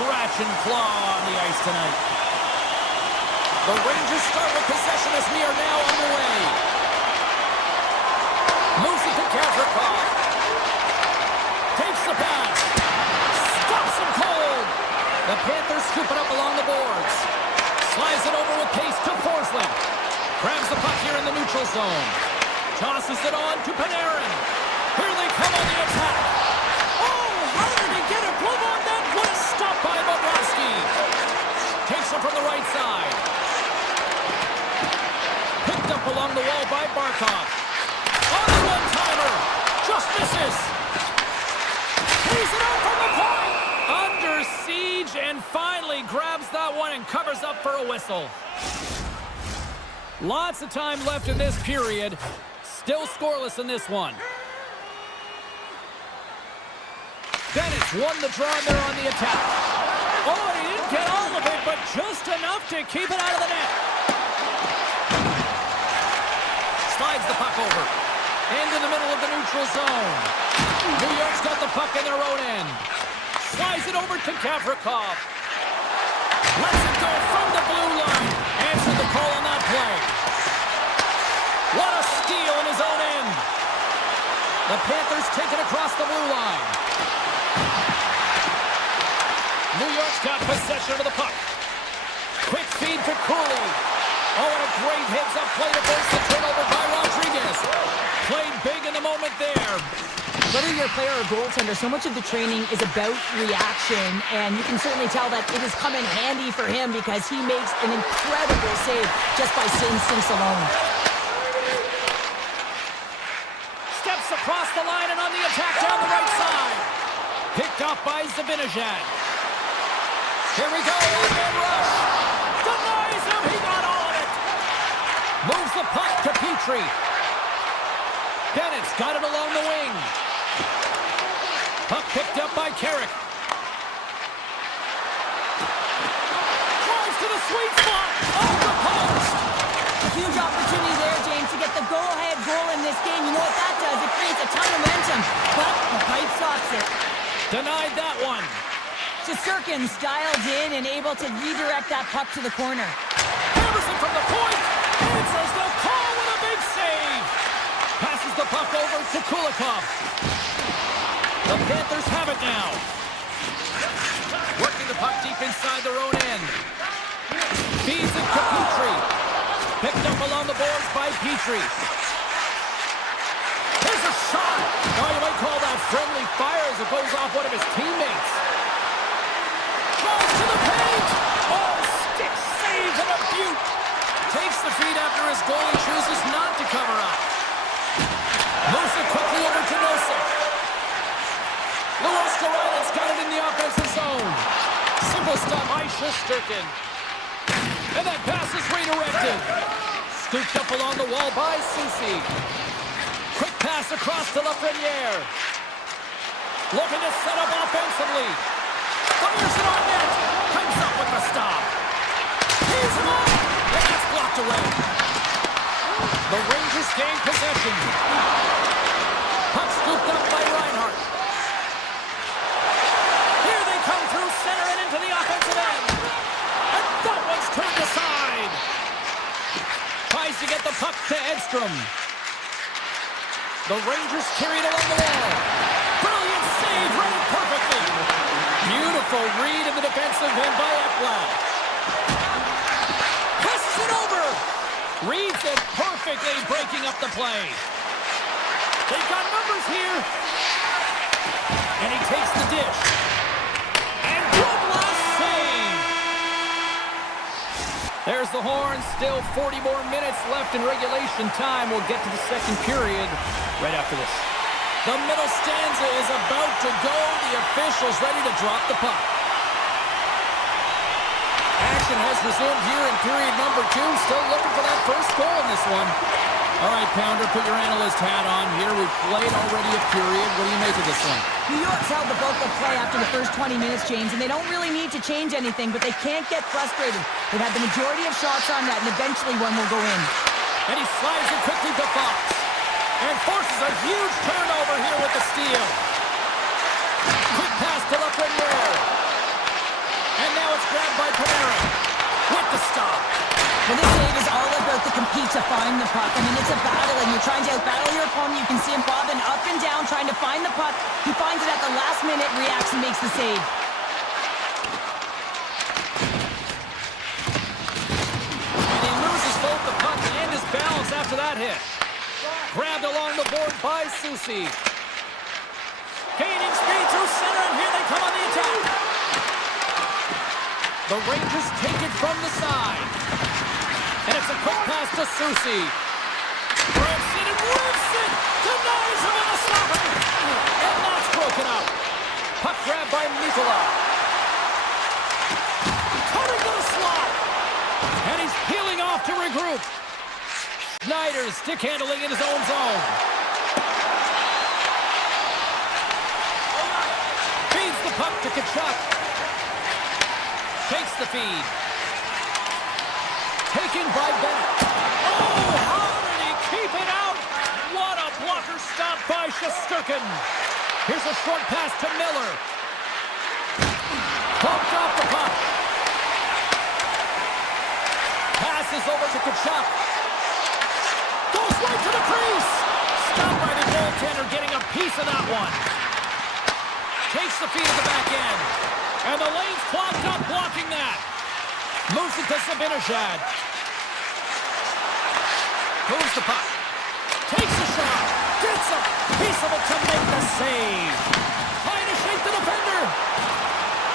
scratch and claw on the ice tonight. The Rangers start with possession as we are now underway. Moves it to Gavrikov. Takes the pass. Stops him cold. The Panthers scoop it up along the boards. Slides it over with pace to Forsling. Grabs the puck here in the neutral zone. Tosses it on to Panarin. Here they come on the attack. Oh, how did he get a glove on that? What a stop by Bobrovsky. Takes it from the right side. Picked up along the wall by Barkov. On the one-timer. Just misses. He's it out from the point. Under siege and finally grabs that one and covers up for a whistle. Lots of time left in this period. Still scoreless in this one. Bennett's won the draw and they're on the attack. Oh, he didn't get all of it, but just enough to keep it out of the net. Slides the puck over. Into the middle of the neutral zone. New York's got the puck in their own end. Slides it over to Gavrikov. Lets it go from the blue line. Answered the call on that play. What a steal in his own end. The Panthers take it across the blue line. New York's got possession of the puck. Quick feed to Cooley. Oh, and a great heads-up play to force the turnover by Rodriguez. Played big in the moment there. Whether you're a player or goaltender, so much of the training is about reaction, and you can certainly tell that it has come in handy for him because he makes an incredible save just by instincts alone. Steps across the line and on the attack down the right side. Picked off by Zibanejad. Here we go, one-man rush. Denies him, he got all of it. Moves the puck to Petrie. Bennett's got it along the wing. Puck picked up by Carrick. Drives to the sweet spot. Off the post. A huge opportunity there, James, to get the go-ahead goal in this game. You know what that does? It creates a ton of momentum. But the pipe stops it. Denied that one. Shesterkin's dialed in and able to redirect that puck to the corner. Emerson from the point. Answers the call with a big save. Passes the puck over to Kulikov. The Panthers have it now. Working the puck deep inside their own end. Feeds it to Petrie. Picked up along the boards by Petrie. There's a shot. Oh, you might call that friendly fire as it goes off one of his teammates. Tries to the paint. Oh, stick save and a beaut. Takes the feed after his goalie chooses not to cover up. Moves it quickly over to Nosek. Luos Gorila's got it in the offensive zone. Simple stop by Shesterkin. And that pass is redirected. Scooped up along the wall by Soucy. Quick pass across to Lafreniere. Looking to set up offensively. Fires it on net. Comes up with the stop. He's him up. And that's blocked away. The Rangers gain possession. Puck scooped up by Reinhart. Here they come through center and into the offensive end. And that one's turned aside. Tries to get the puck to Edstrom. The Rangers carry it along the wall. Brilliant save, read it perfectly. Beautiful read in the defensive end by Ekblad. Passes it over. Reads it perfectly, breaking up the play. They've got numbers here. And he takes the dish. And good last save. There's the horn. Still 40 more minutes left in regulation time. We'll get to the second period right after this. The middle stanza is about to go. The officials ready to drop the puck. Action has resumed here in period number 2. Still looking for that first goal in this one. All right, Pounder, put your analyst hat on here. We've played already a period. What do you make of this one? New York's held the bulk of play after the first 20 minutes, James, and they don't really need to change anything, but they can't get frustrated. They've had the majority of shots on net, and eventually one will go in. And he slides it quickly to Fox. And forces a huge turnover here with the steal. Quick pass to Lafreniere. And now it's grabbed by Panarin. With the stop. Well, this save is all about the compete to find the puck. I mean, it's a battle, and you're trying to outbattle your opponent. You can see him bobbing up and down, trying to find the puck. He finds it at the last minute, reacts and makes the save. And he loses both the puck and his balance after that hit. Grabbed along the board by Susie. Gaining speed through center, and here they come on the attack. The Rangers take it from the side. And it's a quick pass to Susie. Grabs it and rips it! Denies him on the stopper! And that's broken up. Puck grabbed by Nikola. Cutting to the slot. And he's peeling off to regroup. Schneider's stick handling in his own zone. Feeds the puck to Kachuk. Takes the feed. Taken by Bennett. Oh, how did he keep it out? What a blocker stop by Shesterkin. Here's a short pass to Miller. Bumped off the puck. Passes over to Kachuk. Goes right to the crease. Stopped by the goaltender, getting a piece of that one. Takes the feed at the back end. And the lane's clogged up, blocking that. Moves it to Sabinishad. Moves the puck. Takes a shot. Gets a piece of it to make the save. Trying to shake the defender.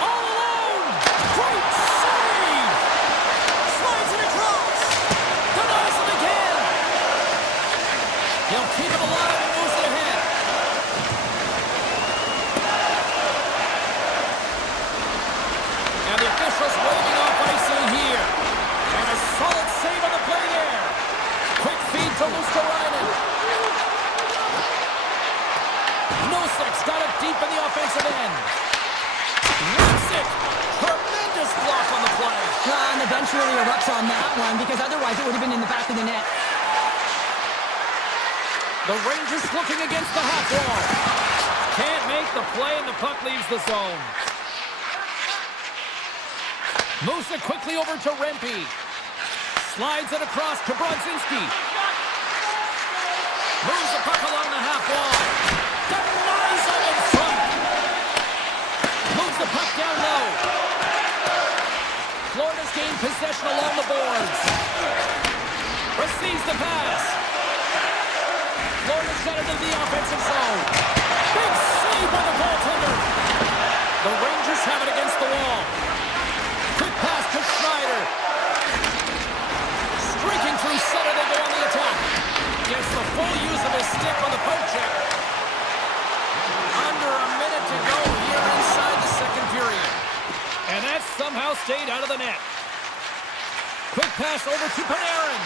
All alone. Great save. Slides it across. Denies him again. He'll keep it alive and moves it ahead. And the officials waving off icing here. And a solid save on the play there. Quick feed to Luskarainen. Nosek's got it deep in the offensive end. Rips it. Tremendous block on the play. And the bench really erupts on that one, because otherwise it would have been in the back of the net. The Rangers looking against the half wall. Can't make the play, and the puck leaves the zone. Moves it quickly over to Rempe. Slides it across to Brodzinski. Moves the puck along the half wall. Denies him in front. Moves the puck down low. Florida's gained possession along the boards. Receives the pass. Florida's got it into the offensive zone. Big save by the goaltender. The Rangers have it against the wall. Quick pass to Schneider. Streaking through center, they go on the attack. Gets the full use of his stick on the poke check. Under a minute to go here inside the second period. And that somehow stayed out of the net. Quick pass over to Panarin.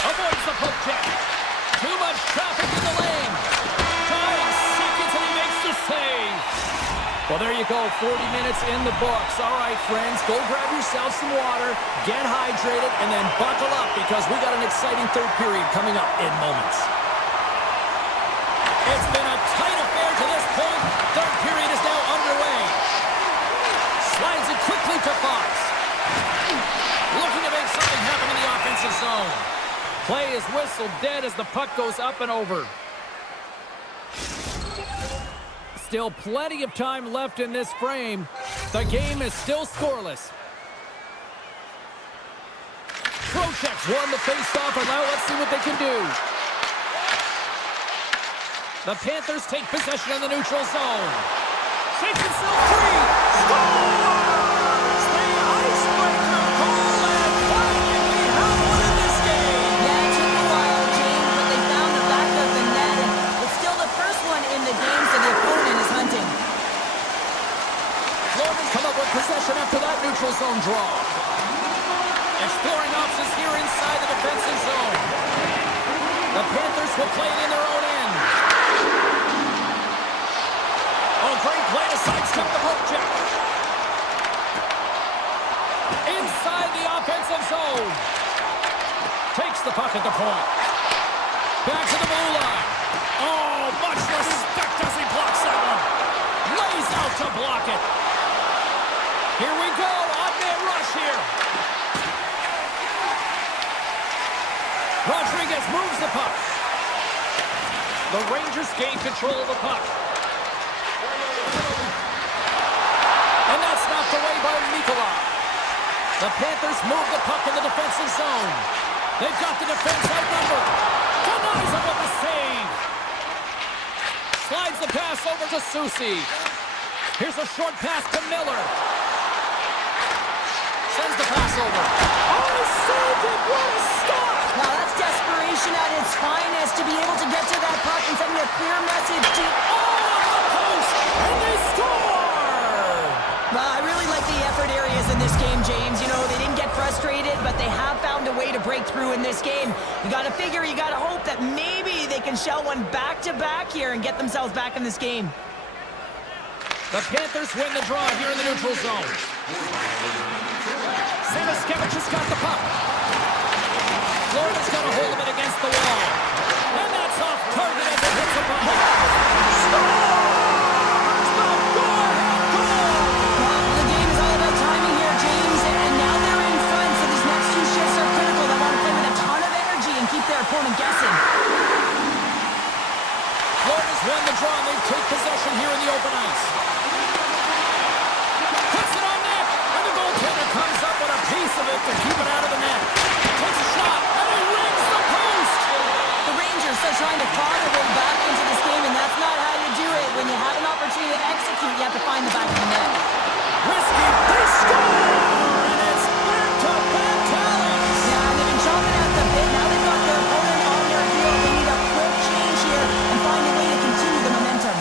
Avoids the poke check. Too much traffic in the lane. Trying seconds and he makes the save. Well, there you go, 40 minutes in the books. All right, friends, go grab yourself some water, get hydrated, and then buckle up because we got an exciting third period coming up in moments. It's been a tight affair to this point. Third period is now underway. Slides it quickly to Fox. Looking to make something happen in the offensive zone. Play is whistled dead as the puck goes up and over. Still plenty of time left in this frame. The game is still scoreless. Trocheck's won the face-off, and now let's see what they can do. The Panthers take possession in the neutral zone. Shakes himself free. Scores! The icebreaker goal, and finally we have one in this game. Yeah, it took a while, James, but they found the back of the net, and it's still the first one in the game, so the opponent is hunting. Florida's come up with possession after that neutral zone draw. Exploring options here inside the defensive zone. The Panthers will play it in their own end. Oh, great play to sidestep the poke check. Inside the offensive zone. Takes the puck at the point. Back to the blue line. Oh, much respect as he blocks to block it. Here we go, on-man rush here. Rodriguez moves the puck. The Rangers gain control of the puck. And that's knocked away by Nicola. The Panthers move the puck in the defensive zone. They've got the defense outnumbered. Denies him with a save. Slides the pass over to Susi. Here's a short pass to Miller. Sends the pass over. Oh, he saved it! What a stop! Now that's desperation at its finest to be able to get to that puck and send a clear message to... Oh, the post! And they score! I really like the effort areas in this game, James. You know, they didn't get frustrated, but they have found a way to break through in this game. You gotta figure, you gotta hope that maybe they can shell one back-to-back here and get themselves back in this game. The Panthers win the draw here in the neutral zone. Samaskevich has got the puck. Florida's got a hold of it against the wall. And that's off target as it hits a ball. Scores! The go-ahead goal! Well, the game is all about timing here, James, and now they're in front, so these next two shifts are critical. They want to play with a ton of energy and keep their opponent guessing. Florida's won the draw, and they take possession here in the open ice. Puts it on net, and the goaltender comes up with a piece of it to keep it out of the net. Takes a shot, and he rings the post! The Rangers are trying to claw their way back into this game, and that's not how you do it. When you have an opportunity to execute, you have to find the back of the net. Risky, they score! And it's back-to-back tallies! Yeah, and they've been chomping at the bit. Now they've got their opponent on their heels. They need a quick change here and find a way to continue the momentum.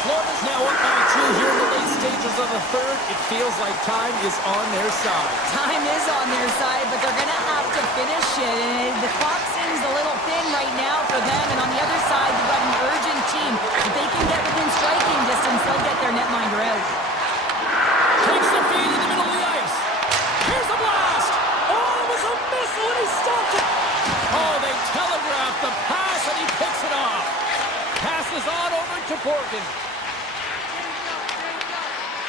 Florida's now up by 2 here in the late stages of the third. It feels like time is on their side. Time is on their side, but they're going to have to finish it. And the clock seems a little thin right now for them. And on the other side, you've got an urgent team. If they can get within striking distance, they'll get their netminder out. Takes the feed in the middle of the ice. Here's the blast. Oh, it was a missile and he stopped it. Oh, they telegraphed the pass and he picks it off. Passes on over to Borgen.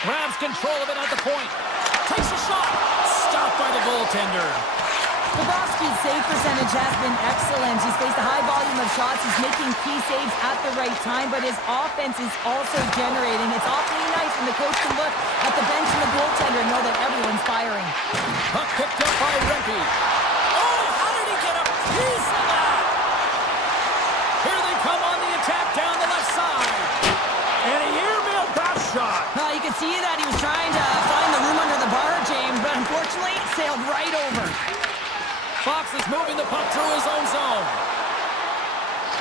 Grabs control of it at the point. Takes a shot. Stopped by the goaltender. Bobrovsky's save percentage has been excellent. He's faced a high volume of shots. He's making key saves at the right time, but his offense is also generating. It's awfully nice when the coach can look at the bench and the goaltender and know that everyone's firing. Puck picked up by Rempe. Oh, how did he get a piece of that? Here they come on the attack down the left side. And a airmail back shot. You can see that he was trying to find the room under the bar, James, but unfortunately sailed right over. Fox is moving the puck through his own zone.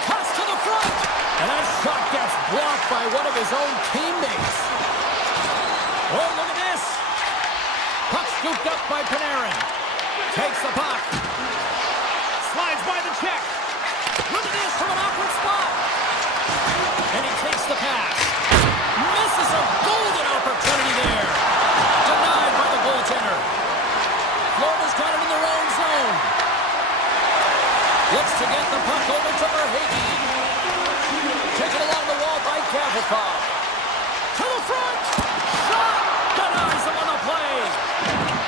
Cuts to the front. And that shot gets blocked by one of his own teammates. Oh, look at this. Puck scooped up by Panarin. Takes the puck. Slides by the check. Look at this from an awkward spot. And he takes the pass. Misses a golden opportunity there. Denied by the goaltender. Florida's got it in their own zone. Looks to get the puck over to Verhaeghe. Taken along the wall by Gavrikov. To the front. Shot. Denies him on the play.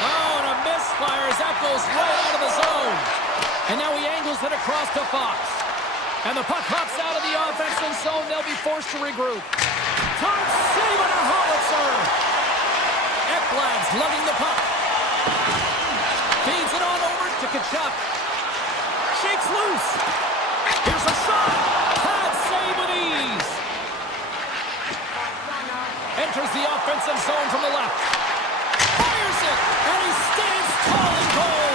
Oh, and a misfire as that goes right out of the zone. And now he angles it across to Fox. And the puck hops out of the offensive zone. They'll be forced to regroup. Time save on a howitzer. Ekblad's lugging the puck. Feeds it on over to Tkachuk. Shakes loose. Here's a shot. Pad save with ease. Enters the offensive zone from the left. Fires it. And he stands tall and goal.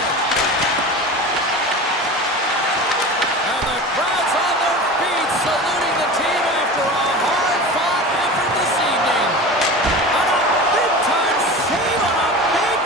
And the crowd's on their feet saluting the team after a hard-fought effort this evening. And a big-time save on a big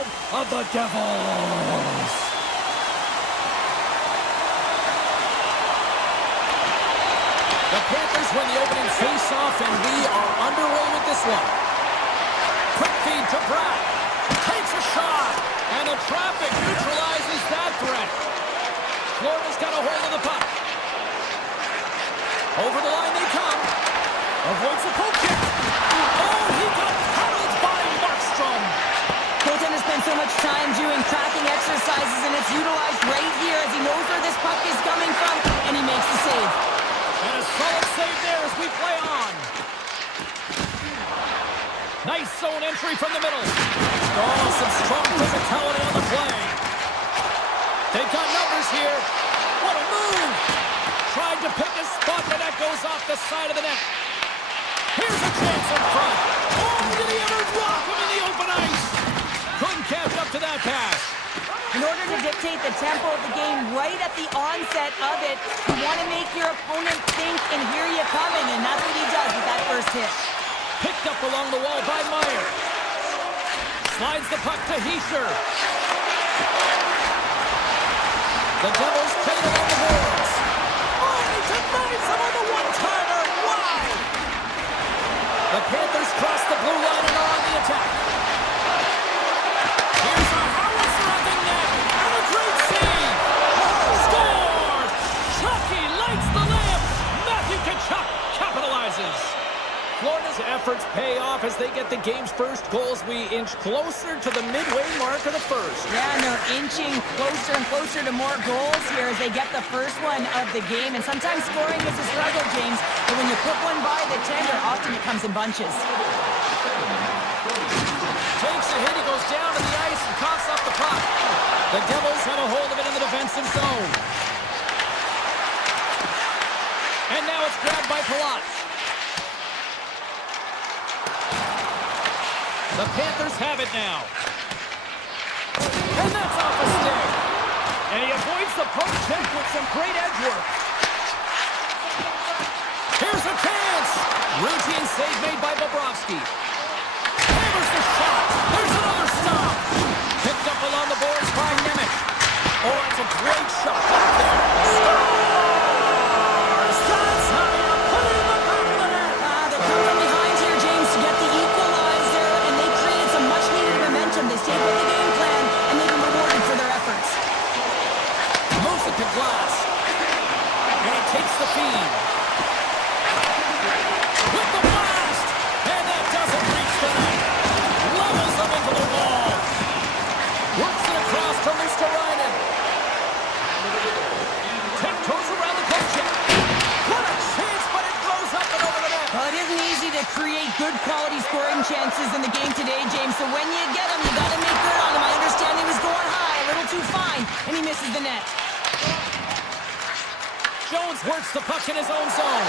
home of the Devils. The Panthers win the opening face-off, and we are underway with this one. Quick feed to Brown. Takes a shot, and the traffic neutralizes that threat. Florida's got a hold of the puck. Over the line they come. Avoids the poke check. Oh, he got paddled by Markstrom. Goaltender spends so much time doing tracking exercises, and it's utilized right here as he knows where this puck is coming from, and he makes the save. And a solid save there as we play on. Nice zone entry from the middle. Oh, some strong physicality on the play. They've got numbers here. What a move. Tried to pick a spot, but that goes off the side of the net. Here's a chance in front. Oh, did he ever block him in the open ice? Couldn't catch up to that pass. In order to dictate the tempo of the game right at the onset of it, you want to make your opponent think and hear you coming, and that's what he does with that first hit. Picked up along the wall by Meyer. Slides the puck to Heischer. The Devils played along the boards. Oh, he denies him on the one-timer. Wide. The Panthers cross the blue line and are on the attack. Here's a howitzer at the net, and a great save. Score! Chucky lights the lamp. Matthew Tkachuk capitalizes. Florida's efforts pay off as they get the game's first goals. We inch closer to the midway mark of the first. Yeah, and they're inching closer and closer to more goals here as they get the first one of the game. And sometimes scoring is a struggle, James, but when you put one by the tender, often it comes in bunches. Takes a hit, he goes down to the ice and coughs up the puck. The Devils have a hold of it in the defensive zone. And now it's grabbed by Palat. The Panthers have it now. And that's off a stick. And he avoids the poke check with some great edge work. Here's a chance. Routine save made by Bobrovsky. Hammers the shot. There's another stop. Picked up along the boards by Nemec. Oh, that's a great shot back there. Scores! That's how you put it in the back of the net. They come from behind here, James, to get the equalizer, and they created some much-needed momentum. They stayed with the game plan, and they've been rewarded for their efforts. Moves it to Glass. And he takes the feed. With the blast! And that doesn't reach the net. Levels them into the wall. Works it across to Luosterainen. Tiptoes around the poke check. What a chance, but it goes up and over the net. Well, it isn't easy to create good quality scoring chances in the game today, James. So when you get them, you got to make good on them. I understand he was going high, a little too fine, and he misses the net. Jones works the puck in his own zone.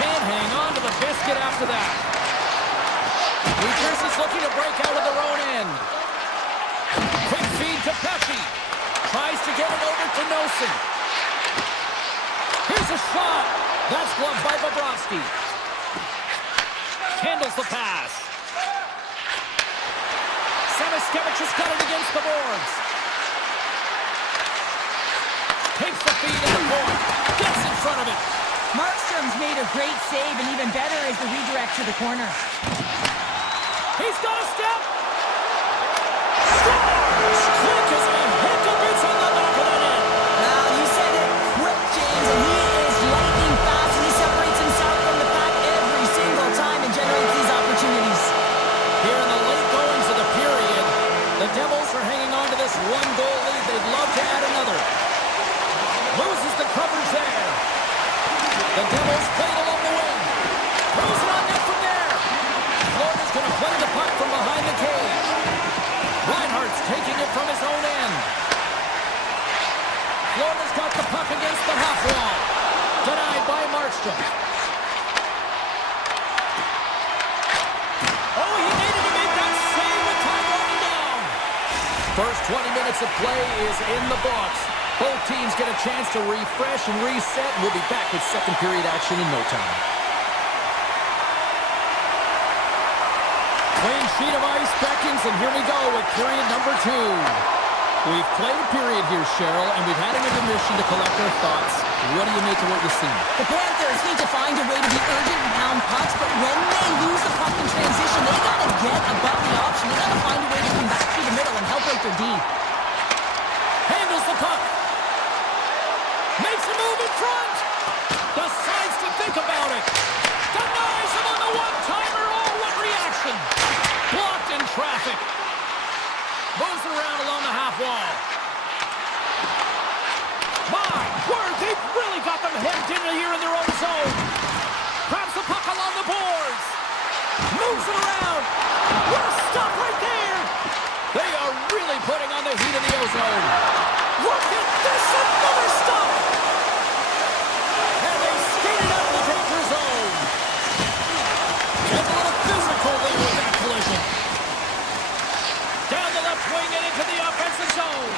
Can't hang on to the biscuit after that. New Jersey's looking to break out of their own end. Quick feed to Pesci. Tries to get it over to Nelson. Here's a shot. That's blocked by Bobrovsky. Handles the pass. Samoskevich has got it against the boards. Takes the feed in the point. Gets in front of it. Markstrom's made a great save, and even better is the redirect to the corner. He's got a step. Scores! Quick as a hiccup. It's in the back of the net. Now, you said it quick, James, and he is lightning fast, and he separates himself from the pack every single time and generates these opportunities. Here in the late goings of the period, the Devils are hanging on to this one-goal lead. They'd love to add another. Loses the coverage there. The Devils played along the wing. Throws it on net from there. Florida's going to play the puck from behind the cage. Reinhardt's taking it from his own end. Florida's got the puck against the half wall. Denied by Markstrom. Oh, he needed to make that save with time running down. First 20 minutes of play is in the books. Both teams get a chance to refresh and reset, and we'll be back with second period action in no time. Clean sheet of ice beckons, and here we go with period number 2. We've played a period here, Cheryl, and we've had an intermission to collect our thoughts. What do you make of what you've seen? The Panthers need to find a way to be urgent and pound pucks, but when they lose the puck in transition, they got to get above the option. They got to find a way to come back through the middle and help out their D. Handles the puck. Makes a move in front. Decides to think about it. Denies him on the one-timer. Oh, what reaction. Blocked in traffic. Moves it around along the half wall. My word, they've really got them hemmed in here in their own zone. Grabs the puck along the boards. Moves it around. What a stop right there. They are really putting on the heat in the ozone. Look at this, another stop. And they skated out of the danger zone. And a little physical there with that collision. Down the left wing and into the offensive zone.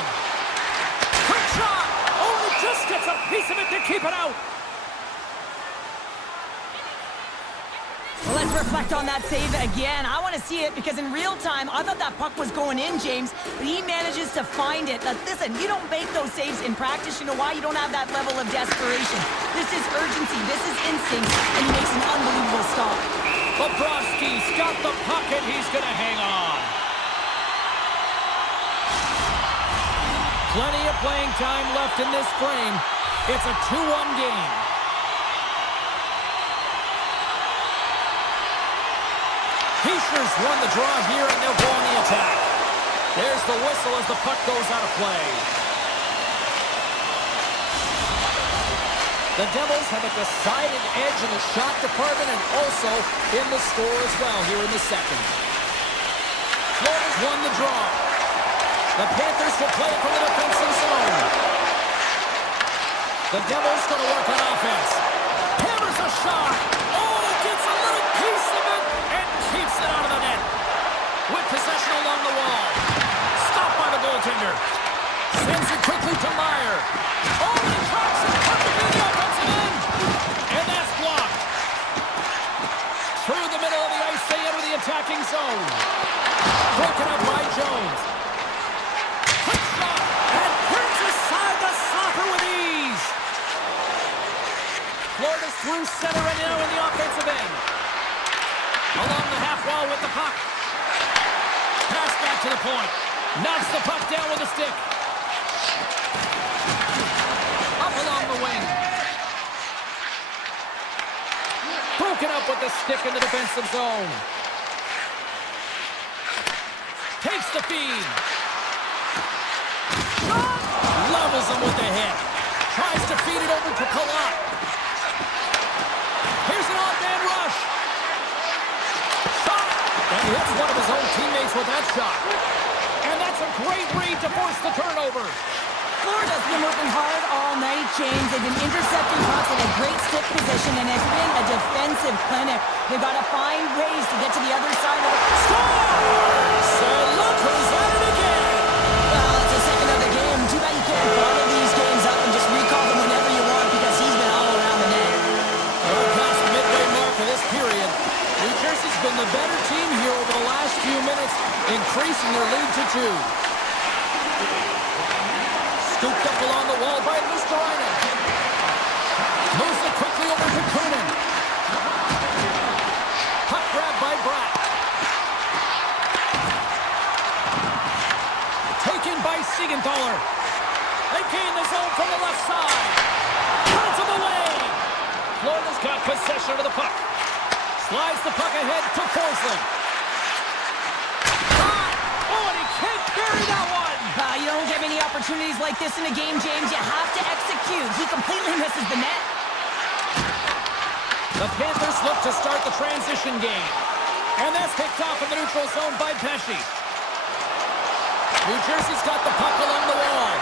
Quick shot. Oh, it just gets a piece of it to keep it out. Well, let's reflect on that save again. I want to see it because in real time, I thought that puck was going in, James, but he manages to find it. Now, listen, you don't make those saves in practice. You know why? You don't have that level of desperation. This is urgency. This is instinct, and he makes an unbelievable stop. Bobrovsky's got the puck, and he's going to hang on. Plenty of playing time left in this frame. It's a 2-1 game. Heischer's won the draw here, and they'll go on the attack. There's the whistle as the puck goes out of play. The Devils have a decided edge in the shot department and also in the score as well here in the second. Florida's won the draw. The Panthers will play from the defensive zone. The Devils going to work on offense. Hammers a shot. Oh, gets a little piece of it and keeps it out of the net. With possession along the wall. Stopped by the goaltender. Sends it quickly to Meyer. Oh, and he drops it perfectly in the offensive end. And that's blocked. Through the middle of the ice, they enter the attacking zone. Broken up by Jones. Quick shot. And turns aside the stopper with ease. Florida's through center and now in the offensive end. Along the half wall with the puck. Pass back to the point. Knocks the puck down with a stick. Up along the wing. Broken up with the stick in the defensive zone. Takes the feed. Shot! Levels him with the hit. Tries to feed it over to Palat. Here's an odd-man rush. Shot! And he hits one of his own teammates with that shot. And that's a great read to force the turnover. Florida's been working hard all night, James. They've been intercepting pucks in a great stick position, and it's been a defensive clinic. They've got to find ways to get to the other side of it. Score! So look who's at it again. Well, it's the second of the game. Too bad you can't bottle these games up and just recall them whenever you want because he's been all around the net. We're past the midway mark of this period. New Jersey's been the better team here over the last few minutes, increasing their lead to 2. Scooped up along the wall by Luosterainen. Moves it quickly over to Kernan. Puck grab by Bratt. Taken by Siegenthaler. They gain the zone from the left side. Cuts him away. Florida's got possession of the puck. Slides the puck ahead to Forsling. Oh, and he can't carry that one. You don't get many opportunities like this in a game, James. You have to execute. He completely misses the net. The Panthers look to start the transition game. And that's picked off in the neutral zone by Pesce. New Jersey's got the puck along the wall.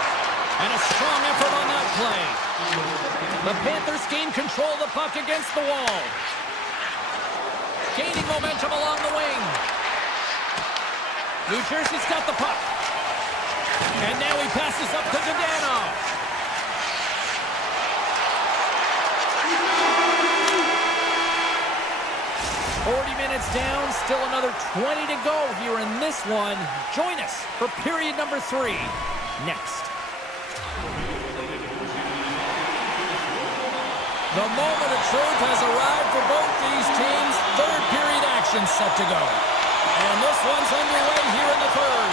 And a strong effort on that play. The Panthers gain control of the puck against the wall. Gaining momentum along the wing. New Jersey's got the puck. And now he passes up to Dadonov. 40 minutes down, still another 20 to go here in this one. Join us for period number 3 next. The moment of truth has arrived for both these teams. Third period action set to go. And this one's underway here in the third.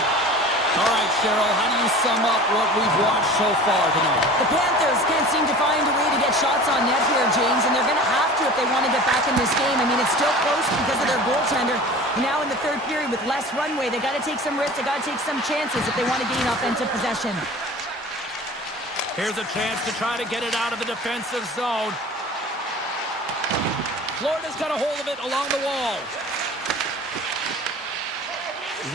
All right, Cheryl, how do you sum up what we've watched so far tonight? The Panthers can't seem to find a way to get shots on net here, James, and they're going to have to if they want to get back in this game. I mean, it's still close because of their goaltender. Now in the third period with less runway, they got to take some risks, they got to take some chances if they want to gain offensive possession. Here's a chance to try to get it out of the defensive zone. Florida's got a hold of it along the wall.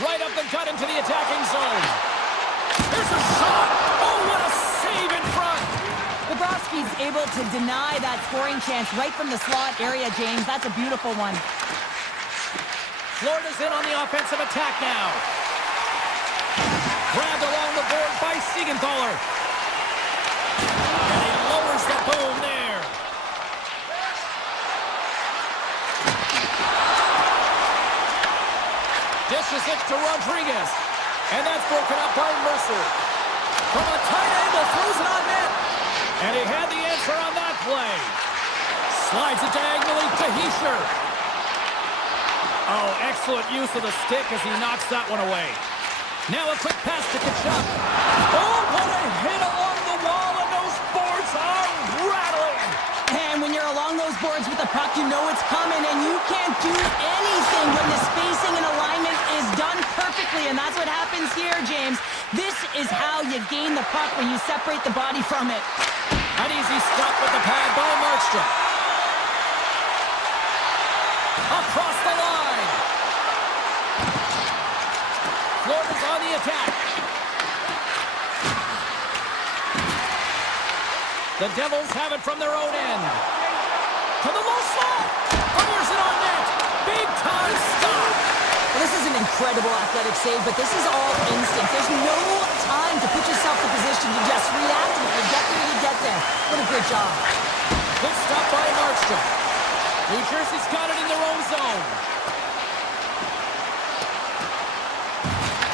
Right up the gut into the attacking zone. Here's a shot. Oh, what a save in front. Bobrovsky's able to deny that scoring chance right from the slot area, James. That's a beautiful one. Florida's in on the offensive attack now. Grabbed along the board by Siegenthaler. And he lowers the boom there. Dishes it to Rodriguez. And that's broken up by Mercer. From a tight angle, throws it on net. And he had the answer on that play. Slides it diagonally to Hischier. Oh, excellent use of the stick as he knocks that one away. Now a quick pass to Kachuk. Oh, what a hit along the wall, and those boards are rattling. And when you're along those boards with the puck, you know it's coming, and you can't do anything when the spacing and alignment is done perfectly, and that's what happens here, James. This is how you gain the puck when you separate the body from it. An easy stop with the pad by Markstrom. Across the line. Florida's on the attack. The Devils have it from their own end. To the low slot. Fires it on net. Big time stop. Well, this is an incredible athletic save, but this is all instinct. There's no time to put yourself in position to just react and you get where you get there. What a great job. Good stop by Markstrom. New Jersey's got it in their own zone.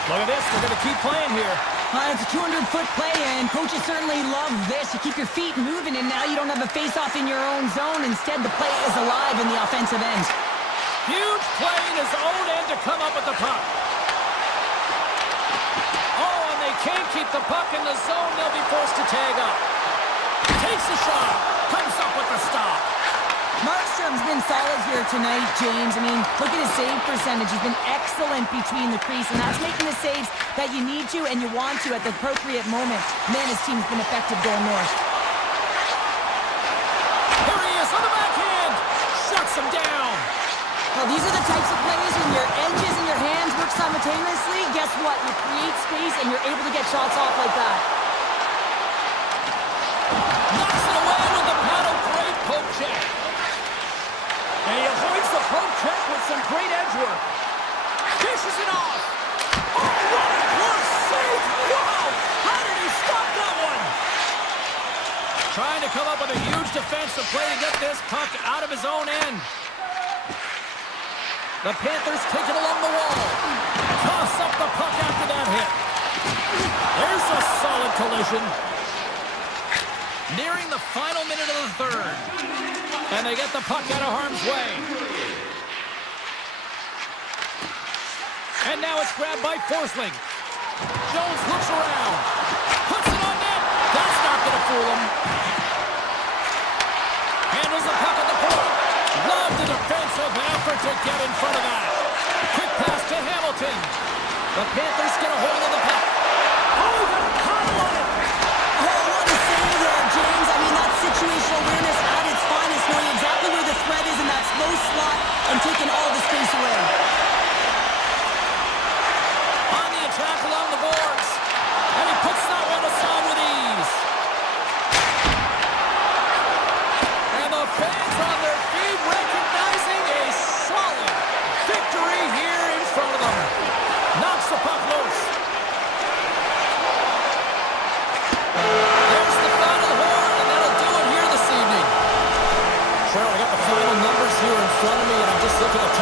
Look at this. They're going to keep playing here. It's a 200-foot play, and coaches certainly love this. You keep your feet moving, and now you don't have a face-off in your own zone. Instead, the play is alive in the offensive end. Huge play in his own end to come up with the puck. Oh, and they can't keep the puck in the zone. They'll be forced to tag up. Takes the shot. Comes up with the stop. Markstrom's been solid here tonight, James. I mean, look at his save percentage. He's been excellent between the crease, and that's making the saves that you need to and you want to at the appropriate moment. Man, his team's been effective going north. Here he is on the backhand. Shuts him down. Well, these are the types of plays when your edges and your hands work simultaneously. Guess what? You create space and you're able to get shots off like that. Knocks it away with the paddle. Great poke check. And he avoids the poke check with some great edge work. Dishes it off. Oh, what a close save. Wow. How did he stop that one? Trying to come up with a huge defensive play to get this puck out of his own end. The Panthers take it along the wall. Toss up the puck after that hit. There's a solid collision. Nearing the final minute of the third. And they get the puck out of harm's way. And now it's grabbed by Forsling. Jones looks around. Puts it on net. That's not going to fool him. Handles the puck at the point. Love the defensive effort to get in front of that. Quick pass to Hamilton. The Panthers get a hold of the puck. Oh, the paddle on it. Oh, what a save there, James. I mean, that's situational awareness at its finest, knowing exactly where the threat is in that slow slot and taking all the space away. On the attack along the boards. And he puts that one aside with ease. And the fans on their feet recognizing a solid victory here in front of them. Knocks the puck loose. There's the final horn, and that'll do it here this evening. Cheryl, I got the final numbers here in front of me, and I'm just looking at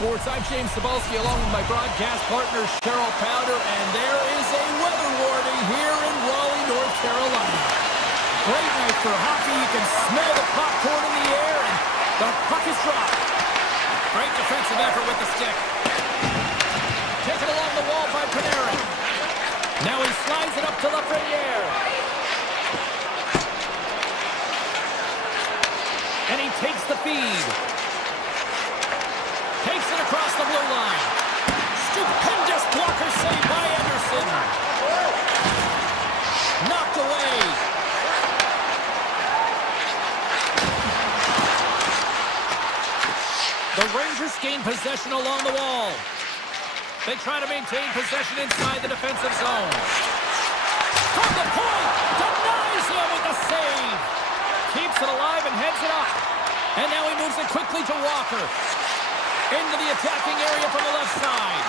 Sports. I'm James Cebulski along with my broadcast partner Cheryl Powder, and there is a weather warning here in Raleigh, North Carolina. Great night for hockey. You can smell the popcorn in the air, and the puck is dropped. Great defensive effort with the stick. Taken along the wall by Panarin. Now he slides it up to Lafreniere. And he takes the feed. Takes it across the blue line. Stupendous blocker save by Anderson. Knocked away. The Rangers gain possession along the wall. They try to maintain possession inside the defensive zone. From the point, denies him with the save. Keeps it alive and heads it up. And now he moves it quickly to Walker. Into the attacking area from the left side.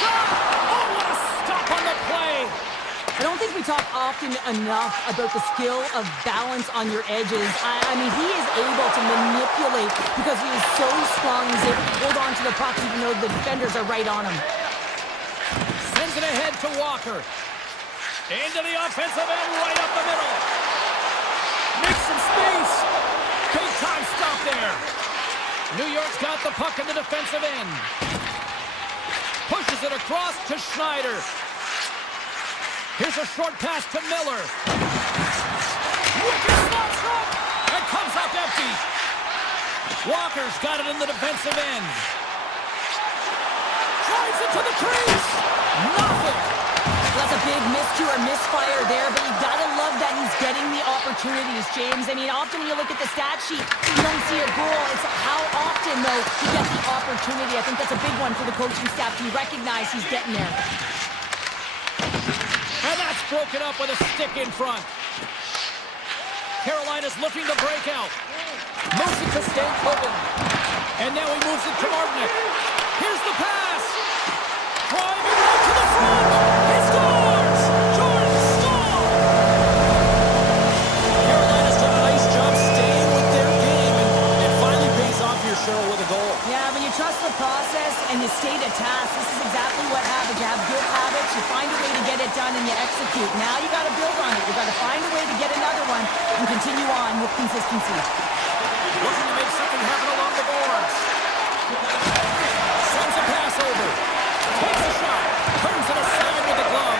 Shot! Oh, what a stop on the play! I don't think we talk often enough about the skill of balance on your edges. I mean, he is able to manipulate because he is so strong. He's able to hold on to the puck even though the defenders are right on him. Sends it ahead to Walker. Into the offensive end, right up the middle. Makes some space. Big time stop there. New York's got the puck in the defensive end. Pushes it across to Schneider. Here's a short pass to Miller. Wicked slot shot! And comes up empty. Walker's got it in the defensive end. Drives it to the crease. Nothing. That's a big miscue or misfire there, but you gotta love that he's getting the opportunities, James. I mean, often when you look at the stat sheet, you don't see a goal. It's how often, though, he gets the opportunity. I think that's a big one for the coaching staff to recognize he's getting there. And that's broken up with a stick in front. Carolina's looking to break out. Moves it to Stankoven. And now he moves it to Martinic. Here's the pass. Driving right to the front. He scores! Jordan Staal! Carolina's done a nice job staying with their game, and it finally pays off here, Cheryl, with a goal. Yeah, when you trust the process and you stay to task, this is exactly what happens. You have good habits, you find a way to get it done, and you execute. Now you got to build on it. You got to find a way to get another one and continue on with consistency. Looking to make something happen along the boards. Sends a pass over. Takes a shot. Turns it aside with a glove.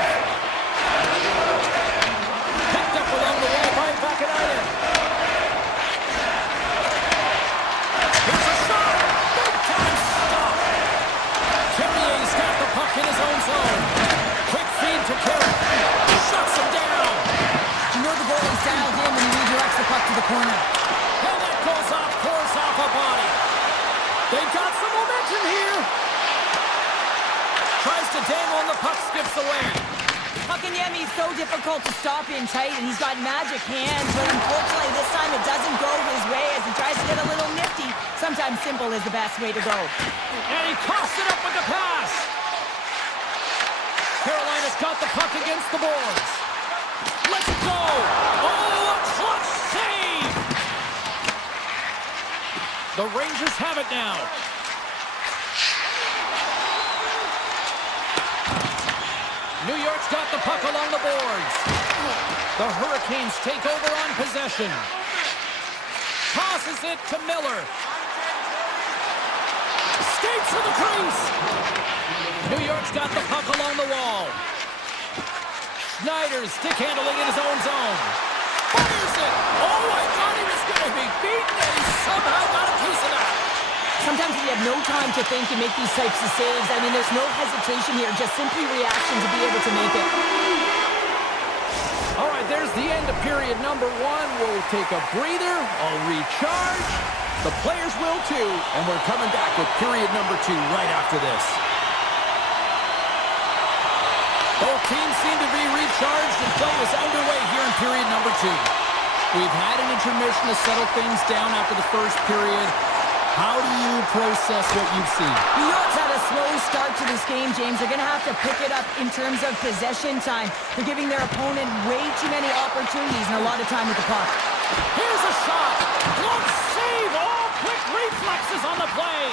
Picked up along the wall by Vakanainen. Here's a shot. Big time stop. Carrier's got the puck in his own zone. Quick feed to Carey. Shuts him down. You know the goalie's dialed in when he redirects the puck to the corner. And that goes off, pours off a body. They've got some momentum here. Tries to dangle and the puck skips away. Hakaniemi's so difficult to stop in tight, and he's got magic hands, but unfortunately this time it doesn't go his way as he tries to get a little nifty. Sometimes simple is the best way to go. And he coughs it up with the pass. Carolina's got the puck against the boards. Let's go. Oh, a clutch save. The Rangers have it now. New York's got the puck along the boards. The Hurricanes take over on possession. Tosses it to Miller. Skates to the crease. New York's got the puck along the wall. Schneider's stick handling in his own zone. Fires it. Oh, I thought he was going to be beaten, and he somehow got a piece of that. Sometimes we have no time to think and make these types of saves. I mean, there's no hesitation here, just simply reaction to be able to make it. All right, there's the end of period number one. We'll take a breather, I'll recharge. The players will too, and we're coming back with period number two right after this. Both teams seem to be recharged, and play is underway here in period number two. We've had an intermission to settle things down after the first period. How do you process what you've seen? New York's had a slow start to this game, James. They're going to have to pick it up in terms of possession time. They're giving their opponent way too many opportunities and a lot of time with the puck. Here's a shot. Glove save. Oh, quick reflexes on the play.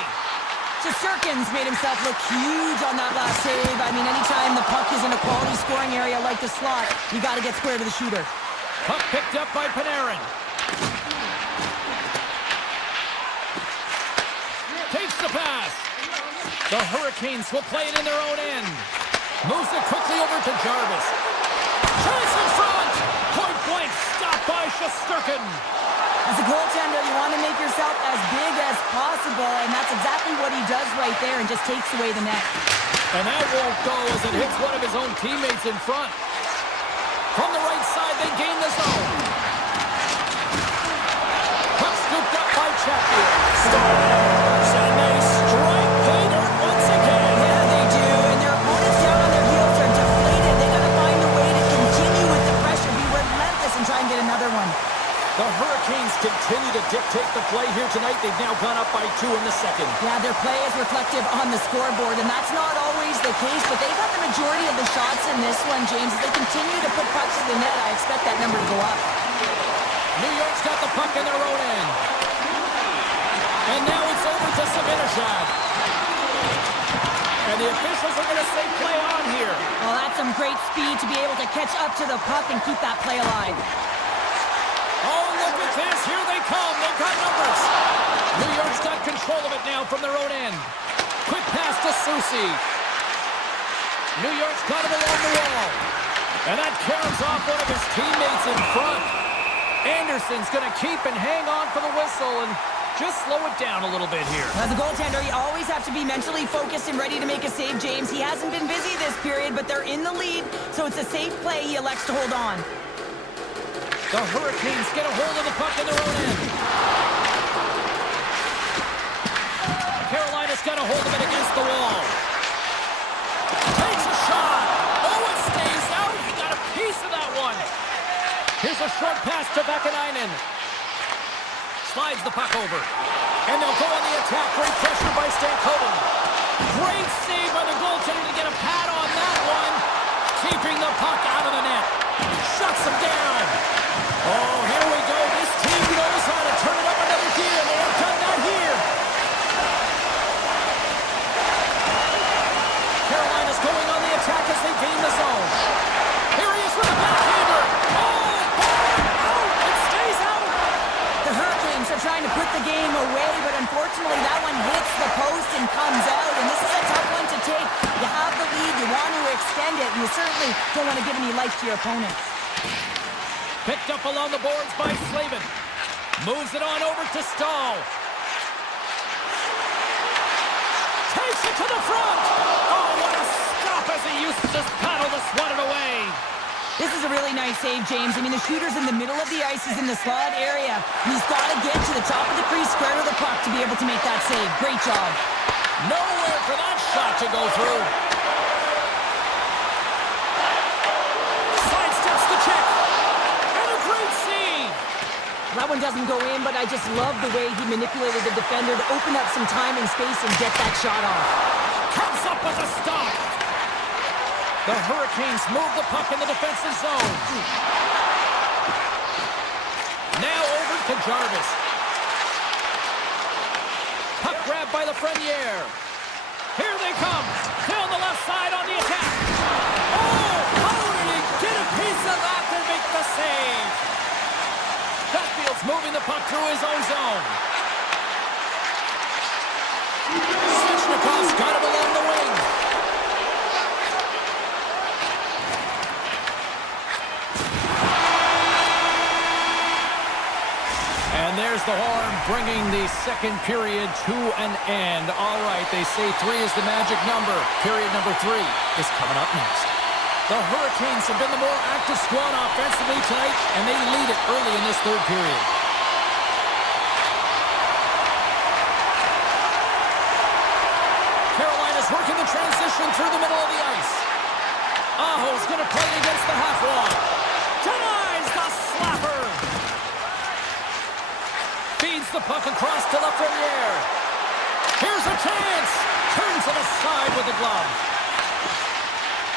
Shesterkin's made himself look huge on that last save. I mean, anytime the puck is in a quality scoring area like the slot, you got to get square to the shooter. Puck picked up by Panarin. Takes the pass. The Hurricanes will play it in their own end. Moves it quickly over to Jarvis. Chance in front! Point blank, stopped by Shesterkin. As a goaltender, you want to make yourself as big as possible, and that's exactly what he does right there and just takes away the net. And that won't go as it hits one of his own teammates in front. From the right side, they gain the zone. Puck scooped up by Chatfield. Stars, and they strike pay dirt once again. Yeah, they do, and their opponents down on their heels are deflated. They got to find a way to continue with the pressure, be relentless, and try and get another one. The Hurricanes continue to dictate the play here tonight. They've now gone up by 2 in the second. Yeah, their play is reflective on the scoreboard, and that's not always the case, but they got the majority of the shots in this one, James. As they continue to put pucks to the net, I expect that number to go up. New York's got the puck in their own end. And now it's over to Savinashad. And the officials are going to say play on here. Well, that's some great speed to be able to catch up to the puck and keep that play alive. Oh, look at this. Here they come. They've got numbers. New York's got control of it now from their own end. Quick pass to Susie. New York's got him along the wall. And that caroms off one of his teammates in front. Anderson's going to keep and hang on for the whistle and just slow it down a little bit here. As a goaltender, you always have to be mentally focused and ready to make a save, James. He hasn't been busy this period, but they're in the lead, so it's a safe play he elects to hold on. The Hurricanes get a hold of the puck in their own end. Carolina's got a hold of it against the wall. Takes a shot. Oh, it stays out. He got a piece of that one. Here's a short pass to Vakanainen. Slides the puck over. And they'll go on the attack. Great pressure by Stankoven. Great save by the goaltender to get a pad on that one. Keeping the puck out of the net. Shuts him down. Oh, here we go. This team knows how to turn it up another gear. They have done that here. Carolina's going on the attack as they gain the zone. Here he is with a backhander. Oh, out. It stays out. The Hurricanes are trying to put the game away, but unfortunately that one hits the post and comes out, and this is a tough one to take. You have the lead, you want to extend it, and you certainly don't want to give any life to your opponent. Picked up along the boards by Slavin. Moves it on over to Stahl. Takes it to the front. Oh, what a stop as he uses his paddle to swat it away. This is a really nice save, James. I mean, the shooter's in the middle of the ice. He's in the slot area. He's got to get to the top of the crease, square to the puck to be able to make that save. Great job. Nowhere for that shot to go through. Sidesteps the check. And a great save. That one doesn't go in, but I just love the way he manipulated the defender to open up some time and space and get that shot off. Comes up with a stop. The Hurricanes move the puck in the defensive zone. Now over to Jarvis. Puck grabbed by Lafreniere. Here they come. Down the left side on the attack. Oh, how did he get a piece of that to make the save? Chatfield's moving the puck through his own zone. Svechnikov's got him along the wing. And there's the horn, bringing the second period to an end. All right, they say 3 is the magic number. Period number 3 is coming up next. The Hurricanes have been the more active squad offensively tonight, and they lead it early in this third period. Carolina's working the transition through the middle of the ice. Aho's going to play it against the half wall. Denies the slapper. Feeds the puck across to Lafreniere. Here's a chance. Turns it aside with the glove.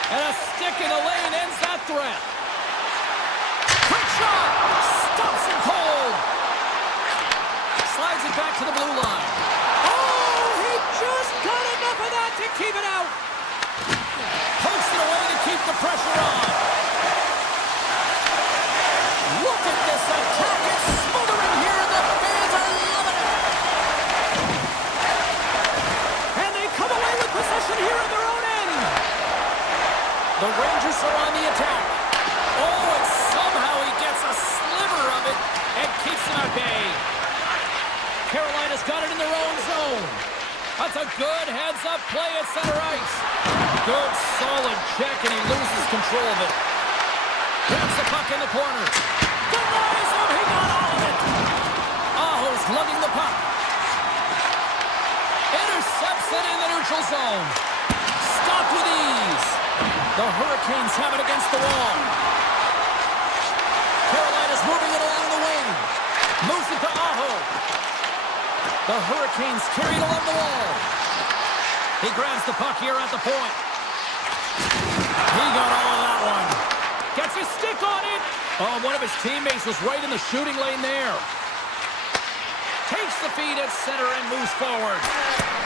And a stick in the lane ends that threat. Quick shot. Stops him cold. Slides it back to the blue line. Oh, he just keep it out. Pokes it away to keep the pressure on. Look at this attack. It's smothering here. The fans are loving it. And they come away with possession here in their own end. The Rangers are on the attack. Oh, and somehow he gets a sliver of it and keeps them at bay. Carolina's got it in their own zone. That's a good heads-up play at center ice. Good, solid check, and he loses control of it. Grabs the puck in the corner. Denies him. He got all of it. Aho's lugging the puck. Intercepts it in the neutral zone. Stopped with ease. The Hurricanes have it against the wall. Carolina's moving it along the wing. Moves it to Aho. The Hurricanes carried along the wall. He grabs the puck here at the point. He got all of that one. Gets his stick on it. Oh, one of his teammates was right in the shooting lane there. Takes the feed at center and moves forward.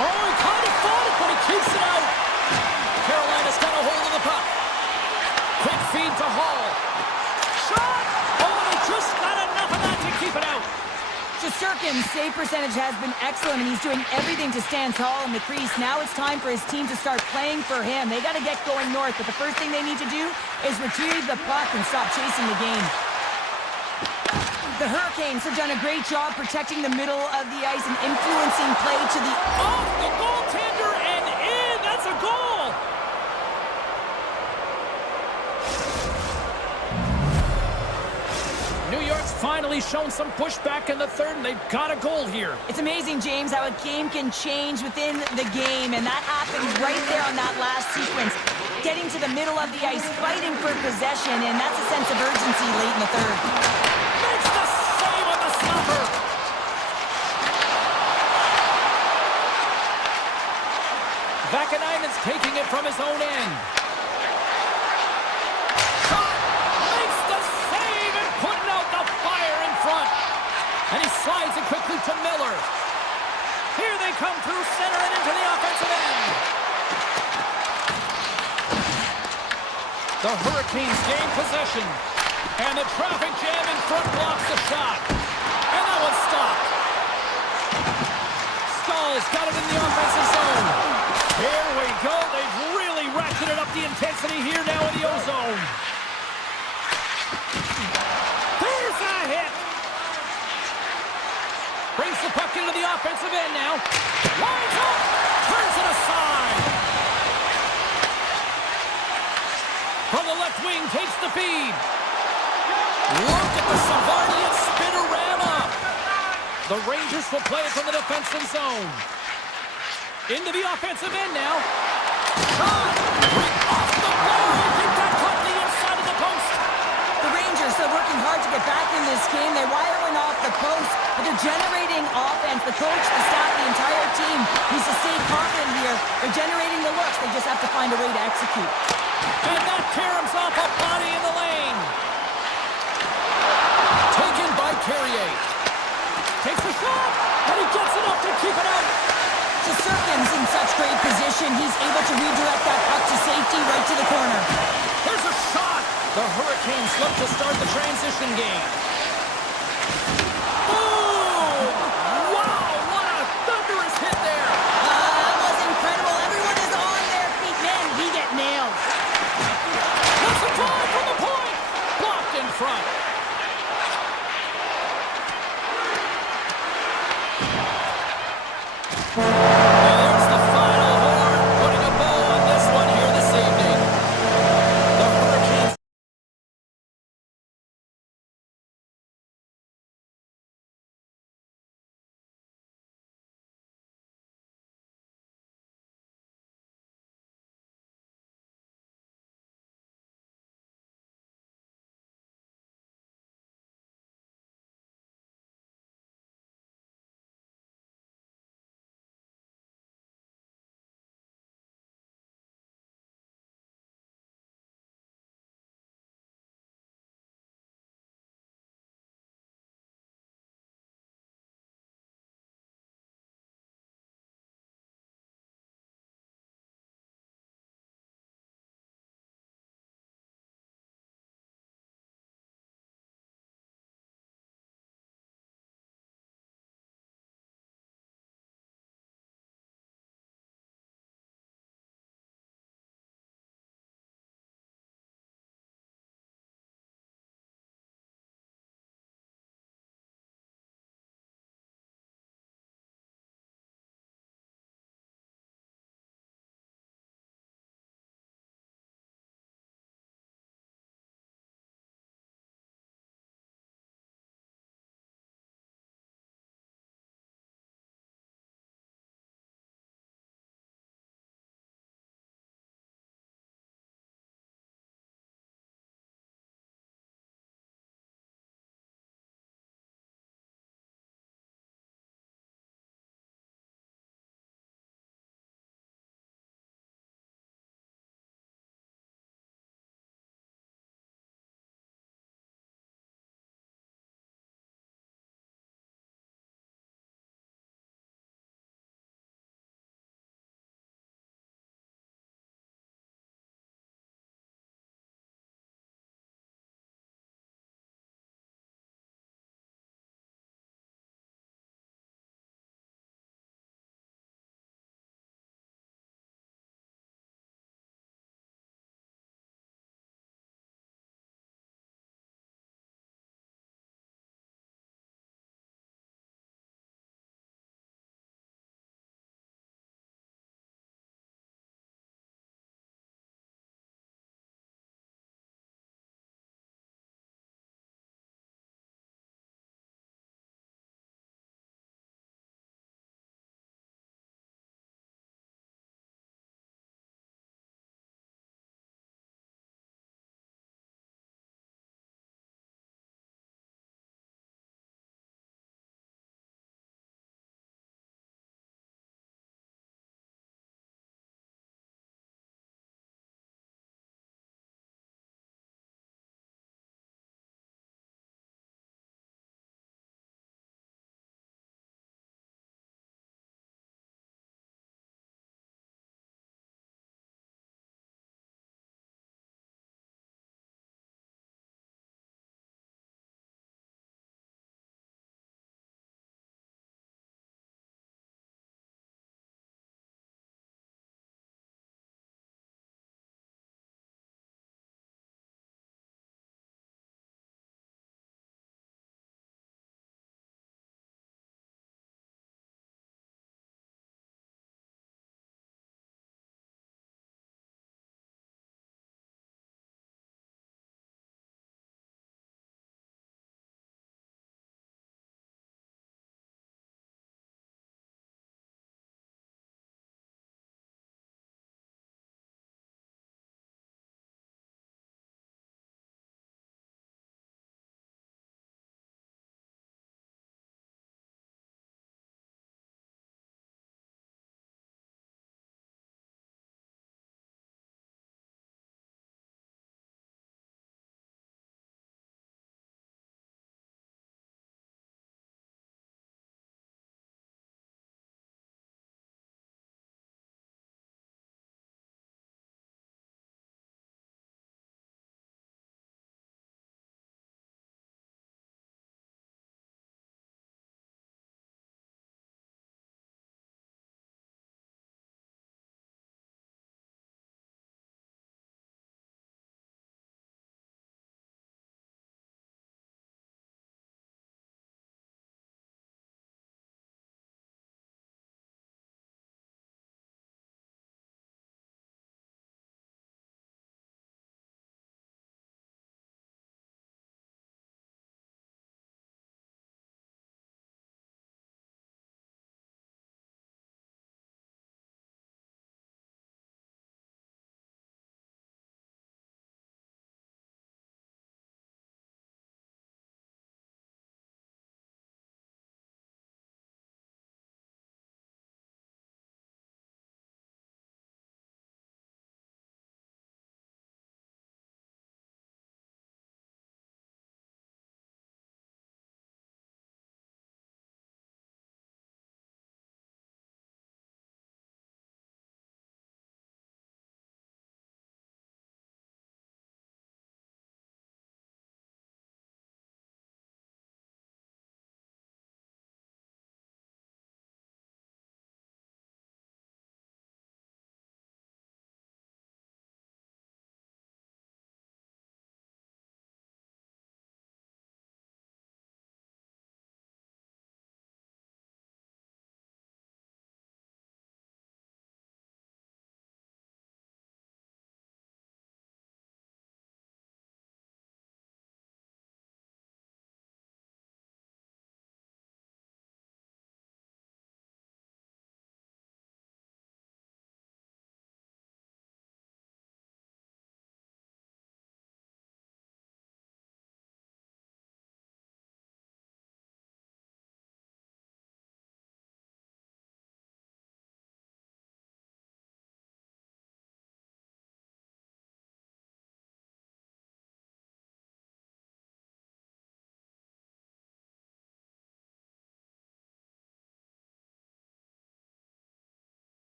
Oh, he kind of fought it, but he keeps it out. Carolina's got a hold of the puck. Quick feed to Hall. Shot! Oh, they just got enough of that to keep it out. Shesterkin's save percentage has been excellent, and he's doing everything to stand tall in the crease. Now it's time for his team to start playing for him. They got to get going north, but the first thing they need to do is retrieve the puck and stop chasing the game. The Hurricanes have done a great job protecting the middle of the ice and influencing play to the off the goaltender and in. That's a goal. New York's finally shown some pushback in the third, and they've got a goal here. It's amazing, James, how a game can change within the game, and that happened right there on that last sequence. Getting to the middle of the ice, fighting for possession, and that's a sense of urgency late in the third. Makes the save on the stopper. Vakanainen's taking it from his own end. And he slides it quickly to Miller. Here they come through center and into the offensive end. The Hurricanes gain possession. And the traffic jam in front blocks the shot. And that one's stopped. Stahl's got it in the offensive zone. Here we go. They've really ratcheted up the intensity here now in the O-zone. There's a hit. Brings the puck into the offensive end now. Lines up. Turns it aside. From the left wing, takes the feed. Look at the Savardian spinorama. The Rangers will play it from the defensive zone. Into the offensive end now. Shot. Right off the goal. I think that caught the inside of the post. The Rangers are working hard to get back in this game. They're wiring off the post, but they're generating offense. The coach, the staff, the entire team needs to stay confident here. They're generating the looks. They just have to find a way to execute. And that caroms off a body in the lane. Taken by Carrier. Takes a shot, and he gets enough to keep it out. Shesterkin's in such great position. He's able to redirect that puck to safety right to the corner. There's a shot. The Hurricanes look to start the transition game. Boom! Wow, what a thunderous hit there. That was incredible. Everyone is on their feet. Man, he get nailed. That's a drive from the point. Blocked in front.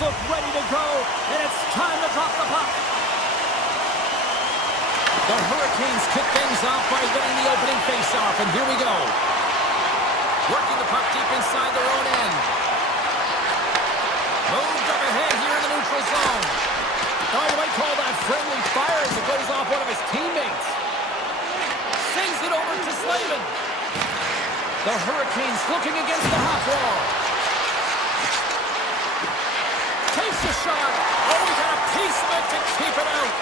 look ready to go, and it's time to drop the puck. The Hurricanes kick things off by winning the opening faceoff, and here we go. Working the puck deep inside their own end. Moved up ahead here in the neutral zone. Oh, you might call that friendly fire as it goes off one of his teammates. Sings it over to Slavin. The Hurricanes looking against the half wall. Takes a shot. Oh, he got a piece of it to keep it out.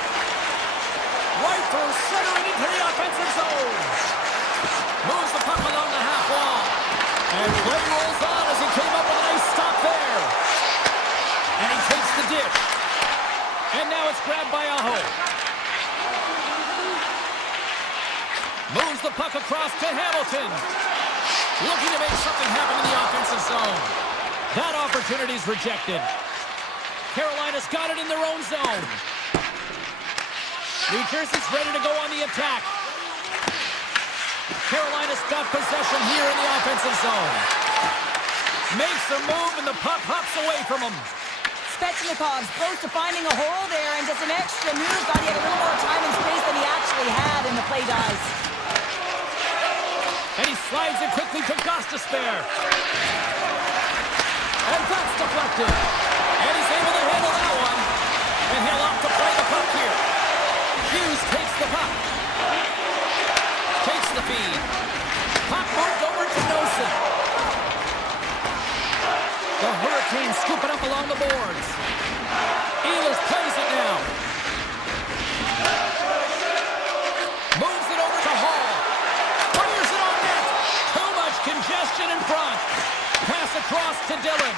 Right through, centering into the offensive zone. Moves the puck along the half wall. And play rolls on as he came up with a nice stop there. And he takes the dish. And now it's grabbed by Aho. Moves the puck across to Hamilton. Looking to make something happen in the offensive zone. That opportunity's rejected. Carolina's got it in their own zone. New Jersey's ready to go on the attack. Carolina's got possession here in the offensive zone. Makes a move and the puck hops away from him. Svechnikov's close to finding a hole there and just an extra move. Thought he had a little more time and space than he actually had, and the play dies. And he slides it quickly to Gostisbehere. And that's deflected. And he's able to handle that one. And he'll opt to play the puck here. Hughes takes the puck. Takes the feed. Puck moved over to Nosen. The Hurricanes scoop it up along the boards. Ehlers plays it now. Moves it over to Hall. Fires it on net. Too much congestion in front. Pass across to Dillon.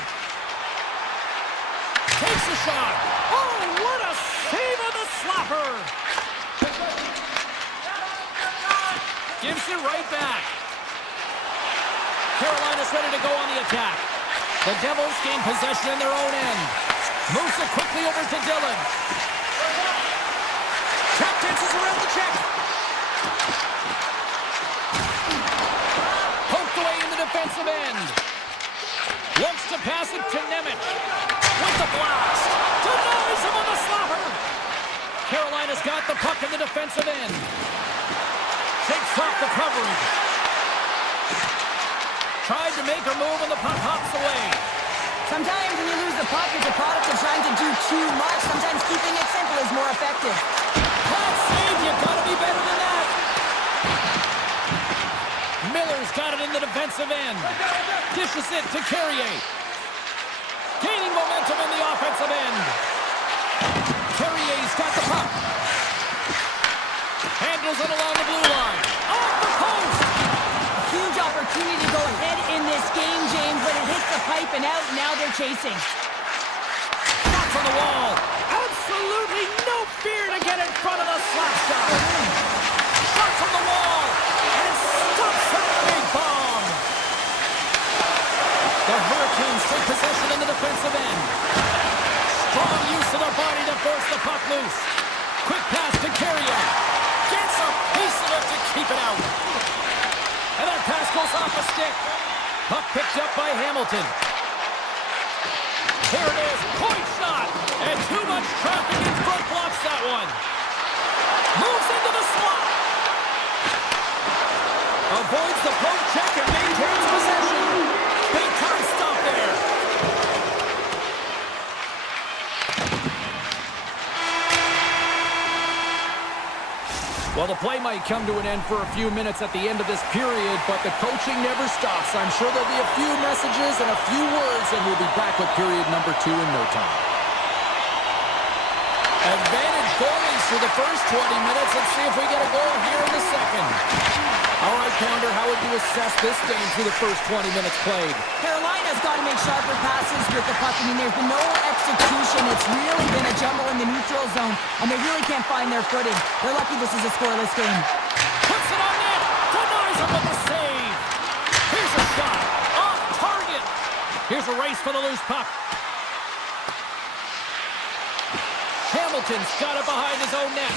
Takes a shot. Oh, what a save on the slapper. Gives it right back. Carolina's ready to go on the attack. The Devils gain possession in their own end. Moves it quickly over to Dillon. Tap dances around the check. Poked away in the defensive end. Looks to pass it to Nemec. With the blast. Denies him on the slapper. Carolina's got the puck in the defensive end. Shakes off the coverage. Tried to make her move and the puck hops away. Sometimes when you lose the puck, it's a product of trying to do too much. Sometimes keeping it simple is more effective. That save, you gotta be better than that. Miller's got it in the defensive end. Dishes it to Carrier. Gaining momentum in the offensive end. Carrier's got the puck. Handles it along the blue line. Off the post! A huge opportunity to go ahead in this game, James, but it hits the pipe and out, and now they're chasing. Shots on the wall. Absolutely no fear to get in front of the slap shot. Shots on the wall. And stops that big bomb. The Hurricanes take possession in the defensive end. Strong use of their body to force the puck loose. Quick pass to Carrier. Gets a piece of it to keep it out. And that pass goes off a stick. Puck picked up by Hamilton. Here it is. Point shot. And too much traffic in front blocks that one. Moves into the slot. Avoids the poke check and maintains possession. Big time stop there. Well, the play might come to an end for a few minutes at the end of this period, but the coaching never stops. I'm sure there'll be a few messages and a few words, and we'll be back with period number 2 in no time. Advantage goalies for the first 20 minutes. Let's see if we get a goal here in the second. All right, Pounder, how would you assess this game through the first 20 minutes played? Carolina's got to make sharper passes with the puck. I mean, there's been no execution. It's really been a jumble in the neutral zone, and they really can't find their footing. They're lucky this is a scoreless game. Puts it on net. Denies him with the save. Here's a shot. Off target. Here's a race for the loose puck. Hamilton's got it behind his own net.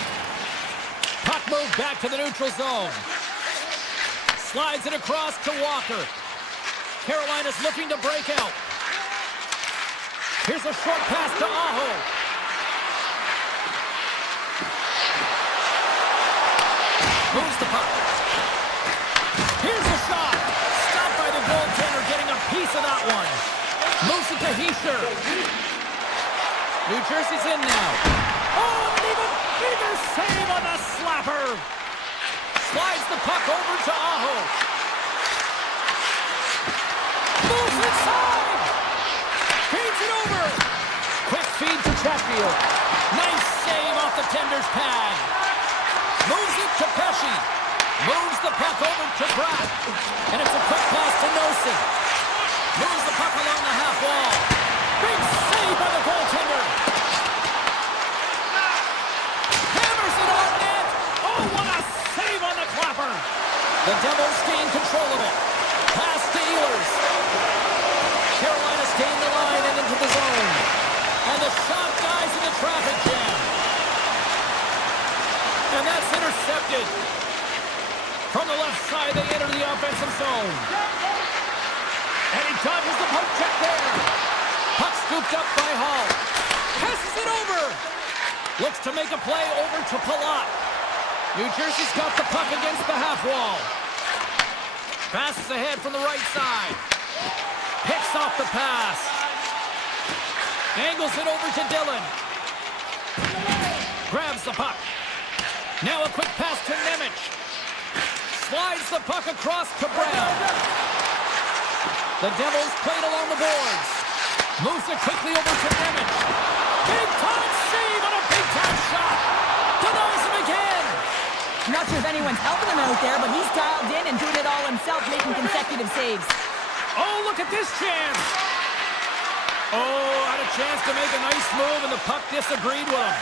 Puck moved back to the neutral zone. Slides it across to Walker. Carolina's looking to break out. Here's a short pass to Aho. Moves the puck. Here's a shot. Stopped by the goaltender, getting a piece of that one. Moves it to Hischer. New Jersey's in now. Oh, an even bigger save on the slapper. Slides the puck over to Aho. Moves inside. Feeds it over. Quick feed to Chatfield. Nice save off the tender's pad. Moves it to Pesci. Moves the puck over to Pratt. And it's a quick pass to Nosen. Moves the puck along the half wall. Big save by the goaltender. Hammers it on net. Oh, what a save on the clapper. The Devils gain control of it. Pass to Ehlers. Carolina gained the line and into the zone. And the shot dies in the traffic jam. And that's intercepted. From the left side, they enter the offensive zone. And he dodges the poke check there. Puck scooped up by Hall. Passes it over. Looks to make a play over to Palat. New Jersey's got the puck against the half wall. Passes ahead from the right side. Picks off the pass. Angles it over to Dillon. Grabs the puck. Now a quick pass to Nemec. Slides the puck across to Brown. The Devils played along the boards. Moves it quickly over to Nemec. Big-time save on a big-time shot. Denies him again. Not sure if anyone's helping him out there, but he's dialed in and doing it all himself, making consecutive saves. Oh, look at this chance. Oh, had a chance to make a nice move, and the puck disagreed with him.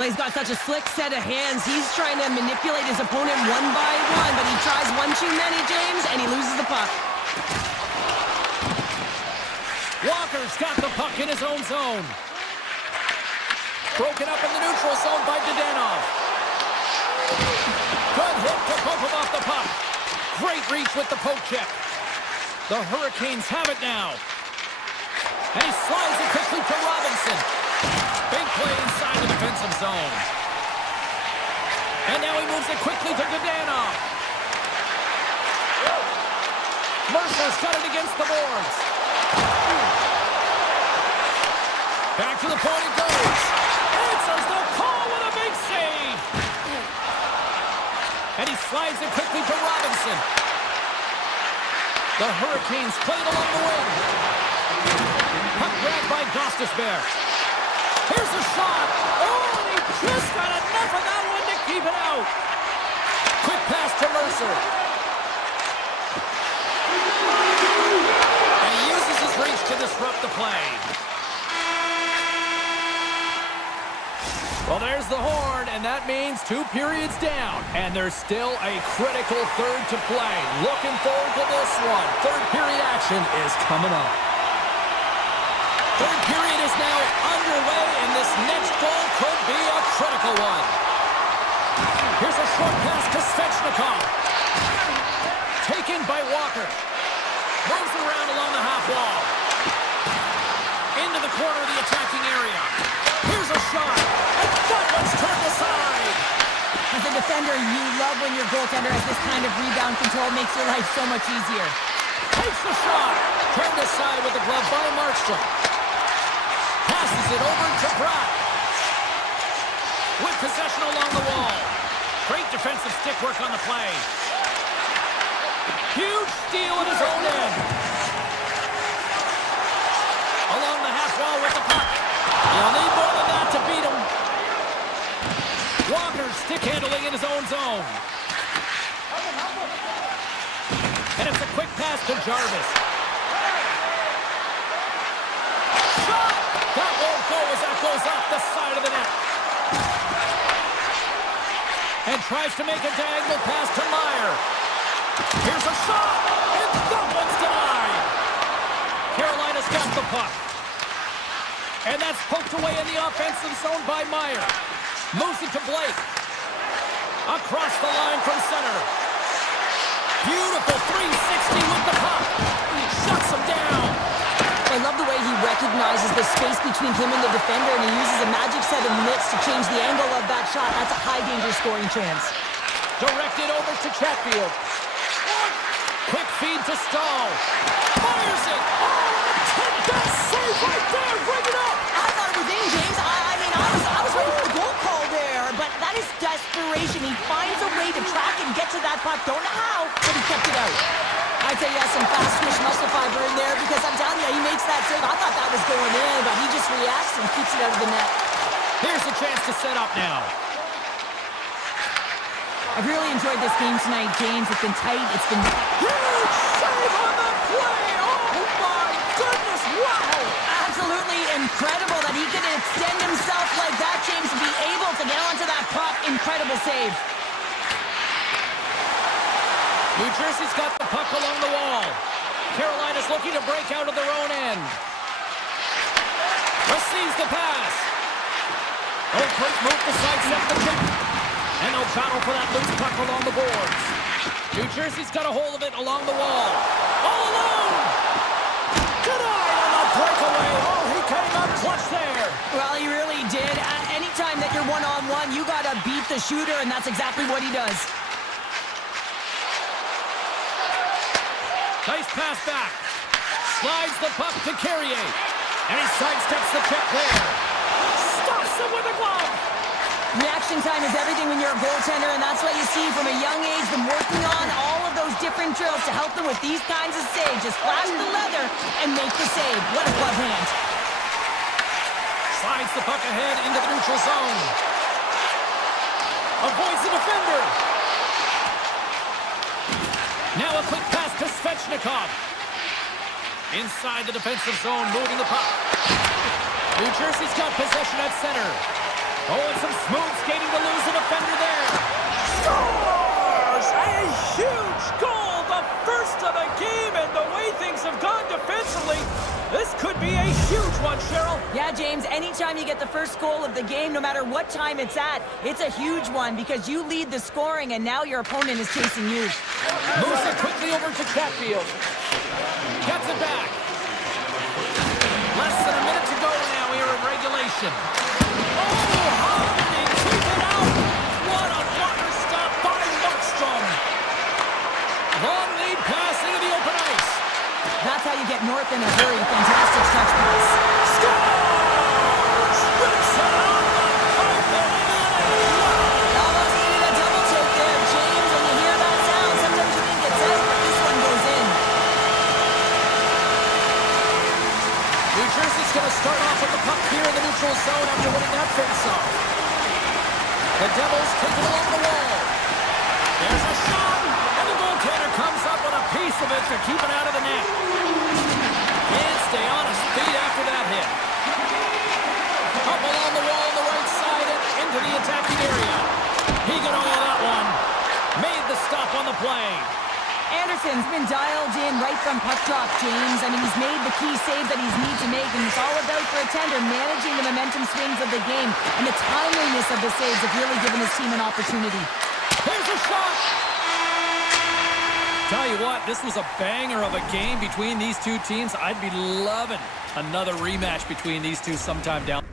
Well, he's got such a slick set of hands. He's trying to manipulate his opponent one by one, but he tries one too many, James, and he loses the puck. Walker's got the puck in his own zone. Broken up in the neutral zone by Dadonov. Good hit to poke him off the puck. Great reach with the poke check. The Hurricanes have it now. And he slides it quickly to Robinson. Big play inside the defensive zone. And now he moves it quickly to Dadonov. Mercer's got it against the boards. Back to the point it goes. Answers the call with a big save. And he slides it quickly to Robinson. The Hurricanes played along the wing. Puck grabbed by Gostisbehere. Here's a shot. Oh, and he just got enough of that one to keep it out. Quick pass to Mercer. And he uses his reach to disrupt the play. Well, there's the horn, and that means 2 periods down. And there's still a critical third to play. Looking forward to this one. Third period action is coming up. Third period is now underway, and this next goal could be a critical one. Here's a short pass to Svechnikov. Taken by Walker. Moves around along the half wall. Into the corner of the attacking area. Here's a shot. And that one's turned aside. As a defender, you love when your goaltender has this kind of rebound control. Makes your life so much easier. Takes the shot. Turned aside with the glove by Markstrom. Passes it over to Pratt. With possession along the wall. Great defensive stick work on the play. Huge steal at his own end. Along the half wall with the puck. He'll need more than that to beat him. Walker stick handling in his own zone. And it's a quick pass to Jarvis. Shot! That won't go as that goes off the side of the net. And tries to make a diagonal pass to Meyer. Here's a shot! And that one's denied! Carolina's got the puck. And that's poked away in the offensive zone by Meyer. Moves it to Blake. Across the line from center. Beautiful 360 with the puck. Shuts him down. Well, I love the way he recognizes the space between him and the defender, and he uses a magic set of mitts to change the angle of that shot. That's a high-danger scoring chance. Directed over to Chatfield. Quick feed to Stahl. Fires it. Oh, best save right there. Bring it up. I thought it was in, James. I was ready for the goal call there, but that is desperation. He finds a way to track and get to that puck. Don't know how, but he kept it out. I'd say he has some fast twitch muscle fiber in there, because I'm telling you, he makes that save. I thought that was going in, but he just reacts and keeps it out of the net. Here's a chance to set up now. I've really enjoyed this game tonight, James. It's been tight. It's been... Huge save on the play! Oh, my goodness! Wow! Absolutely incredible that he can extend himself like that, James, to be able to get onto that puck. Incredible save. New Jersey's got the puck along the wall. Carolina's looking to break out of their own end. Receives the pass. Oh, great move to sidestep the check. And they'll battle for that loose puck along the boards. New Jersey's got a hold of it along the wall. All alone! Denied on the breakaway. Oh, he came up clutch there. Well, he really did. Anytime that you're one-on-one, you got to beat the shooter, and that's exactly what he does. Nice pass back. Slides the puck to Carrier. And he sidesteps the check there. Stops him with a glove. Reaction time is everything when you're a goaltender, and that's what you see from a young age, them working on all of those different drills to help them with these kinds of saves. Just flash the leather and make the save. What a glove hand. Slides the puck ahead into the neutral zone. Avoids the defender. Now a quick pass to Svechnikov. Inside the defensive zone, moving the puck. New Jersey's got possession at center. Oh, and some smooth skating to lose the defender there. Scores! A huge goal, the first of the game, and the way things have gone defensively, this could be a huge one, Cheryl. Yeah, James, anytime you get the first goal of the game, no matter what time it's at, it's a huge one because you lead the scoring, and now your opponent is chasing you. Moves it quickly over to Chatfield. Gets it back. Less than a minute to go now here in regulation. Oh, how did he keep it out? What a blocker stop by Markstrom. Long lead pass into the open ice. That's how you get north in a hurry. Fantastic stretch pass. Scores! Rips it out the carpet. Almost needed a double take there, James. When you hear that sound, sometimes you think it's out, but this one goes in. New Jersey's going to start off with the puck here in the neutral zone after winning that face-off. The Devils take it along the wall. There's a shot, and the goaltender comes up with a piece of it to keep it out of the net. Can't stay on his feet after that hit. Up along the wall on the right side and into the attacking area. He got all of that one. Made the stop on the play. Anderson's been dialed in right from puck drop, James. I mean, he's made the key save that he's need to make, and it's all about for a tender managing the momentum swings of the game, and the timeliness of the saves have really given his team an opportunity. Here's a shot. Tell you what, this was a banger of a game between these two teams. I'd be loving another rematch between these two sometime down.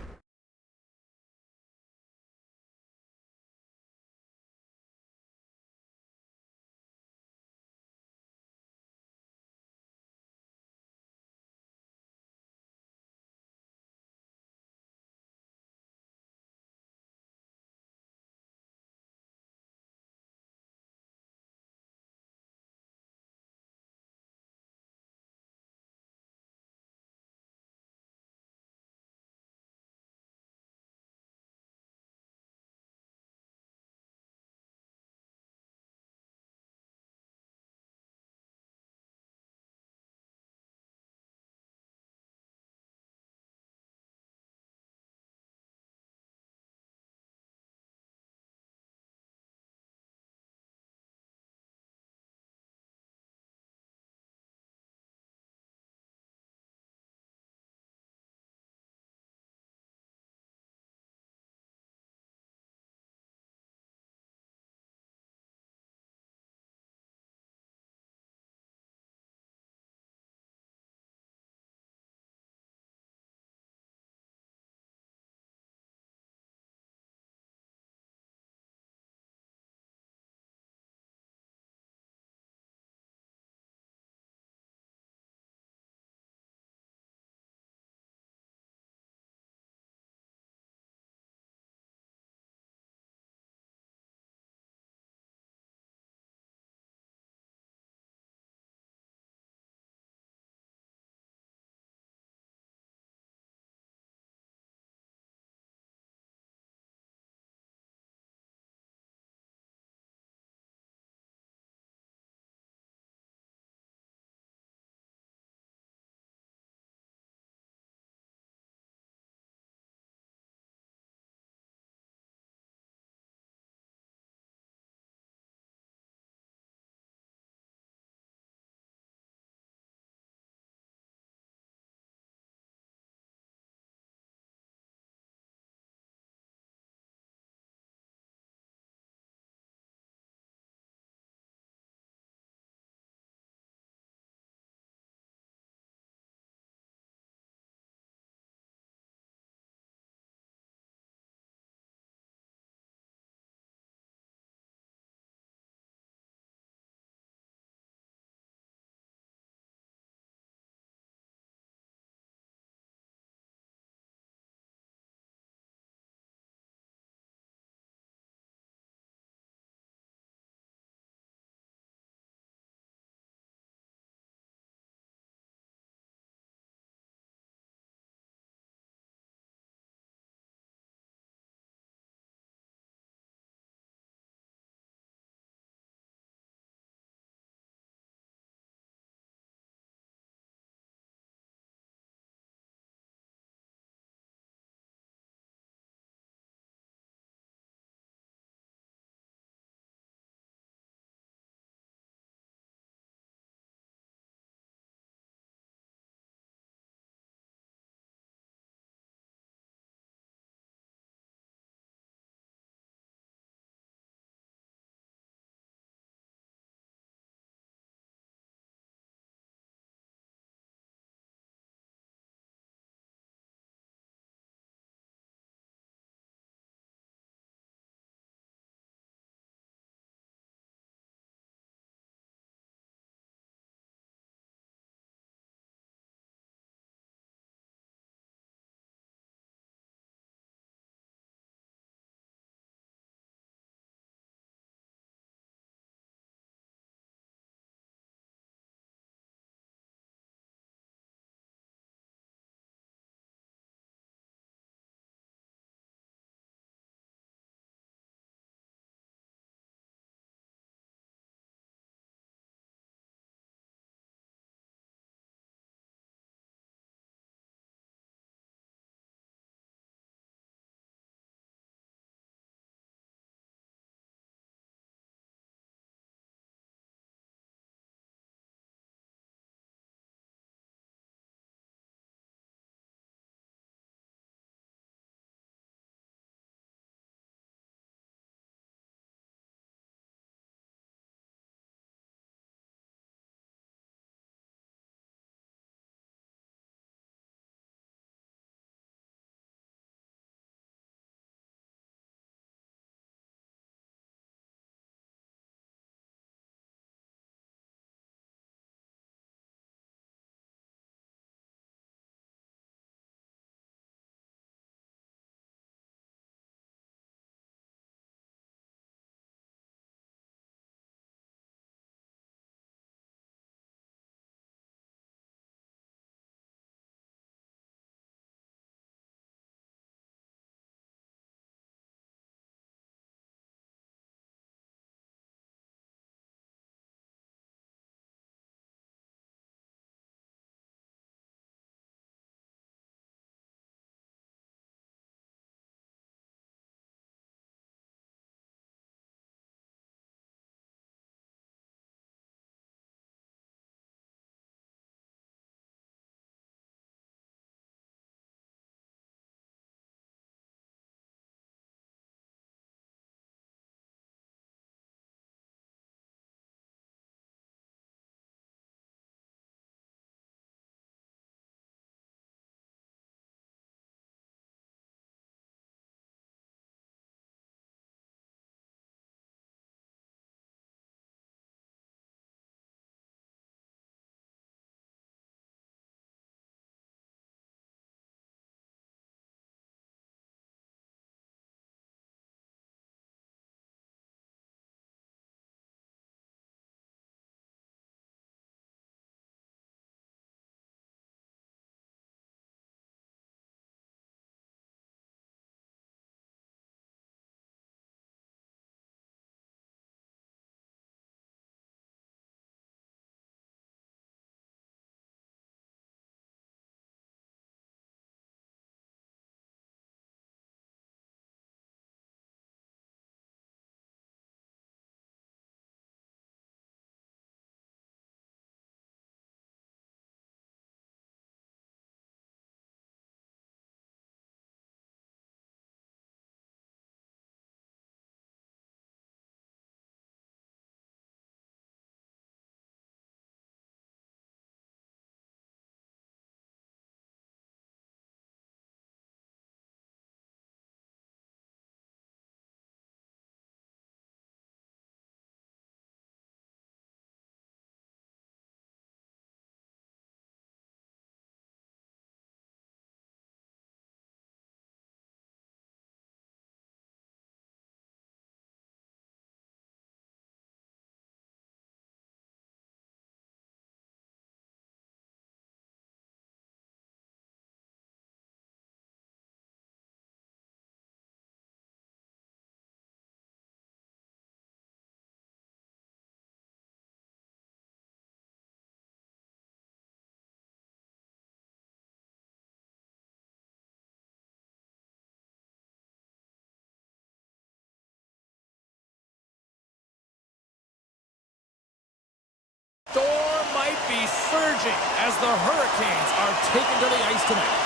storm might be surging as the Hurricanes are taken to the ice tonight.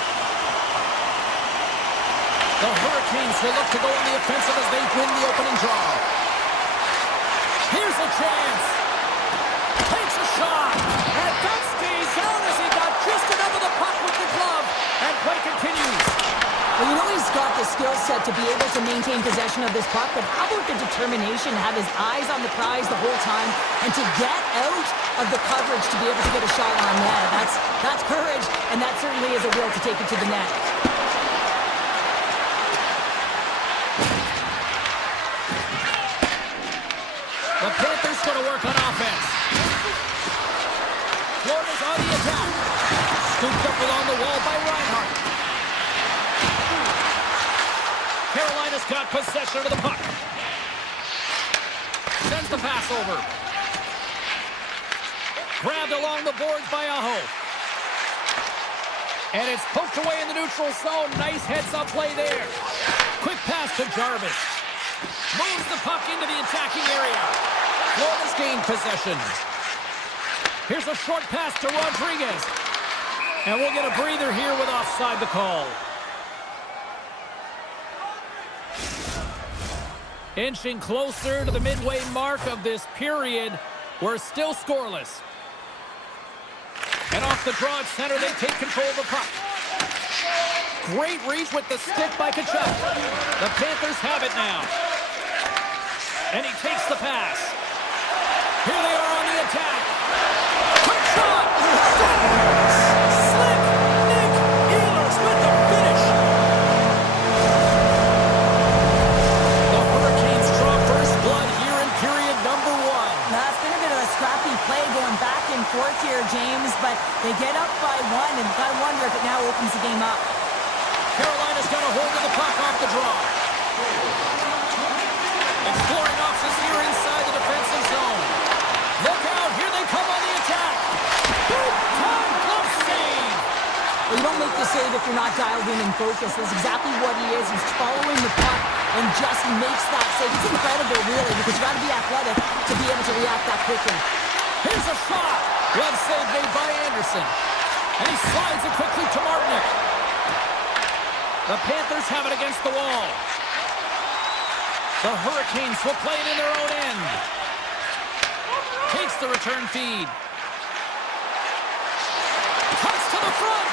The Hurricanes will look to go on the offensive as they win the opening draw. Here's a chance. Takes a shot. And that stays out as he got just enough of the puck with the glove. And play continues. Well, you know he's got the skill set to be able to maintain possession of this puck, but how about the determination to have his eyes on the prize the whole time and to get out of the coverage to be able to get a shot on net? That's courage, and that certainly is a will to take it to the net. The Panthers going to work on offense. Florida's on the attack. Scooped up along the wall by Reinhart. Carolina's got possession of the puck. Sends the pass over. Grabbed along the boards by Aho. And it's poked away in the neutral zone. Nice heads-up play there. Quick pass to Jarvis. Moves the puck into the attacking area. Florida's gained possession. Here's a short pass to Rodriguez. And we'll get a breather here with offside the call. Inching closer to the midway mark of this period. We're still scoreless. And off the draw at center, they take control of the puck. Great reach with the stick by Kachuk. The Panthers have it now. And he takes the pass. Here they are on the attack. Quick shot! Slick Nick Ehlers with the finish. The Hurricanes draw first blood here in period number 1. That's been a bit of a scrappy play going back and forth here, James, but they get up by 1, and I wonder if it now opens the game up. Carolina's got a hold of the puck off the draw. Exploring options here inside the defensive zone. Look out, here they come on the attack. Big time glove save. Well, you don't make the save if you're not dialed in and focused. That's exactly what he is. He's following the puck and just makes that save. It's incredible, really, because you got to be athletic to be able to react that quickly. Here's a shot. Glove save made by Anderson. And he slides it quickly to Martinick. The Panthers have it against the wall. The Hurricanes will play it in their own end. Takes the return feed. Cuts to the front.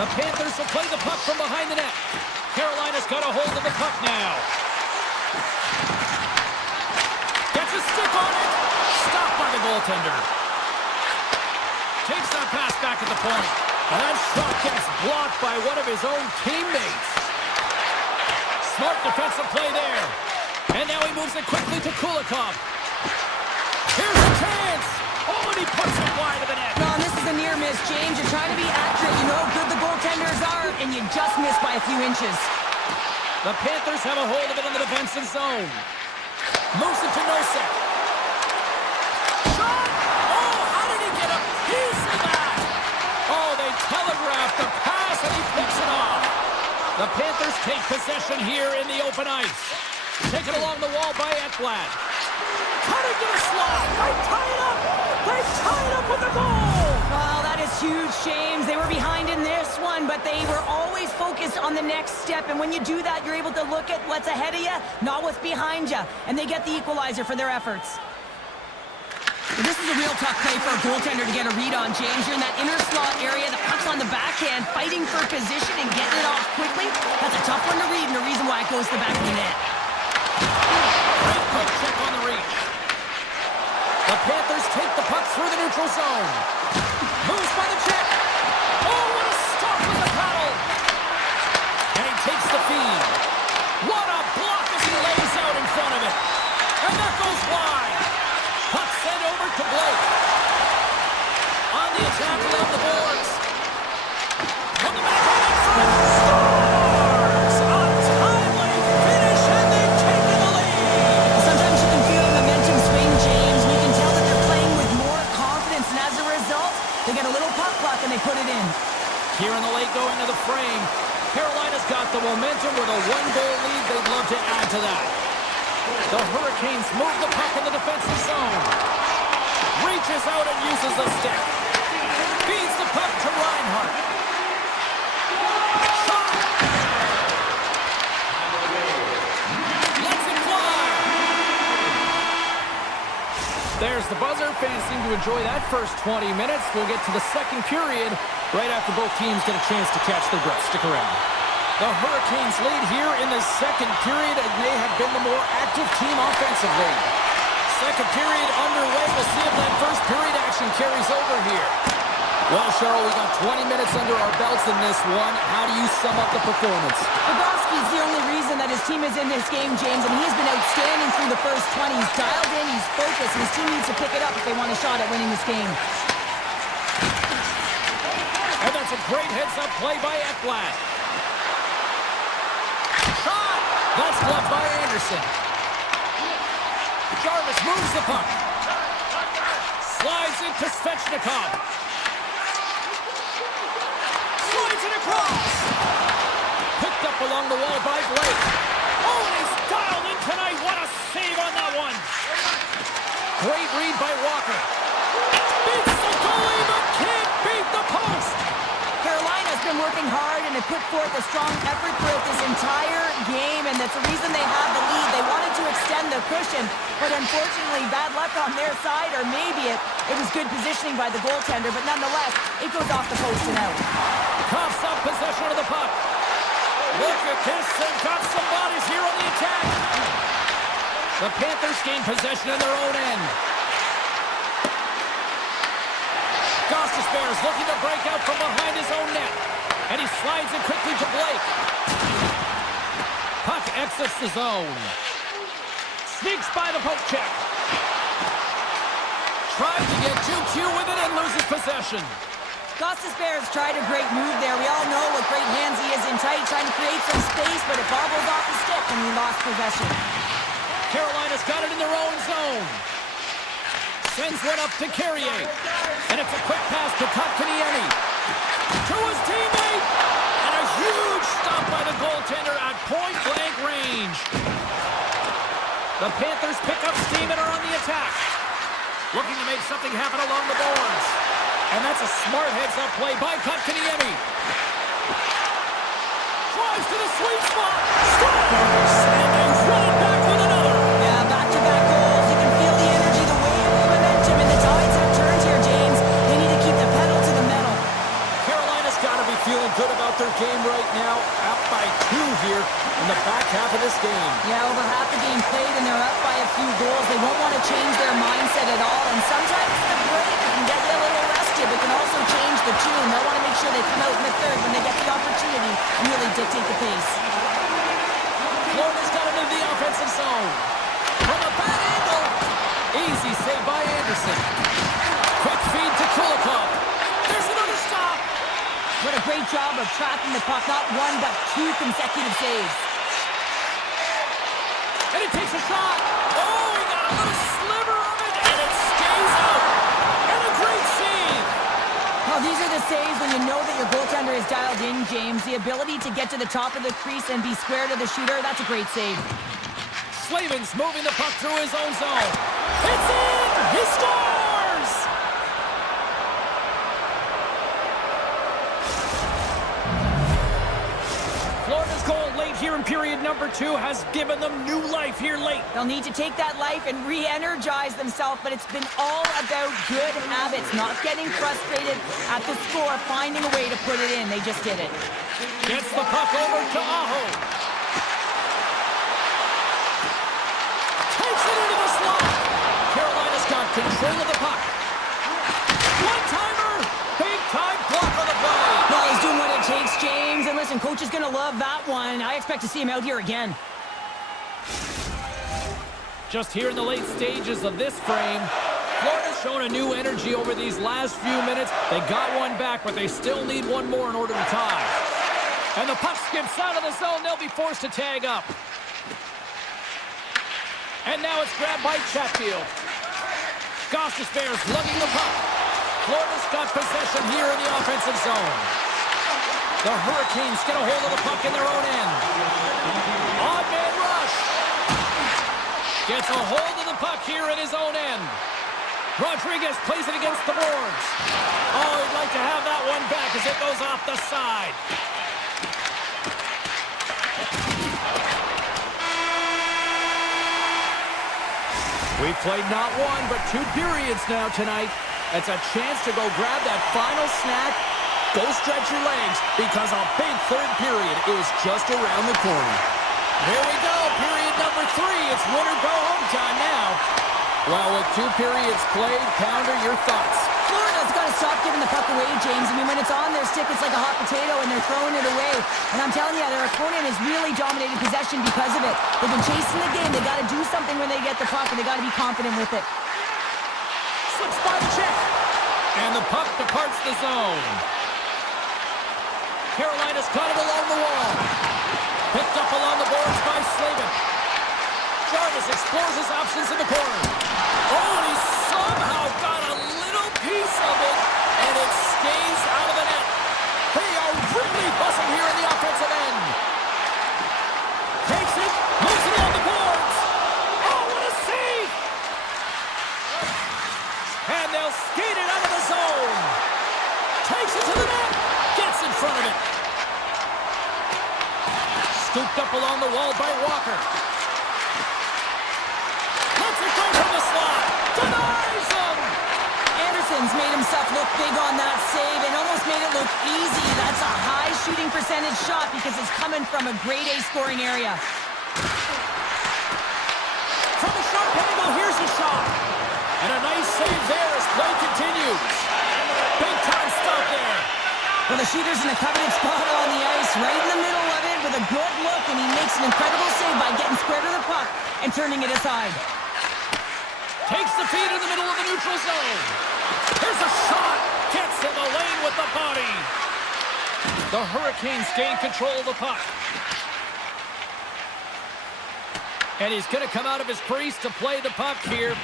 The Panthers will play the puck from behind the net. Carolina's got a hold of the puck now. Gets a stick on it. Stopped by the goaltender. Takes that pass back at the point. And that shot gets blocked by one of his own teammates. Smart defensive play there. And now he moves it quickly to Kulikov. Here's a chance. Oh, and he puts it wide of the net. No, and this is a near miss, James. You're trying to be accurate. You know how good the goaltenders are, and you just missed by a few inches. The Panthers have a hold of it in the defensive zone. Moves it to Nosek. Shot! Oh, how did he get a piece of that? Oh, they telegraphed the pass, and he picks it off. The Panthers take possession here in the open ice. Taken along the wall by Ekblad. Cutting to the slot. They tie it up. They tie it up with the goal. Well, that is huge, James. They were behind in this one, but they were always focused on the next step. And when you do that, you're able to look at what's ahead of you, not what's behind you. And they get the equalizer for their efforts. This is a real tough play for a goaltender to get a read on, James. You're in that inner slot area, the puck's on the backhand, fighting for position and getting it off quickly. That's a tough one to read, and the reason why it goes to the back of the net. Great poke check on the reach. The Panthers take the puck through the neutral zone. Moves by the check. Oh, what a stop with the paddle. And he takes the feed. What a block as he lays out in front of it. And that goes wide. Puck sent over to Blake. On the attack along the boards. From the backhand in front. Scores! A timely finish, and they've taken the lead. Sometimes you can feel the momentum swing, James, and you can tell that they're playing with more confidence, and as a result, they get a little puck luck and they put it in. Here in the late going to the frame, Carolina's got the momentum with a one-goal lead. They'd love to add to that. The Hurricanes move the puck in the defensive zone. Reaches out and uses the stick. Feeds the puck to Reinhart. Shot. Lets it fly. There's the buzzer. Fans seem to enjoy that first 20 minutes. We'll get to the second period right after both teams get a chance to catch their breath. Stick around. The Hurricanes lead here in the second period and may have been the more active team offensively. Second period underway. We'll see if that first period action carries over here. Well, Cheryl, we got 20 minutes under our belts in this one. How do you sum up the performance? Bobrovsky's the only reason that his team is in this game, James, and he's been outstanding through the first 20. He's dialed in, he's focused, and his team needs to pick it up if they want a shot at winning this game. And that's a great heads-up play by Ekblad. Shot! That's blocked by Anderson. Jarvis moves the puck. Slides into Svechnikov. Slides it across. Picked up along the wall by Blake. Oh, and he's dialed in tonight. What a save on that one. Great read by Walker. Beats the goalie, but can't beat the post. Carolina's been working hard and have put forth a strong effort throughout this entire game, and that's the reason they have the lead. They wanted to extend the cushion, but unfortunately bad luck on their side, or maybe it was good positioning by the goaltender, but nonetheless, it goes off the post and out. Coughs up possession of the puck. Look at this, they've got some bodies here on the attack. The Panthers gain possession in their own end. Gostisbehere looking to break out from behind his own net. And he slides it quickly to Blake. Puck exits the zone. Sneaks by the poke check. Tries to get 2Q with it and loses possession. Gostisbehere's tried a great move there. We all know what great hands he is in tight, trying to create some space, but it bobbles off the stick and he lost possession. Carolina's got it in their own zone. Sends one up to Carrier. And it's a quick pass to Kotkaniemi. To his teammate. And a huge stop by the goaltender at point-blank range. The Panthers pick up steam and are on the attack. Looking to make something happen along the boards. And that's a smart heads-up play by Kotkaniemi. Drives to the sweet spot. Scores! And they run it back with another. Yeah, back-to-back goals. You can feel the energy, the wave, the momentum, and the tides have turned here, James. They need to keep the pedal to the metal. Carolina's got to be feeling good about their game right now. Out by 2 here in the back half of this game. Yeah, over half the game played, and they're up by a few goals. They won't want to change their mindset at all, and sometimes the break can get you a little rested, but can also change the tune. They'll want to make sure they come out in the third when they get the opportunity and really dictate the pace. Florida's got it in the offensive zone. From a bad angle. Easy save by Anderson. Quick feed to Kulikov. There's another stop. What a great job of tracking the puck. Not one, but 2 consecutive saves. And he takes a shot. Oh, he got a little sliver of it, and it stays out. And a great save. Well, these are the saves when you know that your goaltender is dialed in, James. The ability to get to the top of the crease and be square to the shooter, that's a great save. Slavin's moving the puck through his own zone. It's in! He scores! Florida's goal late here in period number 2 has given them new life here late. They'll need to take that life and re-energize themselves, but it's been all about good habits, not getting frustrated at the score, finding a way to put it in. They just did it. Gets the puck over to Aho. Takes it into the slot. Carolina's got control of the puck. One-timer. Big-time block on the play. Well, he's doing what it takes, James. And listen, coach is going to love that one. I expect to see him out here again. Just here in the late stages of this frame, Florida's shown a new energy over these last few minutes. They got one back, but they still need one more in order to tie. And the puck skips out of the zone. They'll be forced to tag up. And now it's grabbed by Chatfield. Gostisbehere's lugging the puck. Florida's got possession here in the offensive zone. The Hurricanes get a hold of the puck in their own end. Odd man rush. Gets a hold of the puck here in his own end. Rodriguez plays it against the boards. Oh, he'd like to have that one back as it goes off the side. We've played not one, but 2 periods now tonight. It's a chance to go grab that final snack. Go stretch your legs, because a big third period is just around the corner. Here we go, period number 3. It's win or go home time now. Well, with 2 periods played, Pounder, your thoughts? Florida's got to stop giving the puck away, James. I mean, when it's on their stick, it's like a hot potato, and they're throwing it away. And I'm telling you, their opponent has really dominated possession because of it. They've been chasing the game. They got to do something when they get the puck, and they got to be confident with it. Slips by the check. And the puck departs the zone. Carolina's got it along the wall. Picked up along the boards by Slavin. Jarvis explores his options in the corner. Oh, and he somehow got a little piece of it, and it stays out of the net. They are really buzzing here in the offensive end. Takes it, moves it along the boards. Oh, what a save! And they'll skate it out of the zone. Takes it to the net. Gets in front of it. Scooped up along the wall by Walker. Lets it go from the slot. Denies him. Anderson's made himself look big on that save and almost made it look easy. That's a high shooting percentage shot because it's coming from a grade A scoring area. From a sharp angle, here's a shot. And a nice save there as play continues. Big time stop there. Well, the shooter's in a coveted spot on the ice, right in the middle of it with a good look, and he makes an incredible save by getting square to the puck and turning it aside. Takes the feed in the middle of the neutral zone. Here's a shot. Gets in the lane with the body. The Hurricanes gain control of the puck. And he's going to come out of his crease to play the puck here.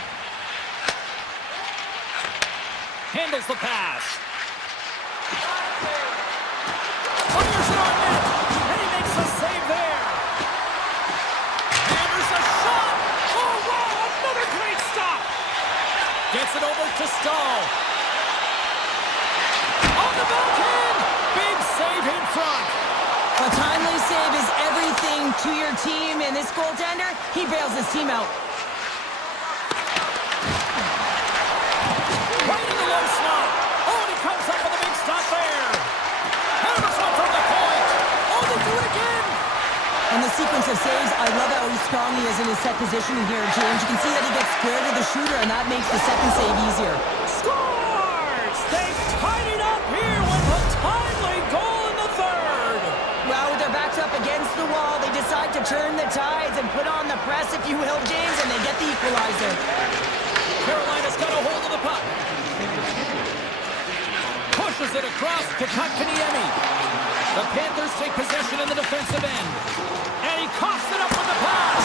Handles the pass. Fires it on net, and he makes a save there. Hammers a shot. Oh, wow, another great stop. Gets it over to Stahl. On the backhand. Big save in front. A timely save is everything to your team, and this goaltender, he bails his team out. Right in the low slot. Oh, and he comes up with a big stop there. Hammers one from the point. Oh, they do it again. In the sequence of saves, I love how strong he is in his set positioning here, James. You can see that he gets square to the shooter, and that makes the second save easier. Scores! They've tied it up here with a timely goal in the third. Well, with their backs up against the wall, they decide to turn the tides and put on the press, if you will, James, and they get the equalizer. Carolina's got a hold of the puck. Pushes it across to Kotkaniemi. The Panthers take possession in the defensive end. And he coughs it up with the pass.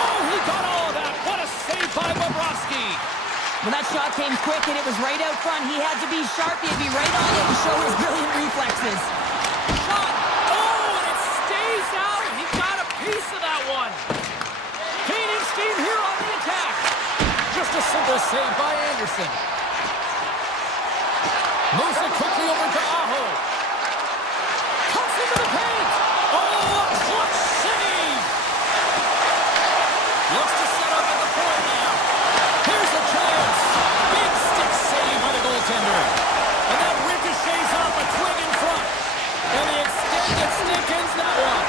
Oh, he got all of that. What a save by Bobrovsky. Well, that shot came quick, and it was right out front. He had to be sharp. He had to be right on it and show his brilliant reflexes. Shot. Oh, and it stays out. He got a piece of that one. Gaining steam here on the attack. Just a simple save by Anderson. Moves it quickly over to Aho. Cuts into the paint. Oh, a clutch save. Looks to set up at the point now. Here's a chance. Big stick save by the goaltender. And that ricochets off a twig in front. And the extended stick ends that one.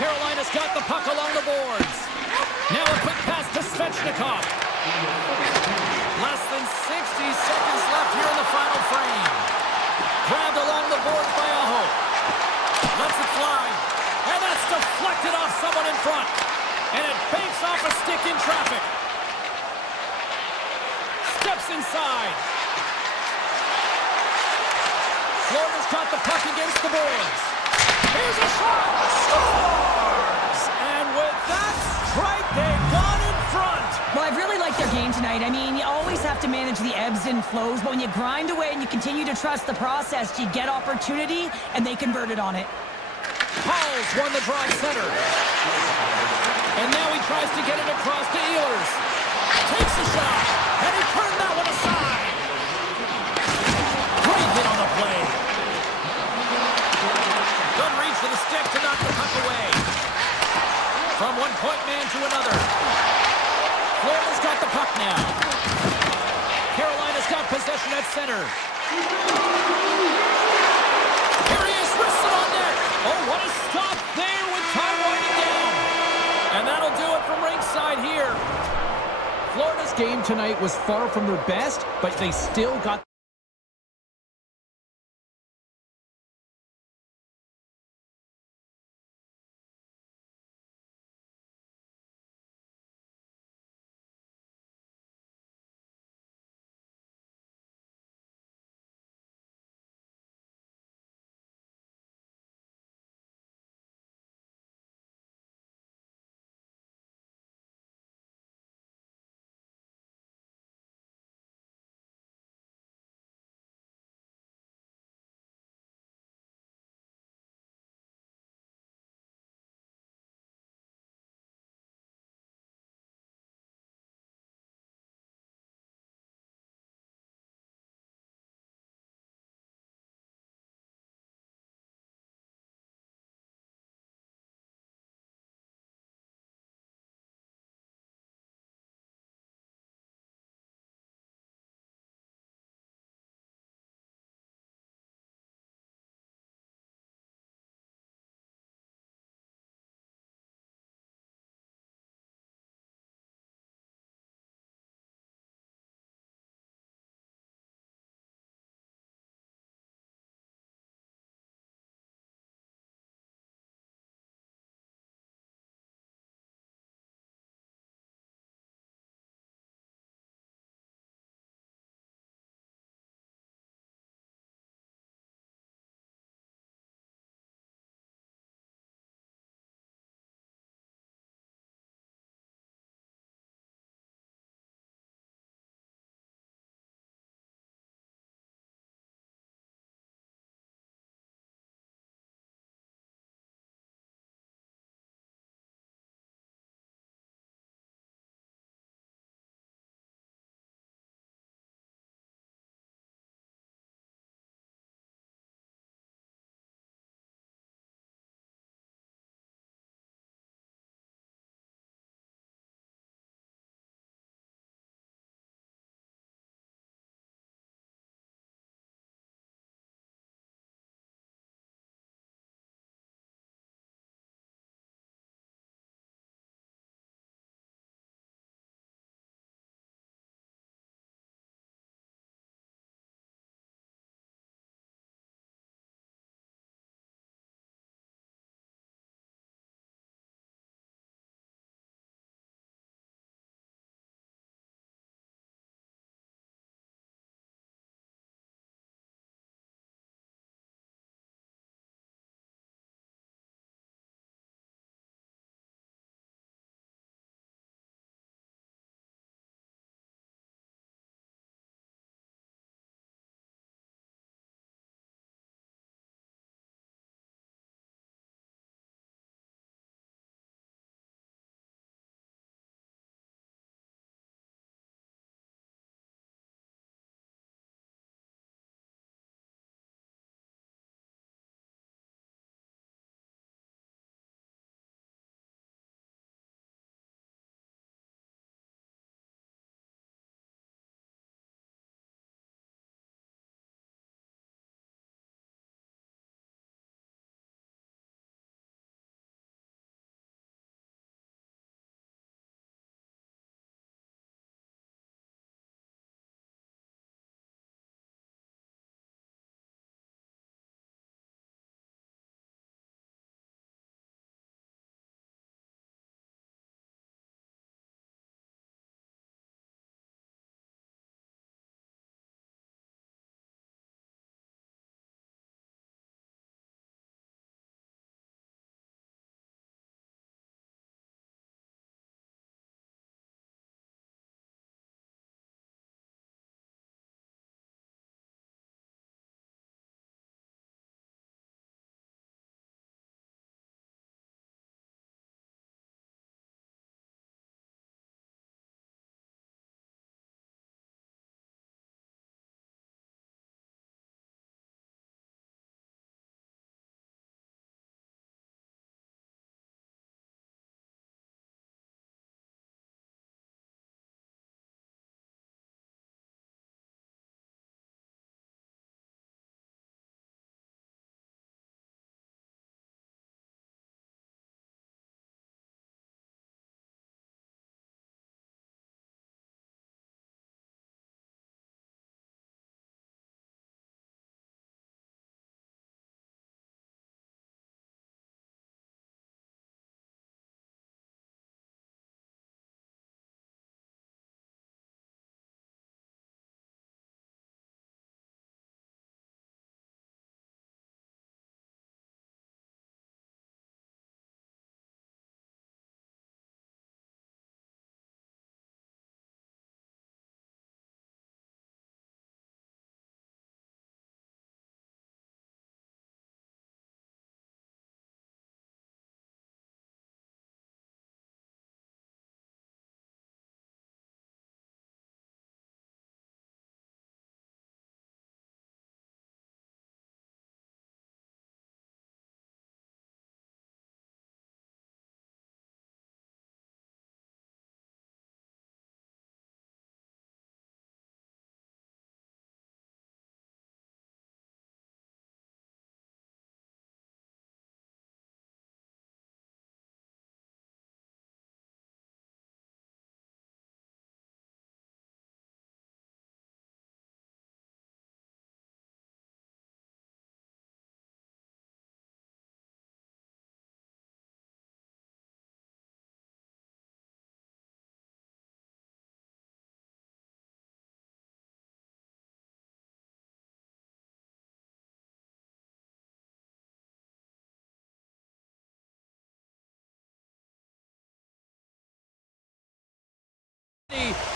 Carolina's got the puck along the boards. Now a quick pass to Svechnikov. Less than 60 seconds left here in the final frame. Grabbed along the boards by Aho. Lets it fly. And that's deflected off someone in front. And it banks off a stick in traffic. Steps inside. Florida's got the puck against the boards. Here's a shot. Scores! And with that strike, they've gone in front. Well, I've really liked their game tonight. I mean, you always have to manage the ebbs and flows, but when you grind away and you continue to trust the process, you get opportunity, and they converted on it. Oh, Ehlers won the draw at center. And now he tries to get it across to Ehlers. Takes a shot, and he turned that one aside. Great hit on the play. Good reach for the stick to knock the puck away. From one point man to another. Florida's got the puck now. Carolina's got possession at center. Here he is, wristed on net. Oh, what a stop there with time winding down. And that'll do it from ringside here. Florida's game tonight was far from their best, but they still got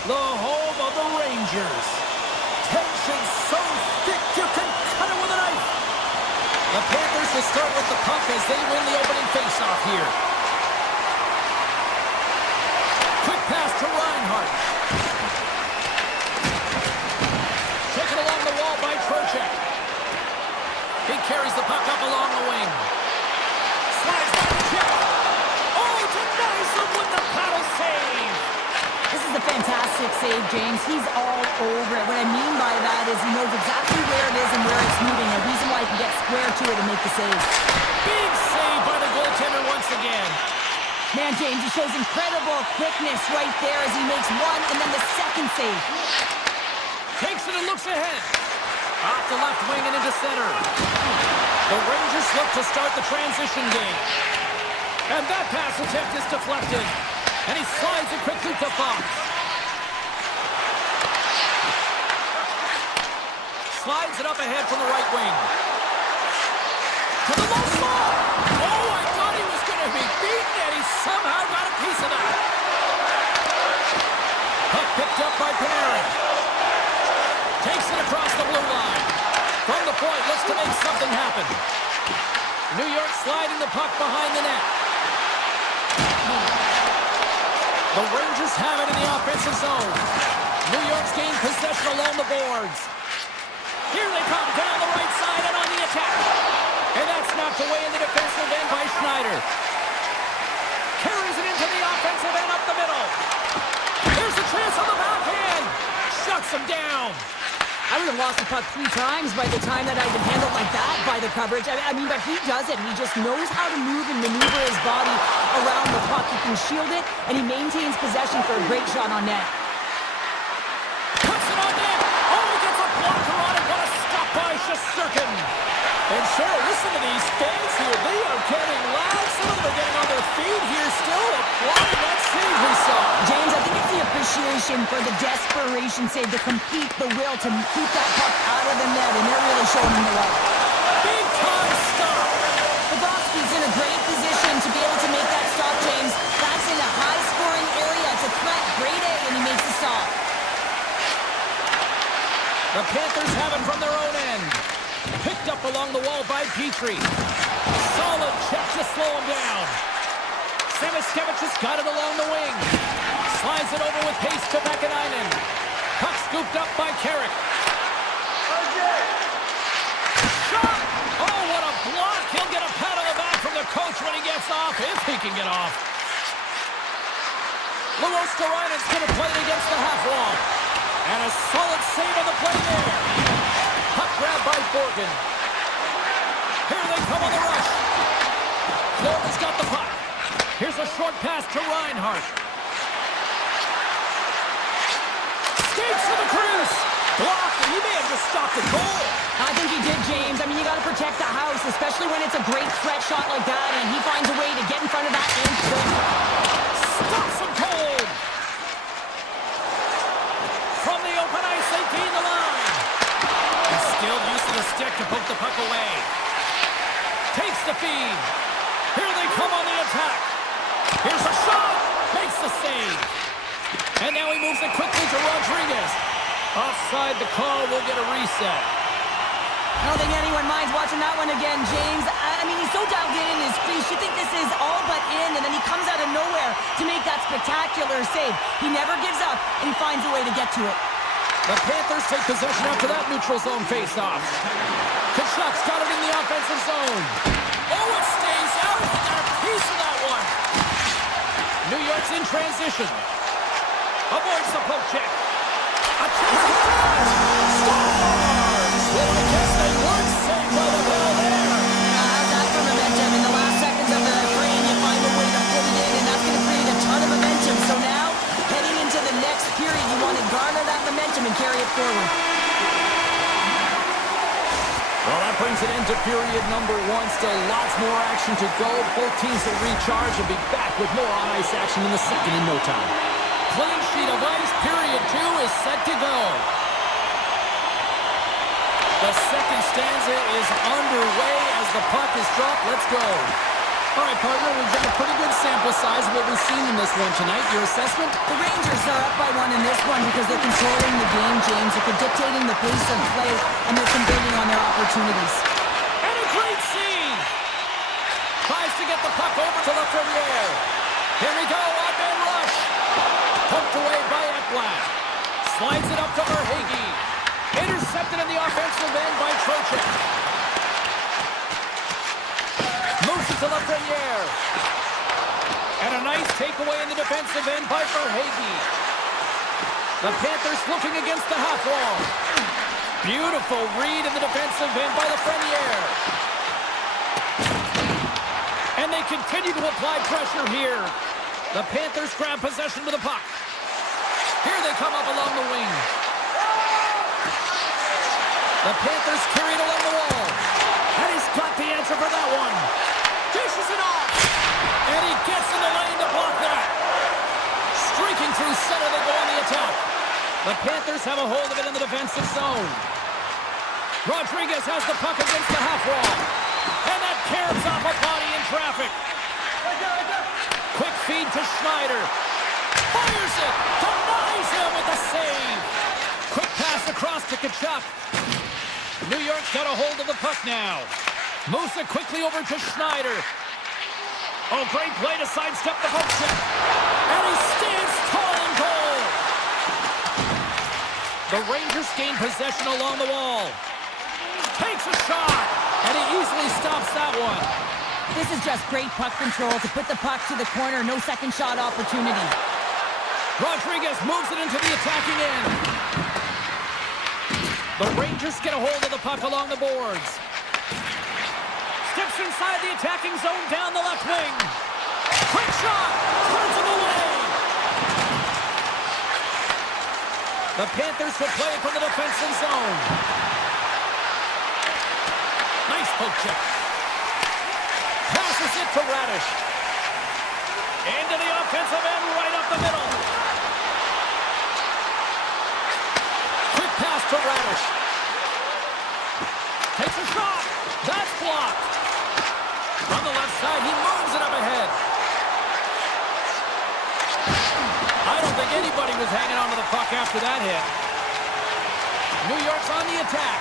the home of the Rangers. Tension so thick you can cut it with a knife. The Panthers will start with the puck as they win the opening faceoff here. Quick pass to Reinhart. Taken along the wall by Trocheck. He carries the puck up along the wing. Slides by the check. Oh, denies him with the paddle save. This is a fantastic save, James. He's all over it. What I mean by that is he knows exactly where it is and where it's moving. A reason why he can get square to it and make the save. Big save by the goaltender once again. Man, James, he shows incredible quickness right there as he makes one and then the second save. Takes it and looks ahead. Off the left wing and into center. The Rangers look to start the transition game. And that pass attempt is deflected. And he slides it quickly to Fox. Slides it up ahead from the right wing. To the low slot. Oh, I thought he was going to be beaten, and he somehow got a piece of that. Puck picked up by Panarin. Takes it across the blue line. From the point, looks to make something happen. New York sliding the puck behind the net. The Rangers have it in the offensive zone. New York's gained possession along the boards. Here they come down the right side and on the attack. And that's knocked away in the defensive end by Schneider. Carries it into the offensive end up the middle. Here's a chance on the backhand. Shuts him down. I would have lost the puck 3 times by the time that I'd been handled like that by the coverage. I mean, but he does it. He just knows how to move and maneuver his body around the puck. He can shield it, and he maintains possession for a great shot on net. Puts it on net. Oh, he gets a blocker on it. What a stop by Shesterkin. And sure, listen to these fans here. They are getting loud. Some of them are getting on their feet here still. Applauding that save we saw. James, I think it's the appreciation for the desperation save to complete the will to keep that puck out of the net, and they're really showing him the way. Big time stop. Bobrovsky's in a great position to be able to make that stop, James. That's in a high-scoring area. It's a threat, grade A, and he makes the stop. The Panthers have it from their own end. Picked up along the wall by Petrie. Solid check to slow him down. Samoskevich has got it along the wing. Slides it over with pace to Vakanainen. Puck scooped up by Carrick. Shot! Oh, what a block! He'll get a pat on the back from the coach when he gets off, if he can get off. Luosterainen's going to play it against the half wall. And a solid save on the play there. Puck grab by Borgen. Here they come on the rush. Florida's got the puck. Here's a short pass to Reinhart. Skates to the crease. Blocked, and he may have just stopped the goal. I think he did, James. I mean, you got to protect the house, especially when it's a great threat shot like that, and he finds a way to get in front of that and quick. Stops him cold. From the open ice, they gain the line. He's still used to the stick to poke the puck away. Takes the feed. Here they come on the attack. Here's a shot. Makes the save. And now he moves it quickly to Rodriguez. Offside the call. Will get a reset. I don't think anyone minds watching that one again, James. I mean, he's so dialed in his crease. You think this is all but in, and then he comes out of nowhere to make that spectacular save. He never gives up, and he finds a way to get to it. The Panthers take possession after that neutral zone face-off. Kachuk's got it in the offensive zone. Oh, it stays out. He got a piece of that one. New York's in transition. Avoids the poke check. A chance to finish. Scores! Well, I guess they weren't saved by the bell there. That's for momentum. In the last seconds of the frame, you find a way to put it in, and that's going to create a ton of momentum. So now, heading into the next period, you want to garner that momentum and carry it forward. Well, that brings it into period number 1. Still lots more action to go. Both teams will recharge and be back with more on-ice action in the second in no time. Clean sheet of ice. Period 2 is set to go. The second stanza is underway as the puck is dropped. Let's go. All right, partner, we've got a pretty good sample size of what we've seen in this one tonight. Your assessment? The Rangers are up by one in this one because they're controlling the game, James. They're dictating the pace of play, and they're converting on their opportunities. And a great save! Tries to get the puck over to Lafreniere. Here we go, one-man rush. Poked away by Ekblad. Slides it up to Verhaeghe. Intercepted in the offensive end by Trocheck. Moves it to Lafreniere. And a nice takeaway in the defensive end by Verhaeghe. The Panthers looking against the half wall. Beautiful read in the defensive end by Lafreniere. And they continue to apply pressure here. The Panthers grab possession with the puck. Here they come up along the wing. The Panthers carry it along the wall. And he's got the answer for that one. Dishes it off. And he gets in the lane to block that. Streaking through center, they go on the attack. The Panthers have a hold of it in the defensive zone. Rodriguez has the puck against the half wall. And that carries off a body in traffic. Quick feed to Schneider. Fires it. Denies him with the save. Quick pass across to Tkachuk. New York's got a hold of the puck now. Moves it quickly over to Schneider. Oh, great play to sidestep the poke check. And he stands tall in goal. The Rangers gain possession along the wall. Takes a shot. And he easily stops that one. This is just great puck control to put the puck to the corner. No second shot opportunity. Rodriguez moves it into the attacking end. The Rangers get a hold of the puck along the boards. Steps inside the attacking zone down the left wing. Quick shot. Turns him away. The Panthers will play it from the defensive zone. Nice poke check. Passes it to Radish. Into the offensive end, right up the middle. Quick pass to Radish. Takes a shot. That's blocked. On the left side, he moves it up ahead. I don't think anybody was hanging on to the puck after that hit. New York's on the attack.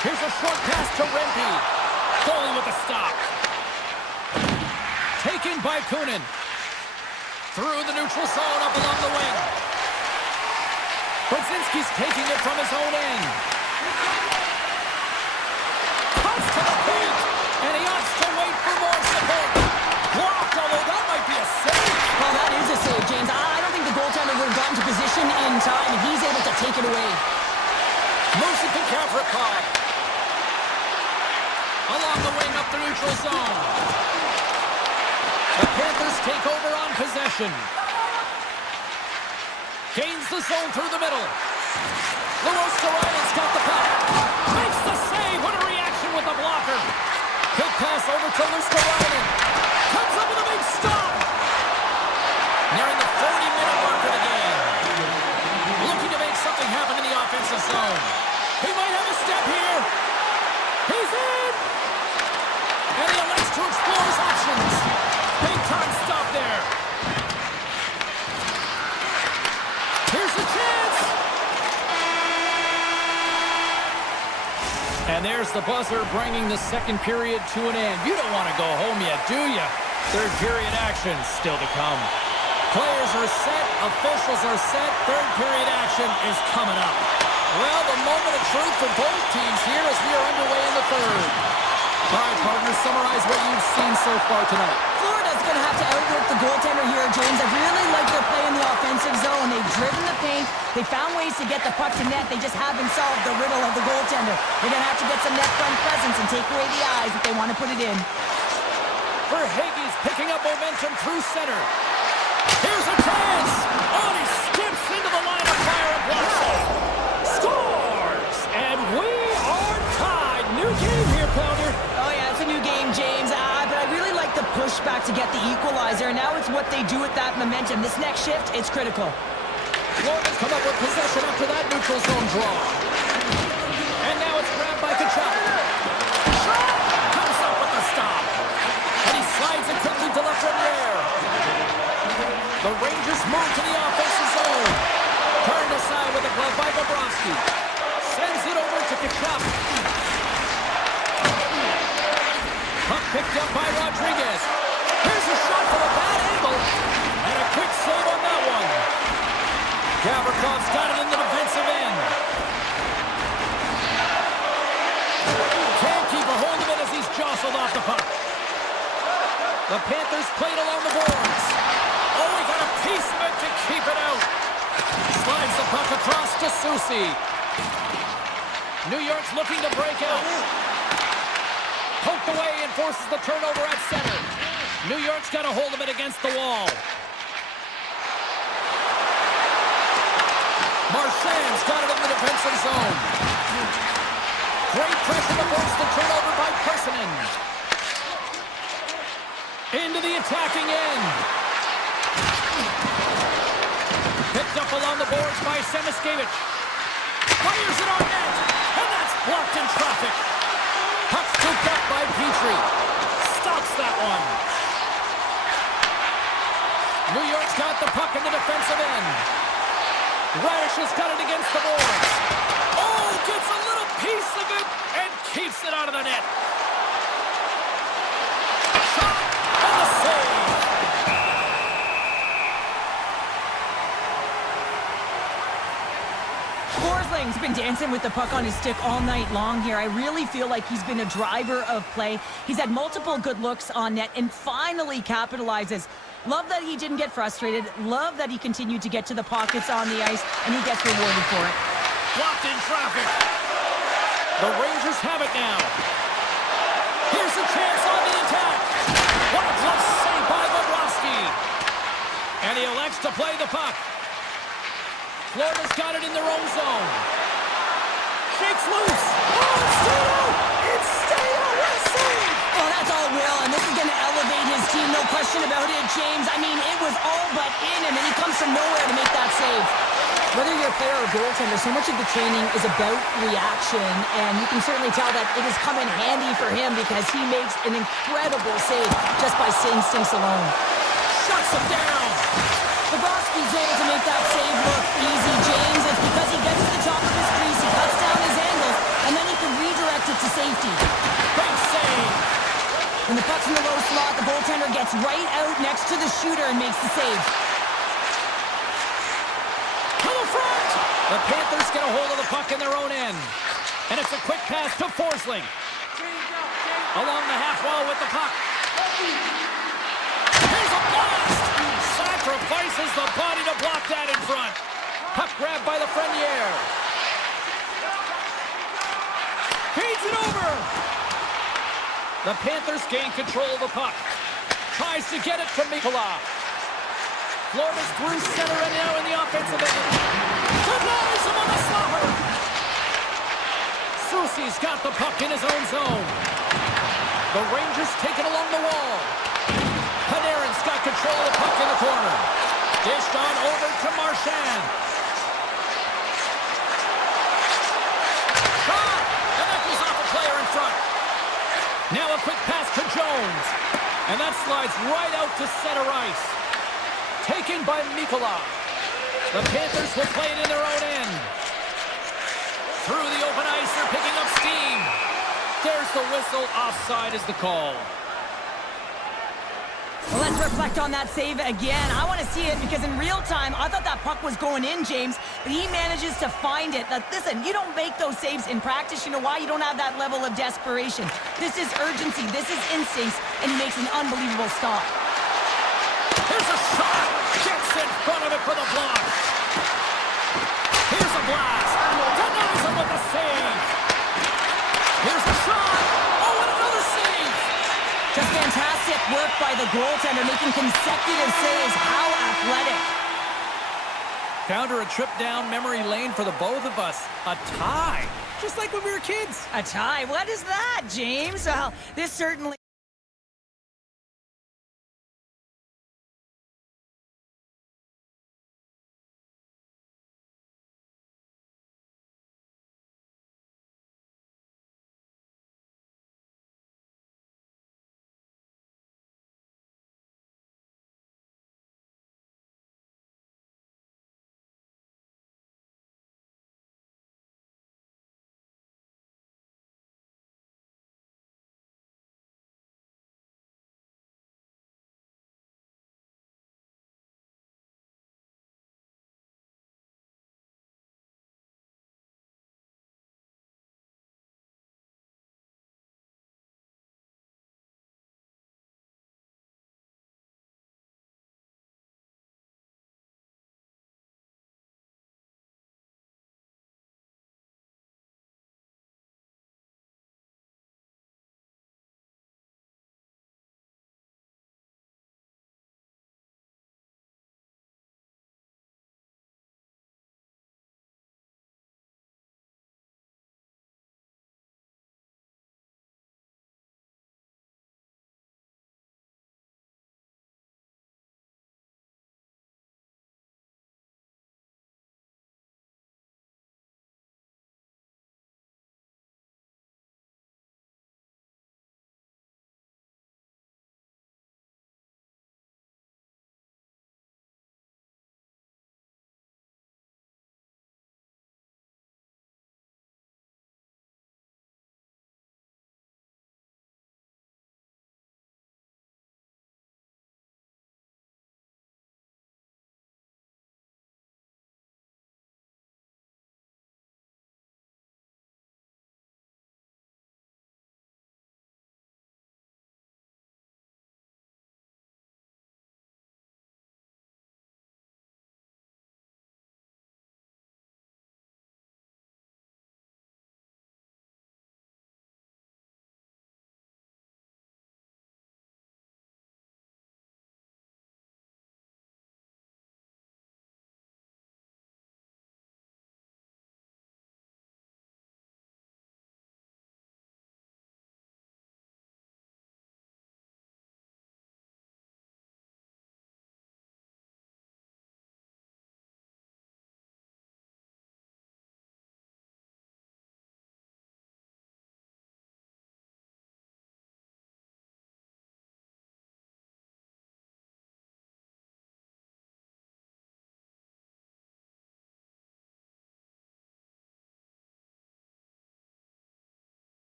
Here's a short pass to Rempe. Goalie with a stop. Taken by Kunin. Through the neutral zone up along the wing. Brzezinski's taking it from his own end. Cuts to the paint. And he opts to wait for more support. Blocked, although that might be a save. Well, that is a save, James. I don't think the goaltender would have gotten to position in time, and he's able to take it away. Moves it to Gavrikov. Along the wing up the neutral zone. The Panthers take over on possession. Gains the zone through the middle. Luosterainen's got the puck. Makes the save. What a reaction with the blocker. Quick pass over to Luosterainen. Comes up with a big stop. Nearing the 40-minute mark of the game. Looking to make something happen in the offensive zone. He might have a step here. He's in. And he elects to explore his options. Big time stop there. Here's the chance. And there's the buzzer bringing the second period to an end. You don't want to go home yet, do you? Third period action still to come. Players are set, officials are set, third period action is coming up. Well, the moment of truth for both teams here as we are underway in the third. All right, partners, summarize what you've seen so far tonight. Florida's going to have to outwork the goaltender here, James. I really like their play in the offensive zone. They've driven the paint. They found ways to get the puck to net. They just haven't solved the riddle of the goaltender. They're going to have to get some net front presence and take away the eyes if they want to put it in. Verhaeghe's picking up momentum through center. Here's a chance. Oh, and he skips into the line of fire and blocks it. Scores! And we are tied. New game here, Pounder. Oh, yeah, it's a new game, James. But I really like the pushback to get the equalizer. And now it's what they do with that momentum. This next shift, it's critical. Florida's come up with possession after that neutral zone draw. And now it's grabbed by Tkachuk. Shot! Comes up with the stop. And he slides it quickly to Lafreniere. The Rangers move to the offensive zone. Turned aside with a glove by Bobrovsky. Sends it over to Kachuk. Puck picked up by Rodriguez. Here's a shot from a bad angle. And a quick save on that one. Gavrikov's got it in the defensive end. Can't keep a hold of it as he's jostled off the puck. The Panthers played along the boards. Oh, he got a piece of it to keep it out. Slides the puck across to Susi. New York's looking to break out. Poked away and forces the turnover at center. New York's got a hold of it against the wall. Marchand's got it in the defensive zone. Great pressure to force the turnover by Persinen. Into the attacking end. Picked up along the boards by Semiskevich. Fires it on net. And that's blocked in traffic. Puck scooped up by Petrie. Stops that one. New York's got the puck in the defensive end. Radish has got it against the boards. Oh, gets a little piece of it and keeps it out of the net. Shot and the save. Forsling's been dancing with the puck on his stick all night long here. I really feel like he's been a driver of play. He's had multiple good looks on net and finally capitalizes. Love that he didn't get frustrated. Love that he continued to get to the pockets on the ice, and he gets rewarded for it. Blocked in traffic. The Rangers have it now. Here's a chance on the attack. What a glove save by Bobrovsky. And he elects to play the puck. Florida's got it in their own zone. Shakes loose. Oh, it's stayed out. It's stayed out. What a save. Oh, that's all Will, and this is going to elevate his team, no question about it, James. I mean, it was all but in, and then he comes from nowhere to make that save. Whether you're a player or goaltender, so much of the training is about reaction, and you can certainly tell that it has come in handy for him because he makes an incredible save just by instincts alone. Shuts him down. Bobrovsky's able to make that save look easy, James. It's because he gets to the top of his crease, he cuts down his angles, and then he can redirect it to safety. Big save. When the puck's in the low slot, the goaltender gets right out next to the shooter and makes the save. To the front! The Panthers get a hold of the puck in their own end. And it's a quick pass to Forsling. Along the half wall with the puck. Here's a blast! Sacrifices the body to block that in front. Puck grabbed by the Frenier. Feeds it over! The Panthers gain control of the puck. Tries to get it to Mikula. Florida's through center and now in the offensive end. Denies him on the slobber. Susi's got the puck in his own zone. The Rangers take it along the wall. Panarin's got control of the puck in the corner. Dished on over to Marchand. Shot! And that goes off a player in front. Now a quick pass to Jones. And that slides right out to center ice. Taken by Mikula. The Panthers will play it in their own end. Through the open ice, they're picking up steam. There's the whistle. Offside is the call. Well, let's reflect on that save again. I want to see it because in real time, I thought that puck was going in, James, but he manages to find it. Now, listen, you don't make those saves in practice. You know why? You don't have that level of desperation. This is urgency. This is instincts, and he makes an unbelievable stop. Here's a shot. Gets in front of it for the block. Here's a blast. Denies him with the save. Here's the shot. Oh, and another save. Just fantastic work by the goaltender, making consecutive saves. How athletic. Counter a trip down memory lane for the both of us. A tie. Just like when we were kids. A tie? What is that, James? Well, this certainly...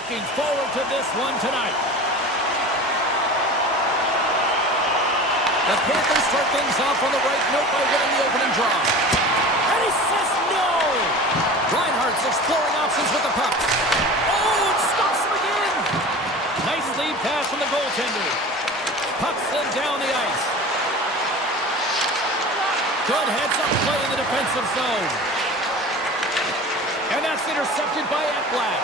looking forward to this one tonight. The Panthers start things off on the right note by winning the opening draw. And he says no! Reinhardt's exploring options with the puck. Oh, it stops him again! Nice lead pass from the goaltender. Puck sent down the ice. Good heads-up play in the defensive zone. And that's intercepted by Ekblad.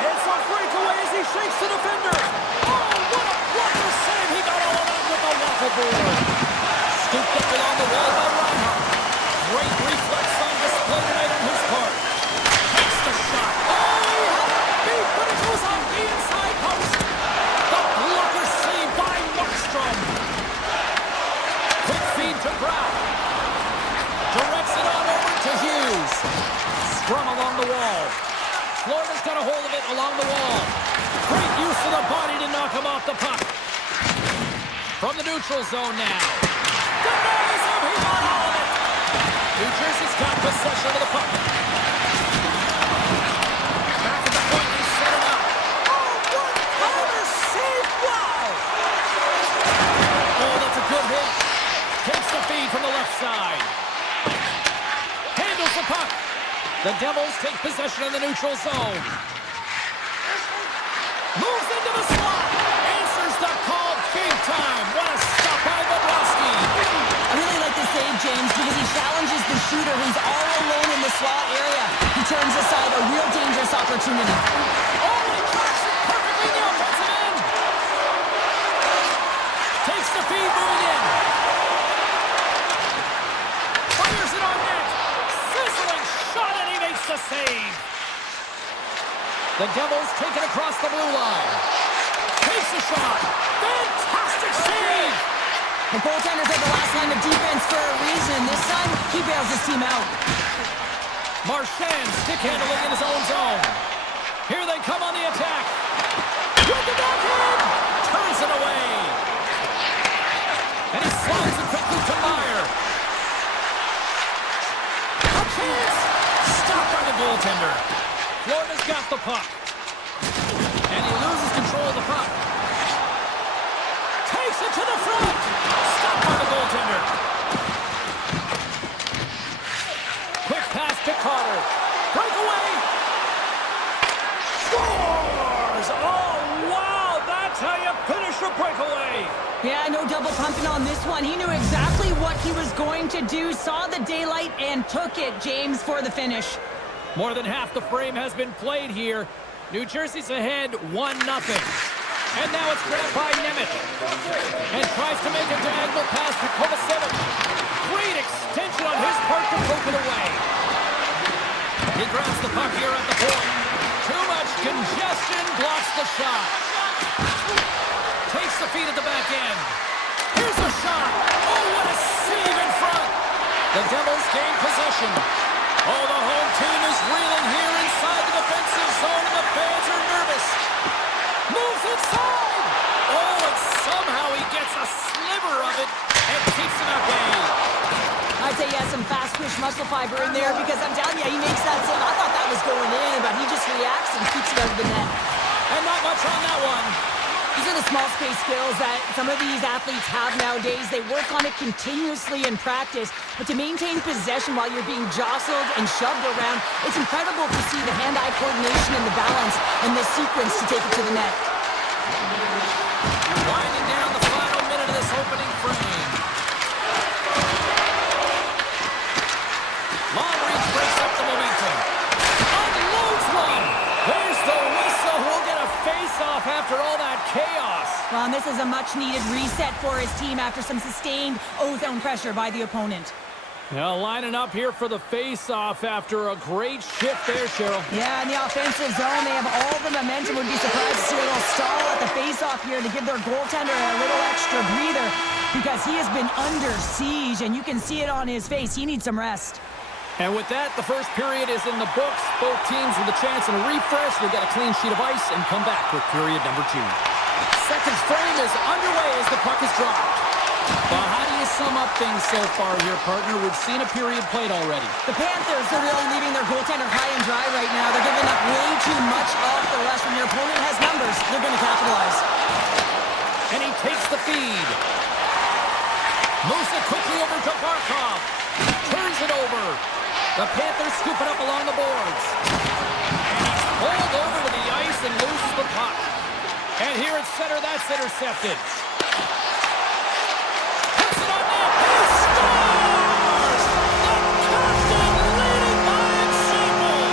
It's a breakaway as he shakes the defender. Oh, what a blocker save! He got all of that with the waffle board. Scooped up along the wall by Reinhardt. Great reflex on display tonight on his part. Takes the shot. Oh, he had it beat, but it goes off the inside post. The blocker saved by Markstrom. Quick feed to Brown. Directs it on over to Hughes. Scrum along the wall. Florida's got a hold of it along the wall. Great use of the body to knock him off the puck. From the neutral zone now. Denies him, he got all of it. New Jersey's got possession of the puck. Back at the point, they set it up. Oh, what counter save! Wow! Oh, that's a good hit. Takes the feed from the left side. Handles the puck. The Devils take possession of the neutral zone. Moves into the slot. Answers the call big time. What a stop by Bobrovsky. I really like the save, James, because he challenges the shooter who's all alone in the slot area. He turns aside a real dangerous opportunity. Oh, he tracks it perfectly in the offensive end. Takes the feed moving in. Fires it on net. Sizzling shot, and he makes the save. The Devils take it across the blue line. Takes the shot. Fantastic save. The goaltender's at the last line of defense for a reason. This time, he bails his team out. Marchand stick handling in his own zone. Here they come on the attack. With the backhand. Turns it away. And he slides it quickly to Meyer. A chance. Stopped by the goaltender. Florida's got the puck. And he loses control of the puck. Takes it to the front. Stopped by the goaltender. Quick pass to Carter. Breakaway. Scores! Oh, wow! That's how you finish a breakaway. Yeah, no double pumping on this one. He knew exactly what he was going to do, saw the daylight, and took it, James, for the finish. More than half the frame has been played here. New Jersey's ahead 1-0. And now it's grabbed by Nemeth. And tries to make a diagonal pass to Kovacevic. Great extension on his part to poke it away. He grabs the puck here at the point. Too much congestion, blocks the shot. Takes the feed at the back end. Here's a shot. Oh, what a save in front. The Devils gain possession. Oh, the home team is reeling here inside the defensive zone, and the fans are nervous. Moves inside. Oh, and somehow he gets a sliver of it and keeps him at bay. I'd say he has some fast twitch muscle fiber in there because I'm telling you, he makes that save. I thought that was going in, but he just reacts and keeps it out of the net. And not much on that one. These are the small space skills that some of these athletes have nowadays. They work on it continuously in practice, but to maintain possession while you're being jostled and shoved around, it's incredible to see the hand-eye coordination and the balance in this sequence to take it to the net. Winding down the final minute of this opening frame. Long reach breaks up the momentum. Unloads one. There's the whistle. We'll get a face-off after all that chaos. Well, and this is a much-needed reset for his team after some sustained O-zone pressure by the opponent. Now lining up here for the face-off after a great shift there, Cheryl. Yeah, in the offensive zone, they have all the momentum. Would be surprised to see a little stall at the face-off here to give their goaltender a little extra breather because he has been under siege, and you can see it on his face. He needs some rest. And with that, the first period is in the books. Both teams with a chance and a refresh. We'll get a clean sheet of ice and come back with period number 2. Second frame is underway as the puck is dropped. Well, how do you sum up things so far here, partner? We've seen a period played already. The Panthers are really leaving their goaltender high and dry right now. They're giving up way too much off the rush. When your opponent has numbers, they're going to capitalize. And he takes the feed. Moves it quickly over to Barkov. Turns it over. The Panthers scoop it up along the boards. And he's pulled over to the ice and loses the puck. And here at center, that's intercepted. Puts it on net. He scores! The captain leading by example.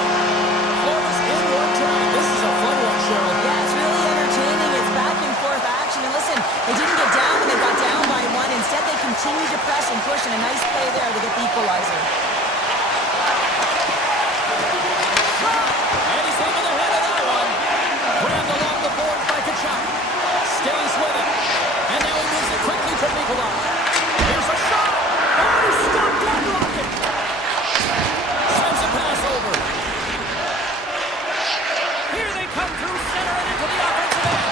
Florida's in one tonight. This is a fun one, Cheryl. Yeah, it's really entertaining. It's back and forth action. And listen, they didn't get down when they got down by one. Instead, they continued to press and push, and a nice play there to get the equalizer. And he's able to head of that one. Grabbed along the boards by Kachuk. Stays with it. And now he moves it quickly to Nikolai. Here's a shot. Oh, he stopped that rocket. Sends a pass over. Here they come through center and into the offensive end.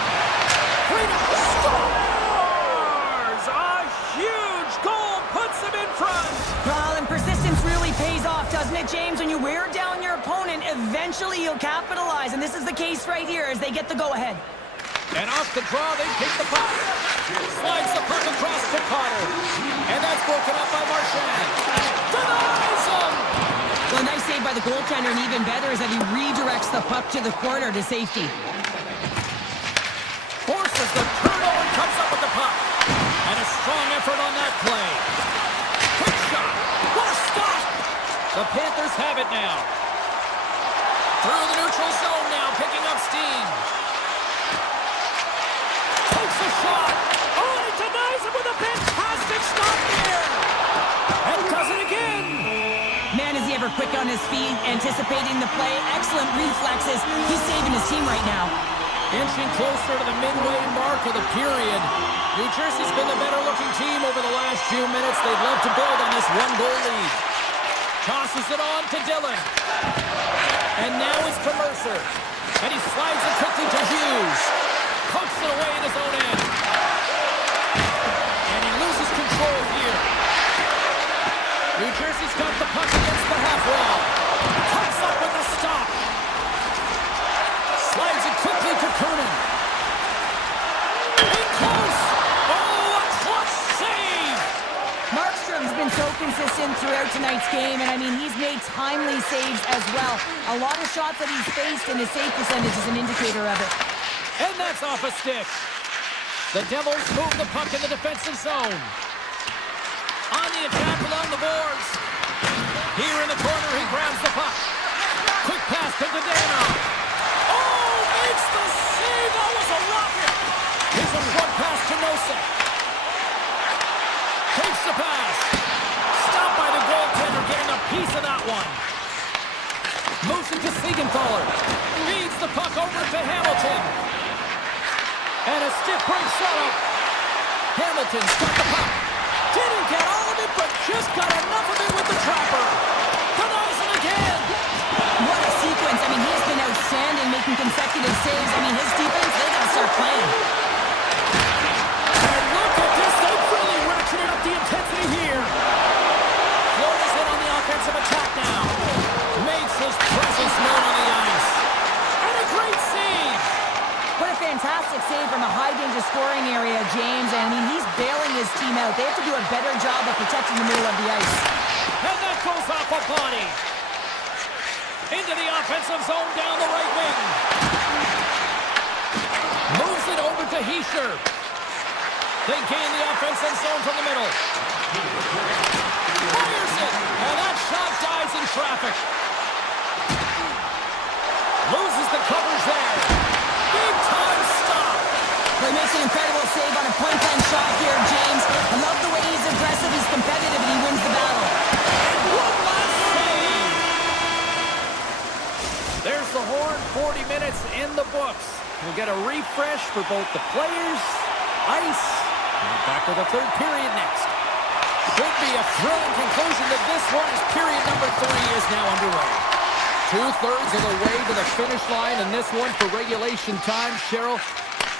Freedom scores! A huge goal puts them in front. Well, and persistence really pays off, doesn't it, James? When you wear down your opponent, eventually you'll capitalize. And this is the case right here as they get the go-ahead. And off the draw, they pick the puck. Slides the puck across to Carter. And that's broken up by Marchand. Denies him! Well, a nice save by the goaltender, and even better is that he redirects the puck to the corner to safety. Forces the turnover and comes up with the puck. And a strong effort on that play. Quick shot. What a stop! The Panthers have it now. Through the neutral zone now, picking up steam. Takes a shot. Oh, he denies him with a fantastic stop there. And does it again. Man, is he ever quick on his feet, anticipating the play. Excellent reflexes. He's saving his team right now. Inching closer to the midway mark of the period. New Jersey's been the better-looking team over the last few minutes. They'd love to build on this one-goal lead. Tosses it on to Dillon. And now it's to Mercer. And he slides it quickly to Hughes. Pokes it away in his own end. And he loses control here. New Jersey's got the puck against the half wall. Cuts up with the stop. Slides it quickly to Kernan. In close. Oh, a clutch save. Markstrom's been so consistent throughout tonight's game, and I mean, he's made timely saves as well. A lot of shots that he's faced, and his save percentage is an indicator of it. And that's off a stick. The Devils move the puck in the defensive zone. On the attack along the boards. Here in the corner, he grabs the puck. Quick pass to Dadonov. Oh, makes the save. That was a rocket. Here's a short pass to Nosek. Takes the pass. Stopped by the goaltender, getting a piece of that one. Moves it to Siegenthaler. Feeds the puck over to Hamilton. And a stiff break setup. Hamilton's got the puck. Didn't get all of it, but just got enough of it with the trapper. Denies it again. What a sequence. I mean, he's been outstanding, making consecutive saves. I mean, his defense, they got to start playing. And look at this. They've really ratcheted up the intensity here. Florida's in on the offensive attack now. Makes his presence known on the ice. And a great save. What a fantastic save from a high-danger scoring area, James. And I mean, he's bailing his team out. They have to do a better job of protecting the middle of the ice. And that goes off a body. Into the offensive zone down the right wing. Moves it over to Hischier. They gain the offensive zone from the middle. Fires it. And that shot dies in traffic. Loses the covers there. Big time stop. Well, he makes an incredible save on a point-blank shot here, James. I love the way he's aggressive, he's competitive, and he wins the battle. One last save. There's the horn. 40 minutes in the books. We'll get a refresh for both the players, ice, and we're back with the third period next. Should be a thrilling conclusion to this one as period number 3 is now underway. 2/3 of the way to the finish line in this one for regulation time. Cheryl,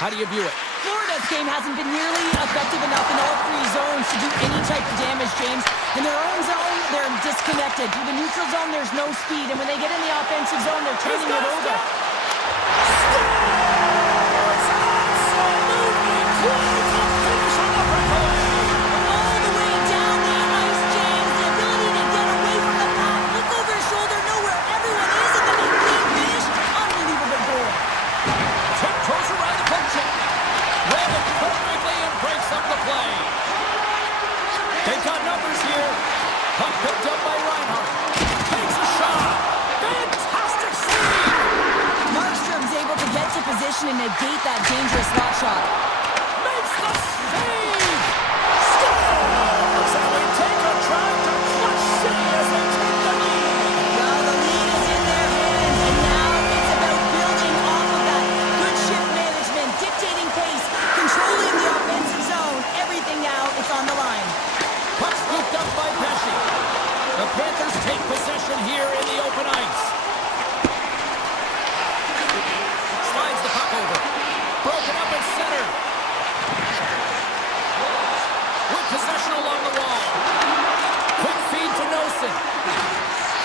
how do you view it? Florida's game hasn't been nearly effective enough in all 3 zones to do any type of damage, James. In their own zone, they're disconnected. In the neutral zone, there's no speed. And when they get in the offensive zone, they're turning it over. All the way down the ice, James. The ability to get away from the pack, look over his shoulder, know where everyone is, and then he clean finish. Unbelievable goal. Tiptoes around the puck check. Read it perfectly and breaks up the play. They've got numbers here. Puck picked up by Reinhardt. Takes a shot. Fantastic save. Markstrom's able to get to position and negate that dangerous slot shot. Makes the save. Scores. And we take a drive to Clutch City as they take the lead. Well, the lead is in their hands, and now it's about building off of that. Good shift management, dictating pace, controlling the offensive zone. Everything now, it's on the line. Puck scooped up by Pesci. The Panthers take possession here in the open ice. Slides the puck over. Broken up at center. With possession along the wall. Quick feed to Nosen.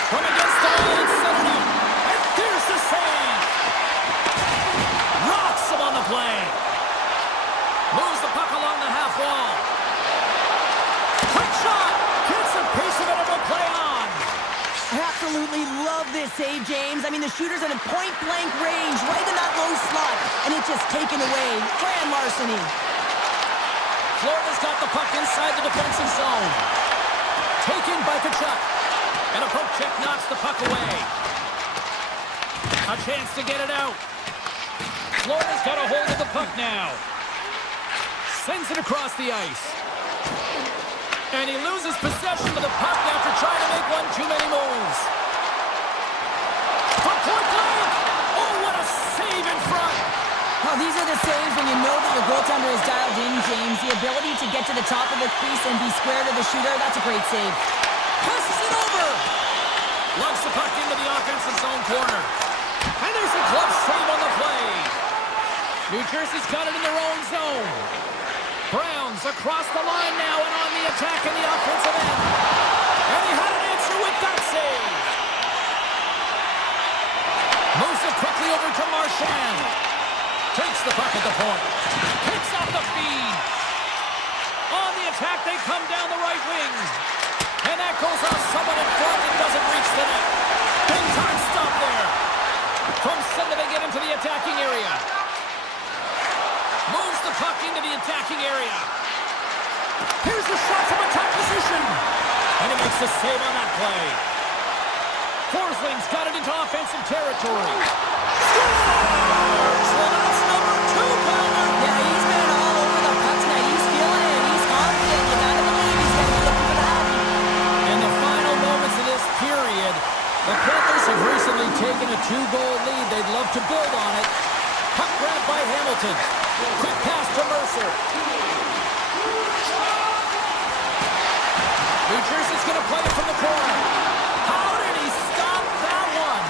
From against the wall, it's centered up. And there's the save. Rocks him on the play. Moves the puck along the half wall. Quick shot. Gets a piece of it and will play on. I absolutely love this save, James. I mean, the shooter's at a point-blank range, right in that low slot, and it's just taken away. Grand larceny. Florida's got the puck inside the defensive zone. Taken by Kachuk. And a poke check knocks the puck away. A chance to get it out. Florida's got a hold of the puck now. Sends it across the ice. And he loses possession of the puck after trying to make one too many moves. From point blank! Oh, what a save in front! Oh, these are the saves when you know that your goaltender is dialed in, James. The ability to get to the top of the crease and be square to the shooter, that's a great save. Passes it over! Lugs the puck into the offensive zone corner. And there's a glove save on the play. New Jersey's got it in their own zone. Browns across the line now and on the attack in the offensive end. And he had an answer with that save. Moves it quickly over to Marchand. Takes the puck at the point. Picks up the feed. On the attack, they come down the right wing. And that goes off someone in front and doesn't reach the net. Big time stop there. From center they get into the attacking area. Moves the puck into the attacking area. Here's the shot from a top position. And he makes the save on that play. Forsling's got it into offensive territory. Scores! Well, that's number 2, Palmer. Yeah, he's been all over the puck tonight. He's feeling it. He's confident. You gotta believe he's gonna be looking for the happy. In the final moments of this period, the Panthers have recently taken a 2-goal lead. They'd love to build on it. Puck grabbed by Hamilton. Quick pass to Mercer. New Jersey's going to play it from the corner. How did he stop that one?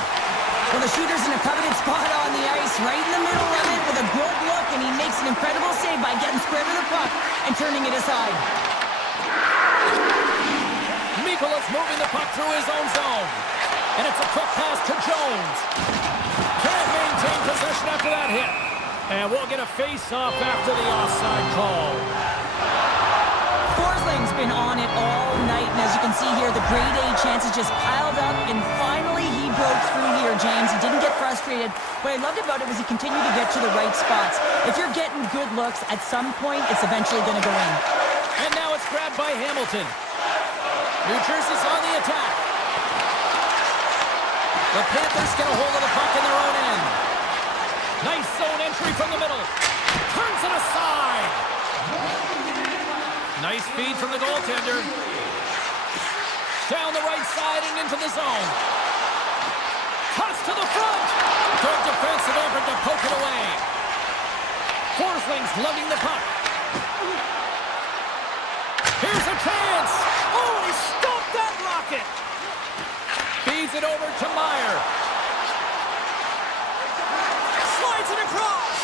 Well, the shooter's in a coveted spot on the ice, right in the middle of it with a good look, and he makes an incredible save by getting square to the puck and turning it aside. Mikola's moving the puck through his own zone. And it's a quick pass to Jones. Can't maintain possession after that hit. And we'll get a face-off after the offside call. Forsling's been on it all night, and as you can see here, the grade A chances just piled up, and finally he broke through here, James. He didn't get frustrated. What I loved about it was he continued to get to the right spots. If you're getting good looks, at some point, it's eventually going to go in. And now it's grabbed by Hamilton. New Jersey's on the attack. The Panthers get a hold of the puck in their own end. Nice zone entry from the middle. Turns it aside. Nice feed from the goaltender. Down the right side and into the zone. Toss to the front. Good defensive effort to poke it away. Forsling's lugging the puck. Here's a chance. Oh, he stopped that rocket. Feeds it over to Meyer. Slides it across.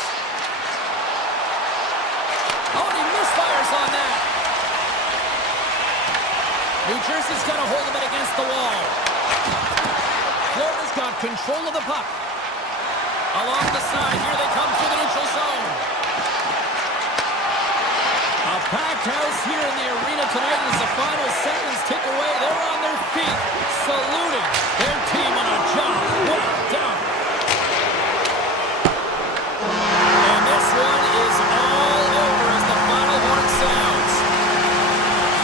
Oh, and he misfires on that. New Jersey's got a hold of it against the wall. Florida's got control of the puck. Along the side, here they come through the neutral zone. A packed house here in the arena tonight as the final seconds tick away. They're on their feet, saluting their team on a job well done. And this one is all over as the final horn sounds.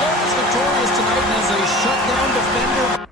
Florida's victorious tonight as a shutdown defender.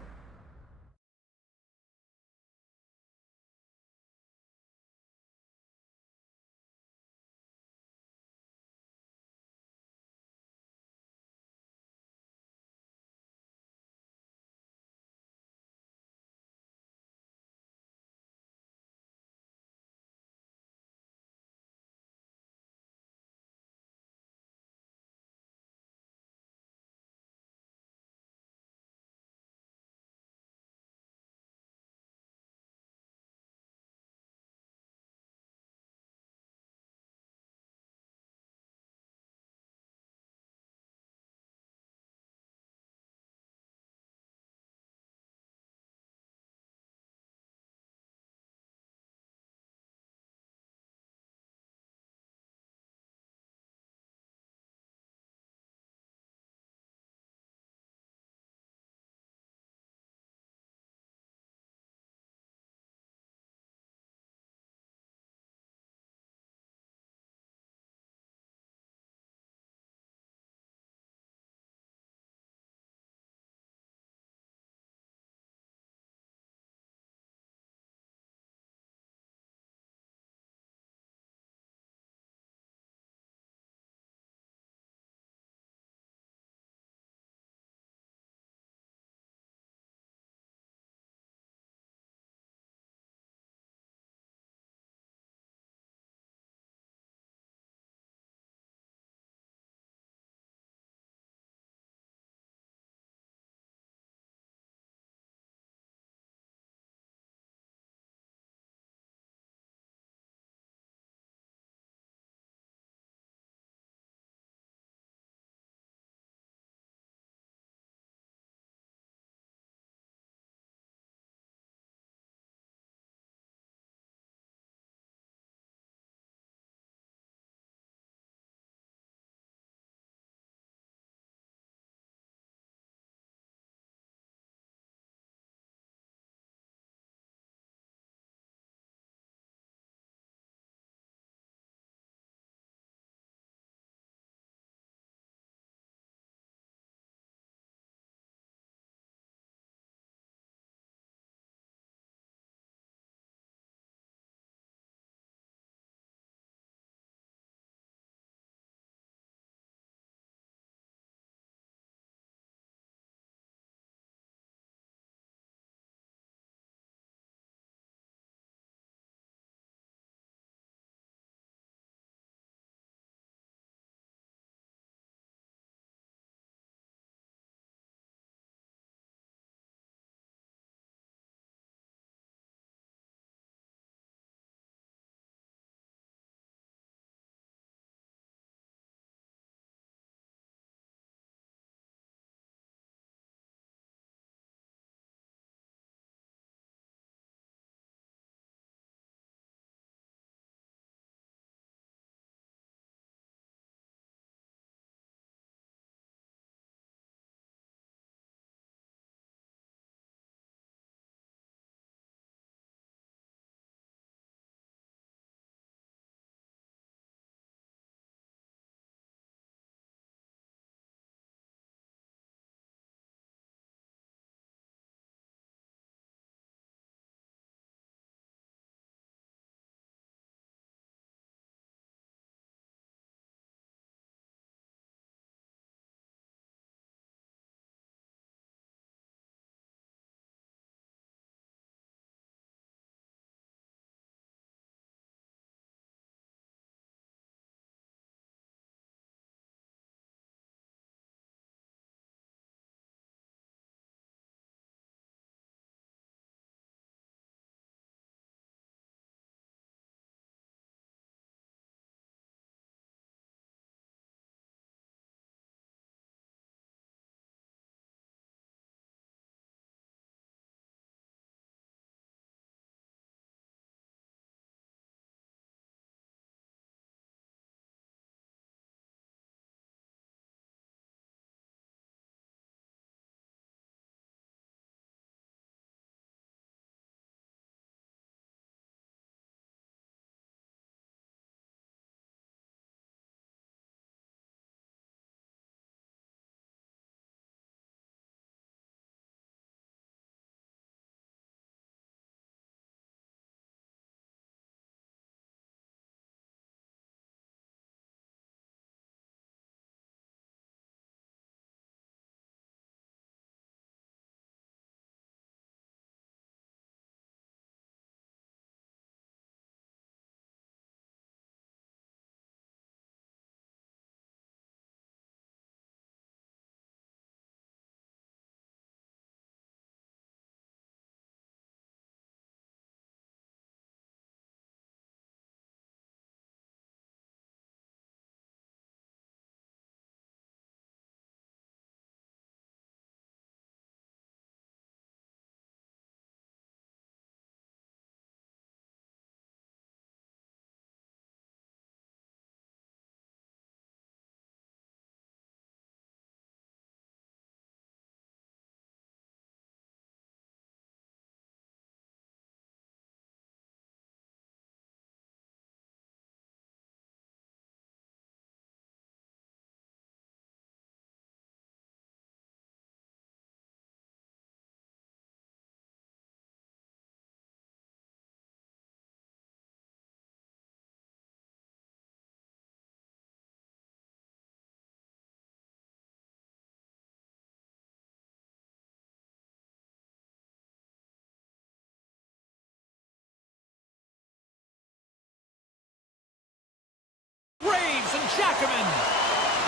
Jackman.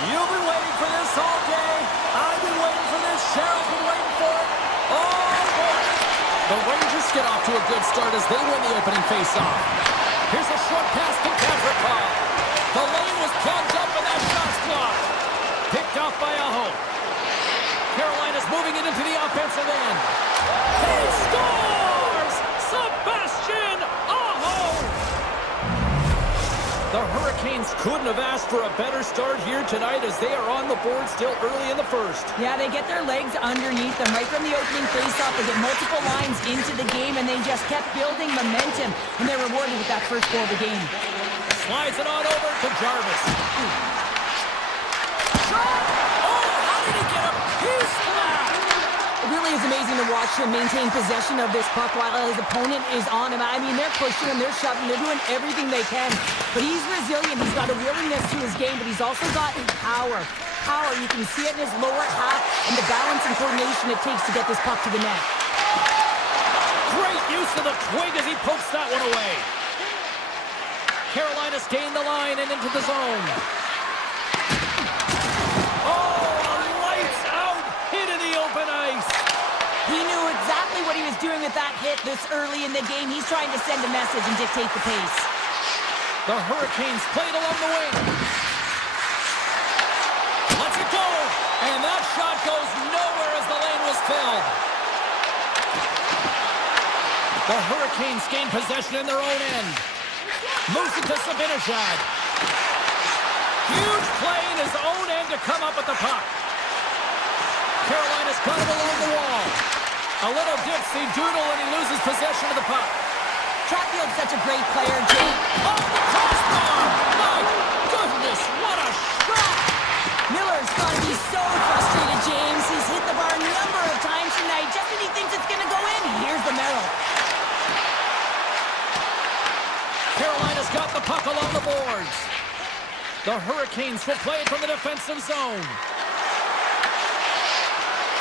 You've been waiting for this all day. I've been waiting for this. Cheryl's been waiting for it. Oh, boy. The Rangers get off to a good start as they win the opening faceoff. Here's a short pass to Gavrikov. The lane was plugged up and that shot's blocked. Picked off by Aho. Carolina's moving it into the offensive end. He scores! Sebastian Aho! The Hurricanes couldn't have asked for a better start here tonight as they are on the board still early in the first. Yeah, they get their legs underneath them right from the opening faceoff. They get multiple lines into the game, and they just kept building momentum, and they're rewarded with that first goal of the game. Slides it on over to Jarvis. Shot! Oh, how did he get him? He's flat! It really is amazing to watch him maintain possession of this puck while his opponent is on him. I mean, they're pushing him, they're shoving, they're doing everything they can. But he's resilient, he's got a willingness to his game, but he's also got power. Power, you can see it in his lower half and the balance and coordination it takes to get this puck to the net. Great use of the twig as he pokes that one away. Carolina's gained the line and into the zone. Open ice. He knew exactly what he was doing with that hit this early in the game. He's trying to send a message and dictate the pace. The Hurricanes played along the wing. Lets it go. And that shot goes nowhere as the lane was filled. The Hurricanes gain possession in their own end. Moves it to Sabinajad. Huge play in his own end to come up with the puck. Carolina's got him along the wall. A little dipsy doodle and he loses possession of the puck. Chatfield's such a great player, Jake. Off the crossbar! My goodness, what a shot! Miller's got to be so frustrated, James. He's hit the bar a number of times tonight. Just when he thinks it's going to go in, here's the Merrill. Carolina's got the puck along the boards. The Hurricanes will play it from the defensive zone.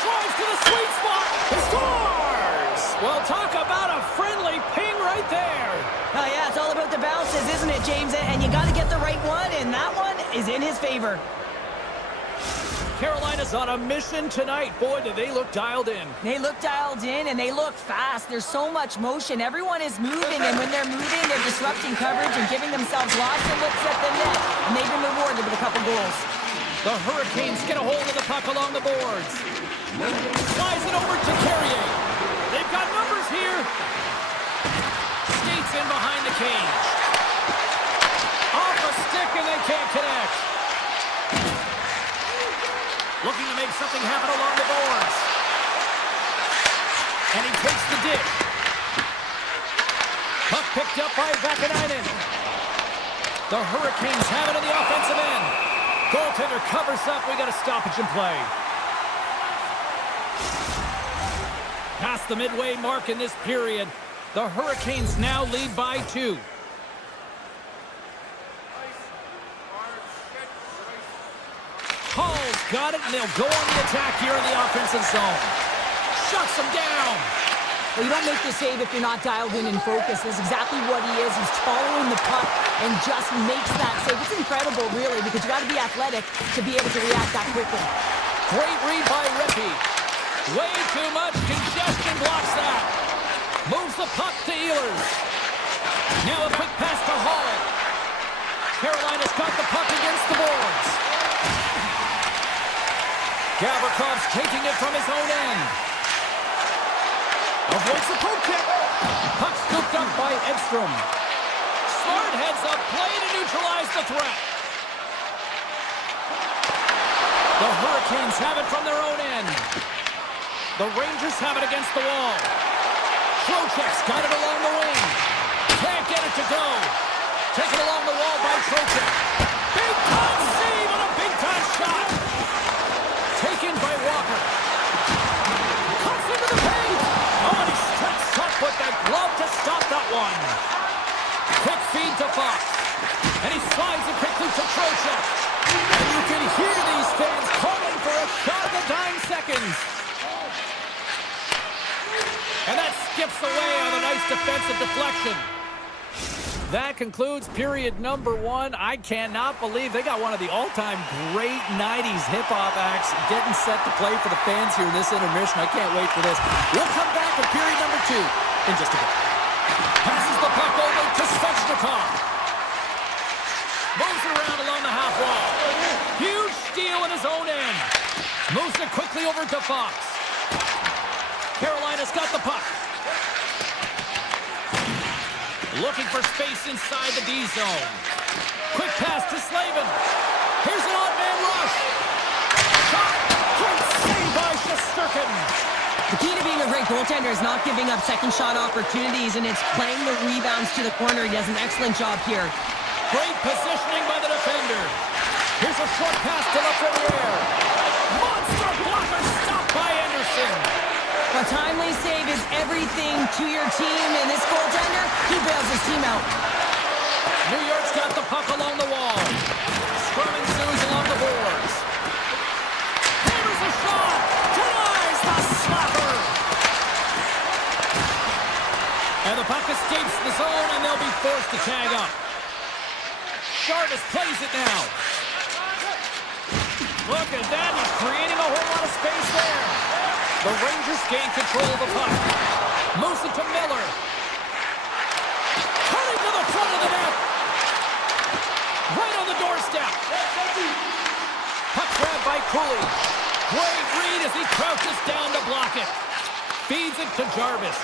Drives to the sweet spot. He scores! Well, talk about a friendly ping right there. Oh, yeah, it's all about the bounces, isn't it, James? And you got to get the right one, and that one is in his favor. Carolina's on a mission tonight. Boy, do they look dialed in. They look dialed in, and they look fast. There's so much motion. Everyone is moving, and when they're moving, they're disrupting coverage and giving themselves lots of looks at the net. And they've been rewarded with a couple goals. The Hurricanes get a hold of the puck along the boards. Slides it over to Carrier. They've got numbers here. Skates in behind the cage. Off a stick and they can't connect. Looking to make something happen along the boards. And he takes the dish. Puck picked up by Vakanainen. The Hurricanes have it in the offensive end. Goaltender covers up. We got a stoppage in play. Past the midway mark in this period, the Hurricanes now lead by 2. Hall's got it, and they'll go on the attack here in the offensive zone. Shuts them down. Well, you don't make the save if you're not dialed in and focused. That's exactly what he is. He's following the puck and just makes that save. It's incredible, really, because you got to be athletic to be able to react that quickly. Great read by Rippey. Way too much congestion blocks that. Moves the puck to Ehlers. Now a quick pass to Hall. Carolina's got the puck against the boards. Gavrikov's taking it from his own end. Avoids the poke kick. Puck scooped up by Edstrom. Smart heads up play to neutralize the threat. The Hurricanes have it from their own end. The Rangers have it against the wall. Trocheck's got it along the wing. Can't get it to go. Taken along the wall by Trocheck. Big time save on a big time shot. Taken by Walker. Cuts into the paint. Oh, and he steps up with that glove to stop that one. Quick feed to Fox. And he slides it quickly to Trocheck. And you can hear these fans calling for a shot in the dying seconds. And that skips away on a nice defensive deflection. That concludes period number 1. I cannot believe they got one of the all-time great 90s hip-hop acts getting set to play for the fans here in this intermission. I can't wait for this. We'll come back for period number 2 in just a bit. Passes the puck over to Svechnikov. Moves it around along the half wall. Huge steal in his own end. Moves it quickly over to Fox. Carolina's got the puck. Looking for space inside the D zone. Quick pass to Slavin. Here's an odd man rush. Shot. Great save by Shesterkin. The key to being a great goaltender is not giving up second shot opportunities, and it's playing the rebounds to the corner. He does an excellent job here. Great positioning by the defender. Here's a short pass to left in the air. Monster blocker stopped by Anderson. A timely save is everything to your team, and this goaltender, he bails his team out. New York's got the puck along the wall. Scrum ensues along the boards. Hammers a shot. Denies the slapper. And the puck escapes the zone, and they'll be forced to tag up. Jarvis plays it now. Look at that. He's creating a whole lot of space there. The Rangers gain control of the puck. Moves it to Miller. Cutting to the front of the net. Right on the doorstep. Puck grabbed by Cooley. Great read as he crouches down to block it. Feeds it to Jarvis.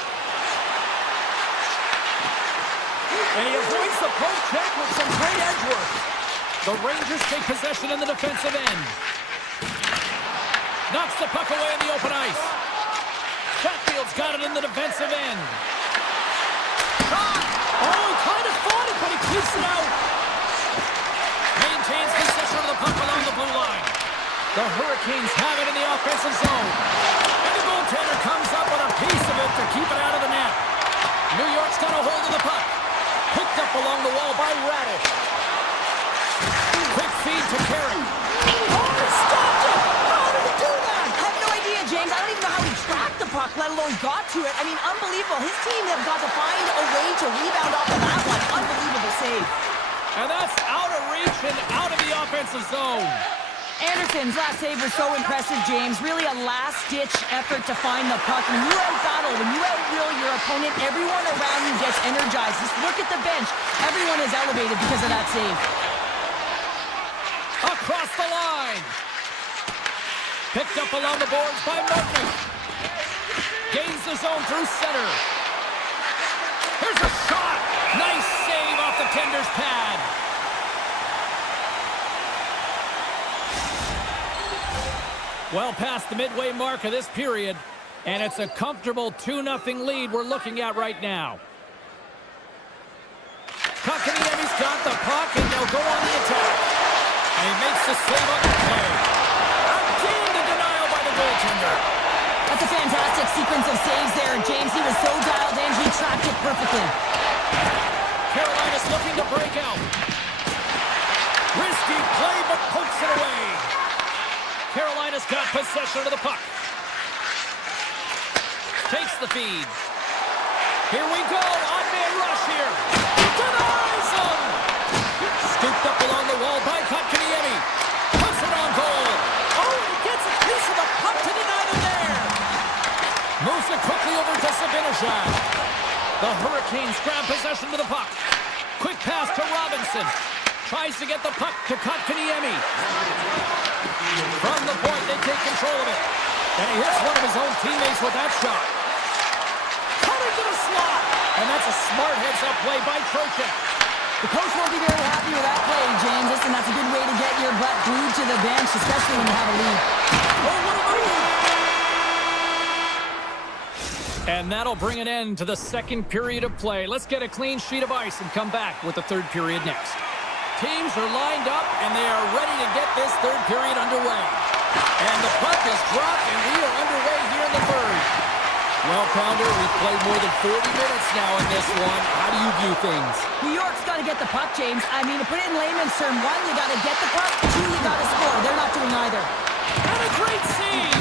And he avoids the poke check with some great edge work. The Rangers take possession in the defensive end. Knocks the puck away in the open ice. Chatfield's got it in the defensive end. Shot! Oh, he kind of fought it, but he keeps it out. Maintains possession of the puck along the blue line. The Hurricanes have it in the offensive zone. And the goaltender comes up with a piece of it to keep it out of the net. New York's got a hold of the puck. Picked up along the wall by Radish. Quick feed to Carey. Oh, he stopped it! How did he do that? I have no idea, James. I don't even know how he tracked the puck, let alone got to it. I mean, unbelievable. His team have got to find a way to rebound off of that one. Unbelievable save. And that's out of reach and out of the offensive zone. Anderson's last save was so impressive, James. Really a last-ditch effort to find the puck. When you out-battle, when you out-will your opponent, everyone around you gets energized. Just look at the bench. Everyone is elevated because of that save. Across the line. Picked up along the boards by Martin. Gains the zone through center. Here's a shot. Nice save off the tender's pad. Well past the midway mark of this period, and it's a comfortable 2-0 lead we're looking at right now. Kotkaniemi's got the puck, and they'll go on the attack. And he makes the save on the play. Again, the denial by the goaltender. That's a fantastic sequence of saves there, James. He was so dialed in, he tracked it perfectly. Carolina's looking to break out. Risky play, but pokes it away. Carolina's got possession of the puck. Takes the feed. Here we go. Odd man rush here. Denies him. Scooped up along the wall by Kotkaniemi. Puts it on goal. Oh, he gets a piece of the puck to deny them there. Moves it quickly over to Sabinajad. The Hurricanes grab possession of the puck. Quick pass to Robinson. Tries to get the puck to Kotkaniemi. From the point, they take control of it. And he hits one of his own teammates with that shot. Coming to the slot. And that's a smart heads-up play by Trocheck. The coach won't be very happy with that play, James. Listen, that's a good way to get your butt glued to the bench, especially when you have a lead. Oh, what a move! And that'll bring an end to the second period of play. Let's get a clean sheet of ice and come back with the third period next. Teams are lined up, and they are ready to get this third period underway. And the puck is dropped, and we are underway here in the third. Well, Pounder, we've played more than 40 minutes now in this one. How do you view things? New York's got to get the puck, James. I mean, to put it in layman's term, 1, you got to get the puck. 2, you got to score. They're not doing either. And a great save!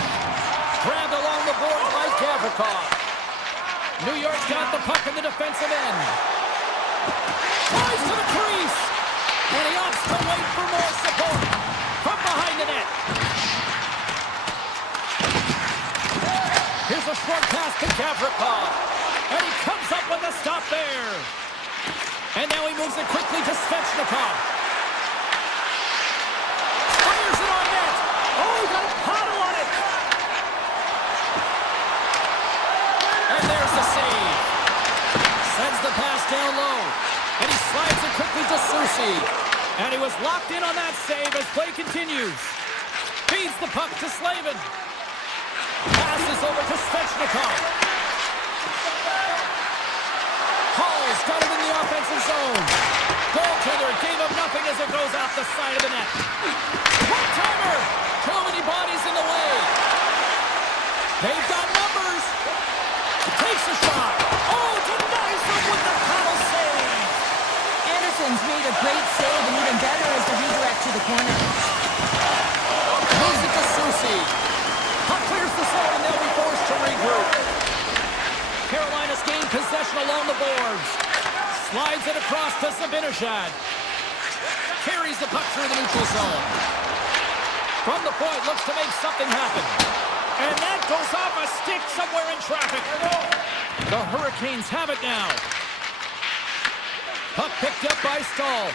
Grabbed along the board by Gavrikov. New York's got the puck in the defensive end. Flies to the crease. And he opts to wait for more support from behind the net. Here's a short pass to Gavrikov. And he comes up with a stop there. And now he moves it quickly to Svechnikov. Fires it on net. Oh, he got a paddle on it. And there's the save. Sends the pass down low. And he slides it quickly to Susi. And he was locked in on that save as play continues. Feeds the puck to Slavin. Passes over to Svechnikov. Hall's got it in the offensive zone. Goaltender gave him nothing as it goes out the side of the net. One-timer! Too many bodies in the way. They've got numbers. Takes a shot. Oh, denies him with the paddle save. Anderson's made a great save, and even better is the redirect to the corner. Moves it to Susi. Puck clears the zone, and they'll be forced to regroup. Carolina's gained possession along the boards. Slides it across to Zibanejad. Carries the puck through the neutral zone. From the point, looks to make something happen. And that goes off a stick somewhere in traffic. The Hurricanes have it now. Puck picked up by Stahl.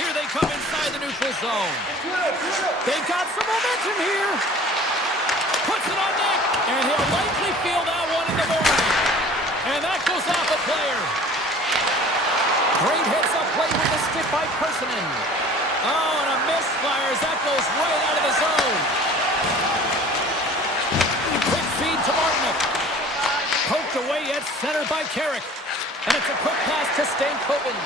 Here they come inside the neutral zone. They've got some momentum here. Puts it on net. And he'll likely feel that one in the morning. And that goes off a player. Great hits up play with the stick by Personin. Oh, and a misfires. That goes right out of the zone. Quick feed to Martinic. Poked away at center by Carrick. And it's a quick pass to Stankoven.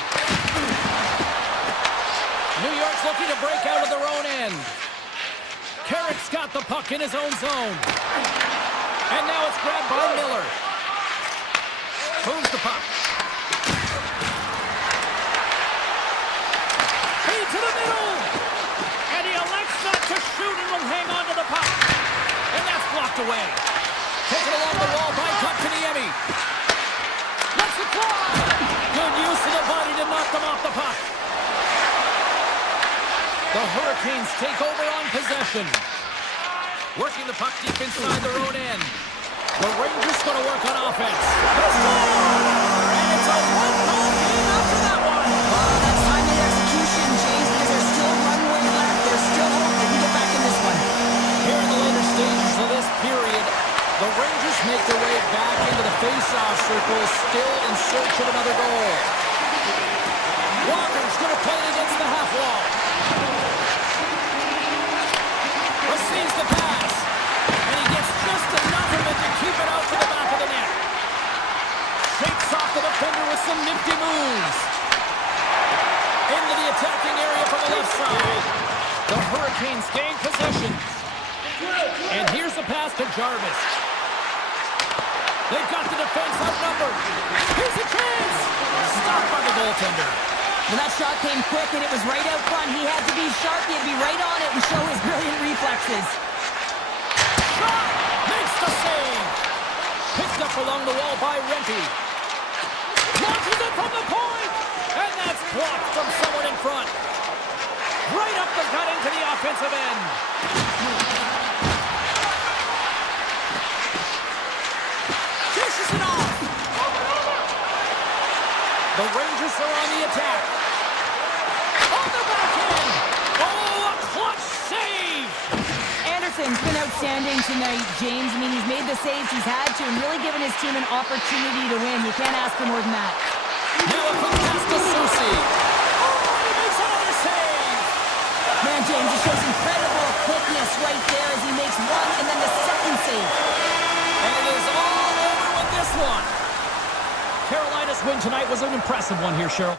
New York's looking to break out of their own end. Carrick's got the puck in his own zone. And now it's grabbed by Miller. Moves the puck. Feed to the middle. And he elects not to shoot and will hang on to the puck. And that's blocked away. Taken along the wall by Kotkaniemi. Let's it fly. Good use of the body to knock them off the puck. The Hurricanes take over on possession. Working the puck deep inside their own end. The Rangers going to work on offense. The score! And it's a one-goal game after that one. That's timely execution, James, because there's still runway left. There's still hope they can get back in this one. Here in the later stages of this period, the Rangers make their way back into the face-off circle, still in search of another goal. Walker's going to play it against the half wall. Receives the pass. And he gets just enough of it to keep it out to the back of the net. Shakes off the defender with some nifty moves. Into the attacking area from the left side. The Hurricanes gain possession. And here's the pass to Jarvis. They've got the defense outnumbered. Here's a chance. Stopped by the goaltender. Well, that shot came quick, and it was right out front. He had to be sharp. He had to be right on it and show his brilliant reflexes. Shot! Makes the save. Picked up along the wall by Renty. Launches it from the point. And that's blocked from someone in front. Right up the gut into the offensive end. Dishes it off. The Rangers are on the attack. On the back end. Oh, a clutch save. Anderson's been outstanding tonight, James. I mean, he's made the saves he's had to and really given his team an opportunity to win. You can't ask for more than that. Now a quick pass to Susi. Oh, he makes another save. Man, James, it shows incredible quickness right there as he makes one and then the second save. And it is all over with this one. Carolina's win tonight was an impressive one here, Cheryl.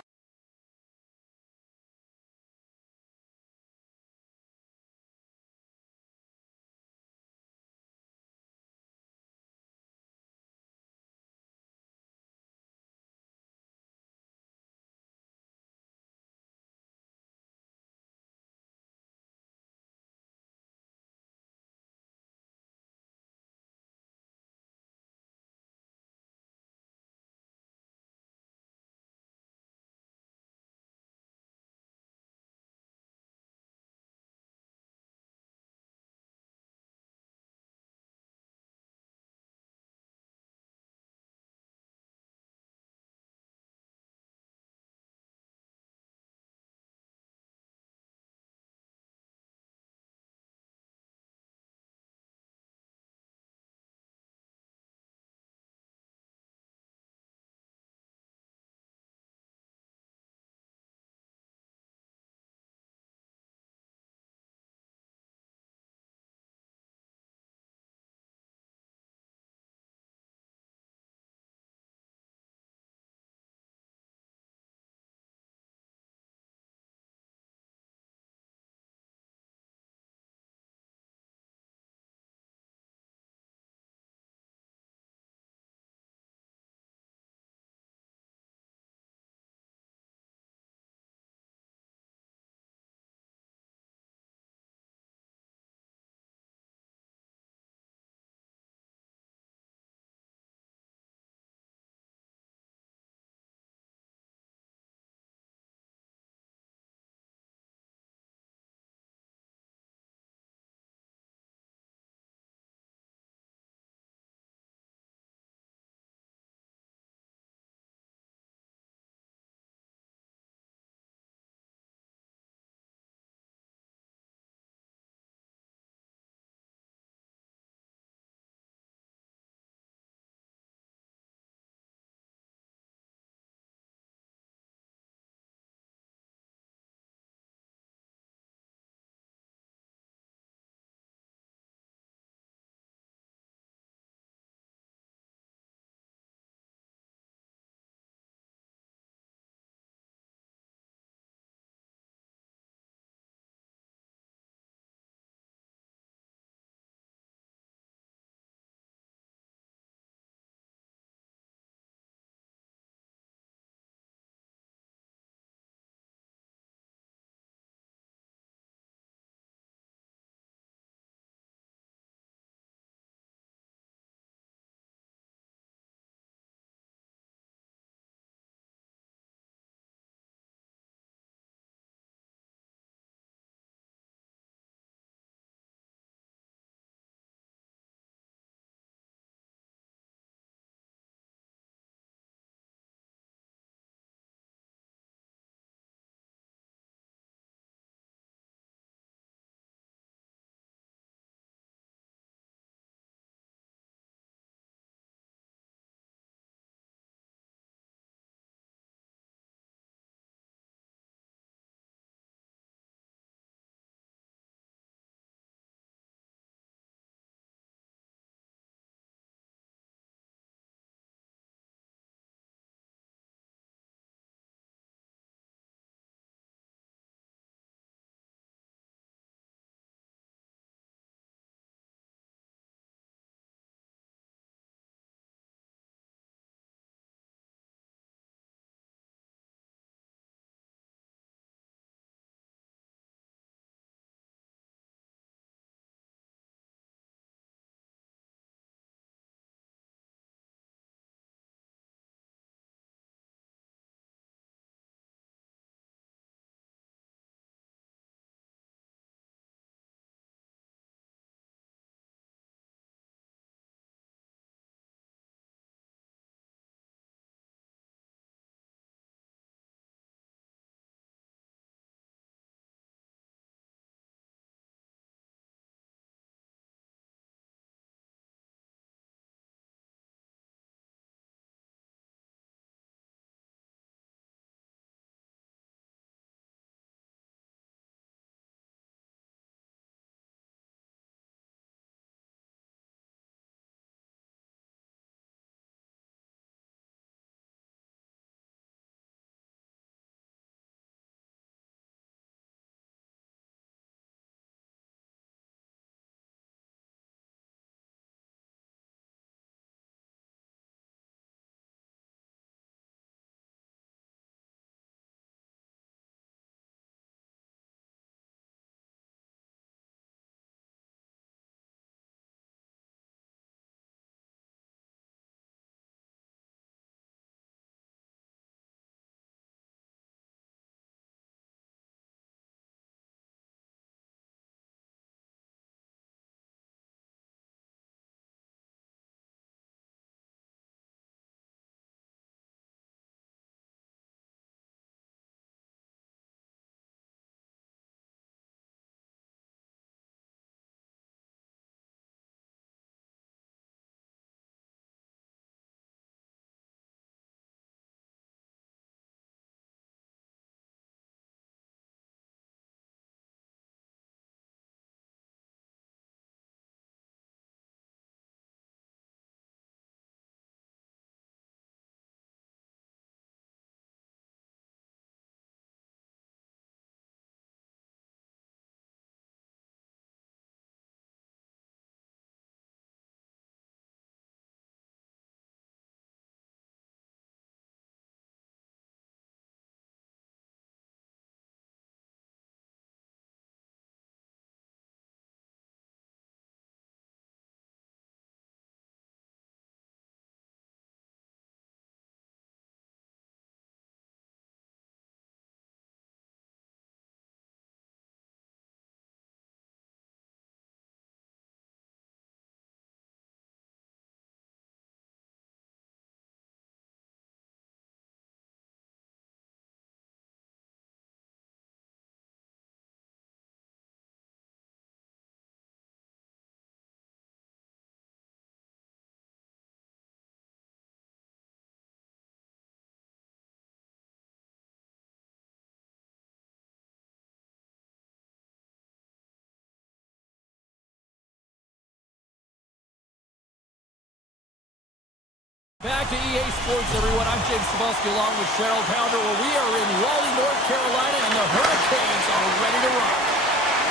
Back to EA Sports, everyone. I'm James Cebulski along with Cheryl Pounder, where we are in Raleigh, North Carolina, and the Hurricanes are ready to rock.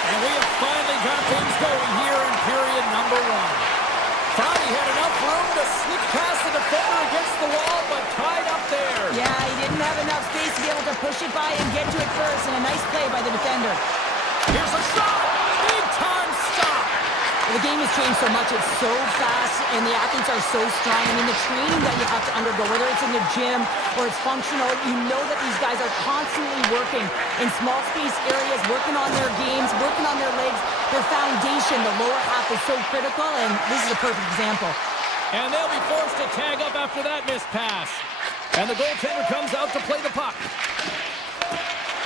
And we have finally got things going here in period number one. Thought he had enough room to sneak past the defender against the wall, but tied up there. Yeah, he didn't have enough space to be able to push it by and get to it first, and a nice play by the defender. Here's a shot! Big-time stop! The game has changed so much. It's so fast, and the athletes are so strong. I mean, the training that you have to undergo, whether it's in the gym or it's functional, you know that these guys are constantly working in small space areas, working on their games, working on their legs. Their foundation, the lower half, is so critical, and this is a perfect example. And they'll be forced to tag up after that missed pass. And the goaltender comes out to play the puck.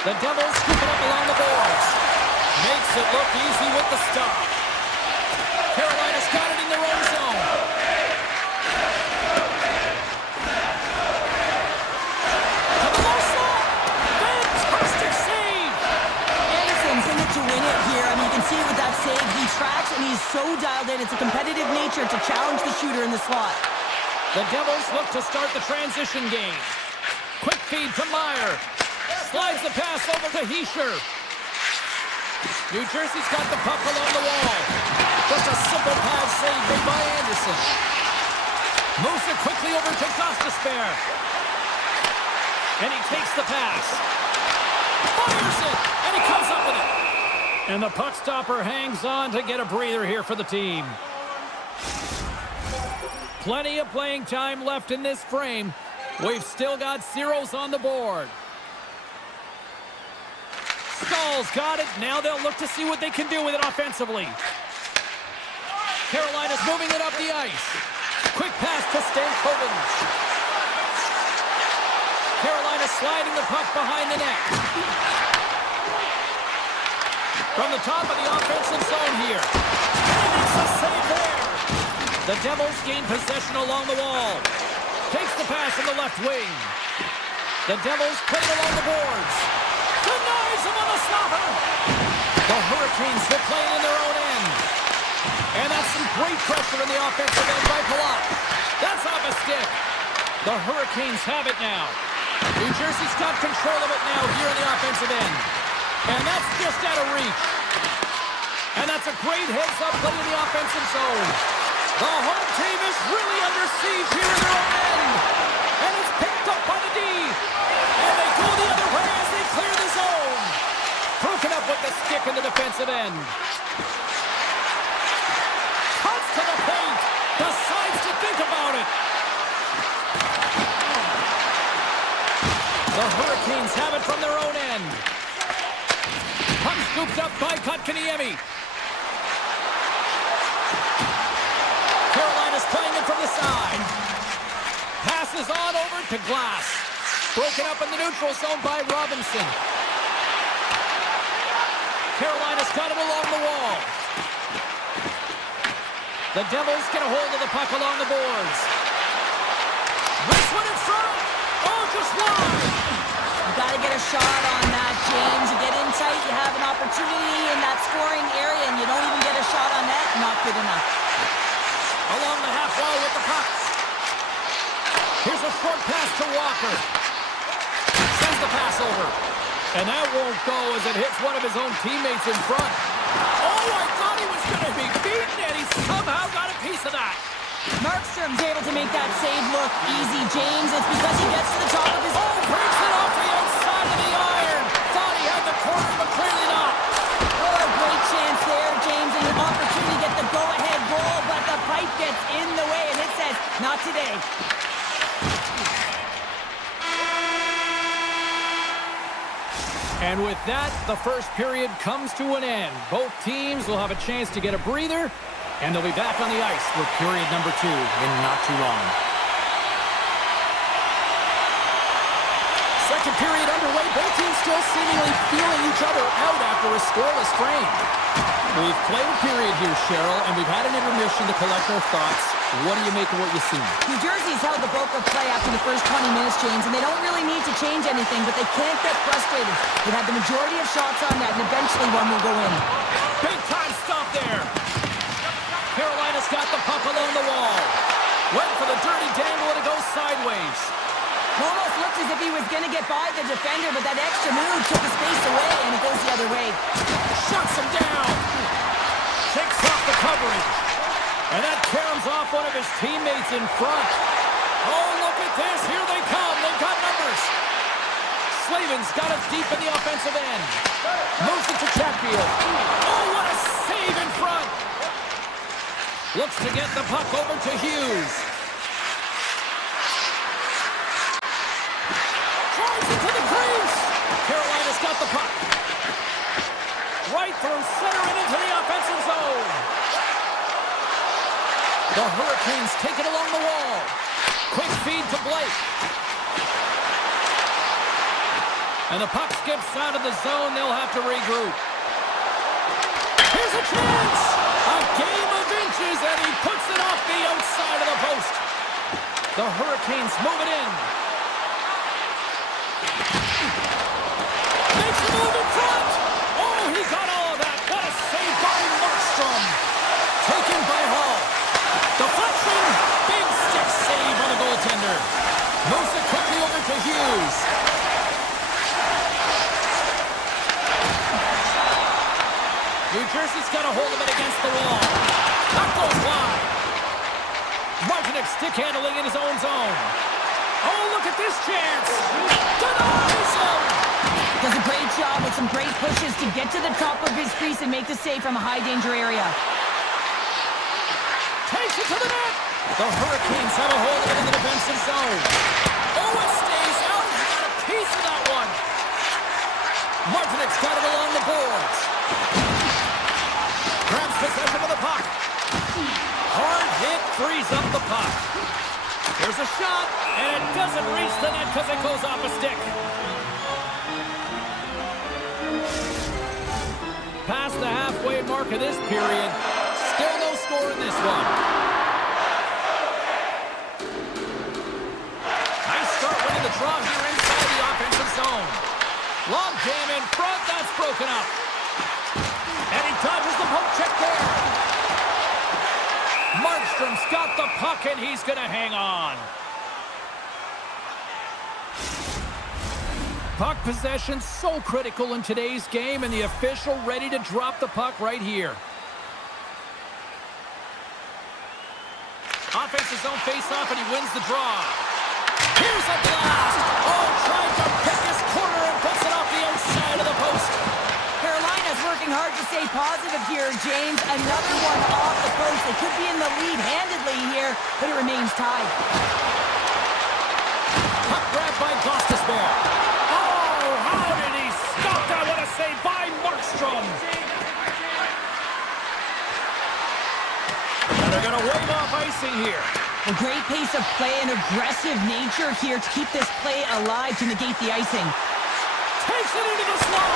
The Devils scoop it up along the boards. Makes it look easy with the stop. Carolina's got it in their own zone. To the low slot. Fantastic save. Anderson's in it to win it here. I mean, you can see it with that save. He tracks, and he's so dialed in. It's a competitive nature to challenge the shooter in the slot. The Devils look to start the transition game. Quick feed to Meyer. Slides the pass over to Hischier. New Jersey's got the puck along the wall. Just a simple pass save made by Anderson. Moves it quickly over to Gostisbehere. And he takes the pass. Fires it! And he comes up with it. And the puck stopper hangs on to get a breather here for the team. Plenty of playing time left in this frame. We've still got zeros on the board. Stahl's got it. Now they'll look to see what they can do with it offensively. Carolina's moving it up the ice. Quick pass to Stankoven. Carolina sliding the puck behind the net. From the top of the offensive zone here. And it's a save there. The Devils gain possession along the wall. Takes the pass from the left wing. The Devils put it along the boards. Denies him on a stopper. The Hurricanes will play it in their own end. And that's some great pressure in the offensive end by Palat. That's off a stick. The Hurricanes have it now. New Jersey's got control of it now here in the offensive end. And that's just out of reach. And that's a great heads-up play in the offensive zone. The home team is really under siege here in their own end. And it's picked up by the D. And they go the other way as they clear the zone. Broken up with the stick in the defensive end. Cuts to the paint. Decides to think about it. The Hurricanes have it from their own end. Puck scooped up by Kotkaniemi. Carolina's playing it from the side. Passes on over to Glass. Broken up in the neutral zone by Robinson. Carolina's got it along the wall. The Devils get a hold of the puck along the boards. This one in front. Oh, just wide. You got to get a shot on that, James. You get in tight, you have an opportunity in that scoring area, and you don't even get a shot on that. Not good enough. Along the half wall with the puck. Here's a short pass to Walker. Sends the pass over. And that won't go as it hits one of his own teammates in front. Oh, I thought he was going to be beaten, and he somehow got a piece of that. Markstrom's able to make that save look easy, James. It's because he gets to the top of his... Oh, breaks it off the outside of the iron. Thought he had the corner, but clearly not. Oh, a great chance there, James, and an opportunity to get the go-ahead goal, but the pipe gets in the way, and it says, not today. And with that, the first period comes to an end. Both teams will have a chance to get a breather, and they'll be back on the ice for period number 2 in not too long. Second period underway. Both teams still seemingly feeling each other out after a scoreless frame. We've played a period here, Cheryl, and we've had an intermission to collect our thoughts. What do you make of what you've seen? New Jersey's held the bulk of play after the first 20 minutes, James, and they don't really need to change anything, but they can't get frustrated. They've had the majority of shots on net, and eventually one will go in. Big time stop there. Carolina's got the puck along the wall. Went for the dirty dangle, and it goes Almost looked as if he was going to get by the defender, but that extra move took his space away, and it goes the other way. Shuts him down. Shakes off the coverage. And that caroms off one of his teammates in front. Oh, look at this. Here they come. They've got numbers. Slavin's got it deep in the offensive end. Moves it to Chatfield. Oh, what a save in front. Looks to get the puck over to Hughes. Drives it to the crease. Carolina's got the puck. Right through center and into the offensive zone. The Hurricanes take it along the wall. Quick feed to Blake. And the puck skips out of the zone. They'll have to regroup. Here's a chance. A game of inches, and he puts it off the outside of the post. The Hurricanes move it in. Makes a move in front. Oh, he got all of that. What a save by Markstrom. Taken by Hall. Deflection. Big stick save on the goaltender. Moves it quickly over to Hughes. New Jersey's got a hold of it against the wall. That goes wide. Martinek stick handling in his own zone. Oh, look at this chance. Denies him. Does a great job with some great pushes to get to the top of his crease and make the save from a high-danger area. Takes it to the net. The Hurricanes have a hold of it in the defensive zone. Oh, it stays out. He got a piece of that one. Martinek's got it along the boards. Grabs possession of the puck. Hard hit frees up the puck. There's a shot, and it doesn't reach the net because it goes off a stick. Past the halfway mark of this period. Still no score in this one. Nice start winning the draw here inside the offensive zone. Long jam in front, that's broken up. And he dodges the poke check there. Markstrom's got the puck, and he's going to hang on. Puck possession so critical in today's game, and the official ready to drop the puck right here. Offensive zone face-off, and he wins the draw. Here's a blast. Oh, trying to pick his corner and puts it off the outside of the post. Carolina's working hard to stay positive here, James. Another one off the post. They could be in the lead handedly here, but it remains tied. Puck grabbed by Gostisbehere. Oh, how did he stop that? What a save by Markstrom. And they're going to wave off icing here. A great pace of play and aggressive nature here to keep this play alive to negate the icing. Takes it into the slot.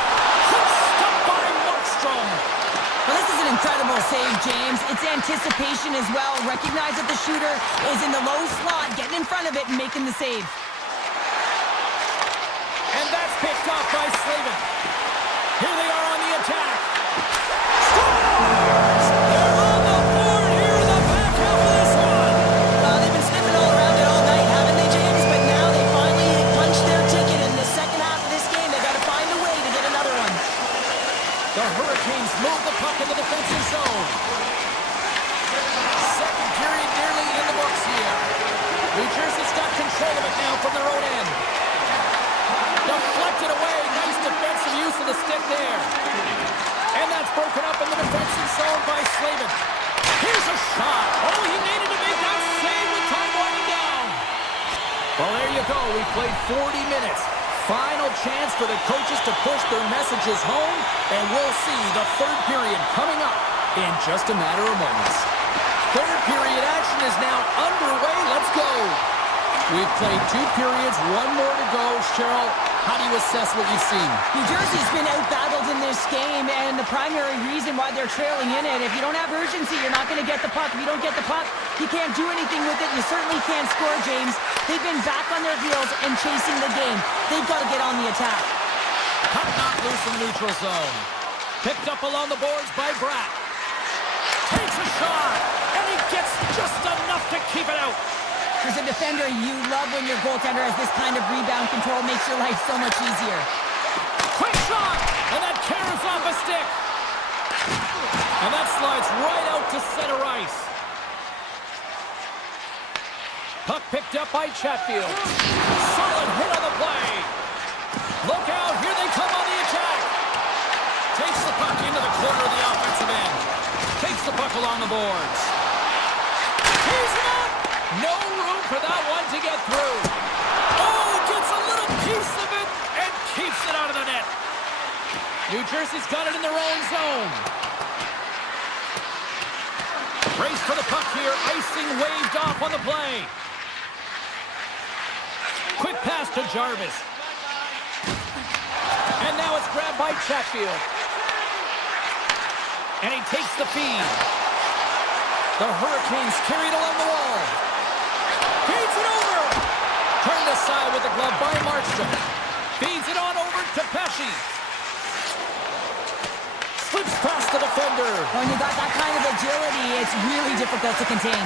Stopped by Markstrom. Well, this is an incredible save, James. It's anticipation as well. Recognize that the shooter is in the low slot, getting in front of it and making the save. And that's picked off by Slavin. Here they are on the attack. Scores! They're on the board here in the back half of this one. They've been sniffing all around it all night, haven't they, James? But now they finally punched their ticket in the second half of this game. They've got to find a way to get another one. The Hurricanes move the puck in the defensive zone. Second period nearly in the books here. New Jersey's got control of it now from their own end. Deflected away. Nice defensive use of the stick there. And that's broken up in the defensive zone by Slavin. Here's a shot. Oh, he needed to make that save with time winding down. Well, there you go. We played 40 minutes. Final chance for the coaches to push their messages home, and we'll see the third period coming up in just a matter of moments. Third period action is now underway. Let's go. We've played 2 periods, 1 more to go. Cheryl, how do you assess what you've seen? New Jersey's been out-battled in this game, and the primary reason why they're trailing in it, if you don't have urgency, you're not going to get the puck. If you don't get the puck, you can't do anything with it. You certainly can't score, James. They've been back on their heels and chasing the game. They've got to get on the attack. Puck knocked loose in the neutral zone. Picked up along the boards by Bratt. Takes a shot, and he gets just enough to keep it out. As a defender, you love when your goaltender has this kind of rebound control. Makes your life so much easier. Quick shot! And that carries off a stick. And that slides right out to center ice. Puck picked up by Chatfield. Solid hit on the play. Look out, here they come on the attack. Takes the puck into the corner of the offensive end. Takes the puck along the boards. He's up! No room for that one to get through. Oh, gets a little piece of it and keeps it out of the net. New Jersey's got it in their own zone. Race for the puck here. Icing waved off on the play. Quick pass to Jarvis. And now it's grabbed by Chatfield. And he takes the feed. The Hurricanes carried along the wall. Feeds it over. Turned aside with the glove by Markstrom. Feeds it on over to Pesci. Slips past the defender. When you got that kind of agility, it's really difficult to contain.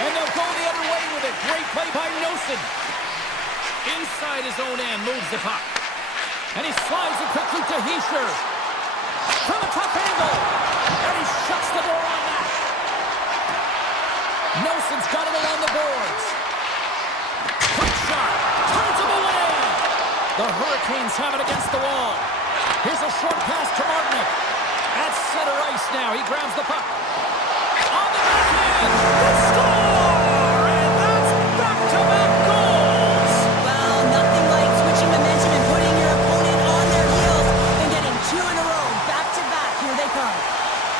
And they'll go the other way with it. Great play by Nosen. Inside his own end, moves the puck. And he slides it quickly to Heischer. From a tough angle. And he shuts the door on that. Nosen's got it along the boards. Quick shot. Turns him away. The Hurricanes have it against the wall. Here's a short pass to Martinick. At center ice now. He grabs the puck. On the backhand. The score! And that's back-to-back goals. Well, nothing like switching momentum and putting your opponent on their heels and getting two in a row. Back-to-back. Here they come.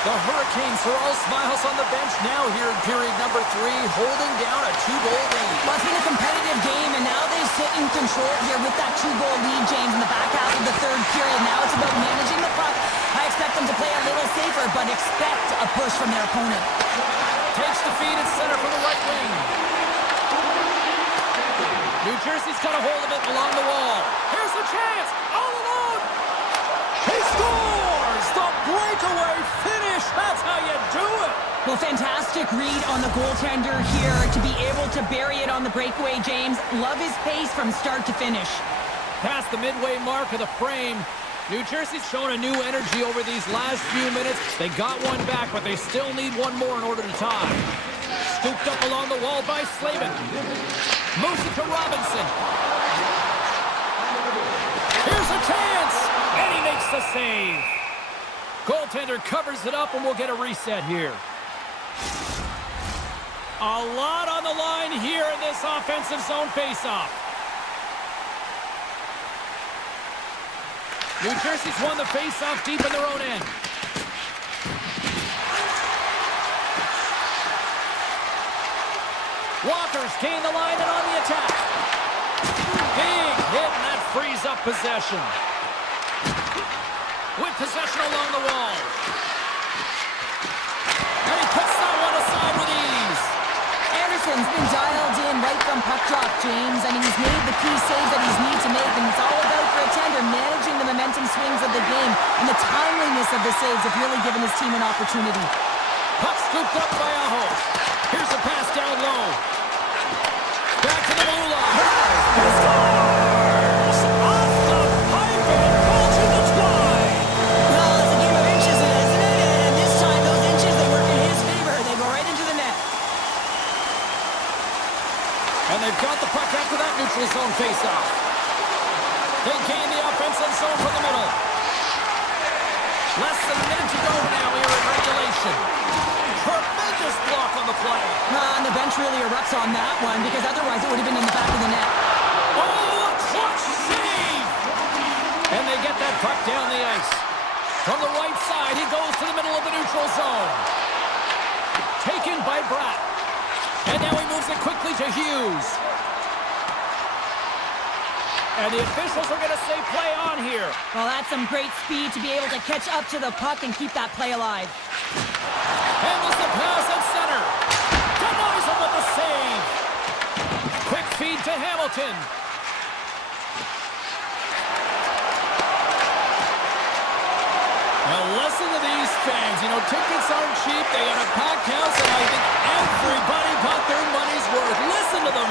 The Hurricanes are all smiles on the bench now here in period number 3, holding down a 2-goal lead. Well, it's been a competitive game, and now they sit in control here with that 2-goal lead, James, in the back half of the third period. Now it's about managing the puck. I expect them to play a little safer, but expect a push from their opponent. Takes the feed at center from the right wing. New Jersey's got a hold of it along the wall. Here's the chance. All alone. He scores! The breakaway finish. That's how you do it. Well, fantastic read on the goaltender here to be able to bury it on the breakaway, James. Love his pace from start to finish. Past the midway mark of the frame. New Jersey's shown a new energy over these last few minutes. They got one back, but they still need one more in order to tie. Scooped up along the wall by Slavin. Moves it to Robinson. Here's a chance! And he makes the save. Goaltender covers it up, and we'll get a reset here. A lot on the line here in this offensive zone faceoff. New Jersey's won the faceoff deep in their own end. Walker's gained the line and on the attack. Big hit, and that frees up possession. With possession along the wall. And he puts that one aside with ease. Anderson's been dialed in right from puck drop, James. I mean, he's made the key saves that he's needed to make, and it's all about for a tender managing the momentum swings of the game, and the timeliness of the saves have really given his team an opportunity. Puck scooped up by Aho. Here's a pass down low. Back to the blue line. He scores! Off the pipe and ball to the twine. Well, it's a game of inches, isn't it? And this time, those inches, they work in his favor. They go right into the net. And they've got the puck after that neutral zone faceoff. They gain the offensive zone from the middle. Less than a minute to go now here in regulation. Tremendous block on the play. And the bench really erupts on that one, because otherwise it would have been in the back of the net. Oh, a clutch save! And they get that puck down the ice. From the right side, he goes to the middle of the neutral zone. Taken by Bratt. And now he moves it quickly to Hughes. And the officials are going to say play on here. Well, that's some great speed to be able to catch up to the puck and keep that play alive. Handles the pass at center. Denies him with the save. Quick feed to Hamilton. Now listen to these fans. You know, tickets aren't cheap. They got a packed house, and I think everybody got their money's worth. Listen to them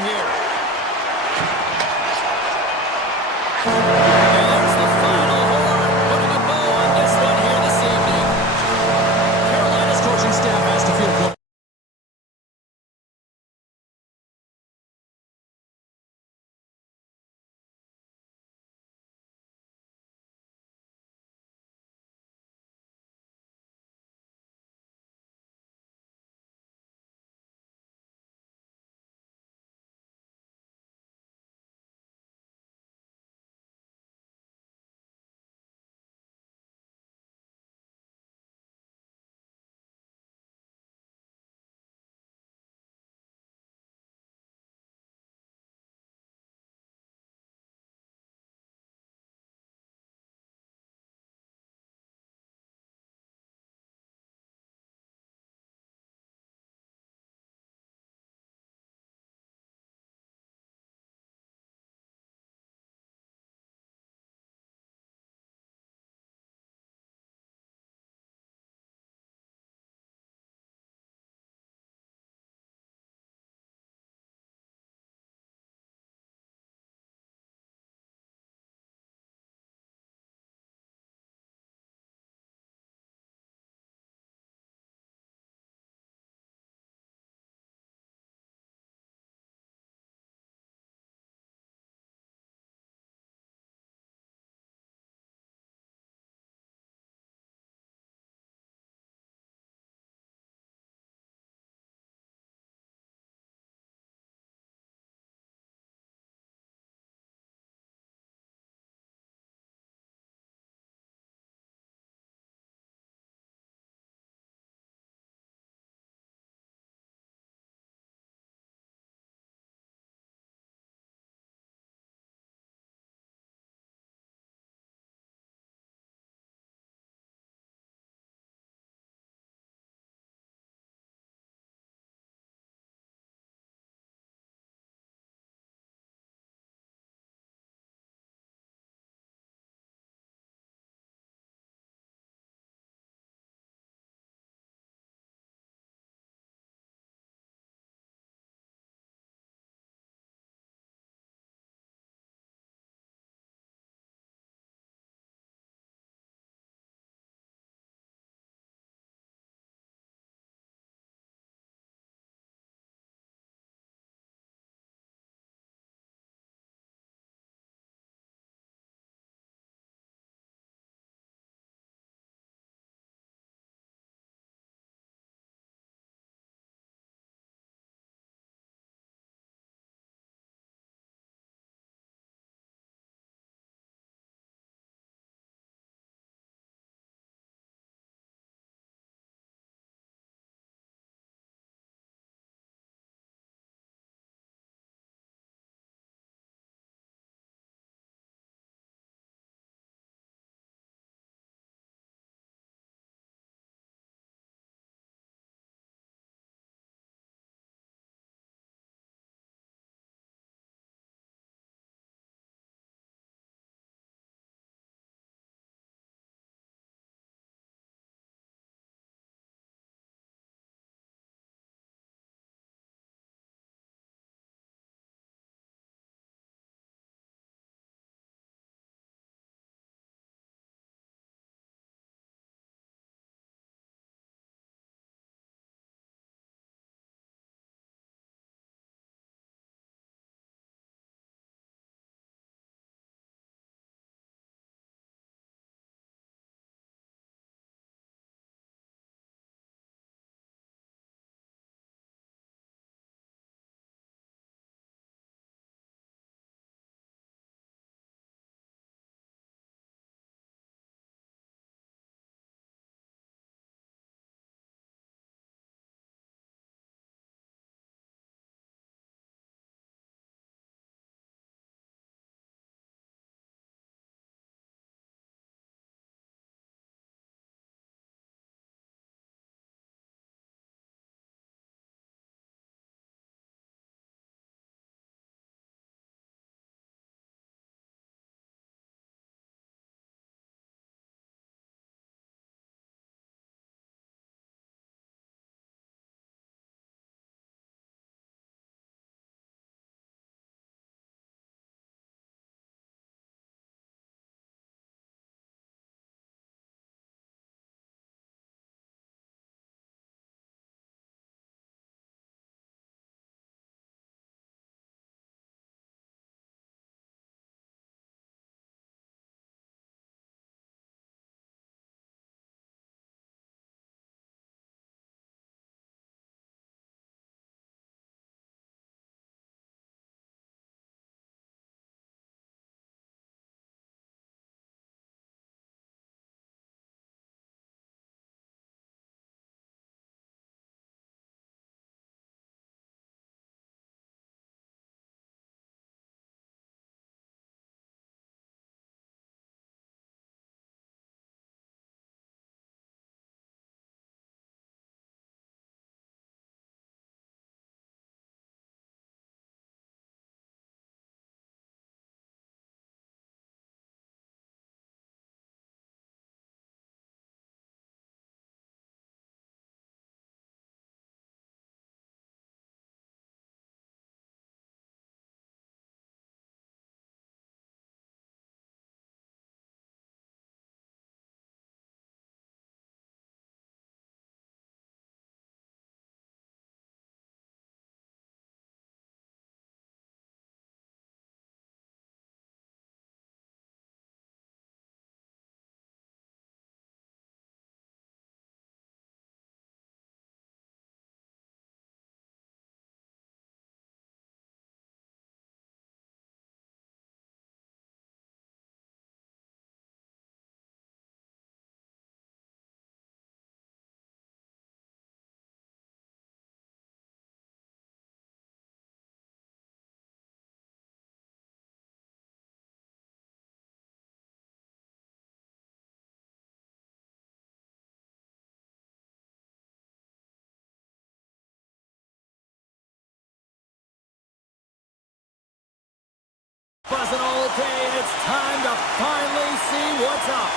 Buzzing all day, and it's time to finally see what's up.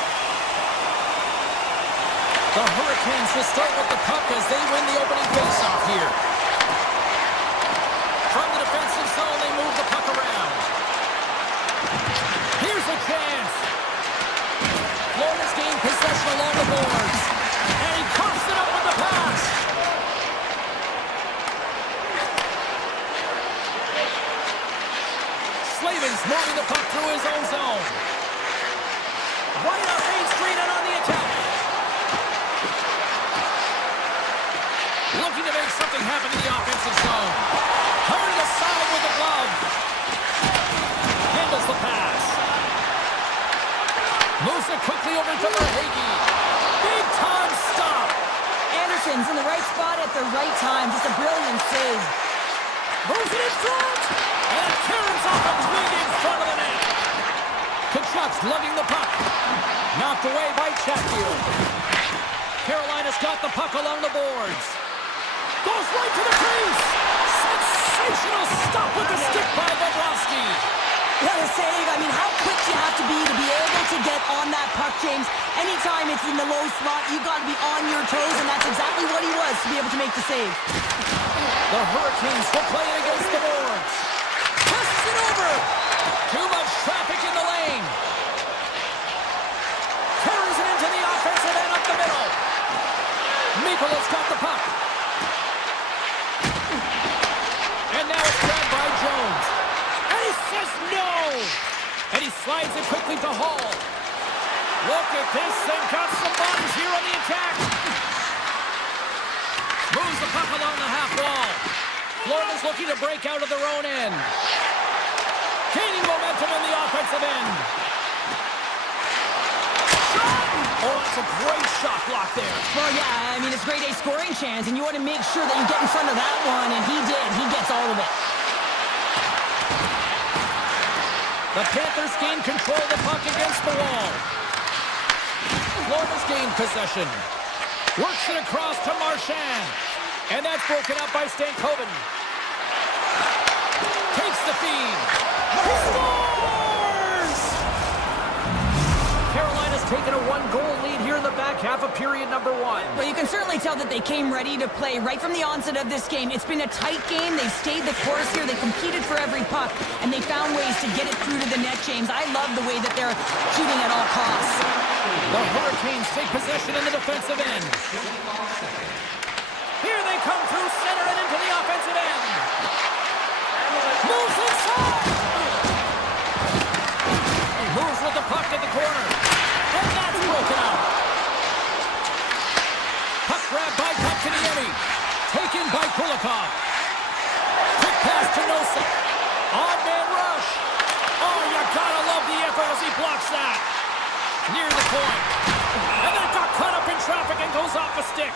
The Hurricanes will start with the puck as they win the opening faceoff here. From the defensive zone, they move the puck around. Here's a chance. Florida's gained possession along the boards. And he coughs it up with the pass. Slavin's moving the puck through his own zone. Right off Main Street and on the attack. Looking to make something happen in the offensive zone. Hurried aside with the glove. Handles the pass. Moves it quickly over to Verhaeghe. Big time stop. Anderson's in the right spot at the right time. Just a brilliant save. Moves it in front. And it turns off a twig in front of the net. Kachuk's lugging the puck. Knocked away by Chatfield. Carolina's got the puck along the boards. Goes right to the crease. Sensational stop with the stick by Bobrovsky. What a save. I mean, how quick you have to be able to get on that puck, James. Anytime it's in the low slot, you got to be on your toes, and that's exactly what he was to be able to make the save. The Hurricanes will play it against the boards. Passes it over. Too much traffic in the lane. Carries it into the offensive end up the middle. Mikola's got the puck. And now it's grabbed by Jones. And he says no! And he slides it quickly to Hall. Look at this. They've got some bodies here on the attack. Moves the puck along the half wall. Florida's looking to break out of their own end. Gaining momentum in the offensive end. Oh, that's a great shot block there. Well, yeah, I mean, it's grade A scoring chance, and you want to make sure that you get in front of that one, and he did. He gets all of it. The Panthers gain control of the puck against the wall. Florida's gained possession. Works it across to Marchand. And that's broken up by Stankoven. Takes the feed. He scores! Carolina's taken a one-goal lead here in the back half of period number one. Well, you can certainly tell that they came ready to play right from the onset of this game. It's been a tight game. They've stayed the course here. They competed for every puck, and they found ways to get it through to the net, James. I love the way that they're shooting at all costs. The Hurricanes take possession in the defensive end. Here they come through center and into the offensive end. Moves inside. Moves with the puck at the corner. And that's broken up. Puck grab by Kotkaniemi. Taken by Kulikov. Quick pass to Nosek. Odd man rush. Oh, you gotta love the effort as he blocks that. Near the point. And that got caught up in traffic and goes off a stick.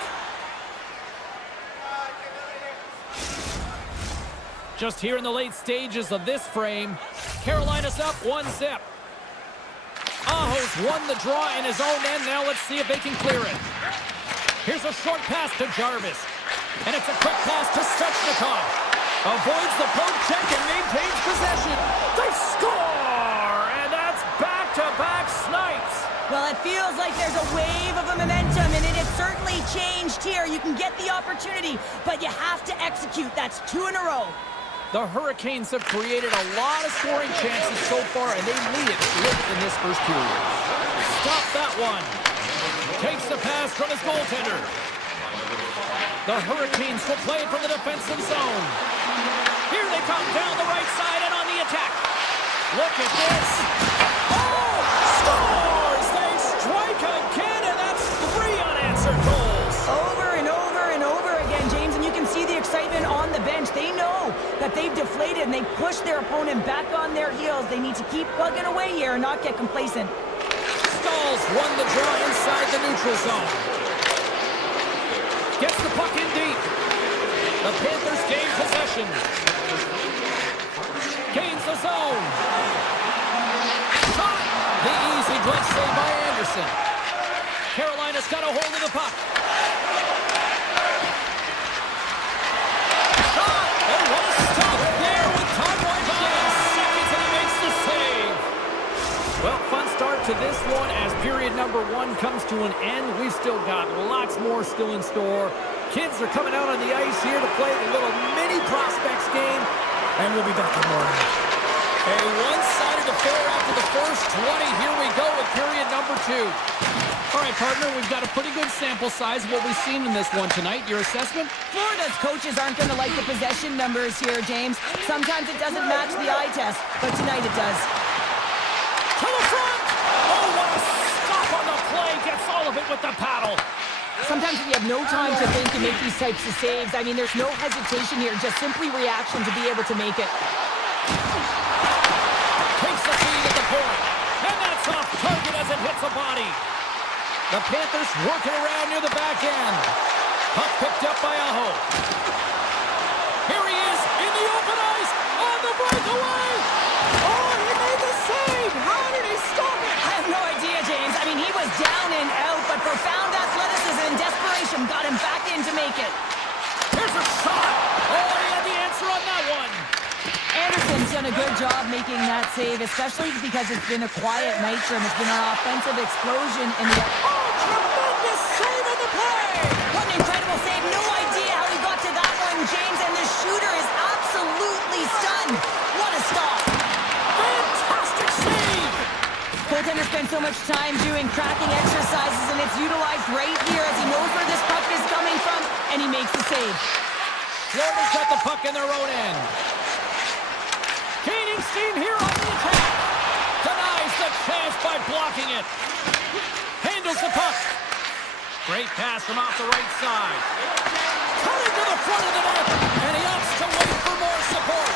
Just here in the late stages of this frame, Carolina's up 1-0. Aho's won the draw in his own end. Now let's see if they can clear it. Here's a short pass to Jarvis. And it's a quick pass to Svechnikov. Avoids the poke check and maintains possession. They score! And that's back-to-back snipes. Well, it feels like there's a wave of a momentum, and it has certainly changed here. You can get the opportunity, but you have to execute. That's 2 in a row. The Hurricanes have created a lot of scoring chances so far, and they lead it late in this first period. Stop that one. Takes the pass from his goaltender. The Hurricanes will play it from the defensive zone. Here they come down the right side and on the attack. Look at this. Oh! Scores! They strike again, and that's 3 unanswered goals. Over and over and over again, James, and you can see the excitement on the bench. They know that they've deflated, and they push their opponent back on their heels. They need to keep plugging away here and not get complacent. Stalls won the draw inside the neutral zone. Gets the puck in deep. The Panthers gain possession. Gains the zone. Shot! The easy glove save by Anderson. Carolina's got a hold of the puck. Shot! Oh, what a stop there with time wiping down seconds, and he makes the save. number 1 comes to an end. We've still got lots more still in store. Kids are coming out on the ice here to play the little mini prospects game, and we'll be back in more. A one-sided affair after the first 20. Here we go with period number 2. All right, partner, we've got a pretty good sample size of what we've seen in this one tonight. Your assessment? Florida's coaches aren't going to like the possession numbers here, James. Sometimes it doesn't match the eye test, but tonight it does. To the front! Oh, what a stop on the play. Gets all of it with the paddle. Sometimes we have no time to think and make these types of saves. I mean, there's no hesitation here, just simply reaction to be able to make it. Takes the feed at the point, and that's off target as it hits a body. The Panthers working around near the back end. Puck picked up by Aho. Here he is in the open ice on the breakaway. Oh, he made the save. How did he stop it? I have no idea, James. I mean, he was down and out, but profound athleticism and desperation got him back in to make it. Here's a shot. Oh, he had the answer on that one. Anderson's done a good job making that save, especially because it's been a quiet night for him. It's been an offensive explosion in the... Oh, tremendous save on the play. What an incredible save. No idea how he got to that one, James, and the shooter is absolutely stunned. What a stop. Fantastic save. Goaltender spent so much time doing cracking exercises, and it's utilized right here as he knows where this puck is coming from, and he makes the save. Florida's got the puck in their own end. Gaining steam here on the attack. Denies the chance by blocking it. Handles the puck. Great pass from off the right side. Cutting to the front of the net. And he opts to wait for more support.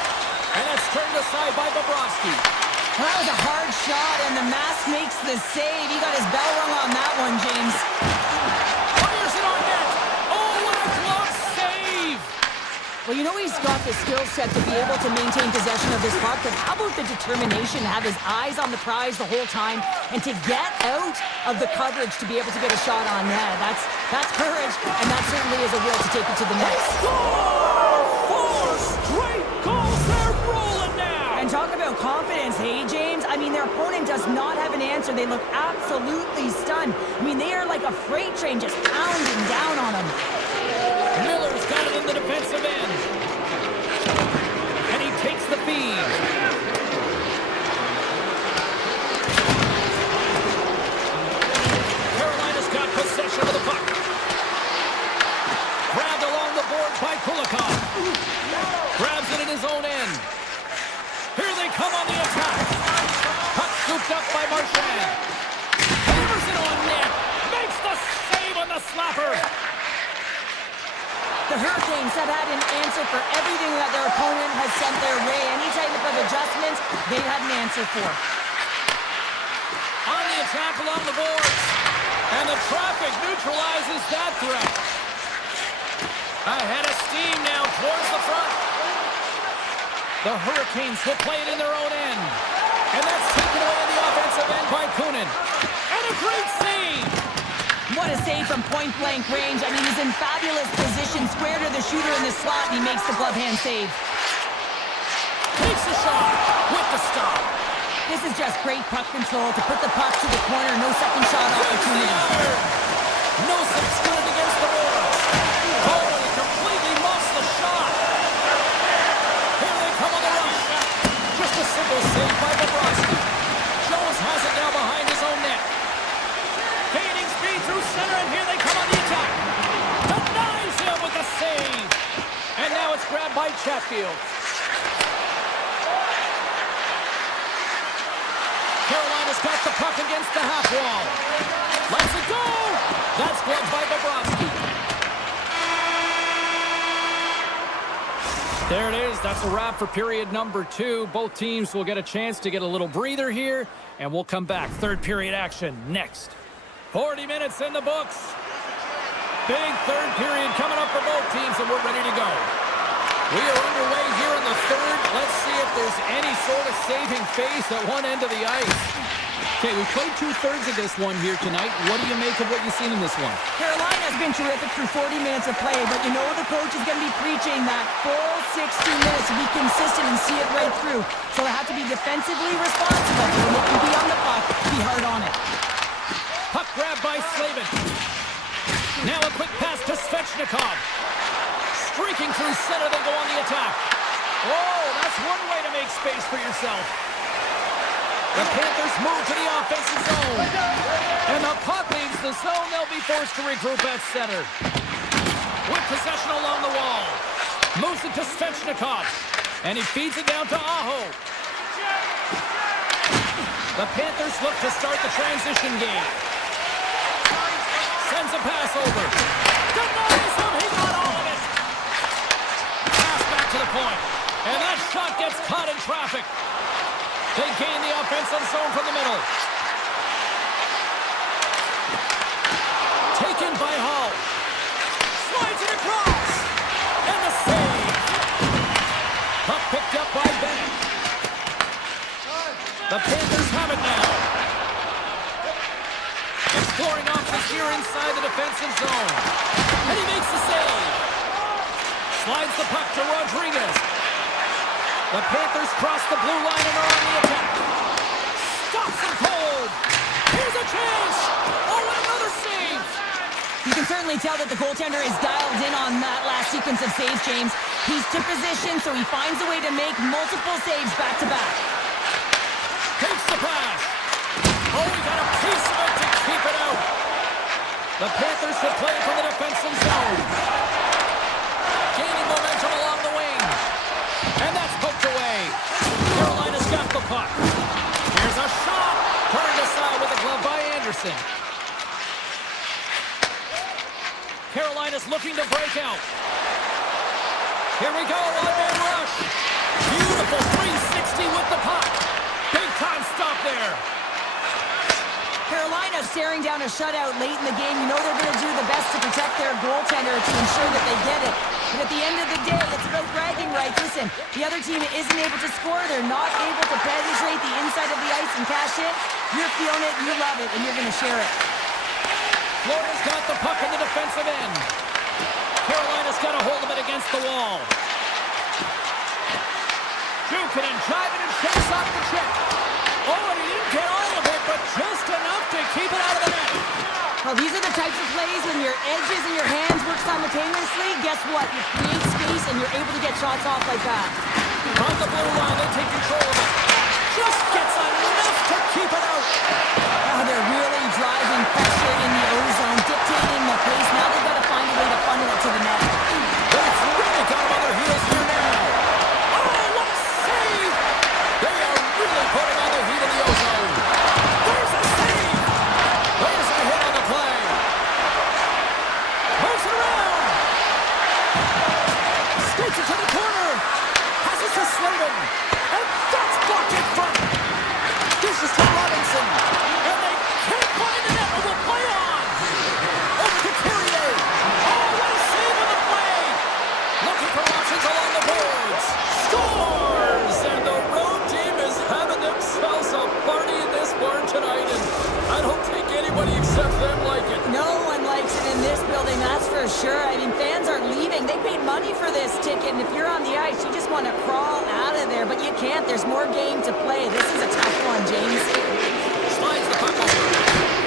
And it's turned aside by Bobrovsky. That was a hard shot, and the mask makes the save. He got his bell rung on that one, James. Fires it on net. Oh, what a glove save. Well, you know he's got the skill set to be able to maintain possession of this puck, but how about the determination to have his eyes on the prize the whole time and to get out of the coverage to be able to get a shot on net? That's courage, and that certainly is a will to take it to the net. Score! 4 straight goals. They're rolling now. And talk about confidence, hey, James? I mean, their opponent does not have an answer. They look absolutely stunned. I mean, they are like a freight train just pounding down on them. Miller's got it in the defensive end. And he takes the feed. Carolina's got possession of the puck. Grabbed along the boards by Kulikov. Grabs it in his own end. Here they come on the attack. Puck scooped up by Marchand. Hammers it on net. Makes the save on the slapper. The Hurricanes have had an answer for everything that their opponent has sent their way. Any type of adjustments, they've had an answer for. On the attack along the boards. And the traffic neutralizes that threat. Ahead of steam now towards the front. The Hurricanes will play it in their own end. And that's taken away in the offensive end by Kunin. And a great save. What a save from point-blank range. I mean, he's in fabulous position, square to the shooter in the slot, and he makes the glove hand save. Takes the shot with the stop. This is just great puck control to put the puck to the corner. No second shot opportunity. No substitute against the boards. Oh, and he completely muffs the shot. Here they come on the rush. Just a simple save by Bobrovsky. Jones has it now behind his own net. Gaining speed through center, and here they come on the attack. Denies him with the save. And now it's grabbed by Chatfield. Carolina's got the puck against the half wall. Lets it go. That's gloved by Bobrovsky. There it is. That's a wrap for period number 2. Both teams will get a chance to get a little breather here, and we'll come back. Third period action next. 40 minutes in the books. Big third period coming up for both teams, and we're ready to go. We are underway here in the third. Let's see if there's any sort of saving face at one end of the ice. Okay, we played 2/3 of this one here tonight. What do you make of what you've seen in this one? Carolina's been terrific through 40 minutes of play, but you know the coach is going to be preaching that full 60 minutes to be consistent and see it right through. So they have to be defensively responsible. When they can be on the puck, be hard on it. Puck grab by Slavin. Now a quick pass to Svechnikov. Streaking through center, they go on the attack. Oh, that's one way to make space for yourself. The Panthers move to the offensive zone. And the puck leaves the zone. They'll be forced to regroup at center. With possession along the wall. Moves it to Svechnikov. And he feeds it down to Aho. The Panthers look to start the transition game. Sends a pass over. Denies him. He got all of it. Pass back to the point. And that shot gets caught in traffic. They gain the offensive zone from the middle. Taken by Hall. Slides it across. And the save. Puck picked up by Bennett. The Panthers have it now. Exploring options here inside the defensive zone. And he makes the save. Slides the puck to Rodriguez. The Panthers cross the blue line and are on the attack. Stops him cold. Here's a chance. Oh, and another save. You can certainly tell that the goaltender is dialed in on that last sequence of saves, James. He's to position, so he finds a way to make multiple saves back-to-back. Takes the pass. Oh, he got a piece of it to keep it out. The Panthers will play from the defensive zone. Gaining momentum along the wing. And that's poked away. Carolina's got the puck. Here's a shot. Turned aside with a glove by Anderson. Carolina's looking to break out. Here we go, one-man rush. Beautiful 360 with the puck. Big time stop there. Carolina staring down a shutout late in the game. You know they're going to do the best to protect their goaltender to ensure that they get it. But at the end of the day, it's about bragging rights. Listen, the other team isn't able to score. They're not able to penetrate the inside of the ice and cash it. You're feeling it, you love it, and you're going to share it. Florida's got the puck in the defensive end. Carolina's got a hold of it against the wall. Jukin and driving and shakes off the check. Oh, and he didn't get all of it, but just enough to keep it out of the net. Well, these are the types of plays when your edges and your hands work simultaneously. Guess what? You create space and you're able to get shots off like that. On the blue line, they take control of it. Just gets enough to keep it out. Oh, they're really driving pressure in the O-zone, dictating the pace. Now they've got to find a way to funnel it to the net. They've really got them on their heels here now. Oh, what a save! They are really putting on the heat in the O-zone. There's a save! There's a hit on the play. Moves it around. Skates it to the corner. Passes to Slavin. And that's blocked in front. Dishes to Robinson. And they can't find the net. Will play on. Over to Carrier. Oh, what a save on the play. Looking for options along the boards. Scores! And the road team is having themselves a party in this barn tonight. And I don't think anybody except them like it. No one likes it in this building, that's for sure. I mean, fans are leaving. They paid money for this ticket, and if you're on the ice, you just want to crawl out of there, but you can't. There's more game to play. This is a tough one, James. Slides the puck over.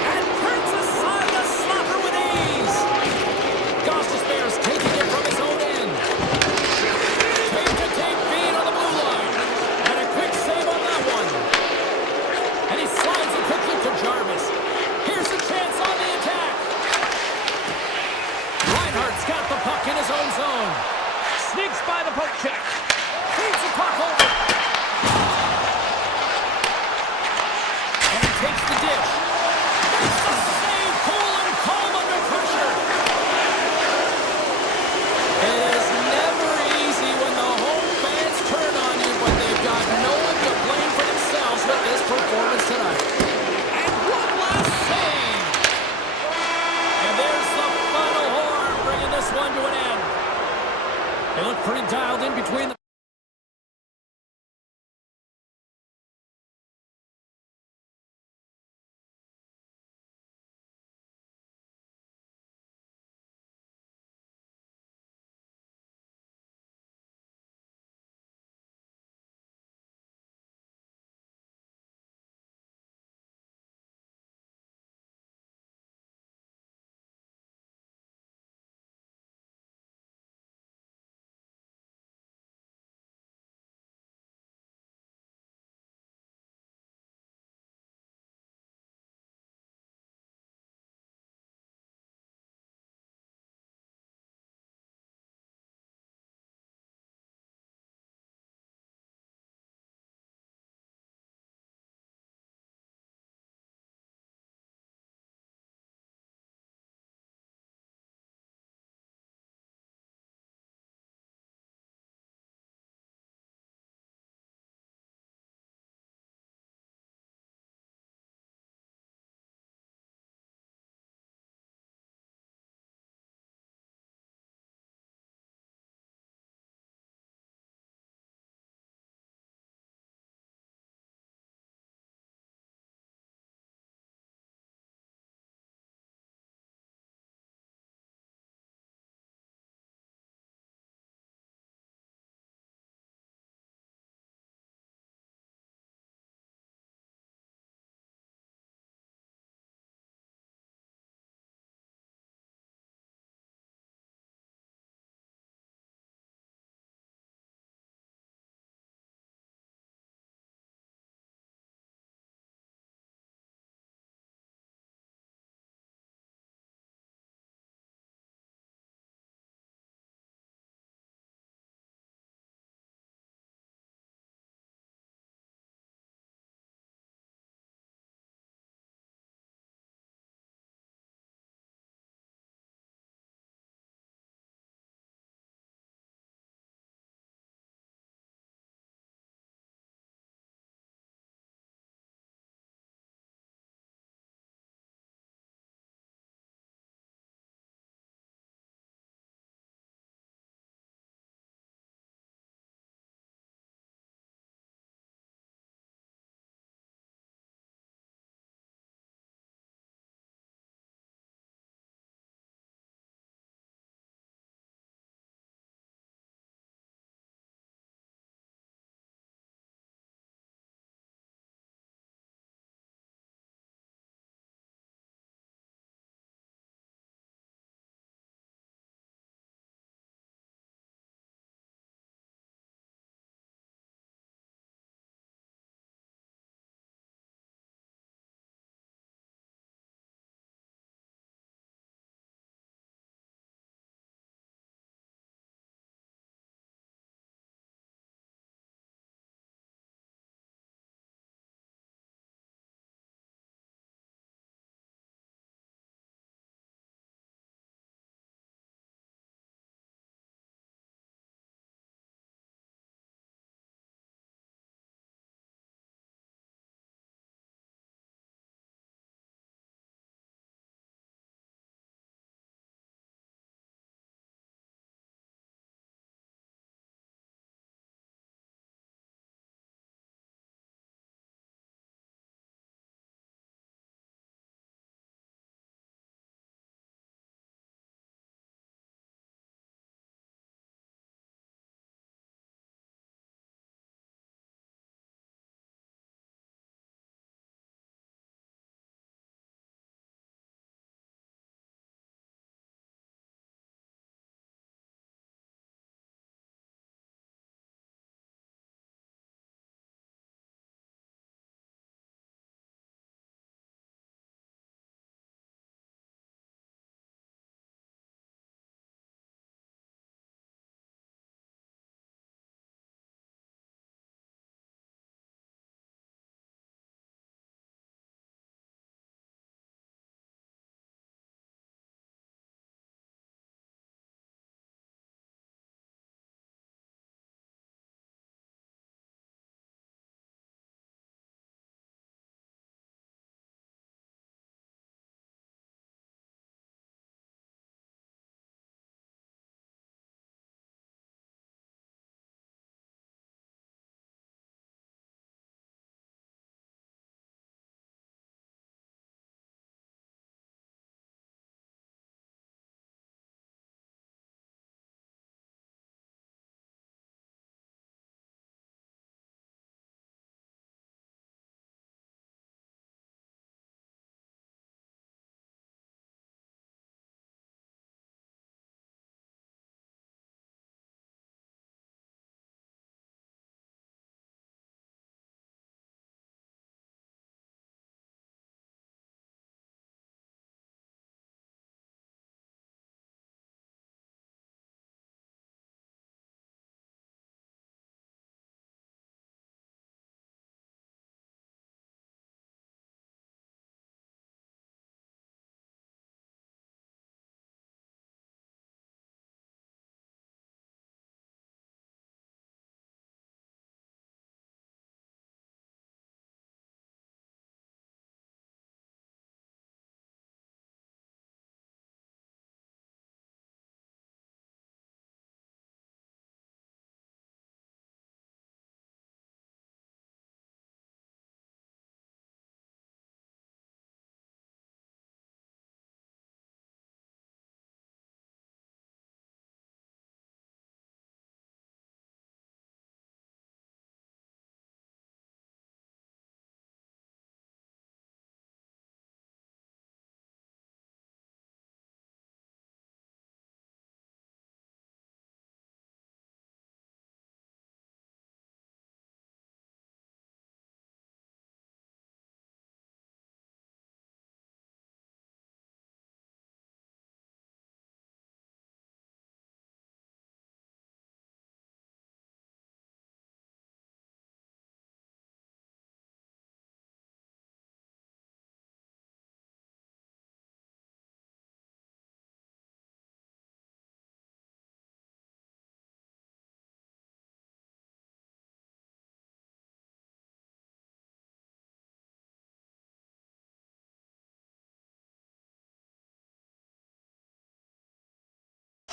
And turns aside the slapper with ease. Gostis Bears taking it from his own end. Tape-to-tape feed on the blue line. And a quick save on that one. And he slides it quickly to Jarvis. Here's a chance on the attack. Reinhardt's got the puck in his own zone. Sneaks by the poke check. Feeds the puck over. And he takes the dish. Makes the save. Cool and calm under pressure. It is never easy when the home fans turn on you, but they've got no one to blame for themselves with this performance tonight. And one last save. And there's the final horn, bringing this one to an end. They look pretty dialed in between the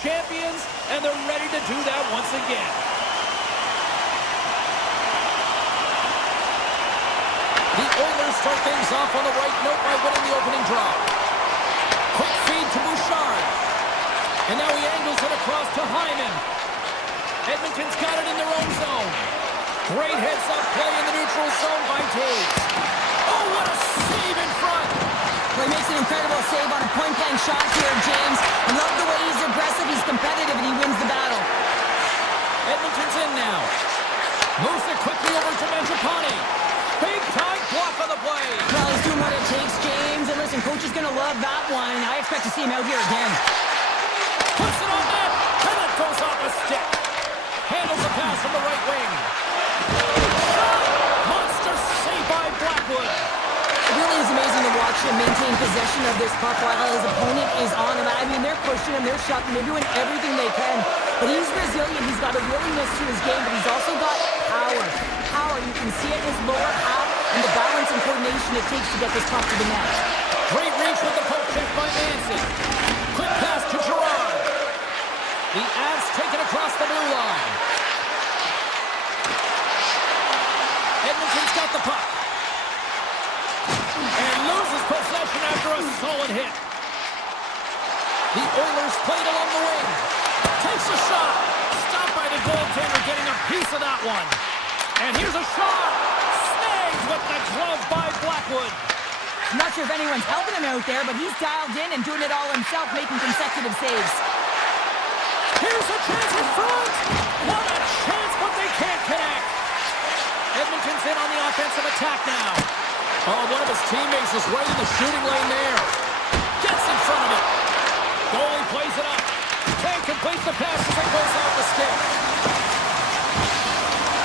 champions, and they're ready to do that once again. The Oilers start things off on the right note by winning the opening draw. Quick feed to Bouchard. And now he angles it across to Hyman. Edmonton's got it in their own zone. Great heads-up play in the neutral zone by Taves. Oh, what a save in front! Well, he makes an incredible save on a point-blank shot here, James. I love the way he's aggressive, he's competitive, and he wins the battle. Edmonton's in now. Moves it quickly over to Mangiapane. Big-time block on the play. Well, he's doing what it takes, James. And listen, coach is going to love that one. I expect to see him out here again. Puts it on net, and it goes off a stick. Handles the pass from the right wing. Shot! Monster save by Blackwood. It really is amazing to watch him maintain possession of this puck while his opponent is on him. I mean, they're pushing him, they're shoving, they're doing everything they can. But he's resilient, he's got a willingness to his game, but he's also got power. Power, you can see it in his lower half and the balance and coordination it takes to get this puck to the net. Great reach with the poke check by Manson. Quick pass to Gerard. The Avs take it across the blue line. Edmonton's got the puck. And loses possession after a solid hit. The Oilers played along the wing. Takes a shot. Stopped by the goaltender, getting a piece of that one. And here's a shot. Snagged with the glove by Blackwood. I'm not sure if anyone's helping him out there, but he's dialed in and doing it all himself, making consecutive saves. Here's a chance in front. What a chance, but they can't connect. Edmonton's in on the offensive attack now. Oh, one of his teammates is right in the shooting lane there. Gets in front of it. Goalie plays it up. Can't complete the pass as it goes off the stick.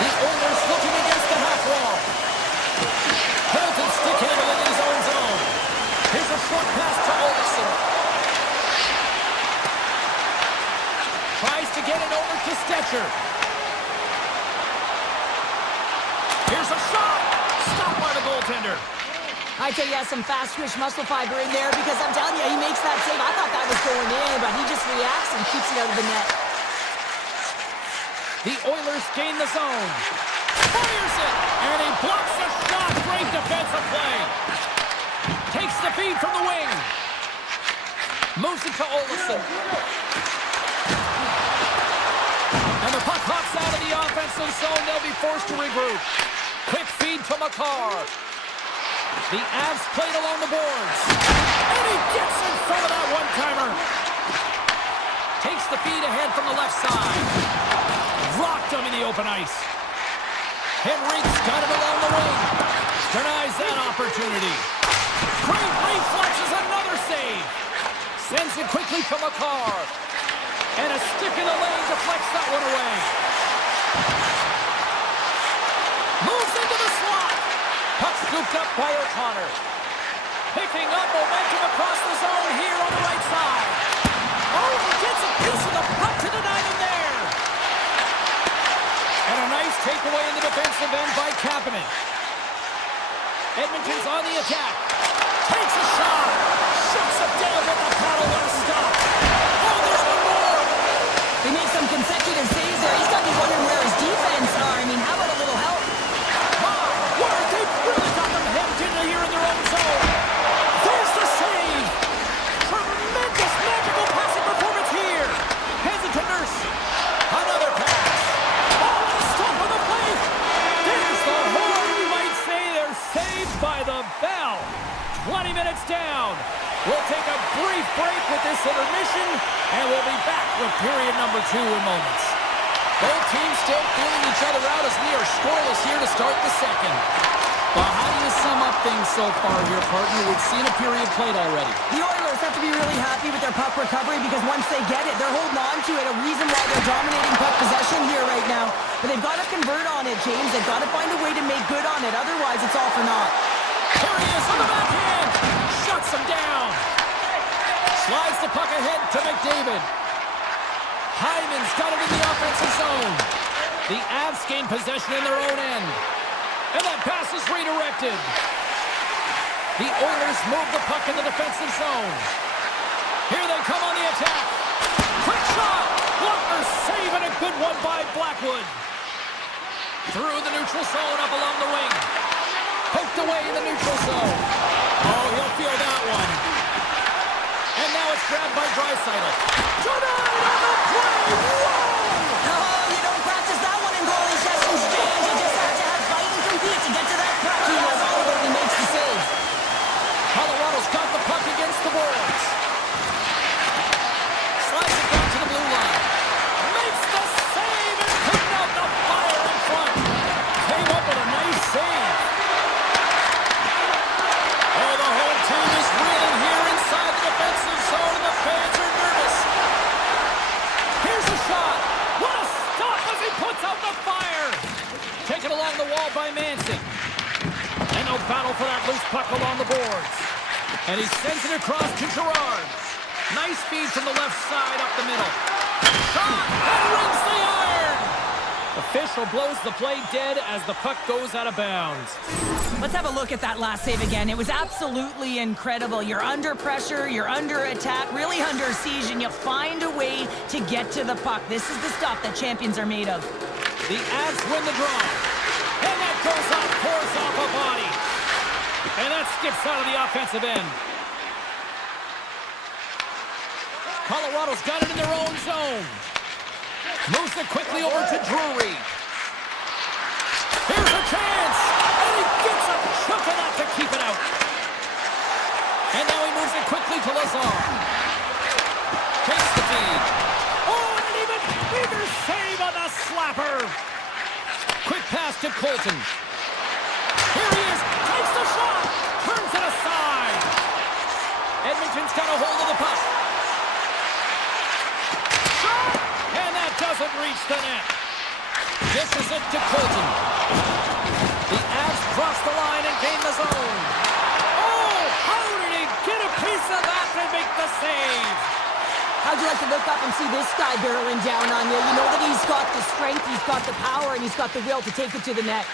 The Oilers looking against the half wall. Hamilton stick handle in his own zone. Here's a short pass to Olsen. Tries to get it over to Stetcher. Here's a shot. Stopped by the goaltender. I tell you, he has some fast-twitch muscle fiber in there because I'm telling you, he makes that save. I thought that was going in, but he just reacts and keeps it out of the net. The Oilers gain the zone. Fires it, and he blocks a shot. Great defensive play. Takes the feed from the wing. Moves it to Olsen. And the puck hops out of the offensive zone. They'll be forced to regroup. Quick feed to Makar. The Avs played along the boards. And he gets in front of that one-timer. Takes the feed ahead from the left side. Rocked him in the open ice. Henrique's got it along the wing. Denies that opportunity. Great reflexes, another save. Sends it quickly to Makar. And a stick in the lane deflects that one away. Moves into the slot. Puck scooped up by O'Connor. Picking up momentum across the zone here on the right side. Oh, he gets a piece of the puck to deny them there. And a nice takeaway in the defensive end by Kapanen. Edmonton's on the attack. Takes a shot. Shuts it down with the paddle. What a stop. Oh, there's one more. They made some consecutive saves there. He's got to be wondering where his defense are. I mean, how about a little help? Word, they've really got them hemmed in here in their own zone. There's the save. Tremendous magical passing performance here. Hands it to Nurse. Another pass. Oh, what a stop on the plate. There's the horn. You might say they're saved by the bell. 20 minutes down. We'll take a brief break with this intermission, and we'll be back with period number 2 in moments. Both teams still feeling each other out as we are scoreless here to start the second. Well, how do you sum up things so far here, partner? We've seen a period played already. The Oilers have to be really happy with their puck recovery because once they get it, they're holding on to it. A reason why they're dominating puck possession here right now. But they've got to convert on it, James. They've got to find a way to make good on it. Otherwise, it's all for naught. Here he is on the backhand. Shuts him down. Slides the puck ahead to McDavid. Hyman's got it in the offensive zone. The Avs gain possession in their own end. And that pass is redirected. The Oilers move the puck in the defensive zone. Here they come on the attack. Quick shot. Good one by Blackwood. Through the neutral zone, up along the wing. Poked away in the neutral zone. Oh, he'll feel that one. And now it's grabbed by Draisaitl. Tonight on the play! Whoa! Oh, you don't practice that one in goalie sessions, James. You just have to have fight and compete to get to that puck. He knows all about it. He makes the save. Colorado's got the puck against the boards. Slides it down to the blue line. Makes the save and putting out the fire in front. Came up with a nice save. Oh, the whole team is reeling here inside the defensive zone, and the fans are nervous. Here's a shot. What a stop as he puts out the fire. Taken along the wall by Manson. And no battle for that loose puck along the boards. And he sends it across to Gerard. Nice feed from the left side up the middle. Shot and rings the iron. Official blows the play dead as the puck goes out of bounds. Let's have a look at that last save again. It was absolutely incredible. You're under pressure, you're under attack, really under siege, and you find a way to get to the puck. This is the stuff that champions are made of. The Avs win the draw. And that goes off, pours off a body. And that skips out of the offensive end. Colorado's got it in their own zone. Moves it quickly over to Drury. Here's a chance. And he gets a chunk of that to keep it out. And now he moves it quickly to Lazar. Takes the feed. Oh, and an even bigger save on the slapper. Quick pass to Colton. Here he is. Takes the shot. Turns it aside. Edmonton's got a hold of the puck. Shot. And that doesn't reach the net. Dishes it to Colton. The Avs cross the line and gain the zone. Oh, how did he get a piece of that to make the save? How'd you like to look up and see this guy barreling down on you? You know that he's got the strength, he's got the power, and he's got the will to take it to the net.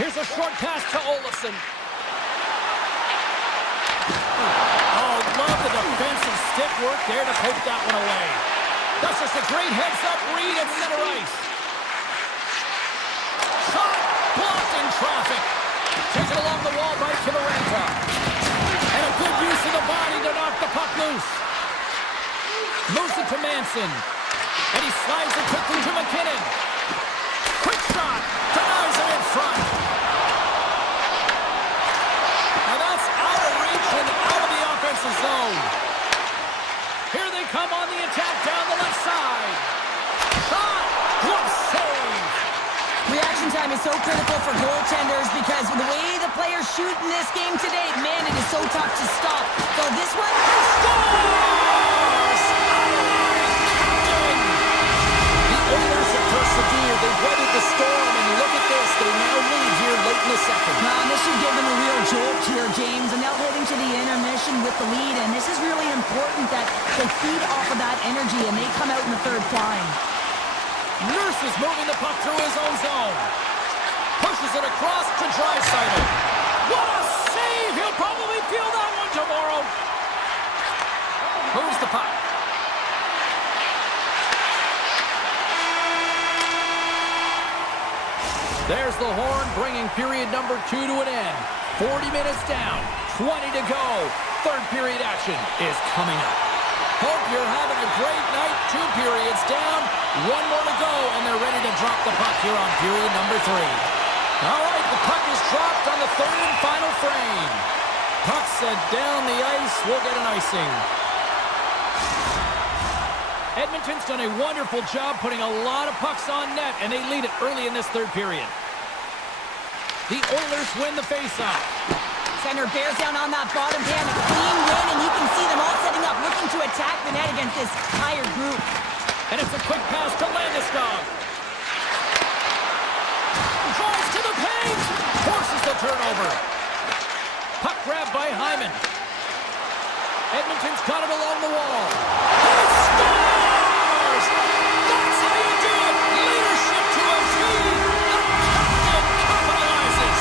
Here's a short pass to Olofsson. Oh, love the defensive stick work there to poke that one away. That's just a great heads-up read at center ice. Shot blocked in traffic. Taken along the wall by Kivaranta. And a good use of the body to knock the puck loose. Moves it to Manson. And he slides it quickly to McKinnon. Quick shot. Denies it in front. Now that's out of reach and out of the offensive zone. Here they come on the attack down the left side. Shot. Glove save. Reaction time is so critical for goaltenders because the way the players shoot in this game today, man, it is so tough to stop. So this one, he scores! The Oilers have persevered. They've weathered the storm, and look at this. They now lead here late in the second. This should give them a real jolt here, James. And now heading to the intermission with the lead, and this is really important that they feed off of that energy and they come out in the third flying. Nurse is moving the puck through his own zone. Pushes it across to Draisaitl. What a save! He'll probably feel that one tomorrow. Moves the puck. There's the horn, bringing period number 2 to an end. 40 minutes down, 20 to go. Third period action is coming up. Hope you're having a great night. 2 periods down, 1 more to go, and they're ready to drop the puck here on period number 3. All right, the puck is dropped on the third and final frame. Puck set down the ice. We'll get an icing. Edmonton's done a wonderful job putting a lot of pucks on net, and they lead it early in this third period. The Oilers win the faceoff. Center bears down on that bottom pan, a clean win, and you can see them all setting up, looking to attack the net against this tired group. And it's a quick pass to Landeskog. Drives to the paint, forces the turnover. Puck grab by Hyman. Edmonton's got it along the wall. And it scores! That's how you do it! Leadership to a team! The captain capitalizes!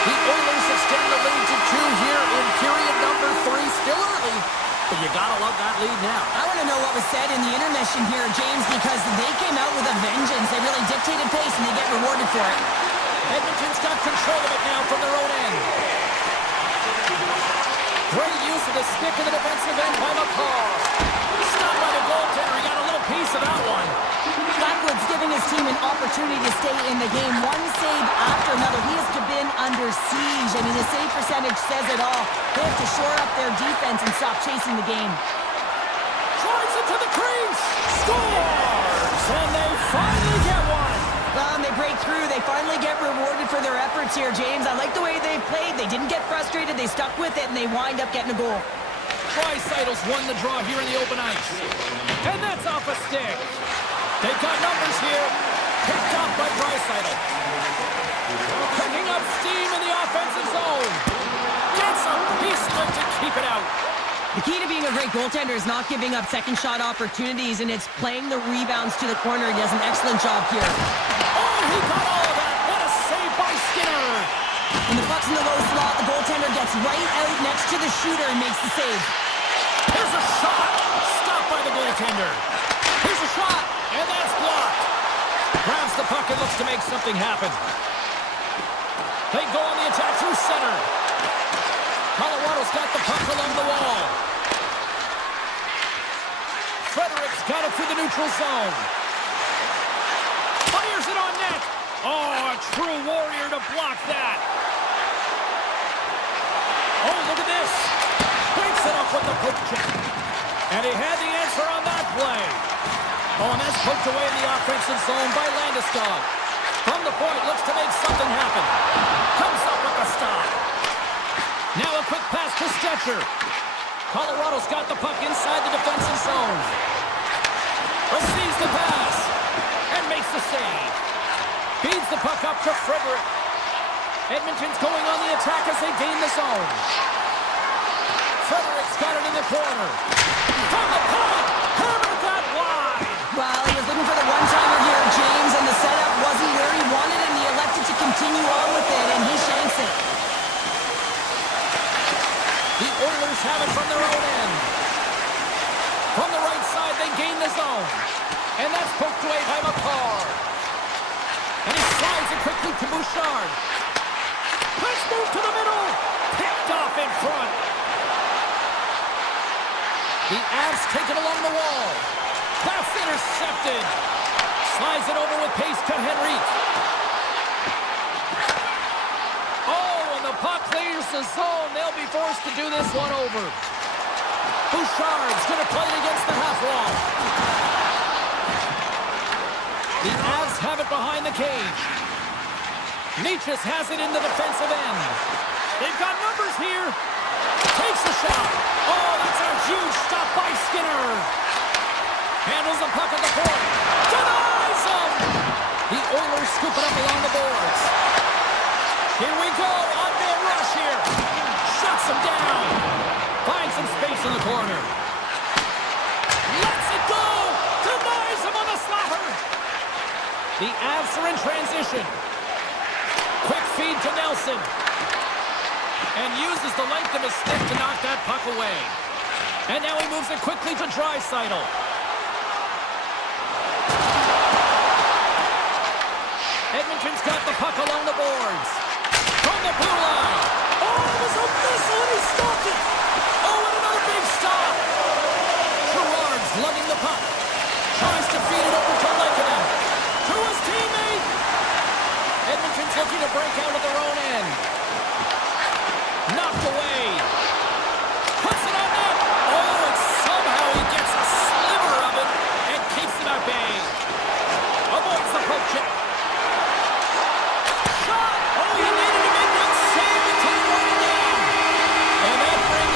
The Oilers extend the lead to 2 here in period number 3. Still early, but you gotta love that lead now. I want to know what was said in the intermission possession here, James, because they came out with a vengeance. They really dictated pace, and they get rewarded for it. Edmonton's got control of it now from their own end. Great use of the stick in the defensive end by McCall. Stopped by the goaltender. He got a little piece of that one. Blackwood's giving his team an opportunity to stay in the game. One save after another. He has been under siege. I mean, the save percentage says it all. They have to shore up their defense and stop chasing the game. Drives it to the crease. Scores! And they finally get one. Well, and they break through. They finally get rewarded for their efforts here, James. I like the way they played. They didn't get frustrated. They stuck with it, and they wind up getting a goal. Tricycles won the draw here in the open ice. And that's off a stick. They've got numbers here. Picked up by Tricycle. Picking up steam in the offensive zone. Gets a piece of it to keep it out. The key to being a great goaltender is not giving up second shot opportunities, and it's playing the rebounds to the corner. He does an excellent job here. Oh, he got all of that. What a save by Skinner. When the puck's in the low slot, the goaltender gets right out next to the shooter and makes the save. Here's a shot. Stopped by the goaltender. Here's a shot, and that's blocked. Grabs the puck and looks to make something happen. They go on the attack through center. Colorado's got the puck along the wall. Fredericks got it through the neutral zone. Fires it on net. Oh, a true warrior to block that. Oh, look at this. Breaks it up with the poke check. And he had the answer on that play. Oh, and that's poked away in the offensive zone by Landeskog. From the point, looks to make something happen. Comes up with the stop. Now a quick pass to Stetcher. Colorado's got the puck inside the defensive zone. Receives the pass and makes the save. Feeds the puck up to Frederick. Edmonton's going on the attack as they gain the zone. Frederick's got it in the corner. From the point, hammered that wide. Well, he was looking for the one-timer here, James, and the setup wasn't where he wanted, and he elected to continue on with it, and he shanks it. The Oilers have it from their own end. From the right side, they gain the zone. And that's poked away by McCall. And he slides it quickly to Bouchard. Let's move to the middle. Picked off in front. The Avs take it along the wall. That's intercepted. Slides it over with pace to Henrique. The puck clears the zone. They'll be forced to do this one over. Bouchard's going to play it against the half wall. The Avs have it behind the cage. Nietzsche has it in the defensive end. They've got numbers here. Takes a shot. Oh, that's a huge stop by Skinner. Handles the puck at the point. Denies him. The Oilers scoop it up along the boards. Here we go. On-man rush here. Shuts him down. Finds some space in the corner. Lets it go. Denies him on the slapper. The Avs are in transition. Quick feed to Nelson. And uses the length of his stick to knock that puck away. And now he moves it quickly to Draisaitl. Edmonton's got the puck along the boards. From the blue line. Oh, it was a missile and he stopped it. Oh, and another big stop. Gerard's lugging the puck. Tries to feed it over to Lekanen. To his teammate. Edmonton's looking to break out of their own end. Knocked away. Puts it on net. Oh, and somehow he gets a sliver of it and keeps it at bay. Avoids the poke check. Shot. Oh, he needed to make one save to take one again. And that brings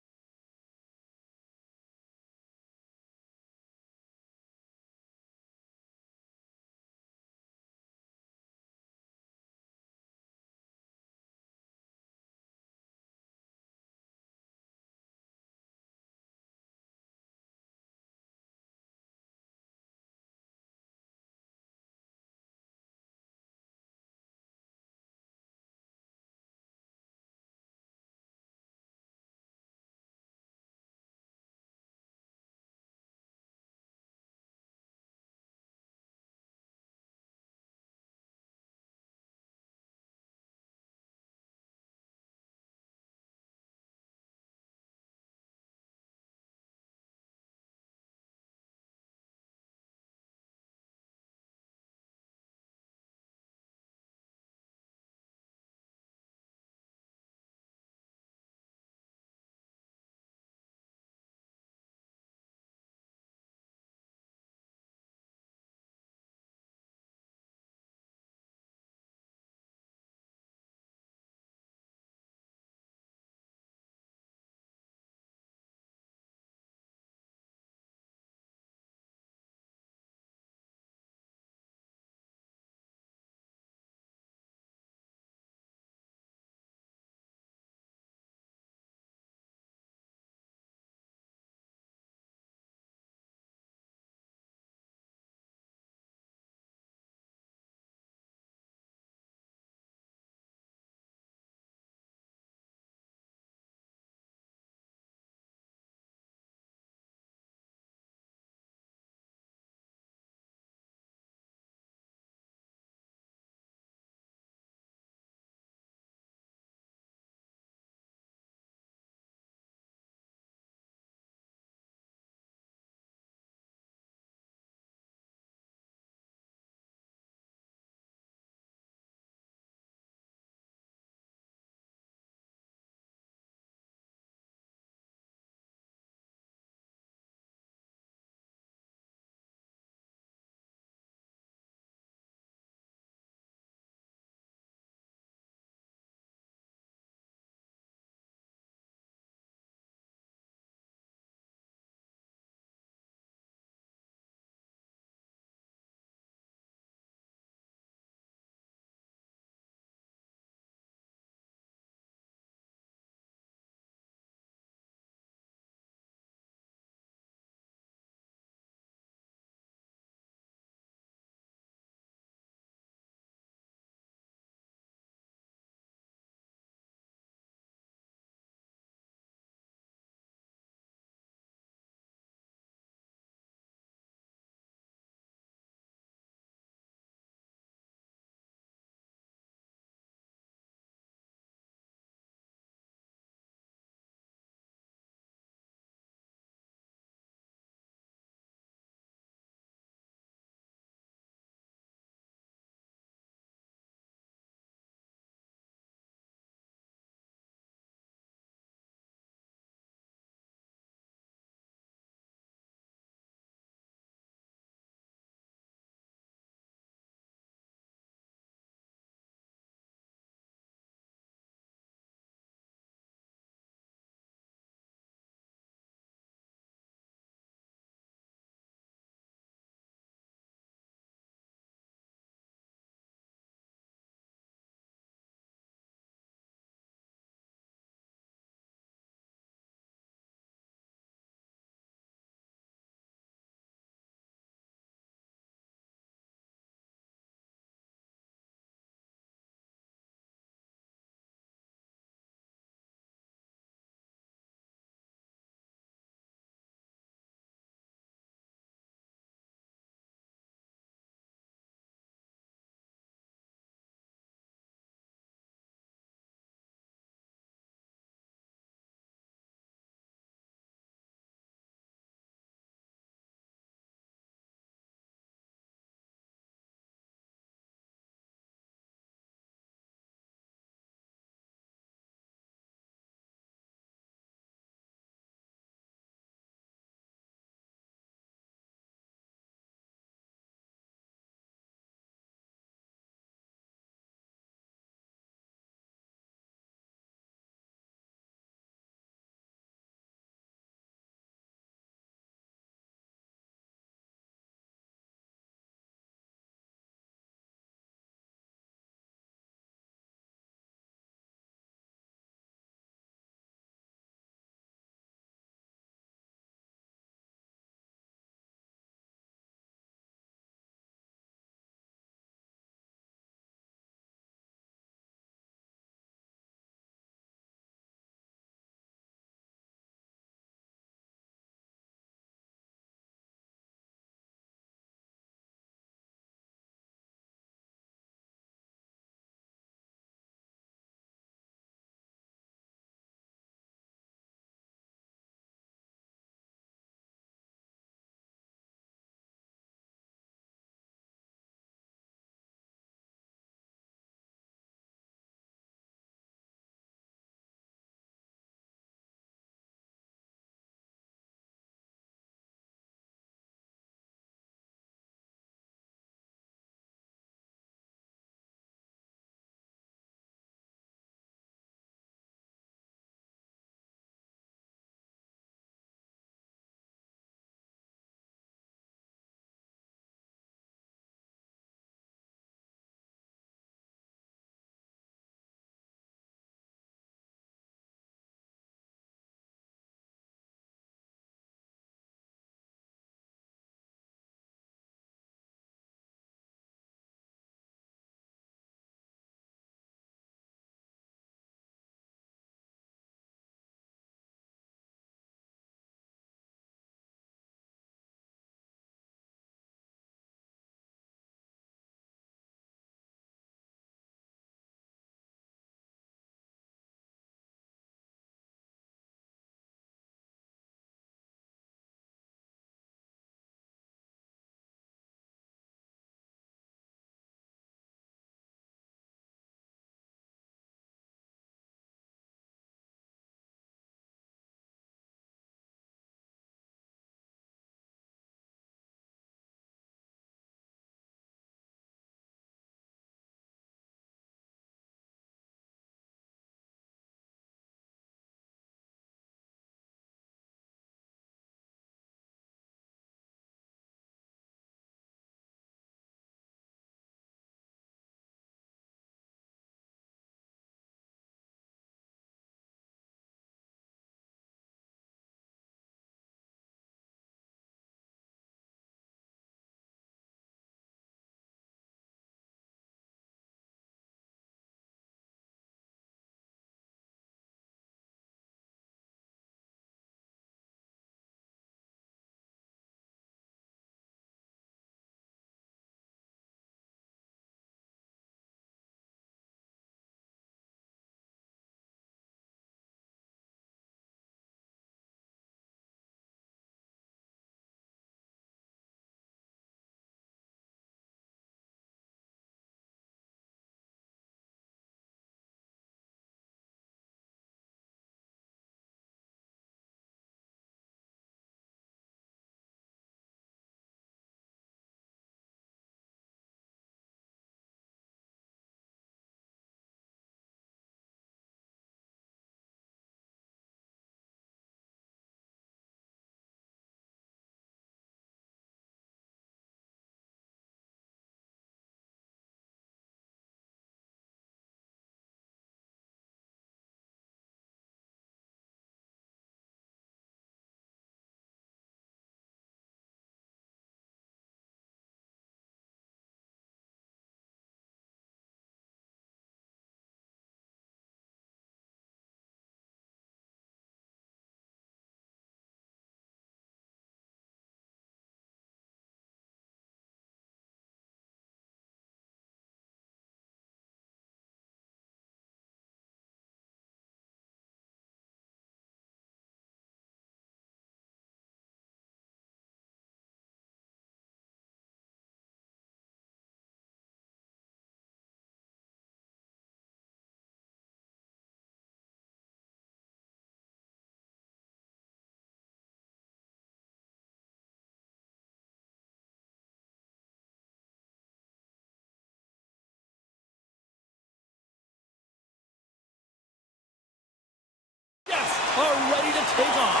are ready to take off.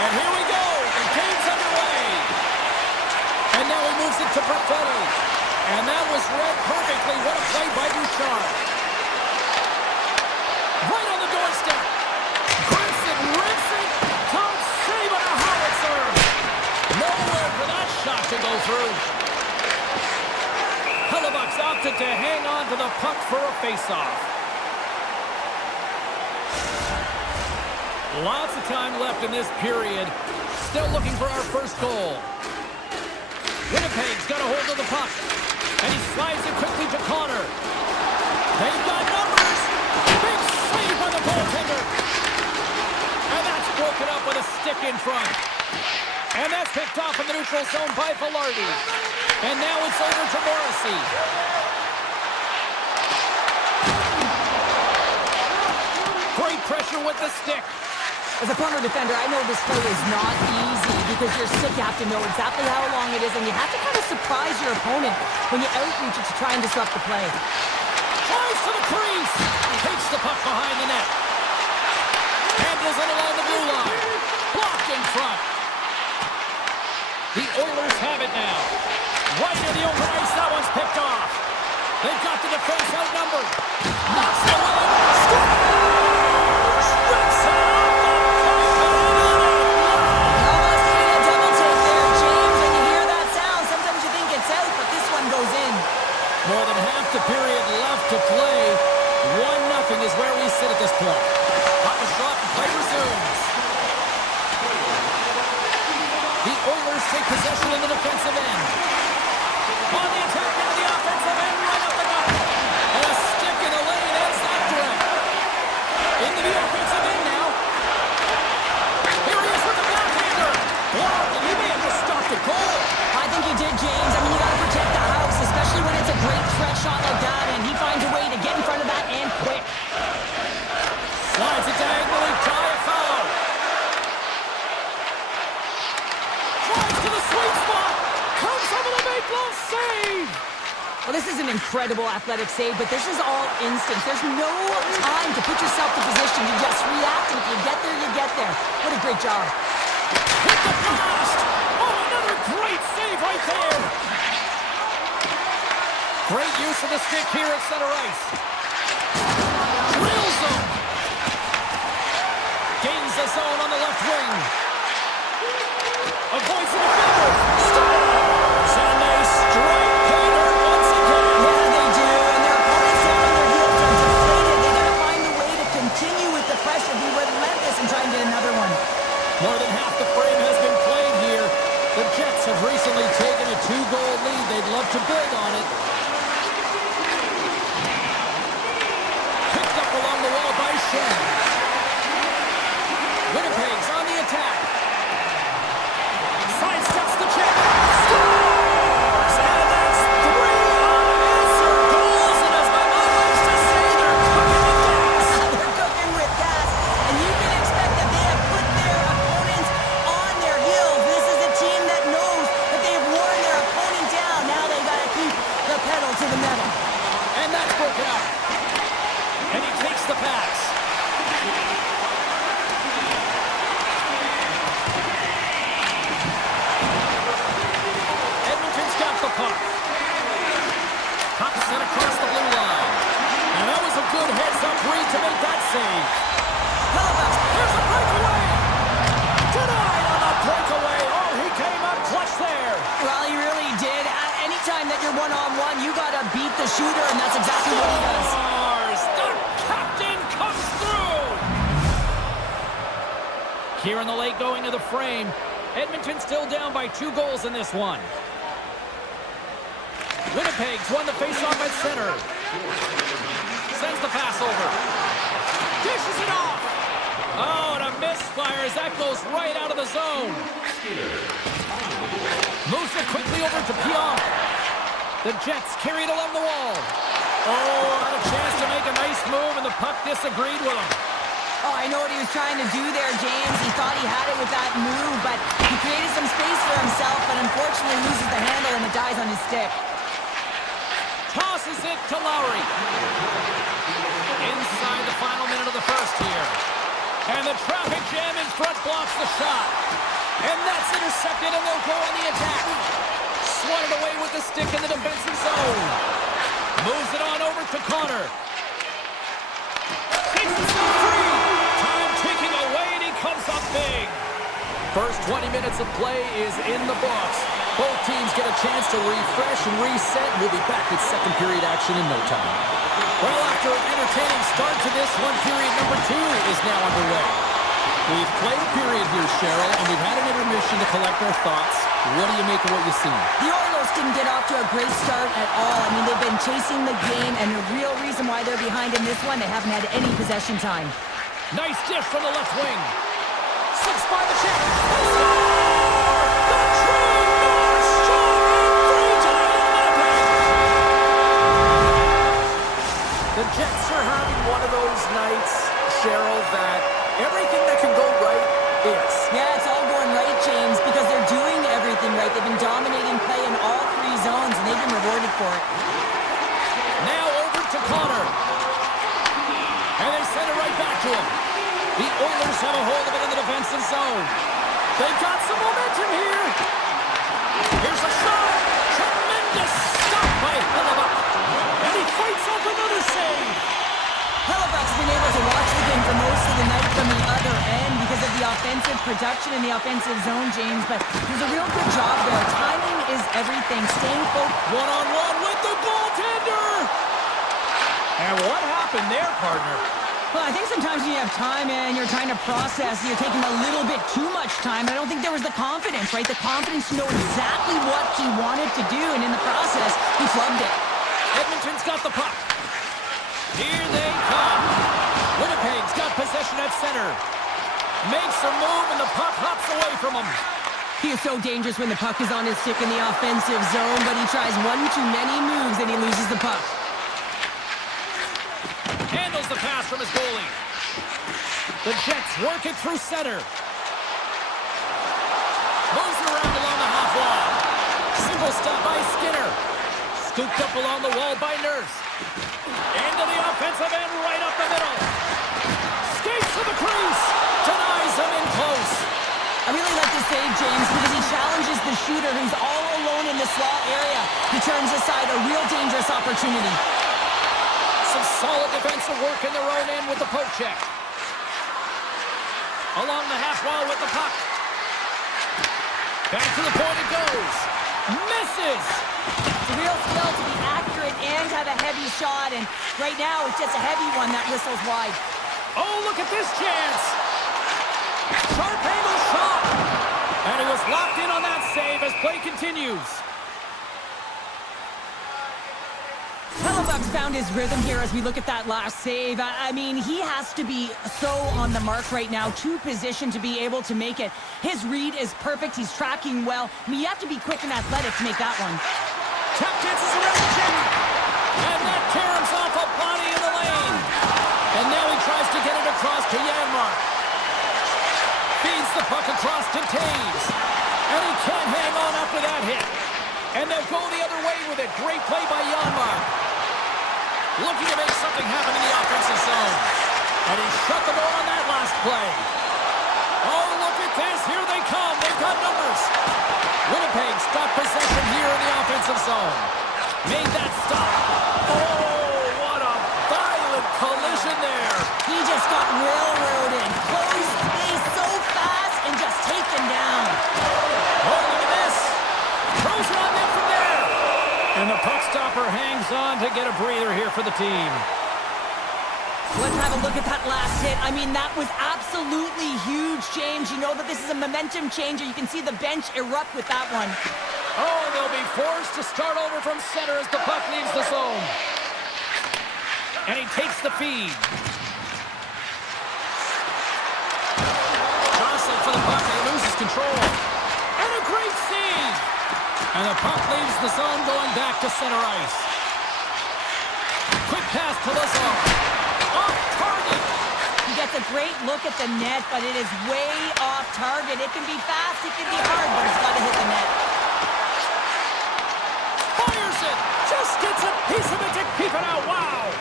And here we go. The game's underway. And now he moves it to Perfetti. And that was read perfectly. What a play by Bouchard. Right on the doorstep. Grips it, rips it. Can't save on a howitzer. Nowhere for that shot to go through. Hellebuck's opted to hang on to the puck for a face-off. Lots of time left in this period. Still looking for our first goal. Winnipeg's got a hold of the puck. And he slides it quickly to Connor. They've got numbers. Big save by the goaltender. And that's broken up with a stick in front. And that's picked off in the neutral zone by Velarde. And now it's over to Morrissey. Great pressure with the stick. As a corner defender, I know this play is not easy because you're sick. You have to know exactly how long it is, and you have to kind of surprise your opponent when you outreach it to try and disrupt the play. Tries to the crease. Takes the puck behind the net. Handles it along the blue line. Blocked in front. The Oilers have it now. Right in the open ice, that one's picked off. They've got the defense outnumbered. Knocks it away. Scores! Rips it off the post and in it. Almost getting a double take there, James. When you hear that sound, sometimes you think it's out, but this one goes in. More than half the period left to play. 1-0 is where we sit at this point. Puck is shot and play resumes. The Oilers take possession in the defensive end. On the attack into the offensive end, right up the gut. And a stick in the lane ends that threat. Into the offensive end now. Here he is with the backhander. Blocked, and he may have just stopped the goal. I think he did, James. I mean, you got to protect the house, especially when it's a great threat shot like that, and he finds a way to get in front of that and quick. Slides it diagonally, tie a foul. Drives to the sweet spot. Comes over the make glove save. Well, this is an incredible athletic save, but this is all instinct. There's no time to put yourself in position. You just react, and if you get there, you get there. What a great job. Hit the blast. Oh, another great save right there. Great use of the stick here at center ice. Drills them. Gains the zone on the left wing. Avoids the defender. Stars. And they strike Painter once again. Yeah, they do. And their opponents down on their heels are deflated. They got to find a way to continue with the pressure, be relentless, and try and get another one. More than half the frame has been played here. The Jets have recently taken a 2-goal lead. They'd love to build on it. Picked up along the wall by Shen. Winnipeg's on the attack. Sidesteps the check. Scores! And that's 3 unanswered goals. And as my mom likes to say, they're cooking with gas. They're cooking with gas, and you can expect that they have put their opponents on their heels. This is a team that knows that they have worn their opponent down. Now they got to keep the pedal to the metal. And that's broken up. And he takes the pass. Edmonton's got the puck. Puck sent across the blue line. And that was a good heads-up read to make that save. Hellebuck, here's a breakaway. Denied on the breakaway. Oh, he came up clutch there. Well, he really did. Anytime that you're one-on-one, you got to beat the shooter, and that's exactly what he does. Stars. The captain comes through. Here in the late going to the frame. Edmonton still down by 2 goals in this one. Winnipeg's won the faceoff at center. Sends the pass over. Dishes it off. Oh, and a misfire as that goes right out of the zone. Moves it quickly over to Pionk. The Jets carry it along the wall. Oh, had a chance to make a nice move, and the puck disagreed with him. Oh, I know what he was trying to do there, James. He thought he had it with that move, but he created some space for himself, but unfortunately loses the handle and it dies on his stick. Tosses it to Lowry. inside the final minute of the first here. And the traffic jam in front blocks the shot. And that's intercepted, and they'll go on the attack. Swatted away with the stick in the defensive zone. Moves it on over to Connor. Takes the shot free. Time ticking away, and he comes up big. First 20 minutes of play is in the books. Both teams get a chance to refresh and reset. We'll be back with second period action in no time. Well, after an entertaining start to this one, period number 2 is now underway. We've played a period here, Cheryl, and we've had an intermission to collect our thoughts. What do you make of what you've seen? The Oilers didn't get off to a great start at all. I mean, they've been chasing the game, and the real reason why they're behind in this one, they haven't had any possession time. Nice dish from the left wing. Slips by the check. The Jets are having one of those nights, Cheryl, that everything that can go right is. Yeah, it's all going right, James, because they're doing everything right. They've been dominating play in all 3 zones, and they've been rewarded for it. Now over to Connor. And they send it right back to him. The Oilers have a hold of it in the defensive zone. They've got some momentum here. Here's a shot. Tremendous stop by Hellebuck. And he fights off another save. Hellebuck's been able to watch the game for most of the night from the other end because of the offensive production in the offensive zone, James. But there's a real good job there. Timing is everything. Staying focused. One-on-one with the goaltender. And what happened there, partner? Well, I think sometimes when you have time and you're trying to process, you're taking a little bit too much time. I don't think there was the confidence, right? The confidence to know exactly what he wanted to do, and in the process, he flubbed it. Edmonton's got the puck. Here they come. Winnipeg's got possession at center. Makes a move, and the puck hops away from him. He is so dangerous when the puck is on his stick in the offensive zone, but he tries one too many moves and he loses the puck. Handles the pass from his goalie. The Jets work it through center. Moves it around along the half wall. Simple stop by Skinner. Scooped up along the wall by Nurse. Into the offensive end, right up the middle. Skates to the crease. Denies him in close. I really like this save, James, because he challenges the shooter who's all alone in the slot area. He turns aside a real dangerous opportunity. Some solid defensive work in their own end with the poke check. Along the half wall with the puck. Back to the point it goes. Misses. It's a real skill to be accurate and have a heavy shot, and right now it's just a heavy one that whistles wide. Oh, look at this chance. Sharp angle shot. And he was locked in on that save as play continues. Hellebuck's found his rhythm here as we look at that last save. I mean, he has to be so on the mark right now, too positioned to be able to make it. His read is perfect. He's tracking well. I mean, you have to be quick and athletic to make that one. Tap dances around the check. And that caroms off a body in the lane. And now he tries to get it across to Janmark. Feeds the puck across to Taves. And he can't hang on after that hit. And they'll go the other way with it. Great play by Janmark. Looking to make something happen in the offensive zone. And he shut the door on that last play. Oh, look at this. Here they come. They've got numbers. Winnipeg's got possession here in the offensive zone. Made that stop. Oh, what a violent collision there. He just got railroaded. Closed space so fast and just taken down. Oh, look at this. Throws it on net from there. And the puck stopper hangs on to get a breather here for the team. Let's have a look at that last hit. I mean, that was absolutely huge, James. You know that this is a momentum changer. You can see the bench erupt with that one. Oh, they'll be forced to start over from center as the puck leaves the zone. And he takes the feed. Jostling for the puck and he loses control. And a great save. And the puck leaves the zone going back to center ice. Quick pass to Lazar. Off target. He gets a great look at the net, but it is way off target. It can be fast, it can be hard, but it's got to hit the net. Fires it. Just gets a piece of it to keep it out. Wow.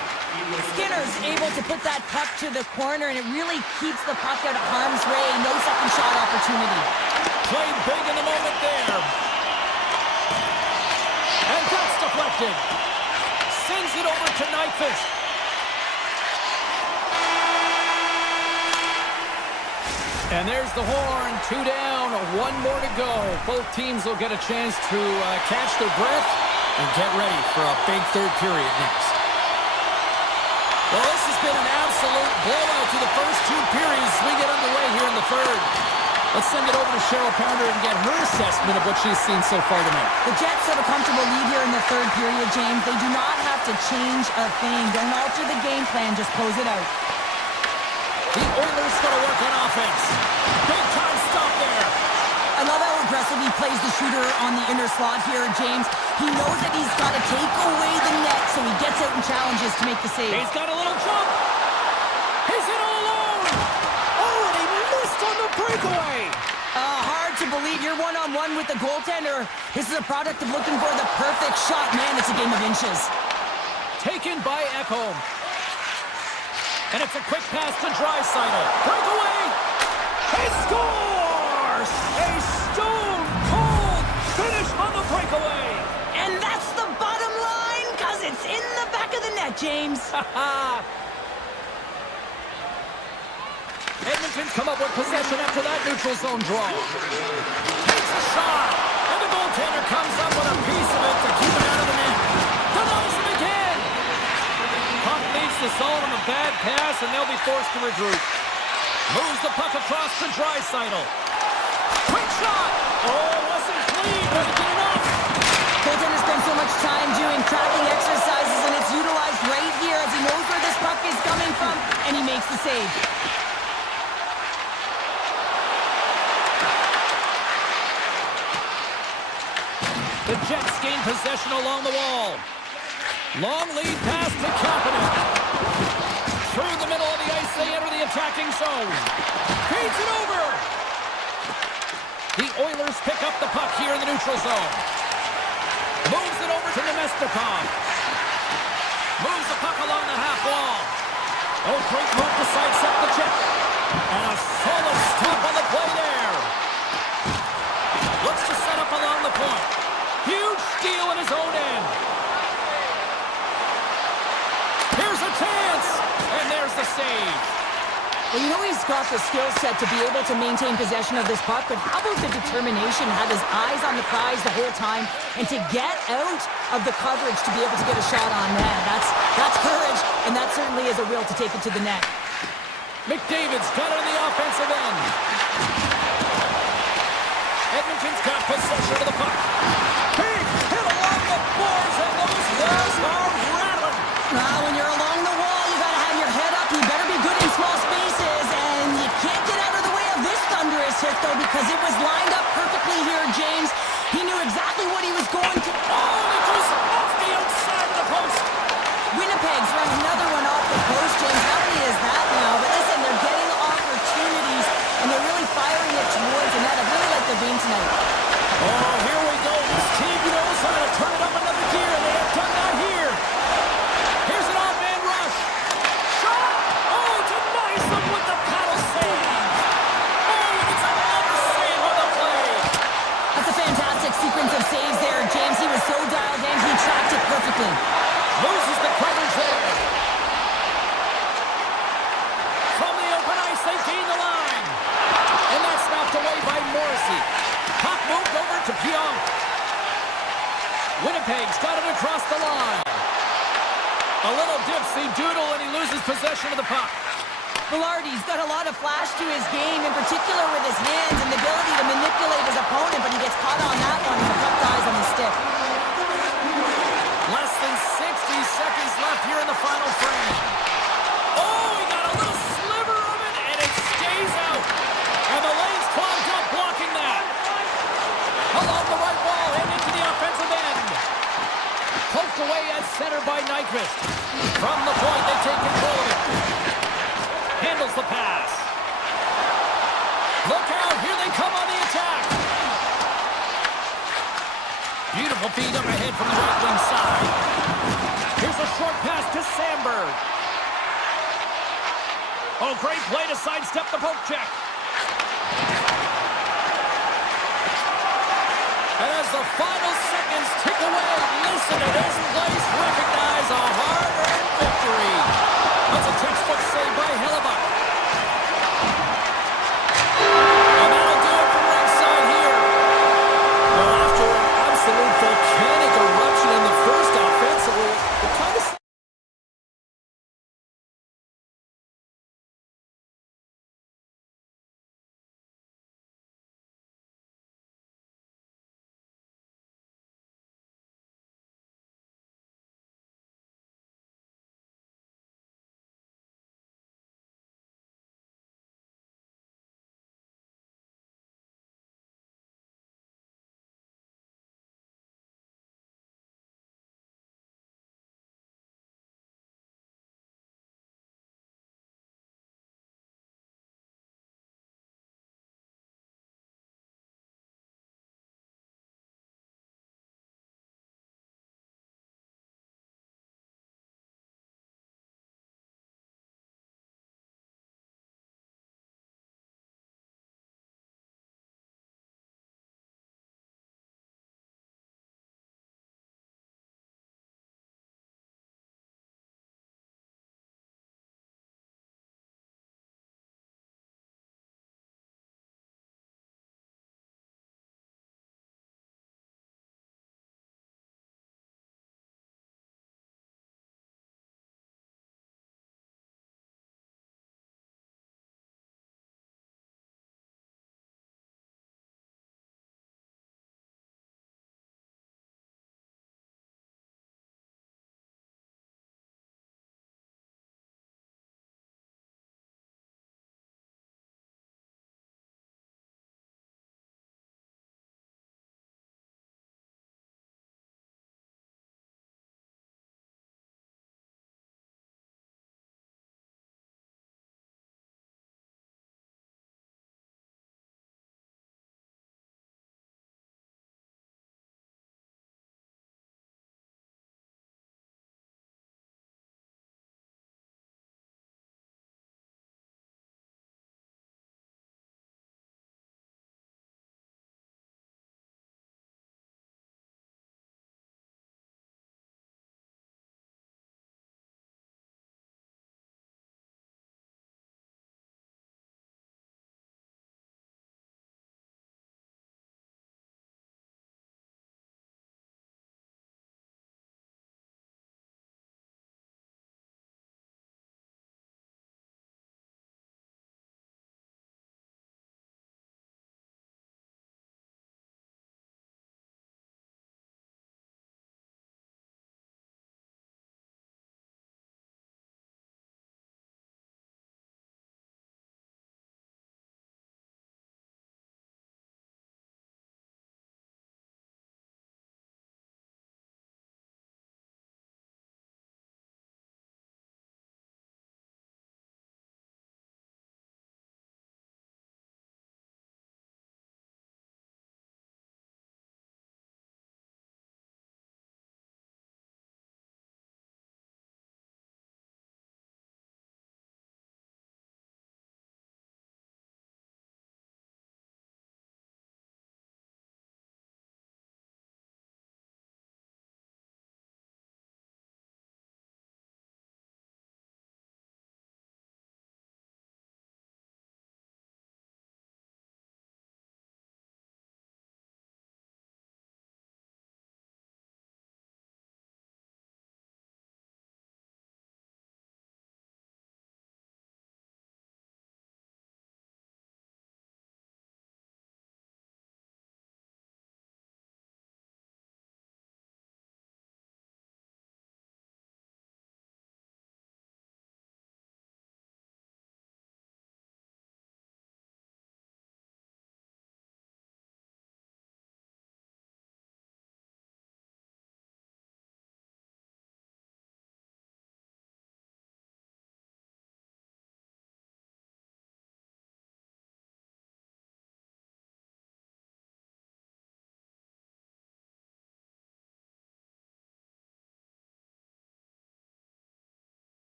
Skinner's able to put that puck to the corner, and it really keeps the puck out of harm's way. No second shot opportunity. Played big in the moment there. And that's deflected. Sends it over to Nyquist. And there's the horn. 2 down, 1 more to go. Both teams will get a chance to catch their breath and get ready for a big third period next. Well, this has been an absolute blowout to the first 2 periods. We get underway here in the third. Let's send it over to Cheryl Pounder and get her assessment of what she's seen so far tonight. The Jets have a comfortable lead here in the third period, James. They do not have to change a thing. Don't alter the game plan, just close it out. The Oilers going to work on offense. Big time stop there. I love how aggressive he plays the shooter on the inner slot here, James. He knows that he's got to take away the net, so he gets out and challenges to make the save. He's got a little jump. He's in all alone. Oh, and he missed on the breakaway. Hard to believe you're one-on-one with the goaltender. This is a product of looking for the perfect shot. Man, it's a game of inches. Taken by Ekholm. And it's a quick pass to Draisaitl. Breakaway. He scores! A stone-cold finish on the breakaway. And that's the bottom line, because it's in the back of the net, James. Edmonton's come up with possession after that neutral zone draw. Takes a shot. And the goaltender comes up with a piece of it to keep it out of the net. Denies him again. Puck leaves the zone on a bad pass, and they'll be forced to regroup. Moves the puck across to Draisaitl. Quick shot! Oh, it wasn't clean, but it did enough. Goaltender spends so much time doing tracking exercises, and it's utilized right here as he knows where this puck is coming from, and he makes the save. The Jets gain possession along the wall. Long lead pass to Kapanen. Through the middle of the ice, they enter the attacking zone. Feeds it over. The Oilers pick up the puck here in the neutral zone. Moves it over to Nemestikov. Moves the puck along the half wall. Oh, great move to sidestep the check. And a solid stop on the play there. Looks to set up along the point. Huge steal in his own end. Here's a chance. And there's the save. Well, you know he's got the skill set to be able to maintain possession of this puck, but how about the determination, have his eyes on the prize the whole time, and to get out of the coverage to be able to get a shot on net. That's courage, and that certainly is a will to take it to the net. McDavid's got it on the offensive end. Edmonton's got possession of the puck. Big hit along the boards, and those walls are rattling. When you're along the wall, you got to have your head up. You better be good in small spaces, and you can't get out of the way of this thunderous hit, though, because it was lined up perfectly here, James. He knew exactly what he was going to. Oh, it goes off the outside of the post. Winnipeg's run another one off the post, James. How many is that now? But listen, they're getting opportunities, and they're really firing it towards the net. I really like their game tonight. Oh, here we go. This team knows how to turn it up another gear, and they have done that here. Here's an odd-man rush. Shot! Oh, denies them with the paddle save. Oh, and it's another save on the play. That's a fantastic sequence of saves there, James. He was so dialed in, he tracked it perfectly. Loses the coverage there. From the open ice, they gain the line. And that's knocked away by Morrissey. Puck moved over to Pionk. Winnipeg's got it across the line. A little dipsy doodle, and he loses possession of the puck. Velarde's got a lot of flash to his game, in particular with his hands and the ability to manipulate his opponent, but he gets caught on that one, and the puck dies on the stick. Less than 60 seconds left here in the final frame. Oh, he got a little sliver of it, and it stays out. And the lane's clogged up, blocking that. Along the right wall and into the offensive end. Poked away at center by Nyquist. From the point, they take control of it. Handles the pass. Look out, here they come on the attack. Beautiful feed up ahead from the right wing side. Here's a short pass to Sandberg. Oh, great play to sidestep the poke check. And as the final seconds tick away, listen to this place recognize a hard-earned victory. That's a textbook save by Hellebuck. And that'll do it from ringside here. Well, after an absolute volcanic eruption in the first offensively, it kind of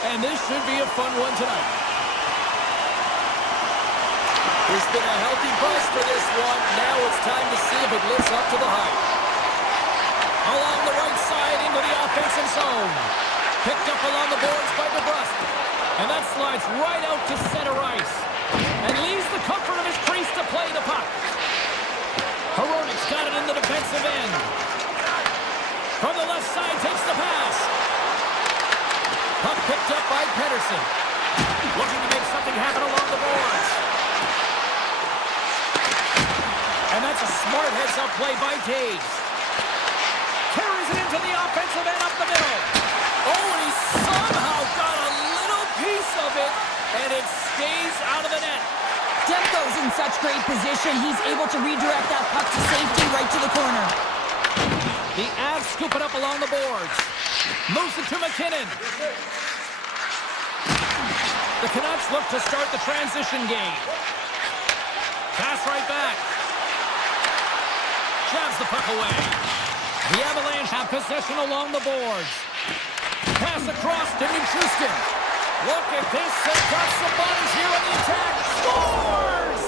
And this should be a fun one tonight. There's been a healthy buzz for this one. Now it's time to see if it lives up to the hype. Along the right side into the offensive zone. Picked up along the boards by DeBrusque. And that slides right out to center ice. And leaves the comfort of his crease to play the puck. Hronik's got it in the defensive end. From the left side, takes the pass. Puck picked up by Pettersson. Looking to make something happen along the boards. And that's a smart heads-up play by Taves. Carries it into the offensive end up the middle. Oh, and he somehow got a little piece of it, and it stays out of the net. Demko's in such great position. He's able to redirect that puck to safety right to the corner. The Avs scoop it up along the boards. Moves it to McKinnon. The Canucks look to start the transition game. Pass right back. Jabs the puck away. The Avalanche have possession along the boards. Pass across to Nichushkin. Look at this. They've got some bodies here on the attack. Scores!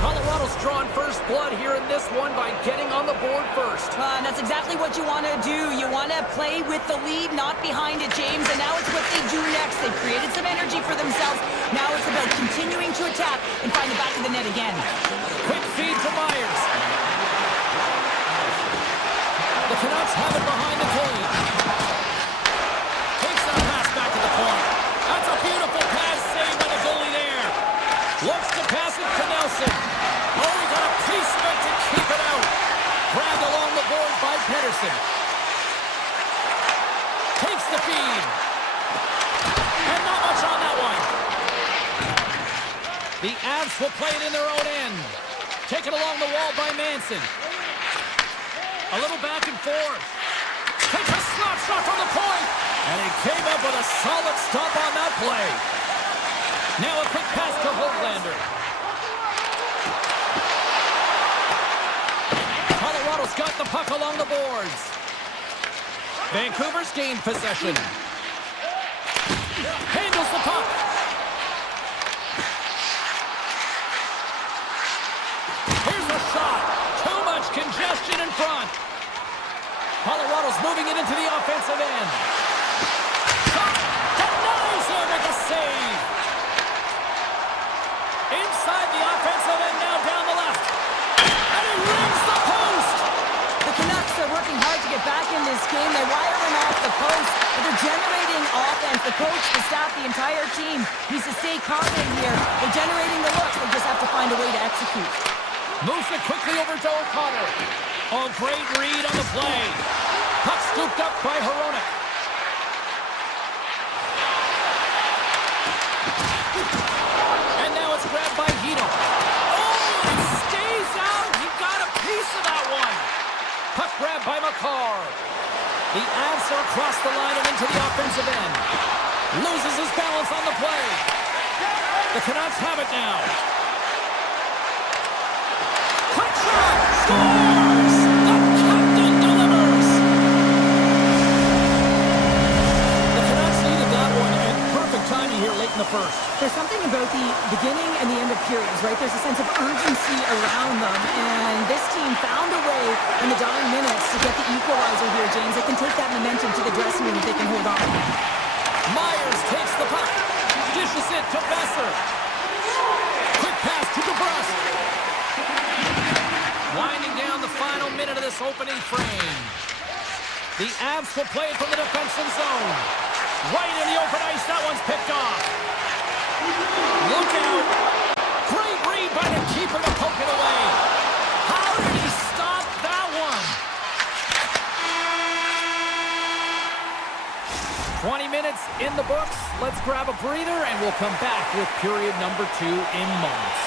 Colorado's drawn first blood here in this one by getting on the board first. And that's exactly what you want to do. You want to play with the lead, not behind it, James. And now it's what they do next. They've created some energy for themselves. Now it's about continuing to attack and find the back of the net again. Quick feed to Myers. The Canucks have it behind the cage. Takes that pass back to the point. That's a beautiful pass saved by the goalie there. Looks to pass it to Nelson. Oh, he got a piece of it to keep it out. Grabbed along the board by Pettersson. Takes the feed. And not much on that one. The Avs will play it in their own end. Taken along the wall by Manson. A little back and forth. Takes a slap shot from the point. And he came up with a solid stop on that play. Now a quick pass to Hoglander. Colorado's got the puck along the boards. Vancouver's gained possession. Handles the puck. Here's a shot. Too much congestion in front. Colorado's moving it into the offensive end. Shot denies him with a save. Inside the offensive end, now down the left. And he rings the post. The Canucks are working hard to get back in this game. They wire him off the post, but they're generating offense. The coach, the staff, the entire team needs to stay confident here. They're generating the looks. They just have to find a way to execute. Moves it quickly over to O'Connor. Oh, great read on the play. Puck scooped up by Hronik. And now it's grabbed by Hito. Oh, it stays out. He got a piece of that one. Puck grabbed by Makar. The Avs are across the line and into the offensive end. Loses his balance on the play. The Canucks have it now. Quick shot! Scores! The captain delivers! The Canucks needed that one, and perfect timing here late in the first. There's something about the beginning and the end of periods, right? There's a sense of urgency around them, and this team found a way in the dying minutes to get the equalizer here, James. They can take that momentum to the dressing room if they can hold on. Myers takes the puck, dishes it to Besser. Quick pass to DeBrusque. Winding down the final minute of this opening frame. The Avs will play it from the defensive zone. Right in the open ice, that one's picked off. Look out. Great read by the keeper to poke it away. How did he stop that one? 20 minutes in the books. Let's grab a breather, and we'll come back with period number 2 in moments.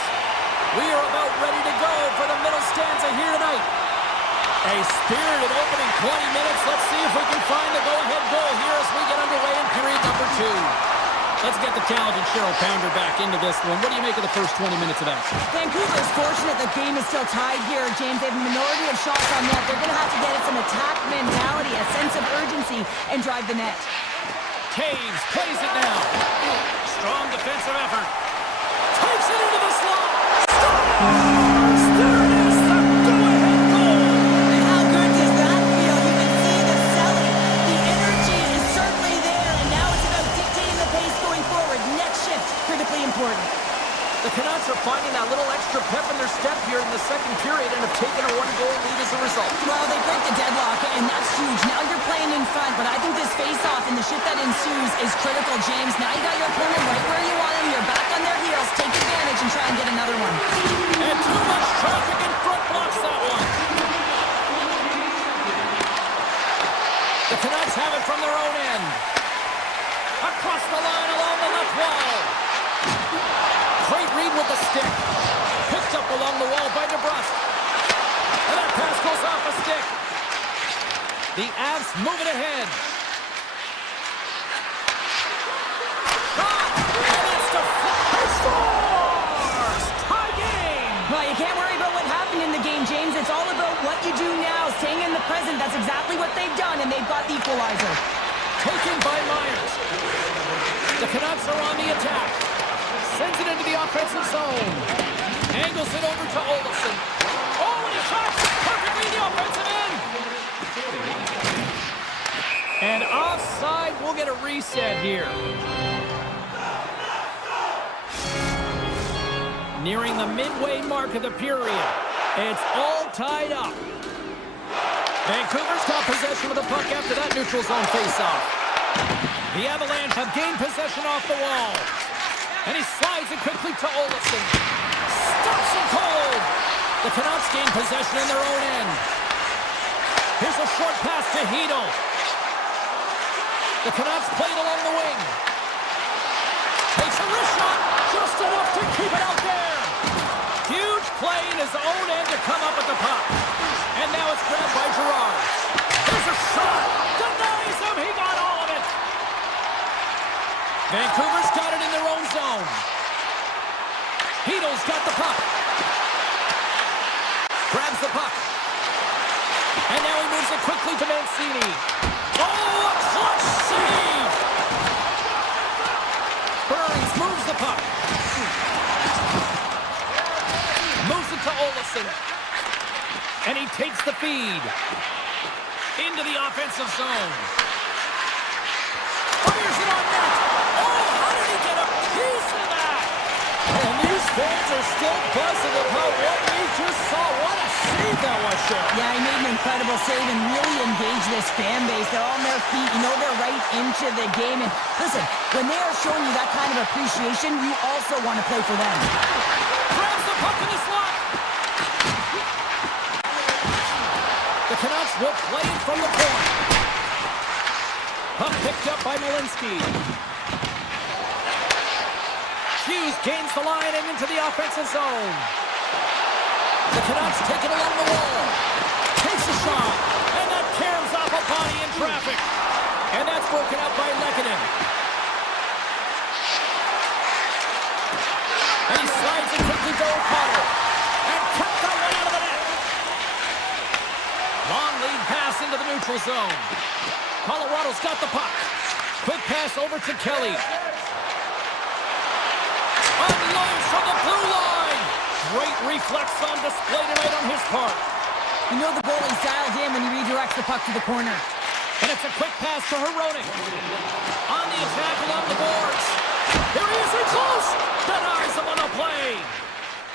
We are about ready to go for the middle stanza here tonight. A spirited opening 20 minutes. Let's see if we can find the go-ahead goal here as we get underway in period number 2. Let's get the talented Cheryl Pounder back into this one. What do you make of the first 20 minutes of action? Vancouver's fortunate the game is still tied here, James. They have a minority of shots on net. They're going to have to get it some attack mentality, a sense of urgency, and drive the net. Taves plays it now. Strong defensive effort. Takes it into the slot. Scores! There it is, the go-ahead goal. And how good does that feel? You can see the selling. The energy is certainly there, and now it's about dictating the pace going forward. Next shift, critically important. The Canucks are finding that little extra pep in their step here in the second period and have taken a one-goal lead as a result. Well, they break the deadlock, and that's huge. Now you're playing in front, but I think this face-off and the shift that ensues is critical, James. Now you got your opponent right where you want him. You're back on their heels. Take advantage and try and get another one. And too much traffic in front blocks that one. The Canucks have it from their own end. Across the line along the left wall. Great read with the stick. Picked up along the wall by DeBrusque. And that pass goes off a stick. The Avs moving ahead. Shot! And that's deflected. Scores! Tie game! Well, you can't worry about what happened in the game, James. It's all about what you do now, staying in the present. That's exactly what they've done, and they've got the equalizer. Taken by Myers. The Canucks are on the attack. Sends it into the offensive zone. Angles it over to Olofsson. Oh, and he shots perfectly in the offensive end. And offside, we'll get a reset here. Nearing the midway mark of the period. It's all tied up. Vancouver's got possession of the puck after that neutral zone faceoff. The Avalanche have gained possession off the wall. And he slides it quickly to Olofsson. Stops it cold. The Canucks gain possession in their own end. Here's a short pass to Hedl. The Canucks played along the wing. Takes a wrist shot. Just enough to keep it out there. Huge play in his own end to come up with the puck. And now it's grabbed by Girard. There's a shot. Denies him. He got all of it. Vancouver's got it in their own zone. Hedl's got the puck. Grabs the puck. And now he moves it quickly to Mancini. Oh, a clutch save! Burns moves the puck. Moves it to Olofsson. And he takes the feed. Into the offensive zone. Fires it on net. Oh, how did he get a piece of that? And these fans are still buzzing about what we just saw. What a save that was, Cheryl. Yeah, he made an incredible save and really engaged this fan base. They're on their feet. You know they're right into the game. And listen, when they are showing you that kind of appreciation, you also want to play for them. Grabs the puck in the slot. The Canucks will play it from the point. Puck picked up by Malinsky. Hughes gains the line and into the offensive zone. The Canucks take it along the wall. Takes a shot. And that caroms off a body in traffic. And that's broken up by Lehkonen. And he slides it quickly to O'Connor. And kept that one out of the net. Long lead pass into the neutral zone. Colorado's got the puck. Quick pass over to Kelly. Unloads from the blue line. Great reflex on display tonight on his part. You know the goalie's dialed in when he redirects the puck to the corner. And it's a quick pass to Hronek. On the attack along the boards. Here he is in close. Denies him on the play.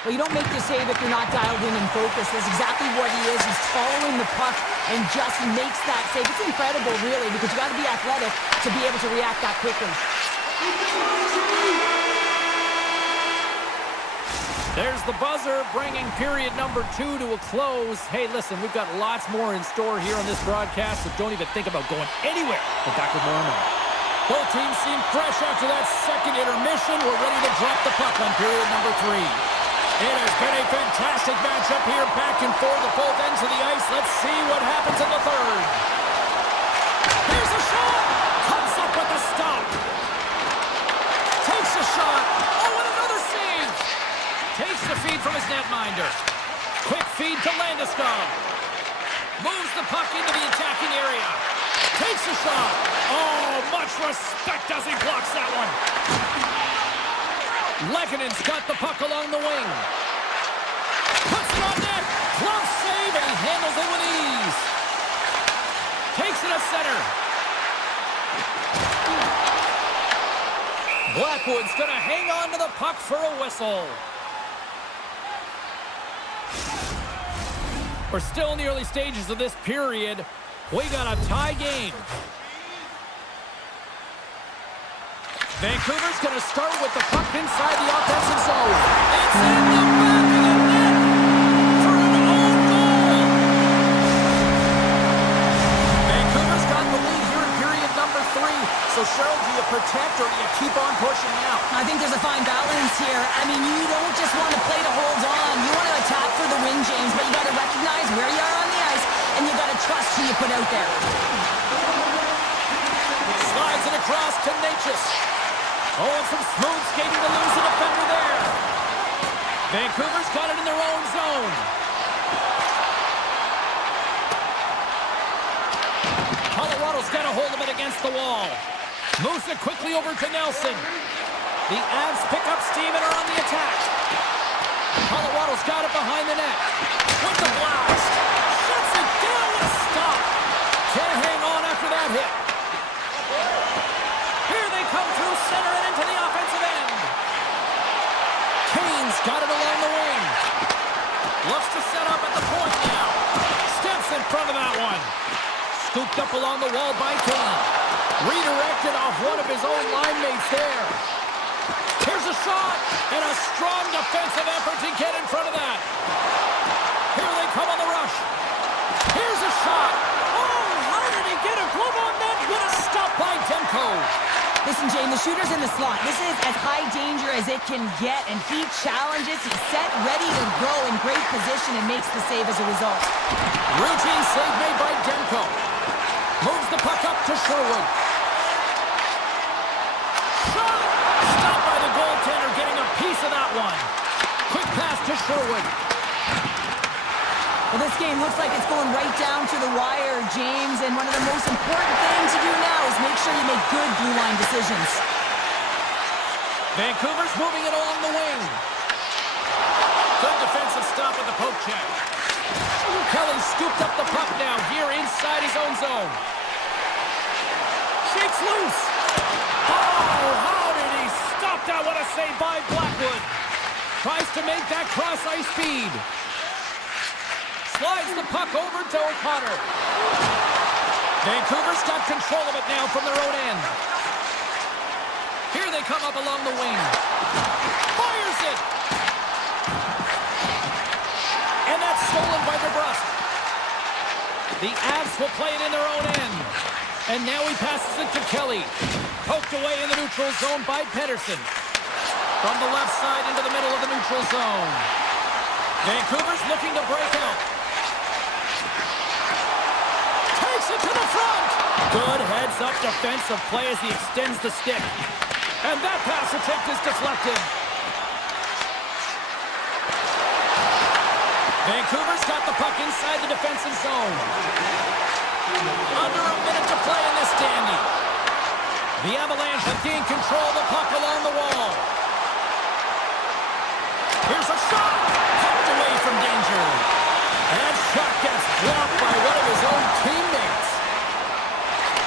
Well, you don't make the save if you're not dialed in and focused. That's exactly what he is. He's following the puck and just makes that save. It's incredible, really, because you got to be athletic to be able to react that quickly. There's the buzzer, bringing period number 2 to a close. Hey, listen, we've got lots more in store here on this broadcast, so don't even think about going anywhere. We're back with more in a minute. Both teams seem fresh after that second intermission. We're ready to drop the puck on period number 3. It has been a fantastic matchup here, back and forth at both ends of the ice. Let's see what happens in the third. Here's a shot! Comes up with a stop. netminder. Quick feed to Landeskog. Moves the puck into the attacking area. Takes a shot. Oh, much respect as he blocks that one. Lekkonen's got the puck along the wing. Puts it on net. Glove save, and he handles it with ease. Takes it to center. Blackwood's going to hang on to the puck for a whistle. We're still in the early stages of this period. We got a tie game. Vancouver's going to start with the puck inside the offensive zone. It's in the back of the net for an own goal. Vancouver's got the lead here in period number 3. So, Cheryl, do you protect or do you keep on pushing now? I think there's a fine balance here. I mean, you don't just want to play to hold on. You want to attack for the win, James, but you got to recognize where you are on the ice, and you got to trust who you put out there. Slides it across to Natchez. Oh, and some smooth skating to lose the defender there. Vancouver's got it in their own zone. Colorado's got a hold of it against the wall. Moves it quickly over to Nelson. The Avs pick up steam and are on the attack. Colorado's got it behind the net. With the blast. Shuts it down with a stop. Can't hang on after that hit. Here they come through center and into the offensive end. Kane's got it along the wing. Looks to set up at the point now. Steps in front of that one. Scooped up along the wall by Kane. Redirected off one of his own line mates there. Here's a shot, and a strong defensive effort to get in front of that. Here they come on the rush. Here's a shot. Oh, how did he get a glove on that? What a stop by Demko. Listen, Jane, the shooter's in the slot. This is as high danger as it can get, and he challenges. He's set, ready to go in great position, and makes the save as a result. Routine save made by Demko. Moves the puck up to Sherwood. Shot! Stopped by the goaltender, getting a piece of that one. Quick pass to Sherwood. Well, this game looks like it's going right down to the wire, James, and one of the most important things to do now is make sure you make good blue line decisions. Vancouver's moving it along the wing. Good defensive stop at the poke check. Kelly scooped up the puck now here inside his own zone. Shakes loose. Oh, how did he stop that? What a save by Blackwood. Tries to make that cross-ice feed. Slides the puck over to O'Connor. Vancouver's got control of it now from their own end. Here they come up along the wing. Fires it. And that's stolen by DeBrusque. The Avs will play it in their own end. And now he passes it to Kelly. Poked away in the neutral zone by Pedersen. From the left side into the middle of the neutral zone. Vancouver's looking to break out. Takes it to the front. Good heads-up defensive play as he extends the stick. And that pass attempt is deflected. Vancouver's got the puck inside the defensive zone. Under a minute to play in this dandy. The Avalanche have gained control of the puck along the wall. Here's a shot. Pucked away from danger. That shot gets blocked by one of his own teammates.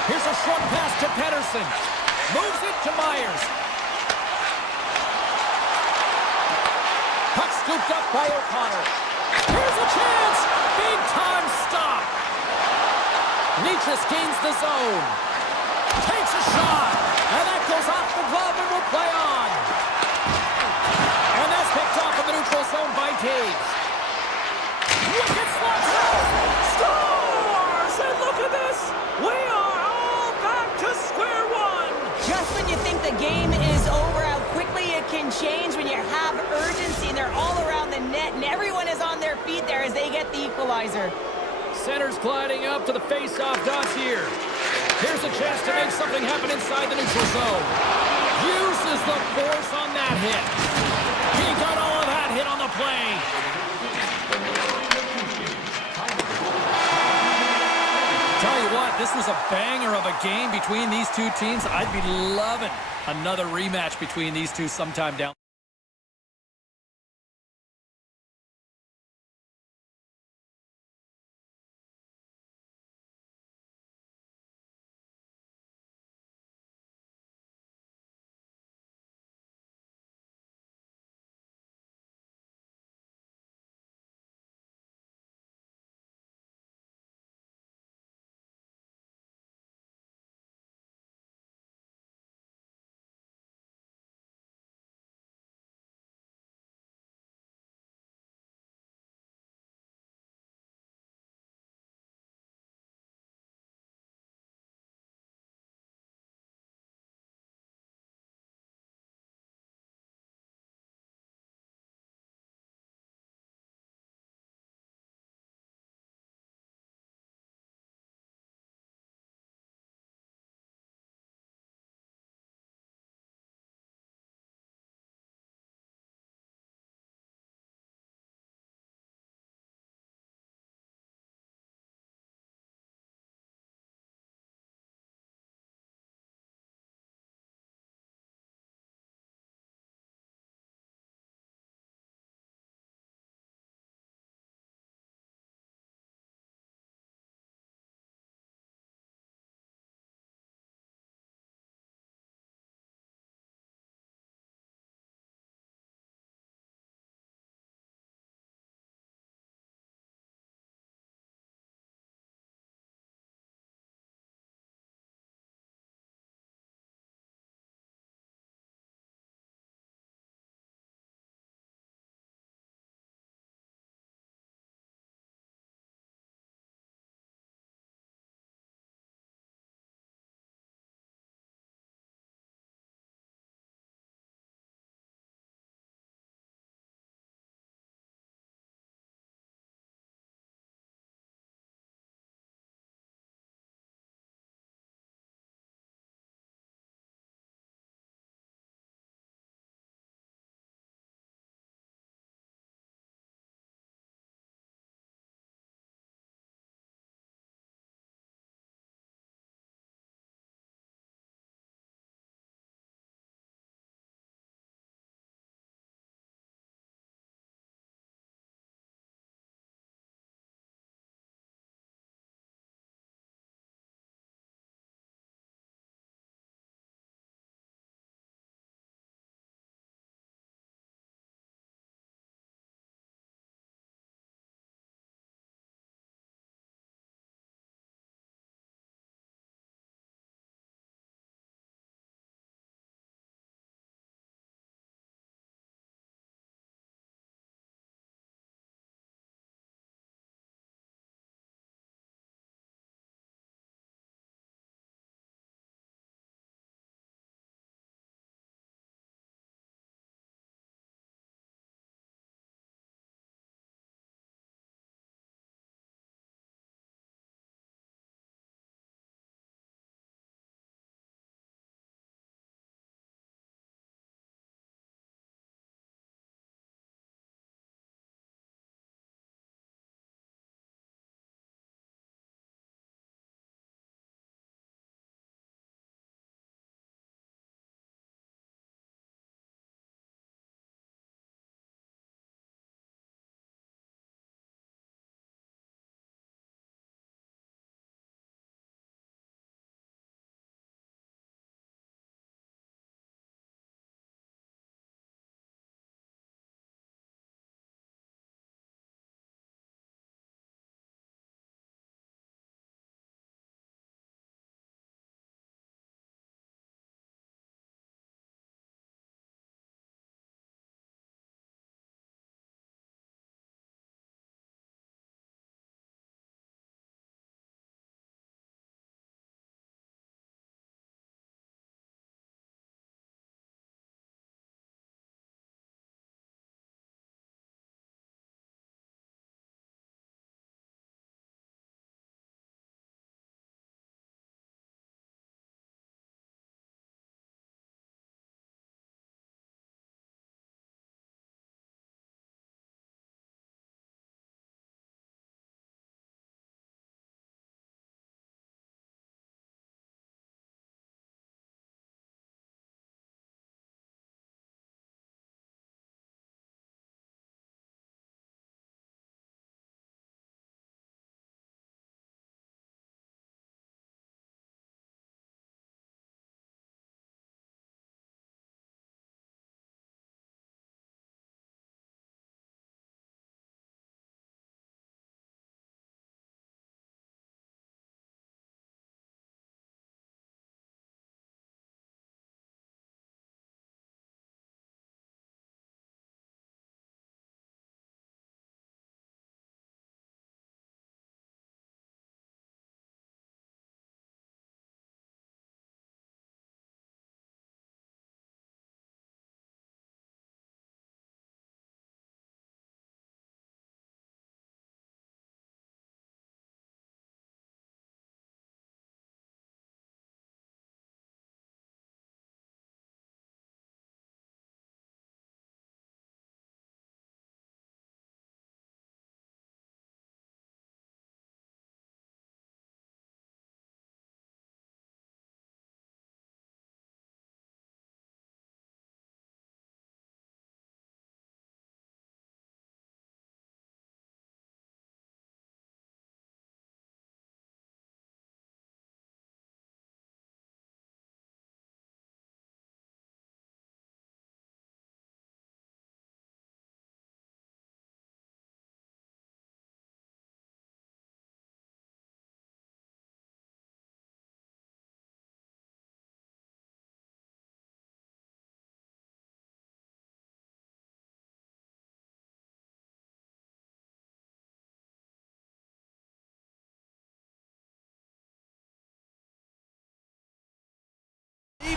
Here's a short pass to Pedersen. Moves it to Myers. Puck scooped up by O'Connor. Here's a chance. Big time stop. Natchez gains the zone. Takes a shot. And that goes off the glove and will play on. And that's picked off in the neutral zone by Taves. Wicked slot shot. Scores! And look at this. We are all back to square one. Just when you think the game is over, how quickly it can change when you have urgency and they're all around the net and everyone is on their feet there as they get the equalizer. Center's gliding up to the face-off dots here. Here's a chance to make something happen inside the neutral zone. Uses the force on that hit. He got all of that hit hit on the play. Tell you what, this was a banger of a game between these two teams. I'd be loving another rematch between these two sometime down.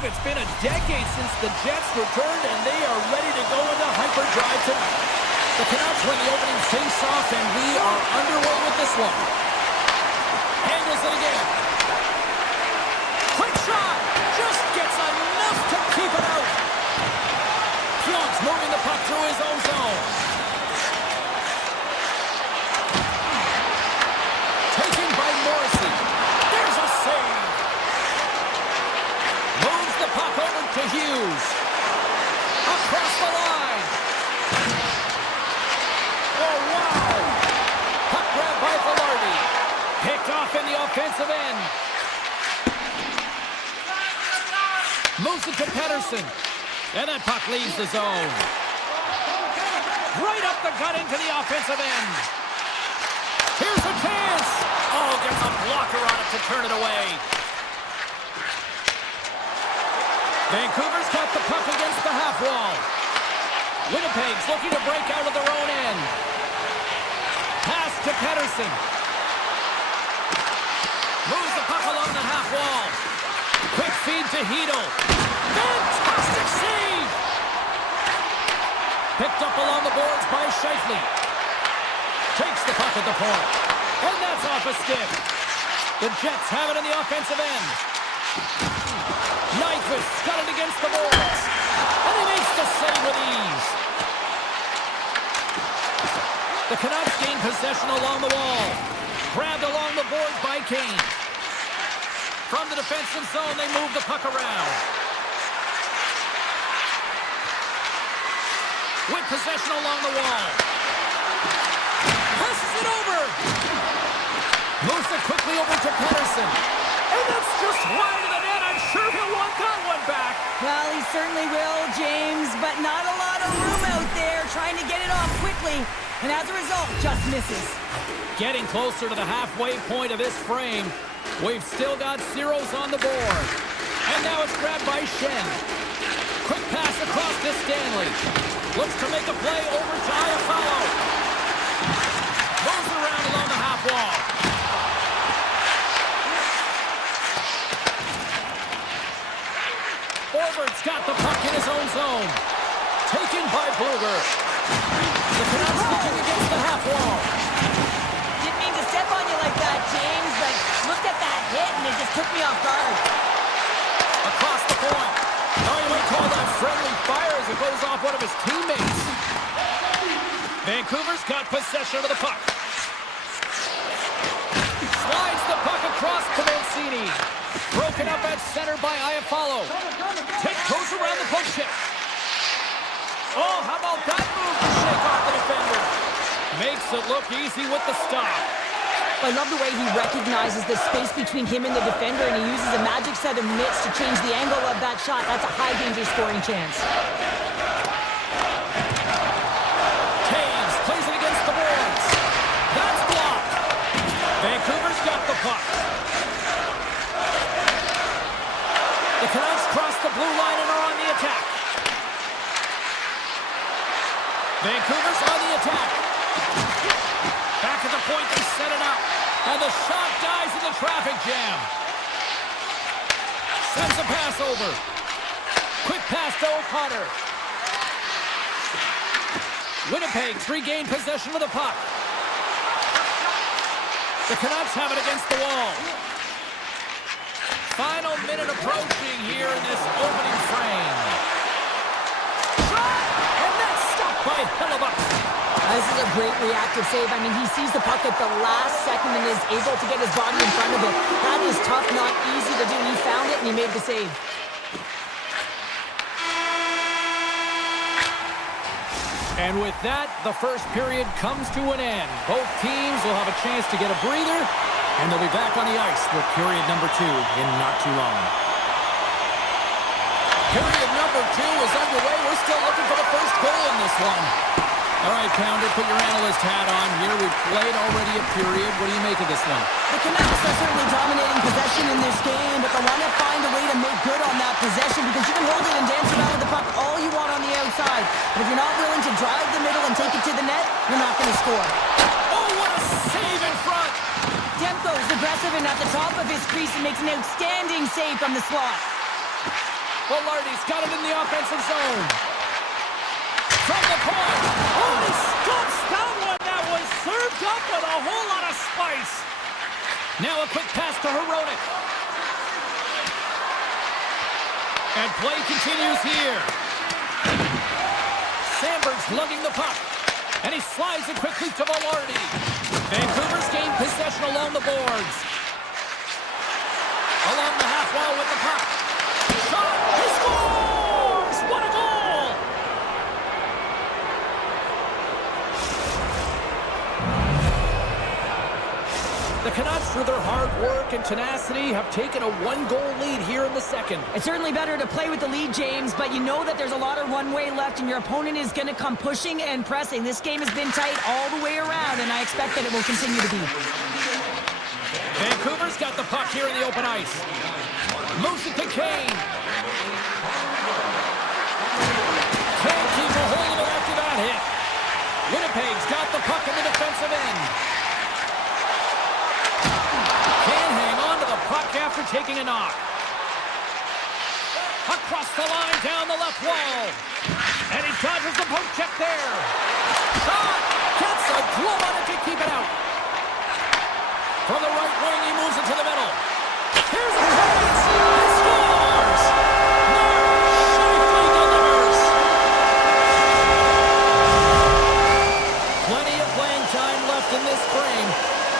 believe it's been a decade since the Jets returned, and they are ready to go into hyperdrive tonight. The Canucks win the opening face-off, and we are underway with this one. Handles it again. Quick shot! Just gets enough to keep it out. Pionk's moving the puck through his own zone. Taken by Morrissey. There's a save. Moves the puck over to Hughes. Across the line. Oh, wow. Puck grab by Velarde. Picked off in the offensive end. Moves it to Pettersson. And that puck leaves the zone. Right up the gut into the offensive end. Here's a chance. Oh, gets a blocker on it to turn it away. Vancouver's got the puck against the half wall. Winnipeg's looking to break out of their own end. Pass to Pettersson. Moves the puck along the half wall. Quick feed to Hedl. Fantastic save! Picked up along the boards by Scheifele. Takes the puck at the point. And that's off a stick. The Jets have it in the offensive end. Nyquist got it against the boards. And he makes the save with ease. The Canucks gain possession along the wall. Grabbed along the boards by Kane. From the defensive zone, they move the puck around. With possession along the wall. Passes it over. Moves it quickly over to Pettersson. And that's just wide of the net. I'm sure he'll want that one back. Well, he certainly will, James, but not a lot of room out there trying to get it off quickly. And as a result, just misses. Getting closer to the halfway point of this frame. We've still got zeros on the board. And now it's grabbed by Schenn. Quick pass across to Stanley. Looks to make a play over to Iafallo. Moves around along the half wall. Forward's got the puck in his own zone. Taken by Bluger. The Canucks looking against the half wall. Didn't mean to step on you like that, James, but looked at that hit and it just took me off guard. Across the point. Now you might call that friendly fire as it goes off one of his teammates. Vancouver's got possession of the puck. Slides the puck across to Mancini. Broken up at center by Iafallo. Goes around the post check. Oh, how about that move to shake off the defender? Makes it look easy with the stop. I love the way he recognizes the space between him and the defender, and he uses a magic set of mitts to change the angle of that shot. That's a high-danger scoring chance. Taves plays it against the boards. That's blocked. Vancouver's got the puck. The Canucks cross the blue line and are on the attack. Vancouver's on the attack. Back at the point, they set it up. And the shot dies in the traffic jam. Sends a pass over. Quick pass to O'Connor. Winnipeg's regained possession of the puck. The Canucks have it against the wall. Final minute approaching here in this opening frame. Shot! And that's stopped by Hellebuck. This is a great reactive save. I mean, he sees the puck at the last second and is able to get his body in front of it. That is tough, not easy to do. He found it and he made the save. And with that, the first period comes to an end. Both teams will have a chance to get a breather, and they'll be back on the ice with period number 2 in not too long. Period number 2 is underway. We're still looking for the first goal in this one. All right, Pounder, put your analyst hat on here. We've played already a period. What do you make of this one? The Canucks are certainly dominating possession in this game, but they want to find a way to make good on that possession because you can hold it and dance around with the puck all you want on the outside. But if you're not willing to drive the middle and take it to the net, you're not going to score. Oh, what a save in front! Demko's aggressive and at the top of his crease and makes an outstanding save from the slot. Velarde's got it in the offensive zone. From the point. Oh, he stumps that one. That was served up with a whole lot of spice. Now a quick pass to Heronic. And play continues here. Sandberg's lugging the puck. And he slides it quickly to Velarde. Vancouver's gained possession along the boards. Along the half wall with the puck. Shot! He scores! What a goal! The Canucks, through their hard work and tenacity, have taken a one-goal lead here in the second. It's certainly better to play with the lead, James, but you know that there's a lot of runway left and your opponent is going to come pushing and pressing. This game has been tight all the way around, and I expect that it will continue to be. Vancouver's got the puck here in the open ice. Moves it to Kane. Can't keep a hold of it after that hit. Winnipeg's got the puck in the defensive end. Can't hang on to the puck after taking a knock. Across the line, down the left wall. And he dodges the poke check there. Shot! Gets a glove on it to keep it out. From the right wing, he moves it to the middle. Here's a chance. He scores! Safely delivers. Plenty of playing time left in this frame.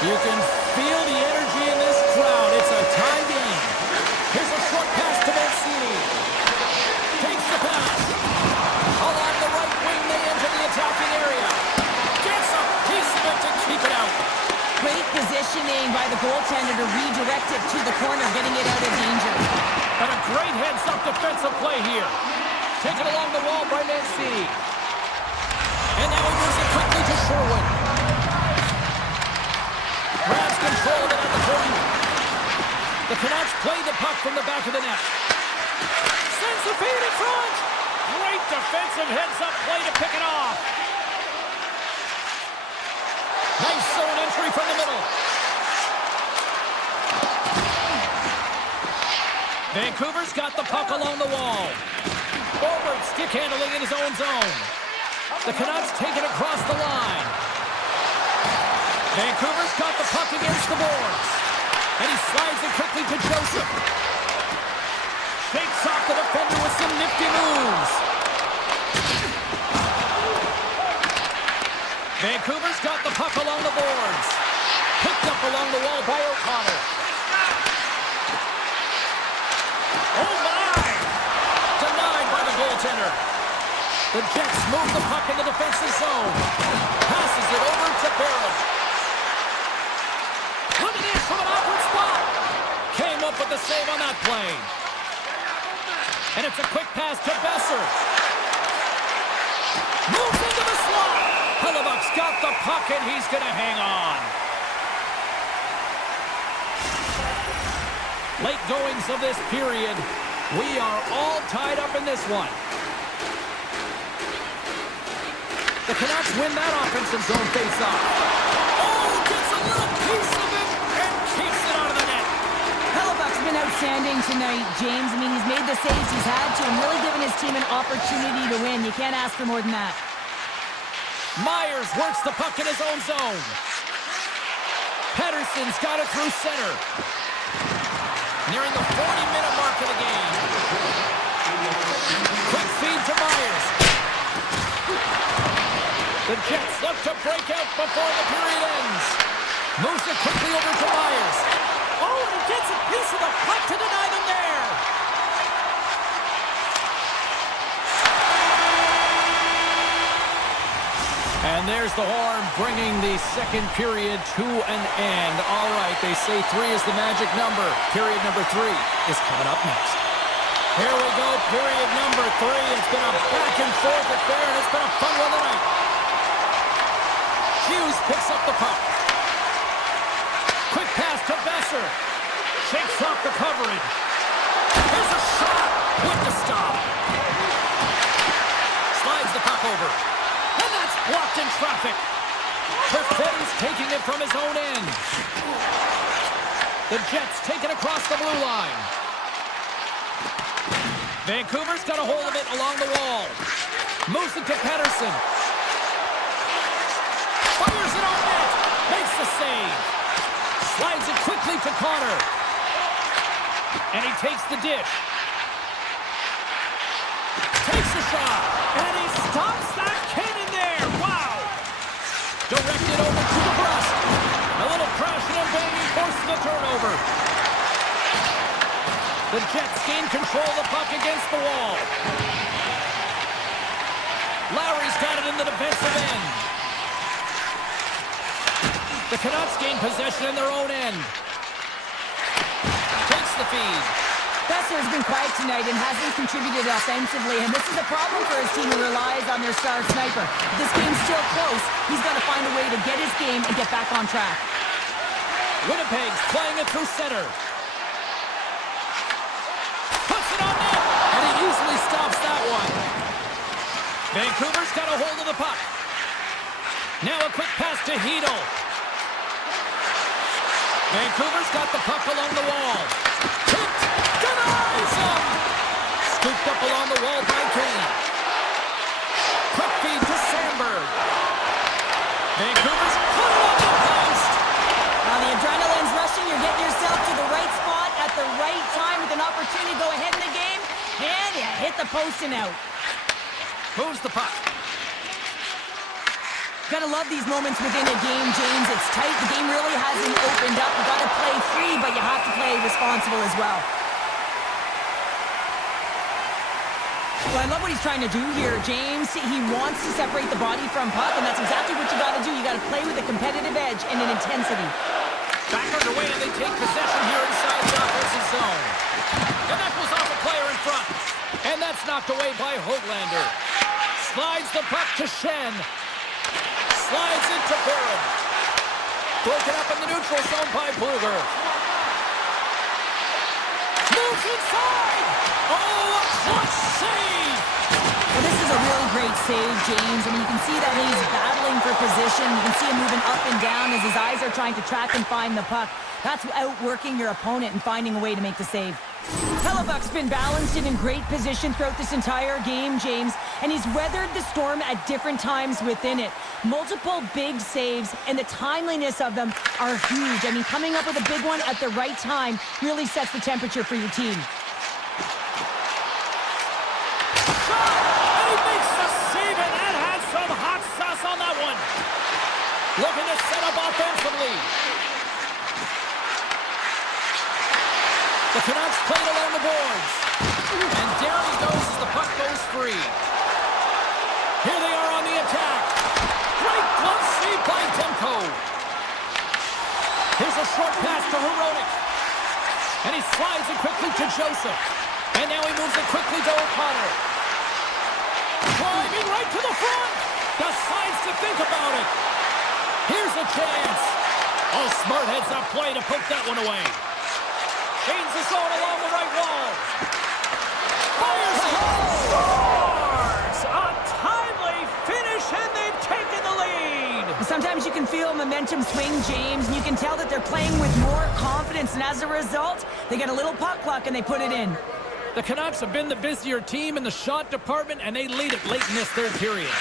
You can feel the energy in this crowd. It's a tie game. Here's a short pass to Mancini. Takes the pass. Along the right wing, they enter the attacking area. Gets a piece of it to keep it out. Great positioning by the goaltender to redirect it to the corner, getting it out of danger. And a great heads-up defensive play here. Taken along the wall by Mancini. And now he moves it quickly to Sherwood. Grabs control of it at the point. The Canucks play the puck from the back of the net. Sends the feed in front. Great defensive heads-up play to pick it off. Nice zone entry from the middle. Vancouver's got the puck along the wall. Forward stick handling in his own zone. The Canucks take it across the line. Vancouver's got the puck against the boards. And he slides it quickly to Joseph. Shakes off the defender with some nifty moves. Vancouver's got the puck along the boards. Picked up along the wall by O'Connor. Oh, my! Denied by the goaltender. The Jets move the puck in the defensive zone. Passes it over to Barron. Put it in from an awkward spot. Came up with the save on that play. And it's a quick pass to Besser. Moves into the slot. Hellebuck's got the puck and he's going to hang on. Late goings of this period. We are all tied up in this one. The Canucks win that offensive zone face-off. Oh, gets a little piece of it and keeps it out of the net. Hellebuck's been outstanding tonight, James. I mean, he's made the saves he's had to and really given his team an opportunity to win. You can't ask for more than that. Myers works the puck in his own zone. Pettersson's got it through center. Nearing the 40-minute mark of the game. Quick feed to Myers. The Jets look to break out before the period ends. Moves it quickly over to Myers. Oh, and he gets a piece of the puck to deny them there. And there's the horn bringing the second period to an end. All right, they say 3 is the magic number. Period number 3 is coming up next. Here we go, period number 3. It's been a back and forth affair, and it's been a fun one tonight. Hughes picks up the puck. Quick pass to Besser. Shakes off the coverage. Here's a shot with the stop. Slides the puck over. And that's blocked in traffic. Perfetti's taking it from his own end. The Jets take it across the blue line. Vancouver's got a hold of it along the wall. Moves it to Pedersen. Fires it on net. Makes the save. Slides it quickly to Connor. And he takes the dish. Takes the shot. And he stops that cannon there. Wow. Directed over to the breast. A little crashing and banging forces the turnover. The Jets gain control of the puck against the wall. Lowry's got it in the defensive end. The Canucks gain possession in their own end. Takes the feed. Besser has been quiet tonight and hasn't contributed offensively, and this is a problem for his team who relies on their star sniper. If this game's still close, he's got to find a way to get his game and get back on track. Winnipeg's playing it through center. Puts it on net, and he easily stops that one. Vancouver's got a hold of the puck. Now a quick pass to Hedl. Vancouver's got the puck along the wall. Tipped. Denies him. Scooped up along the wall by Kane. Quick feed to Sandberg. Vancouver's put it on the post. Now the adrenaline's rushing. You're getting yourself to the right spot at the right time with an opportunity to go ahead in the game. And you hit the post and out. Moves the puck. Gotta love these moments within a game, James. It's tight. The game really hasn't opened up. You gotta play free, but you have to play responsible as well. Well, I love what he's trying to do here, James. He wants to separate the body from puck, and that's exactly what you gotta do. You gotta play with a competitive edge and an intensity. Back underway, and they take possession here inside the offensive zone. And that goes off a player in front. And that's knocked away by Höglander. Slides the puck to Shen. Slides into Barron. Broken up in the neutral zone by Bluger. Moves inside! Oh, a clutch save! Well, this is a really great save, James. I mean, you can see that he's battling for position. You can see him moving up and down as his eyes are trying to track and find the puck. That's outworking your opponent and finding a way to make the save. Hellebuck's been balanced and in great position throughout this entire game, James, and he's weathered the storm at different times within it. Multiple big saves, and the timeliness of them are huge. I mean, coming up with a big one at the right time really sets the temperature for your team. Shot! And he makes the save, and that had some hot sauce on that one. Looking to set up offensively. The Canucks played along the boards. And down he goes as the puck goes free. Here they are on the attack. Great glove save by Demko. Here's a short pass to Hronek. And he slides it quickly to Joseph. And now he moves it quickly to O'Connor. Driving right to the front. Decides to think about it. Here's a chance. Oh, smart heads up play to poke that one away. Gains the zone along the right wall. Fires it. Scores! A timely finish, and they've taken the lead. Sometimes you can feel momentum swing, James, and you can tell that they're playing with more confidence, and as a result, they get a little puck luck and they put it in. The Canucks have been the busier team in the shot department, and they lead it late in this third period.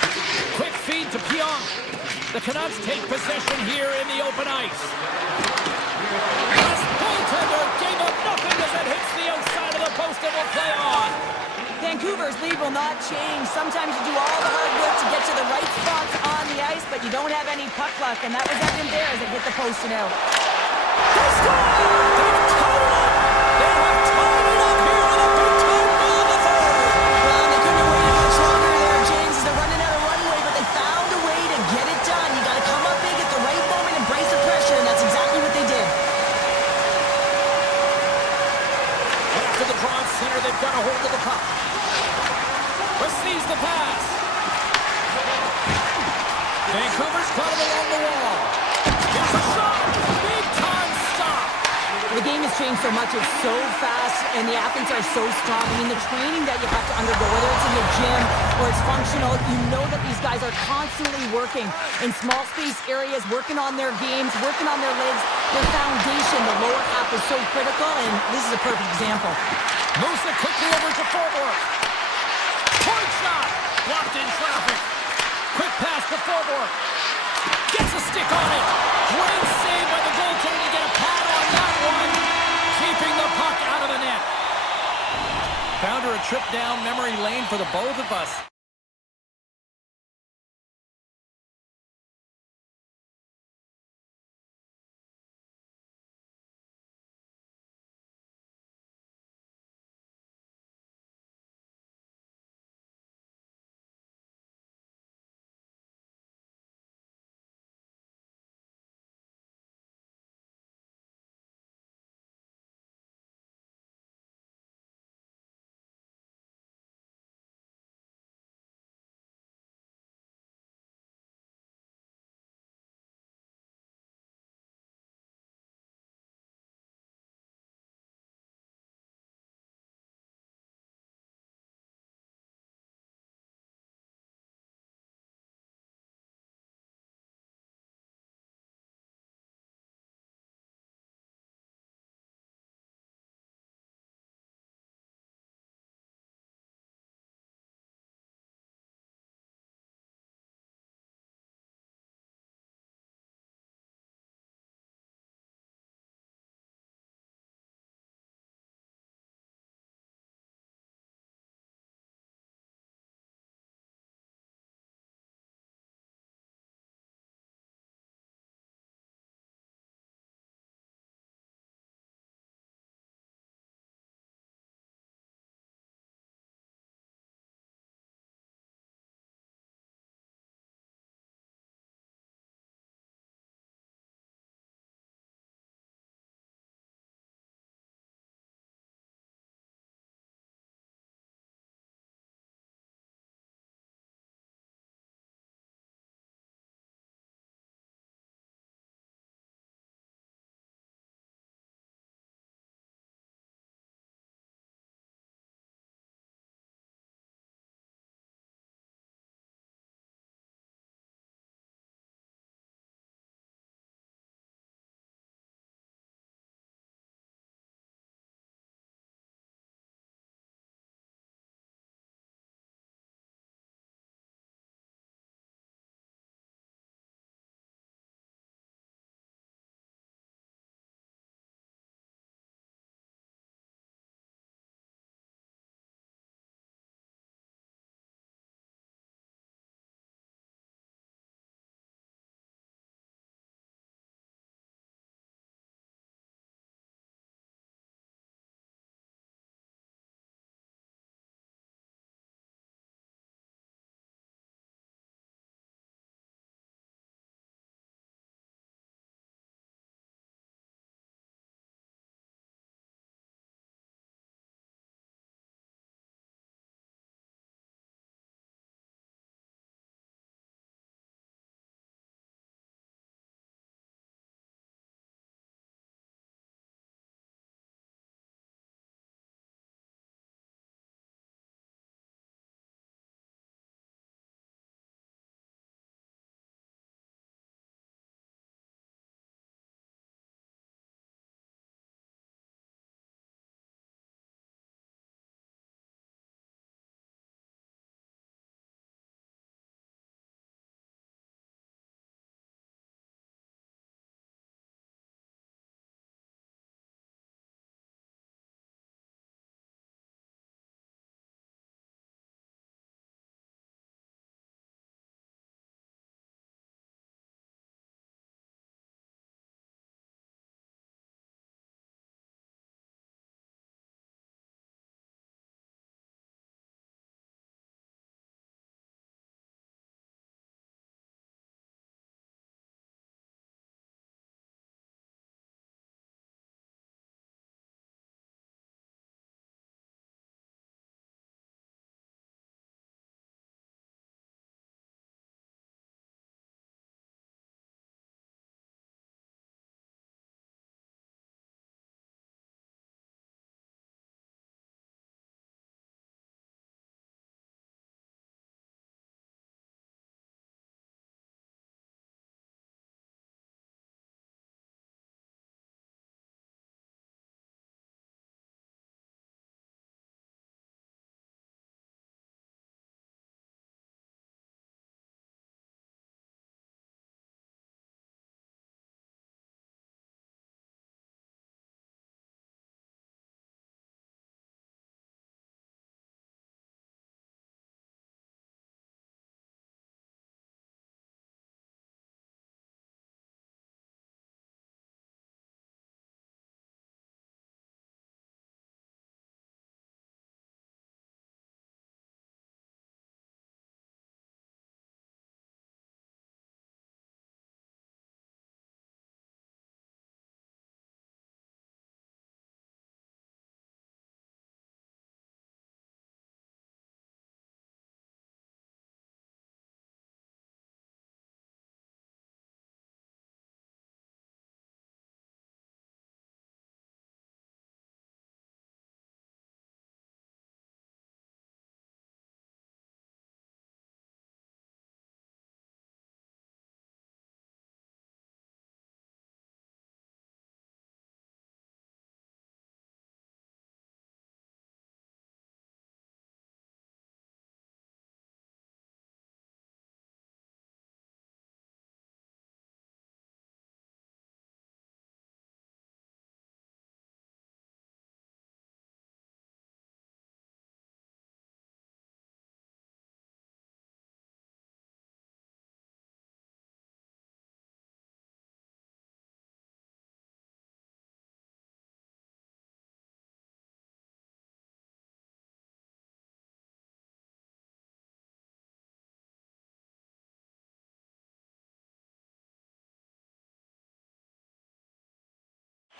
Quick feed to Pionk. The Canucks take possession here in the open ice. This goaltender gave up nothing as it hits the outside of the post and will play on. Vancouver's lead will not change. Sometimes you do all the hard work to get to the right spots on the ice, but you don't have any puck luck, and that was evident there as it hit the post and out. They score! They've tied it up! They have tied it up here with a big-time goal in the third! Well, they couldn't have waited much longer there, James, as they're running out of runway, but they found a way to get it done. You got to come up big at the right moment and brace the pressure, and that's exactly what they did. After the draw center, they've got a hold of the puck. Receives the pass. Vancouver's got it along the wall. Here's a shot. Big time stop. The game has changed so much. It's so fast, and the athletes are so strong. I mean, the training that you have to undergo, whether it's in the gym or it's functional, you know that these guys are constantly working in small space areas, working on their games, working on their legs. Their foundation, the lower half, is so critical, and this is a perfect example. Moves it quickly over to forward. Point shot. Blocked in traffic. Quick pass to forward. Gets a stick on it. Great save by the goaltender to get a pad on that one. Keeping the puck out of the net. Found her a trip down memory lane for the both of us.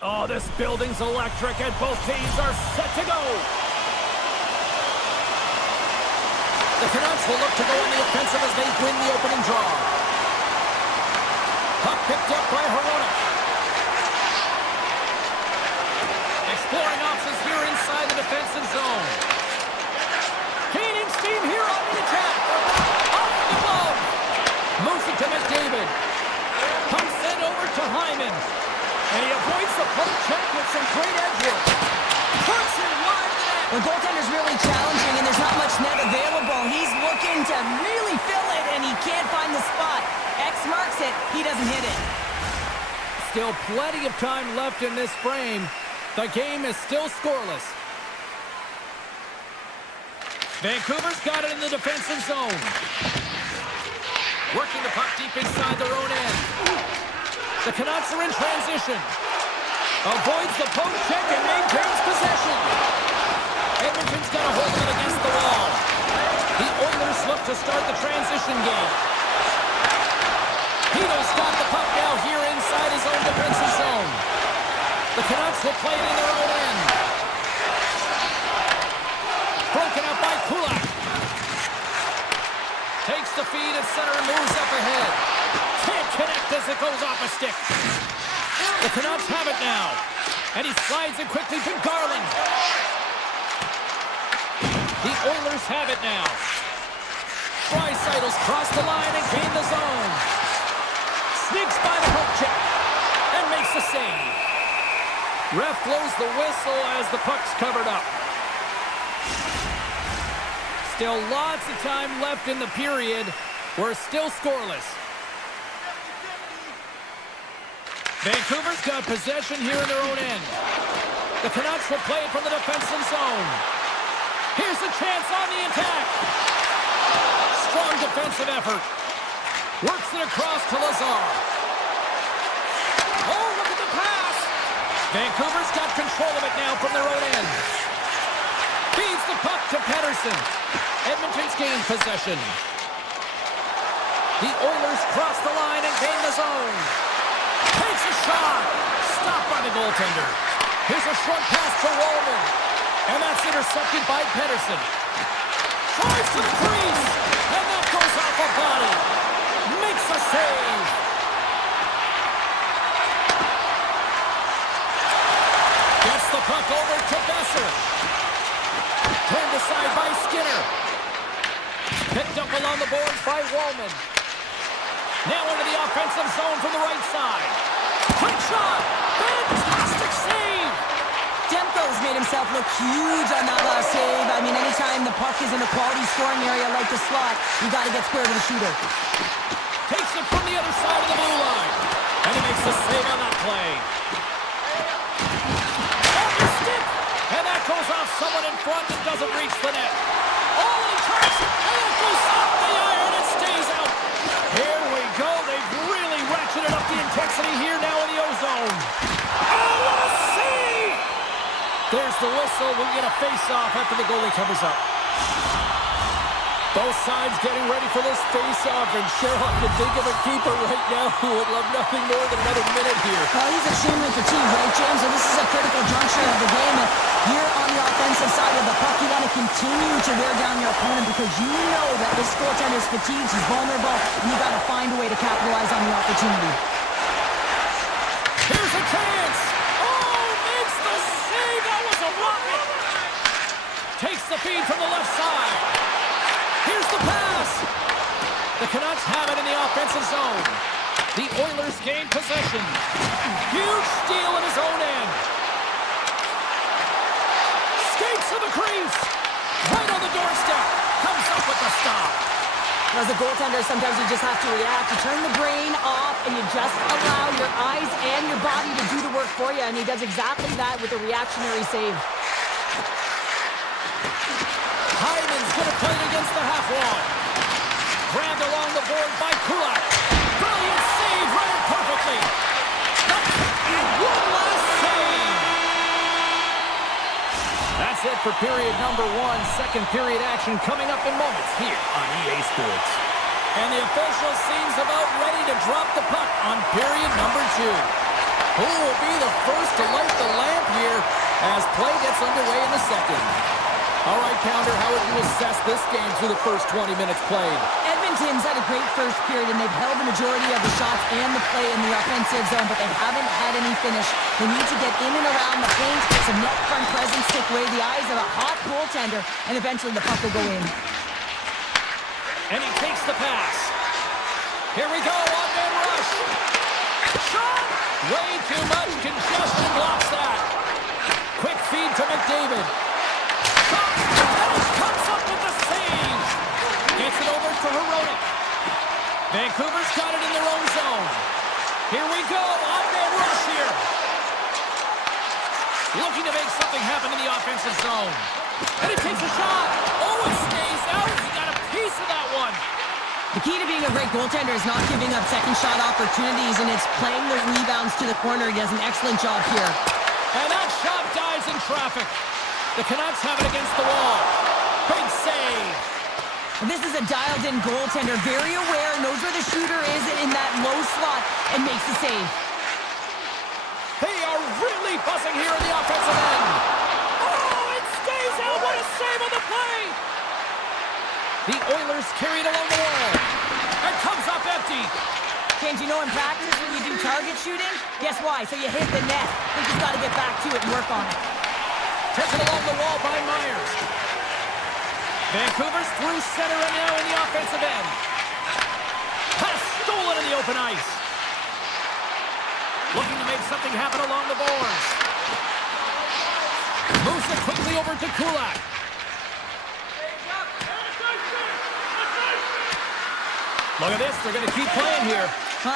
Oh, this building's electric, and both teams are set to go. The Canucks will look to go on the offensive as they win the opening draw. Puck picked up by Hronek. Exploring options here inside the defensive zone. Gaining steam here on the attack. Off the glove. Moves it to McDavid. Puck sent over to Hyman. And he avoids the poke check with some great edge work. Puts it wide of the net. The goaltender's really challenging, and there's not much net available. He's looking to really fill it, and he can't find the spot. X marks it. He doesn't hit it. Still plenty of time left in this frame. The game is still scoreless. Vancouver's got it in the defensive zone. Working the puck deep inside their own end. The Canucks are in transition. Avoids the poke check and maintains possession. Edmonton's got a hold of it against the wall. The Oilers look to start the transition game. Hito's got the puck now here inside his own defensive zone. The Canucks will play it in their own end. Broken up by Kulak. Takes the feed at center and moves up ahead. Can't connect as it goes off a stick. The Canucks have it now. And he slides it quickly to Garland. The Oilers have it now. Draisaitl crossed the line and gained the zone. Sneaks by the poke check and makes the save. Ref blows the whistle as the puck's covered up. Still lots of time left in the period. We're still scoreless. Vancouver's got possession here in their own end. The Canucks will play it from the defensive zone. Here's a chance on the attack. Strong defensive effort. Works it across to Lazar. Oh, look at the pass. Vancouver's got control of it now from their own end. Feeds the puck to Pettersson. Edmonton's gained possession. The Oilers cross the line and gain the zone. Takes a shot. Stopped by the goaltender. Here's a short pass to Wallman. And that's intercepted by Pettersson. Tries to the crease. And that goes off a body. Makes a save. Gets the puck over to Besser. Turned aside by Skinner. Picked up along the boards by Wallman. Now into the offensive zone from the right side. Quick shot. Fantastic save. Demko's made himself look huge on that last save. I mean, anytime the puck is in a quality scoring area like the slot, you got to get square to the shooter. Takes it from the other side of the blue line. And he makes the save on that play. Off the stick. And that goes off someone in front that doesn't reach the net. Oh, and he tries. And it goes off the iron and stays out. Here we go. They've really ratcheted up the intensity here now in the ozone. Oh, what a save! There's the whistle. We get a face-off after the goalie covers up. Both sides getting ready for this face-off, and Cheryl can think of a keeper right now who would love nothing more than another minute here. Well, he's extremely fatigued, right, James? And this is a critical juncture of the game. And here on the offensive side of the puck, you want to continue to wear down your opponent because you know that this goaltender is fatigued, he's vulnerable, and you got to find a way to capitalize on the opportunity. Here's a chance! Oh, makes the save! That was a rocket! Takes the feed from the left side. Here's the pass! The Canucks have it in the offensive zone. The Oilers gain possession. Huge steal in his own end. Skates to the crease. Right on the doorstep. Comes up with the stop. As a goaltender, sometimes you just have to react. You turn the brain off, and you just allow your eyes and your body to do the work for you, and he does exactly that with a reactionary save. Hyman's going to play it against the half wall. Grabbed along the board by Kulak. Brilliant save, right perfectly. And one last save. That's it for period number one. Second period action coming up in moments here on EA Sports. And the official seems about ready to drop the puck on period number two. Who will be the first to light the lamp here as play gets underway in the second? All right, Pounder, how would you assess this game through the first 20 minutes played? Edmonton's had a great first period, and they've held the majority of the shots and the play in the offensive zone, but they haven't had any finish. They need to get in and around the paint, get some net front presence, take away the eyes of a hot goaltender, and eventually the puck will go in. And he takes the pass. Here we go, one-man rush. Shot! Way too much congestion blocks that. Quick feed to McDavid. Shot! And he comes up with the save. Gets it over to Herodic. Vancouver's got it in their own zone. Here we go, one-man rush here. Looking to make something happen in the offensive zone. And he takes a shot. Oh, it stays out. He got a piece of that one. The key to being a great goaltender is not giving up second shot opportunities, and it's playing the rebounds to the corner. He does an excellent job here. And that shot dies in traffic. The Canucks have it against the wall. Big save. And this is a dialed-in goaltender, very aware, knows where the shooter is in that low slot, and makes the save. They are really buzzing here in the offensive end. Oh, it stays out. What a save on the play. The Oilers carry it along the wall. And comes up empty. James, you know in practice when you do target shooting, guess why? So you hit the net. I think you've got to get back to it and work on it. Taken along the wall by Myers. Vancouver's through center and now in the offensive end. Pass stolen in the open ice. Looking to make something happen along the boards. Moves it quickly over to Kulak. Look at this, they're going to keep playing here.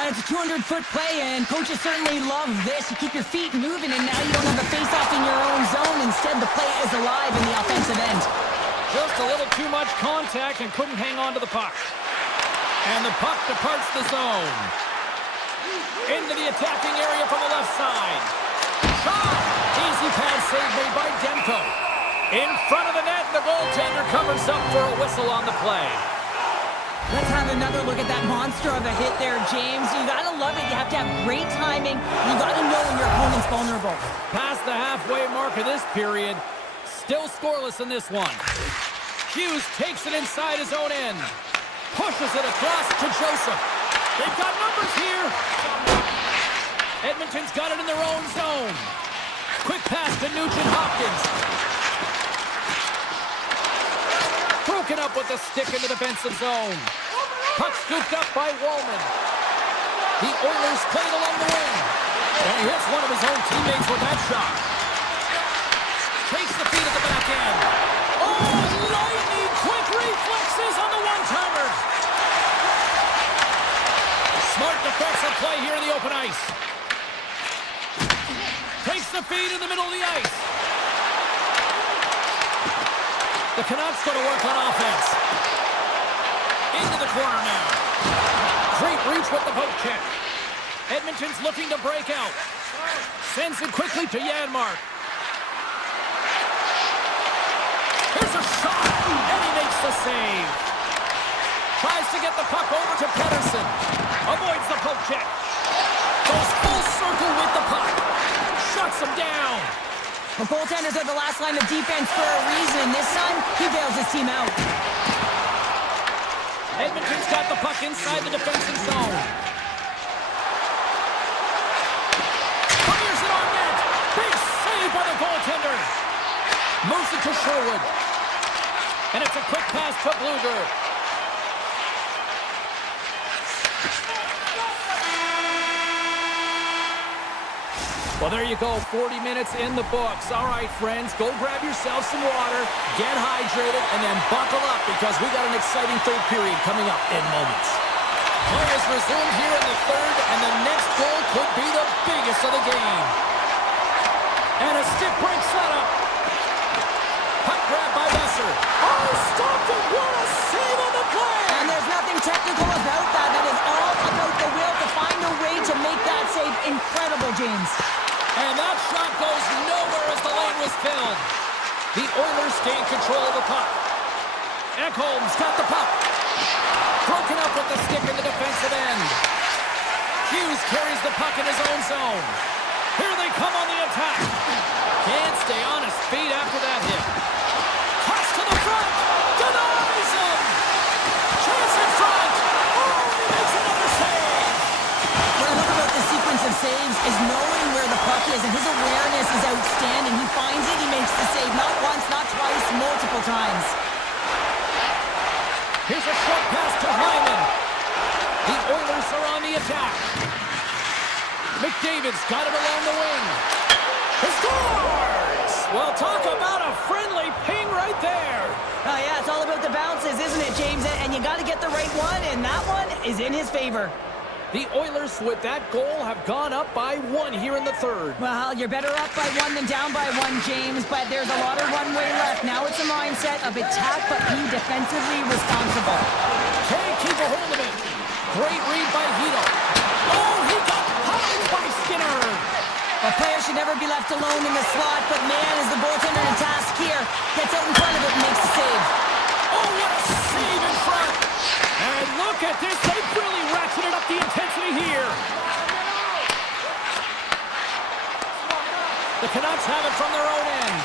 It's a 200-foot play, and coaches certainly love this. You keep your feet moving, and now you don't have a face-off in your own zone. Instead, the play is alive in the offensive end. Just a little too much contact and couldn't hang on to the puck. And the puck departs the zone. Into the attacking area from the left side. Shot! Easy pass save made by Demko. In front of the net, the goaltender covers up for a whistle on the play. Let's have another look at that monster of a hit there, James. You gotta love it. You have to have great timing. You gotta know when your opponent's vulnerable. Past the halfway mark of this period. Still scoreless in this one. Hughes takes it inside his own end. Pushes it across to Joseph. They've got numbers here. Edmonton's got it in their own zone. Quick pass to Nugent-Hopkins. Broken up with the stick in the defensive zone. Puck scooped up by Wallman. The Oilers played along the wing. And he hits one of his own teammates with that shot. Takes the feed at the back end. Oh, lightning quick reflexes on the one-timer. Smart defensive play here in the open ice. Takes the feed in the middle of the ice. The Canucks going to work on offense. Into the corner now. Great reach with the poke check. Edmonton's looking to break out. Sends it quickly to Janmark. Here's a shot, and he makes the save. Tries to get the puck over to Pettersson. Avoids the poke check. Goes full circle with the puck. Shuts him down. The goaltenders are the last line of defense for a reason. This time, he bails his team out. Edmonton's got the puck inside the defensive zone. Fires it on net. Big save by the goaltender. Moves it to Sherwood. And it's a quick pass to Bluger. Well, there you go, 40 minutes in the books. All right, friends, go grab yourself some water, get hydrated, and then buckle up because we got an exciting third period coming up in moments. Play is resumed here in the third, and the next goal could be the biggest of the game. And a stick break setup. Puck grab by Besser. Oh, stopped it! What a save on the play! And there's nothing technical about that. That is all about the will to find a way to make that save incredible, James. And that shot goes nowhere as the lane was filled. The Oilers gain control of the puck. Ekholm's got the puck. Broken up with the stick in the defensive end. Hughes carries the puck in his own zone. come on the attack. Can't stay on his feet after that hit. Pass to the front. Denies him. Chase in front. Oh, he makes another save. What I love about this sequence of saves is knowing where the puck is, and his awareness is outstanding. He finds it, he makes the save. Not once, not twice, multiple times. Here's a short pass to Hyman. The Oilers are on the attack. McDavid's got it along the wing. He scores! Well, talk about a friendly ping right there. Oh, yeah, it's all about the bounces, isn't it, James? And you got to get the right one, and that one is in his favor. The Oilers, with that goal, have gone up by 1 here in the third. Well, you're better up by 1 than down by 1, James, but there's a lot of runway left. Now it's a mindset of attack, but be defensively responsible. Can't keep a hold of it. Great read by Hito. Oh, he got pounded by Skinner. A player should never be left alone in the slot, but man, is the goaltender in task here. Gets out in front of it and makes the save. Oh, what a save in front. And look at this. They've really ratcheted up the intensity here. The Canucks have it from their own end.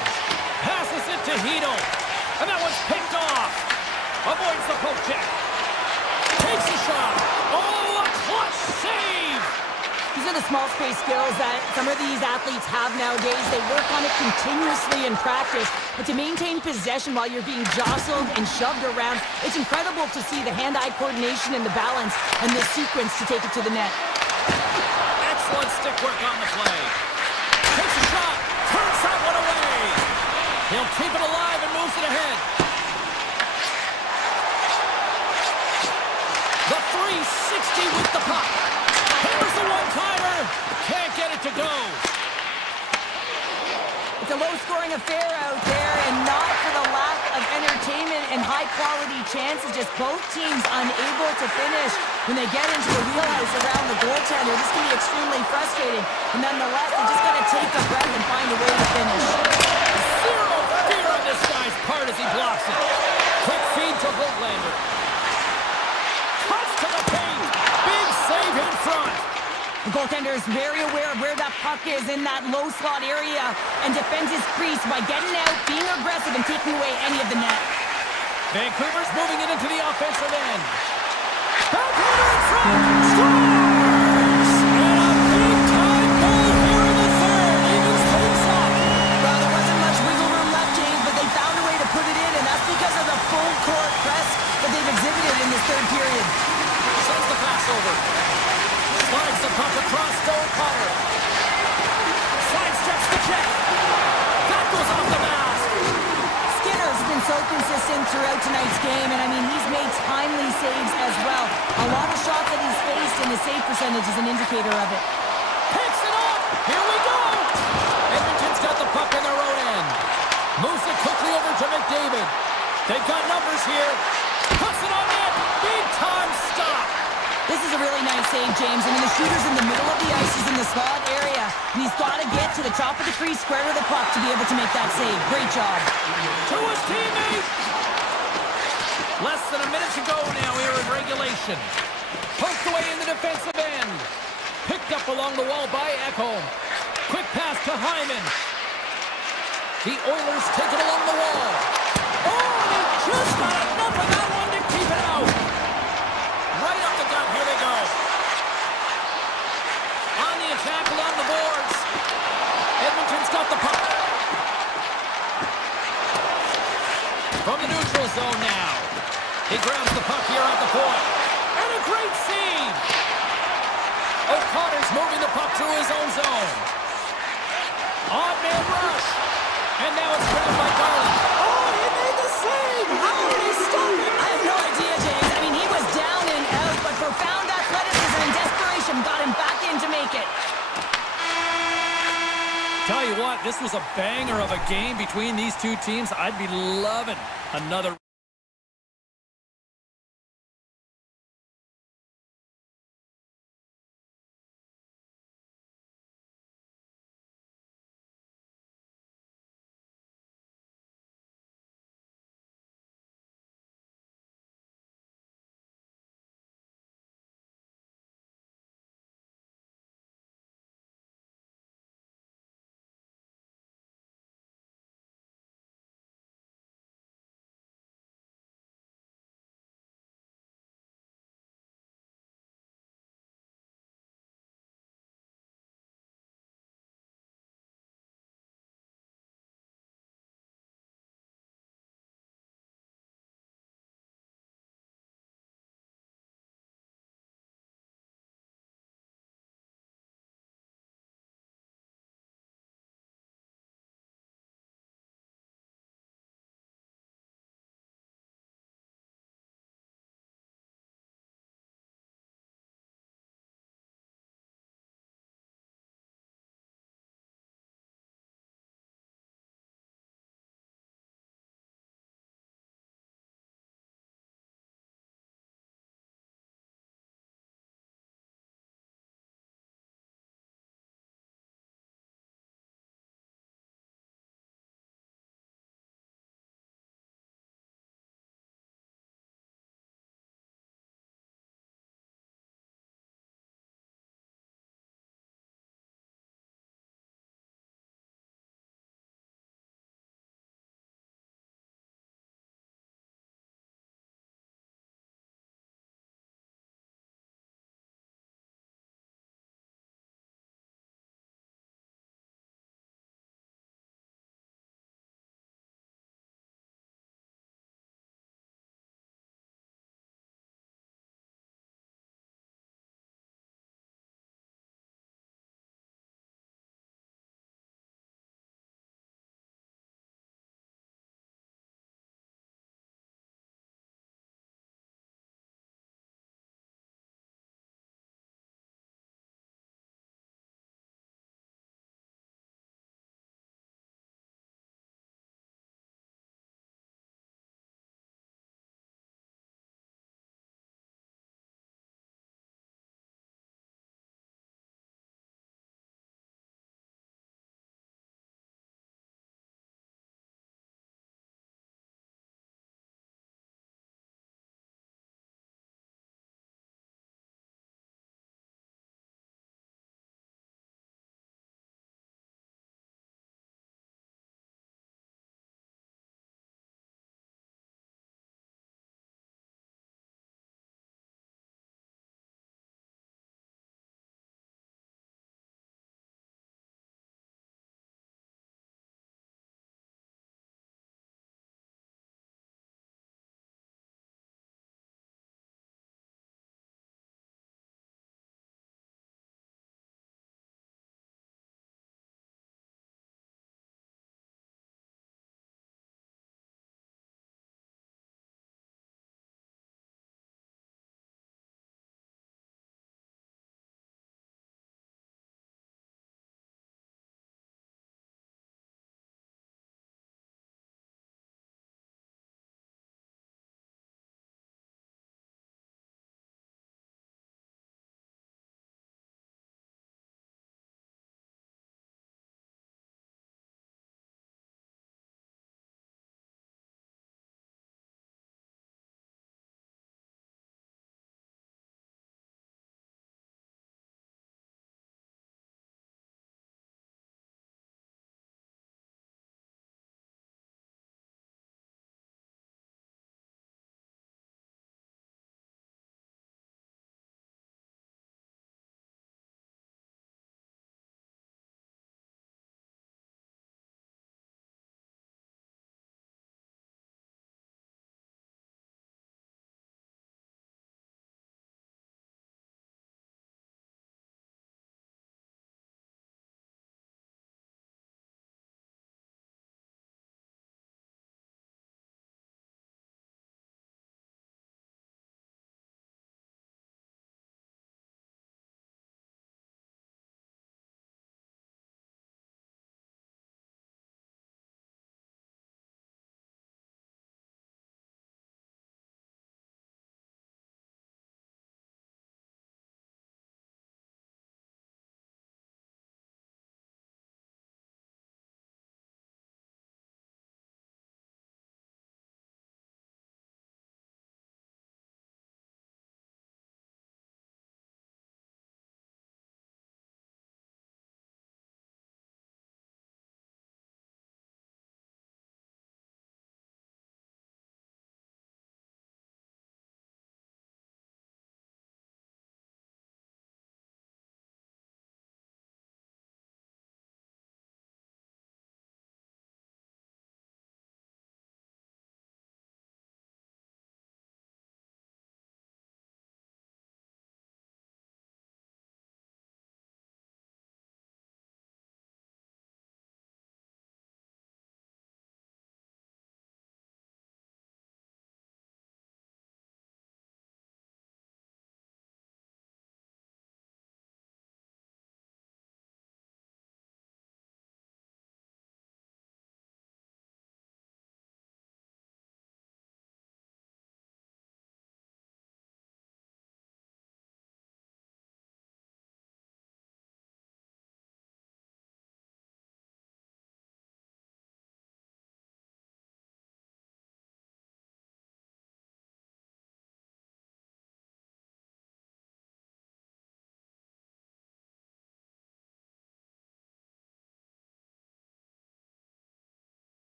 Passes it to Hito. And that one's picked off. Avoids the poke check. Takes a shot. Oh, a clutch save. These are the small space skills that some of these athletes have nowadays. They work on it continuously in practice, but to maintain possession while you're being jostled and shoved around, it's incredible to see the hand-eye coordination and the balance and the sequence to take it to the net. Excellent stick work on the play. Takes a shot. Turns that one away. He'll keep it alive and moves it ahead. The 360 with the puck. Here's the one-timer. Can't get it to go. It's a low-scoring affair out there, and not for the lack of entertainment and high-quality chances. Just both teams unable to finish when they get into the wheelhouse around the goaltender. This can be extremely frustrating. And nonetheless, they just got to take a breath and find a way to finish. Zero fear on this guy's part as he blocks it. Quick feed to Holtlander. Cuts to the paint. Big save in front. The goaltender is very aware of where that puck is in that low slot area and defends his crease by getting out, being aggressive, and taking away any of the net. Vancouver's moving it into the offensive end. Backhooker in front. Scores! And a big-time goal here in the third. Evens things up. Well, there wasn't much wiggle room left, James, but they found a way to put it in, and that's because of the full court press that they've exhibited in this third period. Sends the pass over. Slides the puck across to O'Connor. Sidesteps the check. That goes off the mask. Skinner's been so consistent throughout tonight's game, and I mean, he's made timely saves as well. A lot of shots that he's faced, and his save percentage is an indicator of it. Picks it up. Here we go. Edmonton's got the puck in their own end. Moves it quickly over to McDavid. They've got numbers here. Puts it on net. Big time stop. This is a really nice save, James. I mean, the shooter's in the middle of the ice. He's in the slot area, and he's got to get to the top of the crease, square to the puck to be able to make that save. Great job. To his teammate. Less than a minute to go now here in regulation. Poked away in the defensive end. Picked up along the wall by Ekholm. Quick pass to Hyman. The Oilers take it along the wall. Oh, they just got enough of that one to keep it out. Right up the gut. Here they go. On the attack along the boards. Edmonton's got the puck. From the neutral zone now. He grabs the puck here at the point. And a great save. O'Connor's moving the puck through his own zone. Odd man rush. And now it's grabbed by Garland. Oh, he made the save. How did he stop it? I have no idea, James. I mean, he was down and out, but profound athleticism and desperation got him back in to make it. Tell you what, this was a banger of a game between these two teams. I'd be loving another.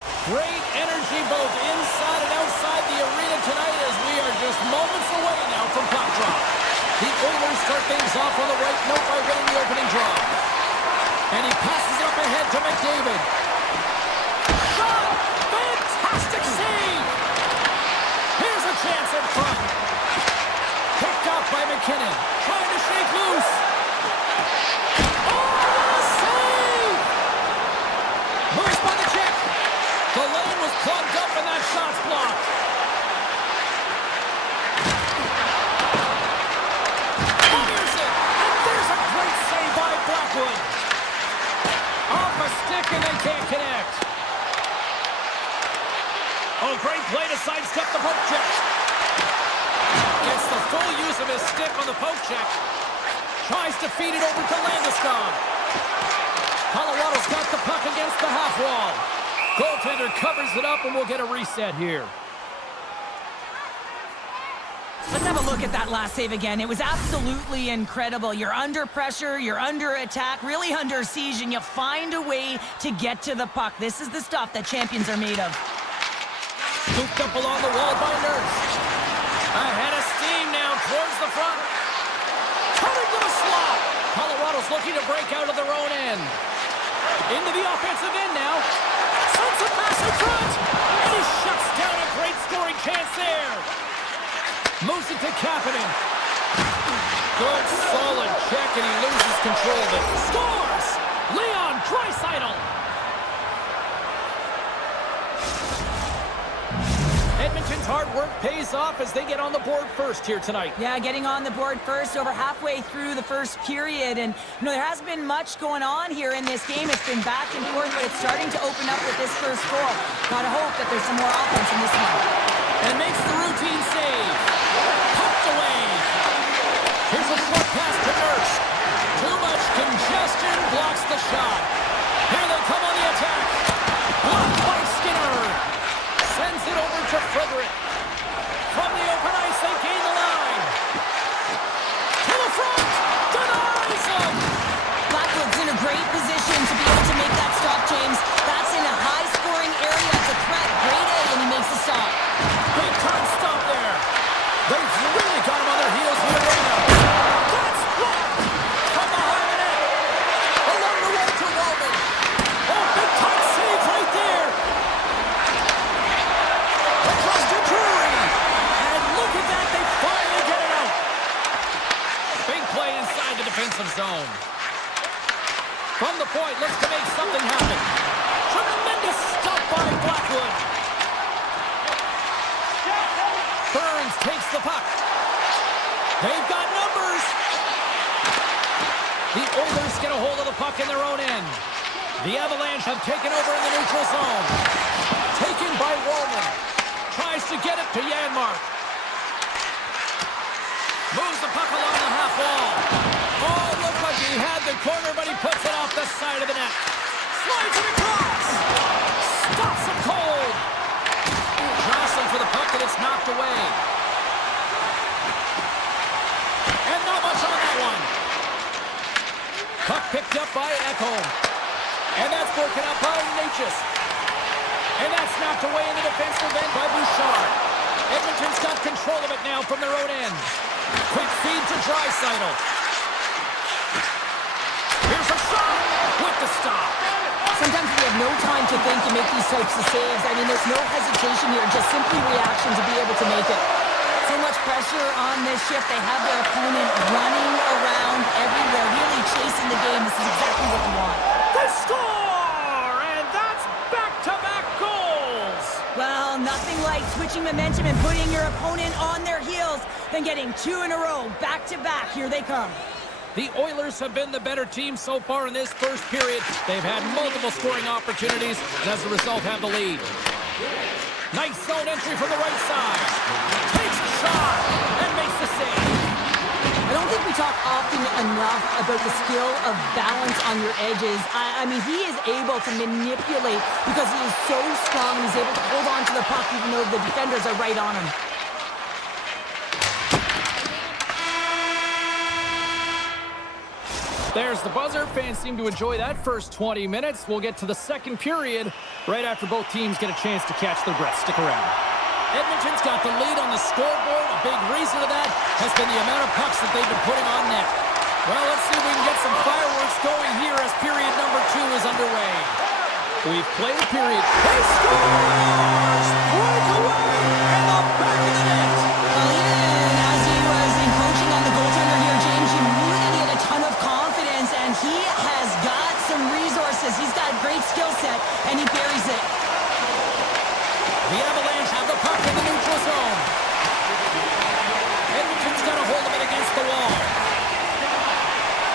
Great energy both inside and outside the arena tonight as we are just moments away now from puck drop. The Oilers start things off on the right note by winning the opening draw. And he passes it up ahead to McDavid. Shot! Fantastic save! Here's a chance in front. Picked up by McKinnon. Trying to shake loose. Oh, save! Moves by the check. The lane was plugged up and that shot's blocked. Fires it! And there's a great save by Blackwood. Off a stick and they can't connect. Oh, great play to sidestep the poke check. Gets the full use of his stick on the poke check. Tries to feed it over to Landeskog. Colorado's got the puck against the half wall. Goaltender covers it up and we'll get a reset here. Let's have a look at that last save again. It was absolutely incredible. You're under pressure, you're under attack, really under siege, and you find a way to get to the puck. This is the stuff that champions are made of. Scooped up along the wall by Nurse. Ahead of steam now towards the front. Coming to the slot. Colorado's looking to break out of their own end. Into the offensive end now. Sends a pass in front. And he shuts down a great scoring chance there. Moves it to Kapanen. Good, solid check, and he loses control of it. Scores! Leon Draisaitl. Edmonton's hard work pays off as they get on the board first here tonight. Yeah, getting on the board first over halfway through the first period. And, you know, there hasn't been much going on here in this game. It's been back and forth, but it's starting to open up with this first goal. Gotta hope that there's some more offense in this one. And makes the routine save. Pumped away. Here's a short pass to Nurse. Too much congestion blocks the shot. Here they come on the attack. Blocked by Skinner. Sends it over to Frederick. From the open ice, they gain the line. To the front. Denies him. Blackwood's in a great position to be able to make that stop, James. That's in a high-scoring area. It's a threat. Great A, and he makes the stop. Big time stop there. They've really got him on their heels here right now. That's blocked. From behind the net. Along the way to Wallman. Oh, big time save right there. Across to Drury. And look at that. They finally get it out. Big play inside the defensive zone. From the point, looks to make something happen. Tremendous stop by Blackwood. Burns takes the puck. They've got numbers. The Oilers get a hold of the puck in their own end. The Avalanche have taken over in the neutral zone. Taken by Wallman. Tries to get it to Janmark. Moves the puck along the half wall. Oh, looked like he had the corner, but he puts it off the side of the net. Slides it across. Stops him cold. Jostling for the puck, and it's knocked away. And not much on that one. Puck picked up by Ekholm. And that's broken up by Natchez. And that's knocked away in the defensive end by Bouchard. Edmonton's got control of it now from their own end. Quick feed to Draisaitl. Here's a shot with the stop. Sometimes we have no time to think and make these types of saves. I mean, there's no hesitation here, just simply reaction to be able to make it. So much pressure on this shift. They have their opponent running around everywhere, really chasing the game. This is exactly what you want. They score! And that's back-to-back goals! Well, nothing like switching momentum and putting your opponent on their heels than getting two in a row, back-to-back. Here they come. The Oilers have been the better team so far in this first period. They've had multiple scoring opportunities and as a result have the lead. Nice zone entry from the right side. Takes a shot and makes the save. I don't think we talk often enough about the skill of balance on your edges. I mean, he is able to manipulate because he is so strong. He's able to hold on to the puck even though the defenders are right on him. There's the buzzer. Fans seem to enjoy that first 20 minutes. We'll get to the second period right after both teams get a chance to catch their breath. Stick around. Edmonton's got the lead on the scoreboard. A big reason of that has been the amount of pucks that they've been putting on net. Well, let's see if we can get some fireworks going here as period number 2 is underway. We've played a period. He scores! Breakaway in the back of the net. Well, even as he was encroaching on the goaltender here, James, you knew that he had a ton of confidence, and he has got some resources. He's got a great skill set, and he buries it. The Avalanche have the puck in the neutral zone. Edmonton's got a hold of it against the wall.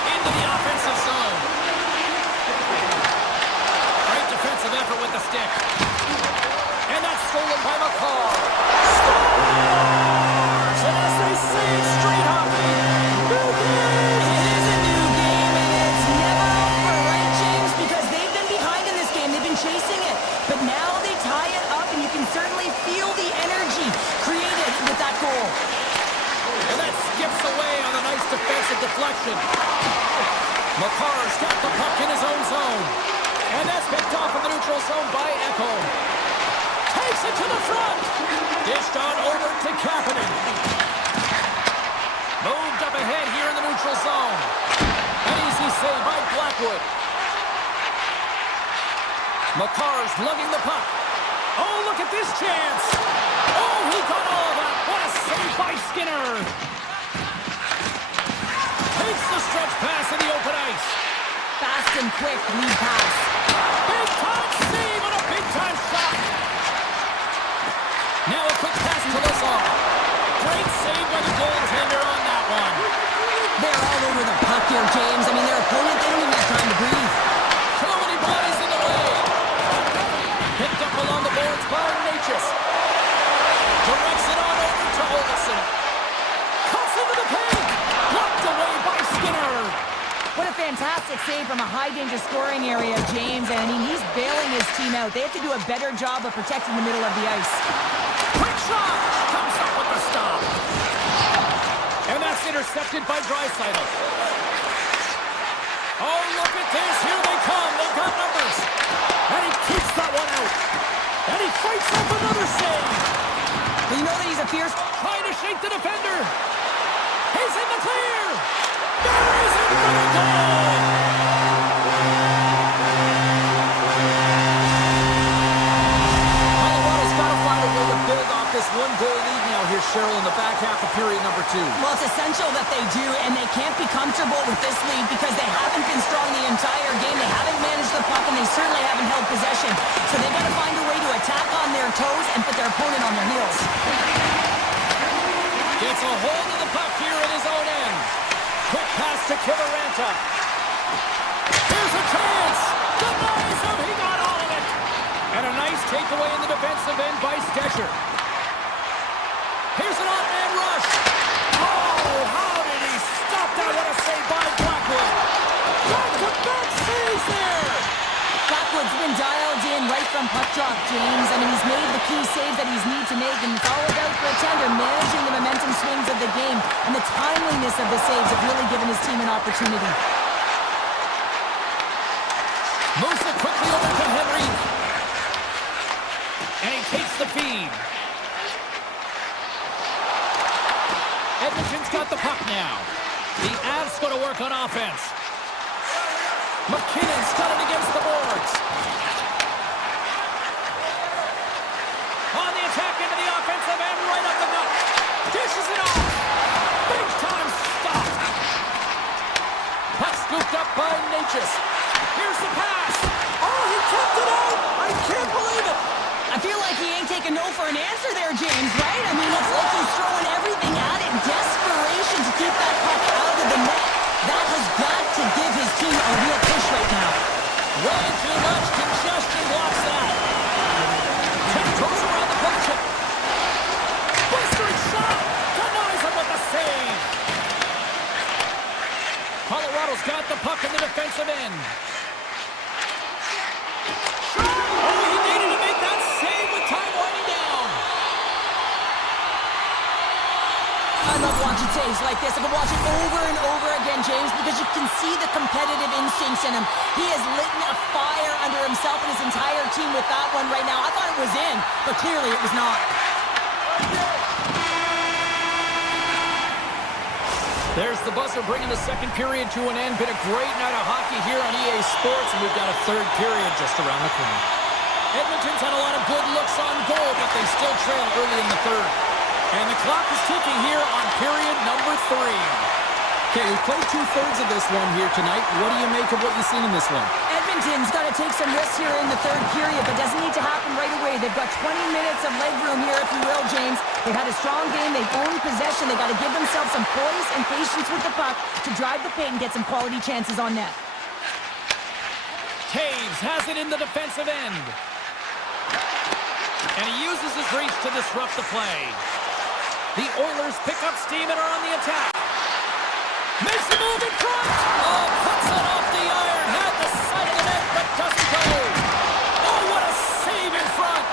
Into the offensive zone. Great defensive effort with the stick. And that's stolen by McCall. Scores! And as they say, straight hockey. New game! It is a new game, and it's never over, right, James? Because they've been behind in this game. They've been chasing it. But now they tie it up, and you can certainly feel the energy created with that goal. And that skips away on a nice defensive deflection. McCarr's got the puck in his own zone. And that's picked off in the neutral zone by Echo. Takes it to the front. Dished on over to Kapanen. Moved up ahead here in the neutral zone. An easy save by Blackwood. McCarr's lugging the puck. Oh, look at this chance. Oh, he got all of that. What a save by Skinner. Takes the stretch pass in the open ice. Fast and quick lead pass. Big time save on a big time shot. Now a quick pass to Lazar. Great save by the goaltender on that one. They're all over the puck here, James. I mean, their opponent, they don't even have time to breathe. So many bodies in the way. Picked up along the boards by Natchez. Directs it on over to Olsen. Cuts into the paint. Blocked away by Skinner. What a fantastic save from a high-danger scoring area, James. And, I mean, he's bailing his team out. They have to do a better job of protecting the middle of the ice. Quick shot. Comes up with the stop. And that's intercepted by Draisaitl. Oh, look at this. Here they come. They've got numbers. And he keeps that one out. And he fights off another save. Well, you know that he's a fierce... Trying to shake the defender. He's in the clear. Buries it for the goal. Colorado's got to find a way to build off this one-goal lead now here, Cheryl, in the back half of period number 2. Well, it's essential that they do, and they can't be comfortable with this lead because they haven't been strong the entire game. They haven't managed the puck, and they certainly haven't held possession. So they've got to find a way to attack on their toes and put their opponent on their heels. Gets a hold of the puck here at his own end. Quick pass to Kiviranta. Here's a chance. Denies him. He got all of it. And a nice takeaway in the defensive end by Stecher. Here's an on-man rush. Oh, how did he stop that? What a save by Blackwood. Back-to-back saves there. Blackwood's been dialed in right from puck drop, James. I mean, he's made the key saves that he's need to make, and it's all about goaltender managing the momentum swings of the game, and the timeliness of the saves have really given his team an opportunity. Moves it quickly over to Henry. And he takes the feed. Edmonton's got the puck now. The Avs going to work on offense. McKinnon's got it against the boards. On the attack into the offensive end, right up the gut. Dishes it off. Big time stop. Puck scooped up by Natchez. Here's the pass. Oh, he kept it out! I can't believe it! I feel like he ain't taking no for an answer there, James, right? I mean, it's like he's throwing everything at it in desperation to keep that puck out of the net. That has got to give his team a real push right now. Way too much congestion blocks that. Tiptoes around the puck chip. Blistering shot. Denies him with the save. Colorado's got the puck in the defensive end. Oh, he needed to make that save with time winding down. like this. I could watch it over and over again, James, because you can see the competitive instincts in him. He has lit a fire under himself and his entire team with that one right now. I thought it was in, but clearly it was not. There's the buzzer bringing the second period to an end. Been a great night of hockey here on EA Sports, and we've got a third period just around the corner. Edmonton's had a lot of good looks on goal, but they still trail early in the third. And the clock is ticking here on period number 3. Okay, we played 2/3 of this one here tonight. What do you make of what you've seen in this one? Edmonton's got to take some risks here in the third period, but doesn't need to happen right away. They've got 20 minutes of leg room here, if you will, James. They've had a strong game. They've owned possession. They've got to give themselves some poise and patience with the puck to drive the paint and get some quality chances on net. Taves has it in the defensive end. And he uses his reach to disrupt the play. The Oilers pick up steam and are on the attack. Makes a move in front. Oh, puts it off the iron. Had the side of the net, but doesn't go. Oh, what a save in front.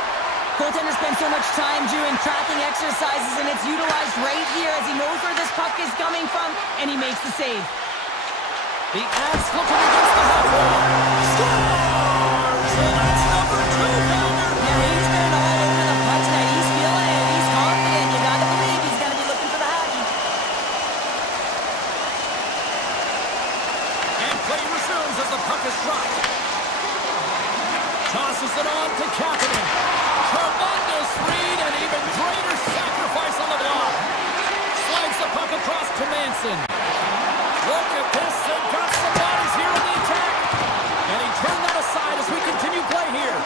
Goaltender spends so much time doing tracking exercises, and it's utilized right here as he knows where this puck is coming from, and he makes the save. The Avs looking against the half wall. Scores! And that's number 2 pounder. Yeah, he's been all over the puck tonight. He's feeling it. He's confident. You got to believe he's going to be looking for the hockey. And play resumes as the puck is dropped. Tosses it on to Kapanen. Tremendous read and even greater sacrifice on the block. Slides the puck across to Manson. Look at this. They've got some bodies here in the attack. And he turned that aside as we continue play here.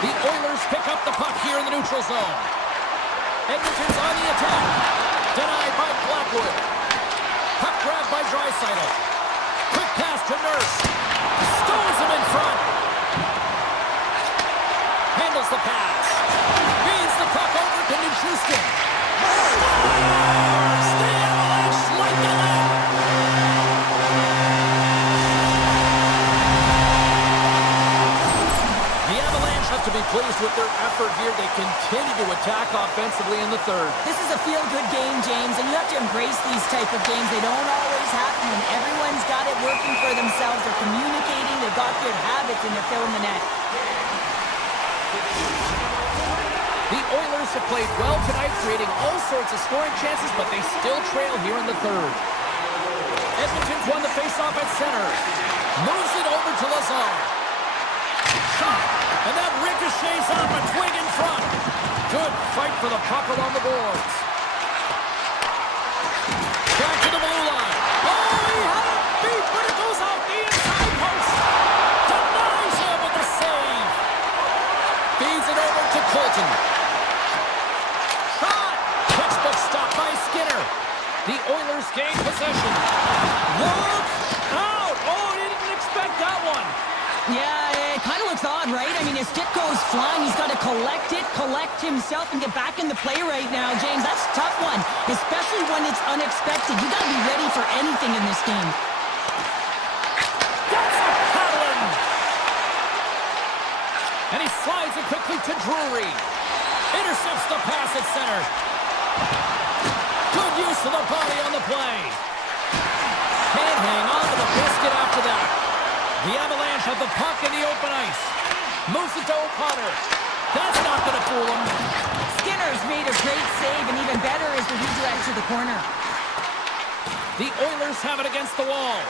The Oilers pick up the puck here in the neutral zone. Edmonton's on the attack. Denied by Blackwood. Puck grab by Draisaitl. Quick pass to Nurse. Stones him in front. Handles the pass. Feeds the puck over to Nichushkin. Scores! The Avalanche like the lead. The Avalanche have to be pleased with their effort here. They continue to attack offensively in the third. This is a feel-good game, James, and you have to embrace these type of games. They don't always happen, and everyone's got it working for themselves. They're communicating, they've got good habits, and they're filling the net. The Oilers have played well tonight, creating all sorts of scoring chances, but they still trail here in the third. Edmonton's won the faceoff at center. Moves it over to Lazar. Shot! And that ricochets off a twig in front. Good fight for the puck along the boards. Back to the blue line. Oh, he had it beat, but it goes off the inside post. Denies him with the save. Feeds it over to Colton. Shot! Textbook stop by Skinner. The Oilers gain possession. Look out! Oh, he didn't expect that one. Yeah, it kind of looks odd, right? I mean, his stick goes flying. He's got to collect it, collect himself, and get back in the play right now, James. That's a tough one, especially when it's unexpected. You got to be ready for anything in this game. That's a paddling! And he slides it quickly to Drury. Intercepts the pass at center. Good use of the body on the play. Can't hang on to the biscuit after that. The Avalanche have the puck in the open ice. Moves it to O'Connor. That's not going to fool him. Skinner's made a great save, and even better is the redirect to the corner. The Oilers have it against the wall.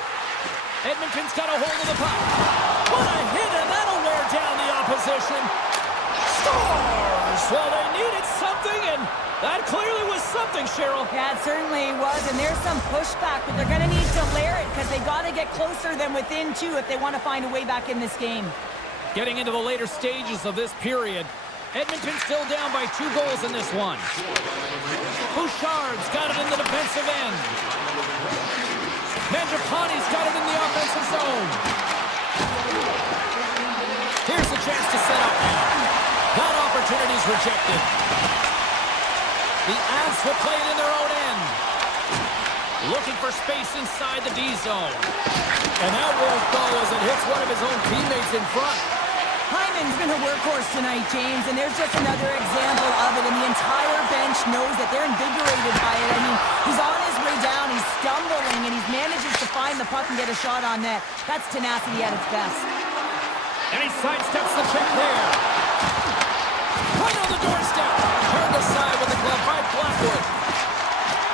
Edmonton's got a hold of the puck. What a hit, and that'll wear down the opposition. Scores! Well, they needed something, and that clearly was something, Cheryl. Yeah, it certainly was, and there's some pushback, but they're going to need to layer it because they got to get closer than within 2 if they want to find a way back in this game. Getting into the later stages of this period, Edmonton still down by 2 goals in this one. Bouchard's got it in the defensive end. Mangiapane's got it in the offensive zone. Here's the chance to set up now. That opportunity's rejected. The Avs will play it in their own end. Looking for space inside the D zone. And that won't go as it hits one of his own teammates in front. Hyman's been a workhorse tonight, James, and there's just another example of it, and the entire bench knows that they're invigorated by it. I mean, he's on his way down, he's stumbling, and he manages to find the puck and get a shot on net. That's tenacity at its best. And he sidesteps the check there. Right on the doorstep. Turned aside with the glove by Blackwood.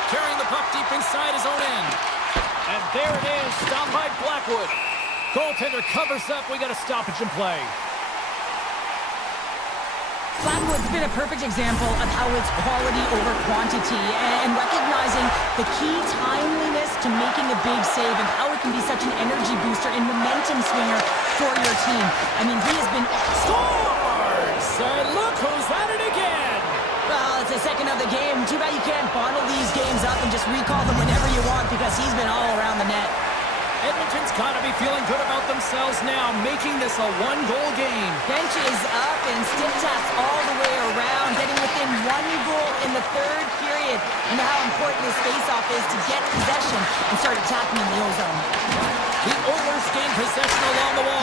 Carrying the puck deep inside his own end. And there it is, stopped by Blackwood. Goaltender covers up. We got a stoppage in play. Blackwood's been a perfect example of how it's quality over quantity and recognizing the key timeliness to making a big save and how it can be such an energy booster and momentum swinger for your team. I mean, he has been... Scores! And look who's at it again! Well, it's the second of the game. Too bad you can't bottle these games up and just recall them whenever you want because he's been all around the net. Edmonton's got to be feeling good about themselves now, making this a one-goal game. Bench is up and stick taps all the way around, getting within 1 goal in the third period. And how important this face-off is to get possession and start attacking in the O-zone. The Oilers gain possession along the wall.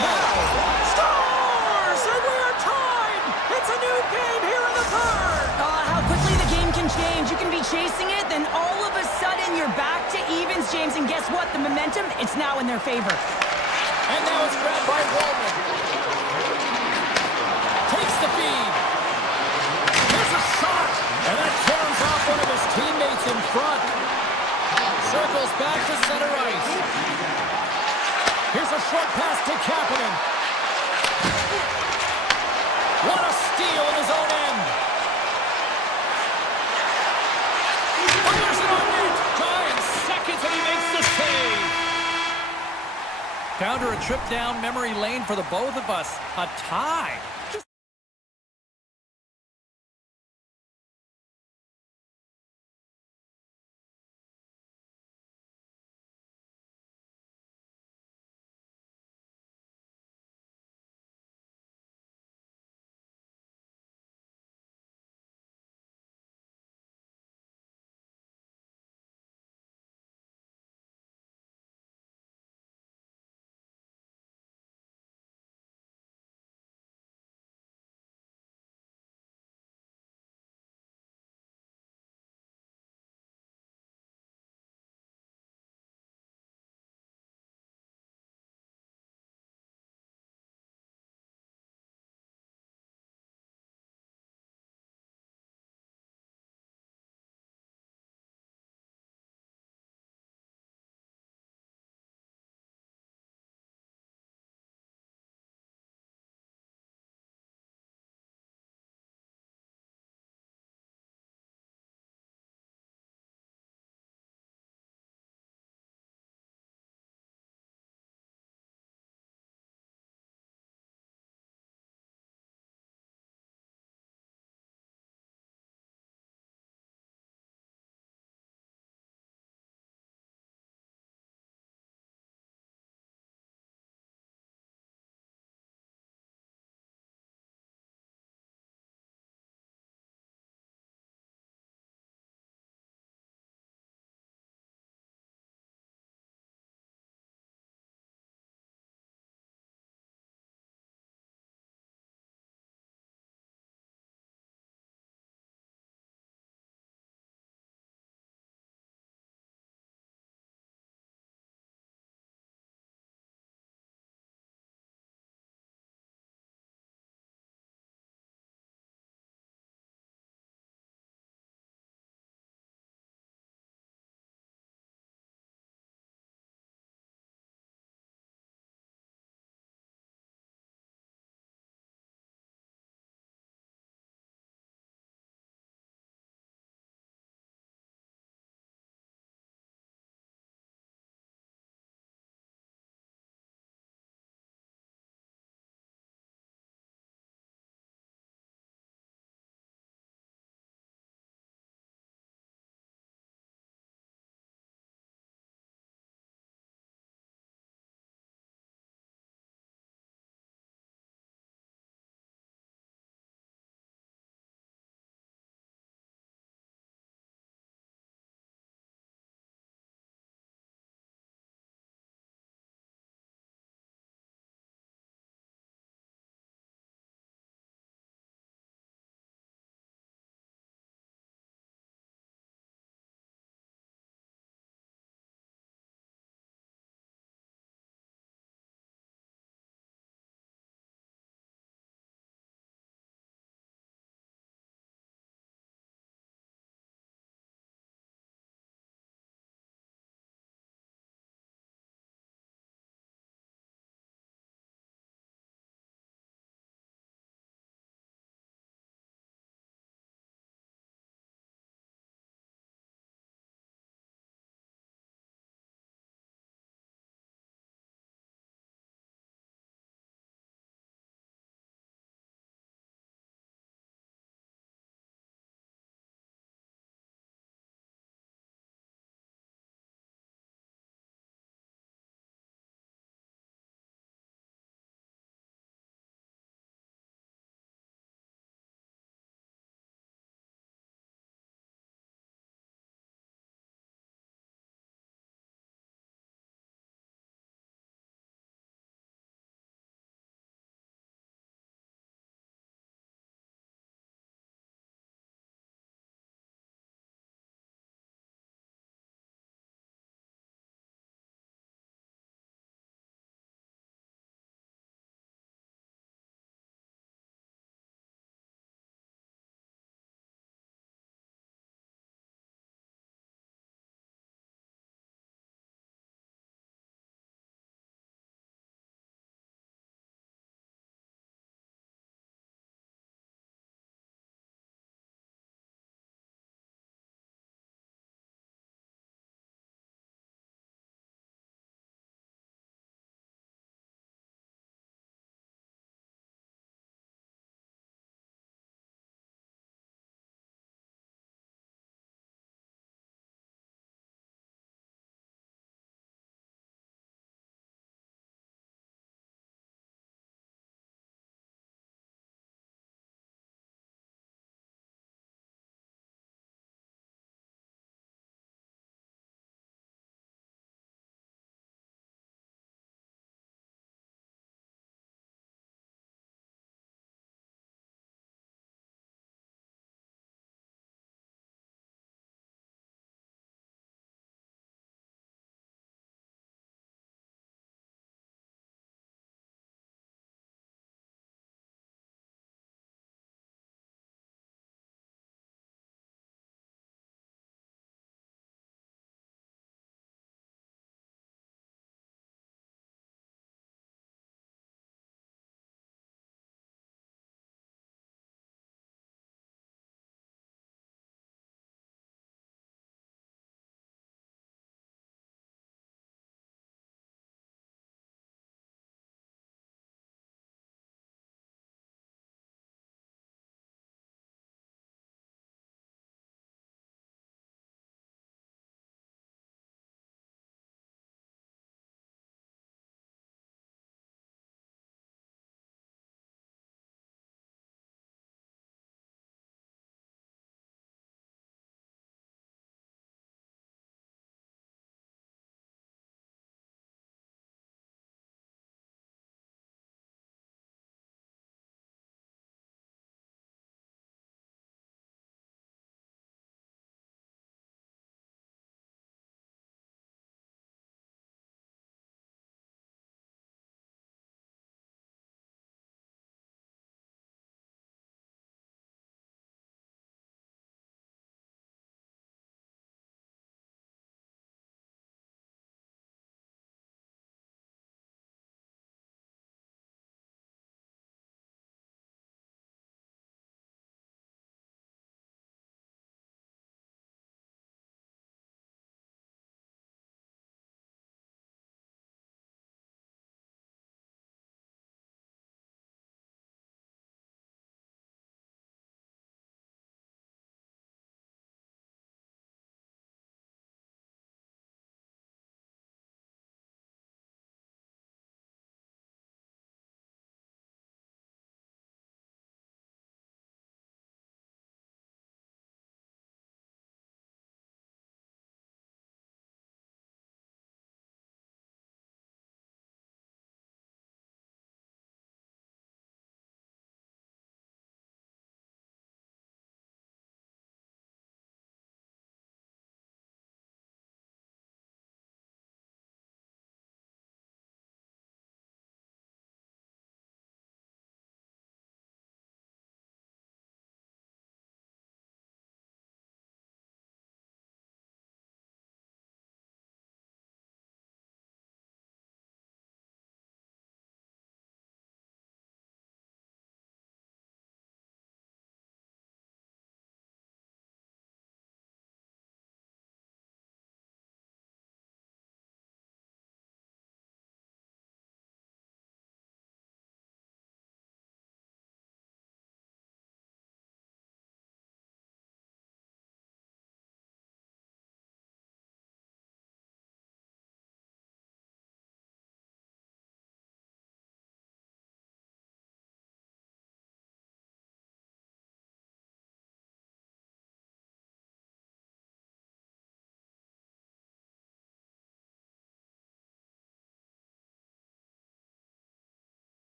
Scores! And we are tied! It's a new game here in the third! How quickly the game can change. You can be chasing it, then all of a sudden you're back to evens, James. And guess what? The momentum, it's now in their favor. And now it's grabbed by Wallman. Takes the feed. Here's a shot. And that turns off one of his teammates in front. Circles back to center ice. Here's a short pass to Kapanen. What a steal in his own end. Fires it on net. Time seconds and he makes the save. Down to a trip down memory lane for the both of us. A tie.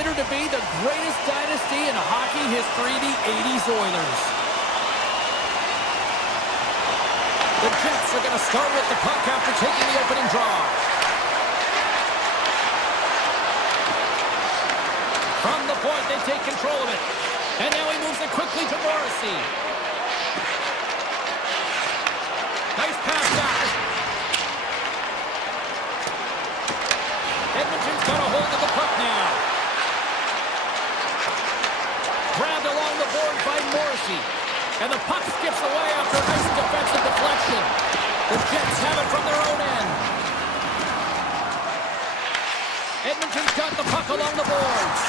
considered to be the greatest dynasty in hockey history, the 80s Oilers. The Jets are going to start with the puck after taking the opening draw. From the point, they take control of it. And now he moves it quickly to Morrissey. Nice pass back. Edmonton's got a hold of the puck now. Grabbed along the boards by Morrissey. And the puck skips away after a nice defensive deflection. The Jets have it from their own end. Edmonton's got the puck along the boards.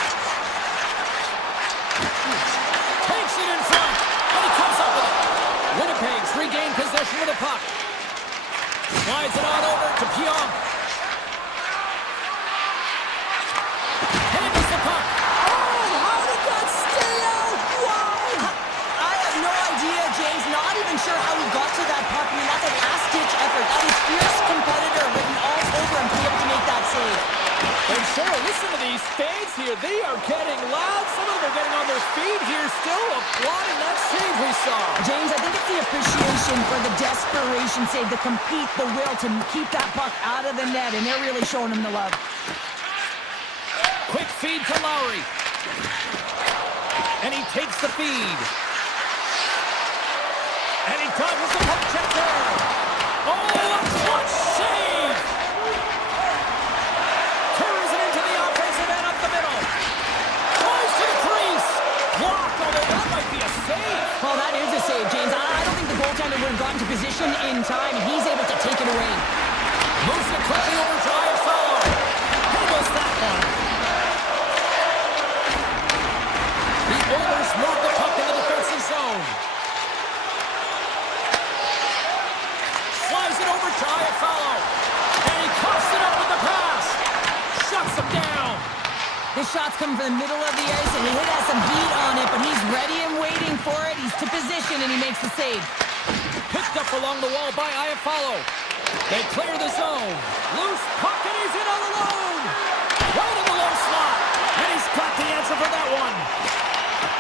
Takes it in front, and he comes up with it. Winnipeg's regained possession of the puck. Slides it on over to Pionk. Handles the puck. Oh, how did that stay out? Wow! I have no idea, James. Not even sure how he got to that puck. I mean, that's a last-ditch effort. That is fierce competitor written all over him to be able to make that save. And Cheryl, listen to these fans here. They are getting loud. Some of them are getting on their feet here, still applauding that save we saw. James, I think it's the appreciation for the desperation save, the compete, the will to keep that puck out of the net, and they're really showing him the love. Quick feed to Lowry. And he takes the feed. And he dodges the puck check there. Oh, a clutch save! Carries it into the offensive end up the middle. Tries to the crease. Blocked, although that might be a save. Well, that is a save, James. I don't think the goaltender would have gotten to position in time, and he's able to take it away. Moves it quickly over to Iafallo. Handles that one. The Oilers move the puck in the defensive zone. Slides it over to Iafallo. And he cuffs it up with the pass. Shuts him down. This shot's coming from the middle of the ice, and the hit has some heat on it, but he's ready and waiting for it. He's to position, and he makes the save. Picked up along the wall by Iafallo. They clear the zone. Loose puck, and he's in all alone. Right in the low slot. And he's got the answer for that one.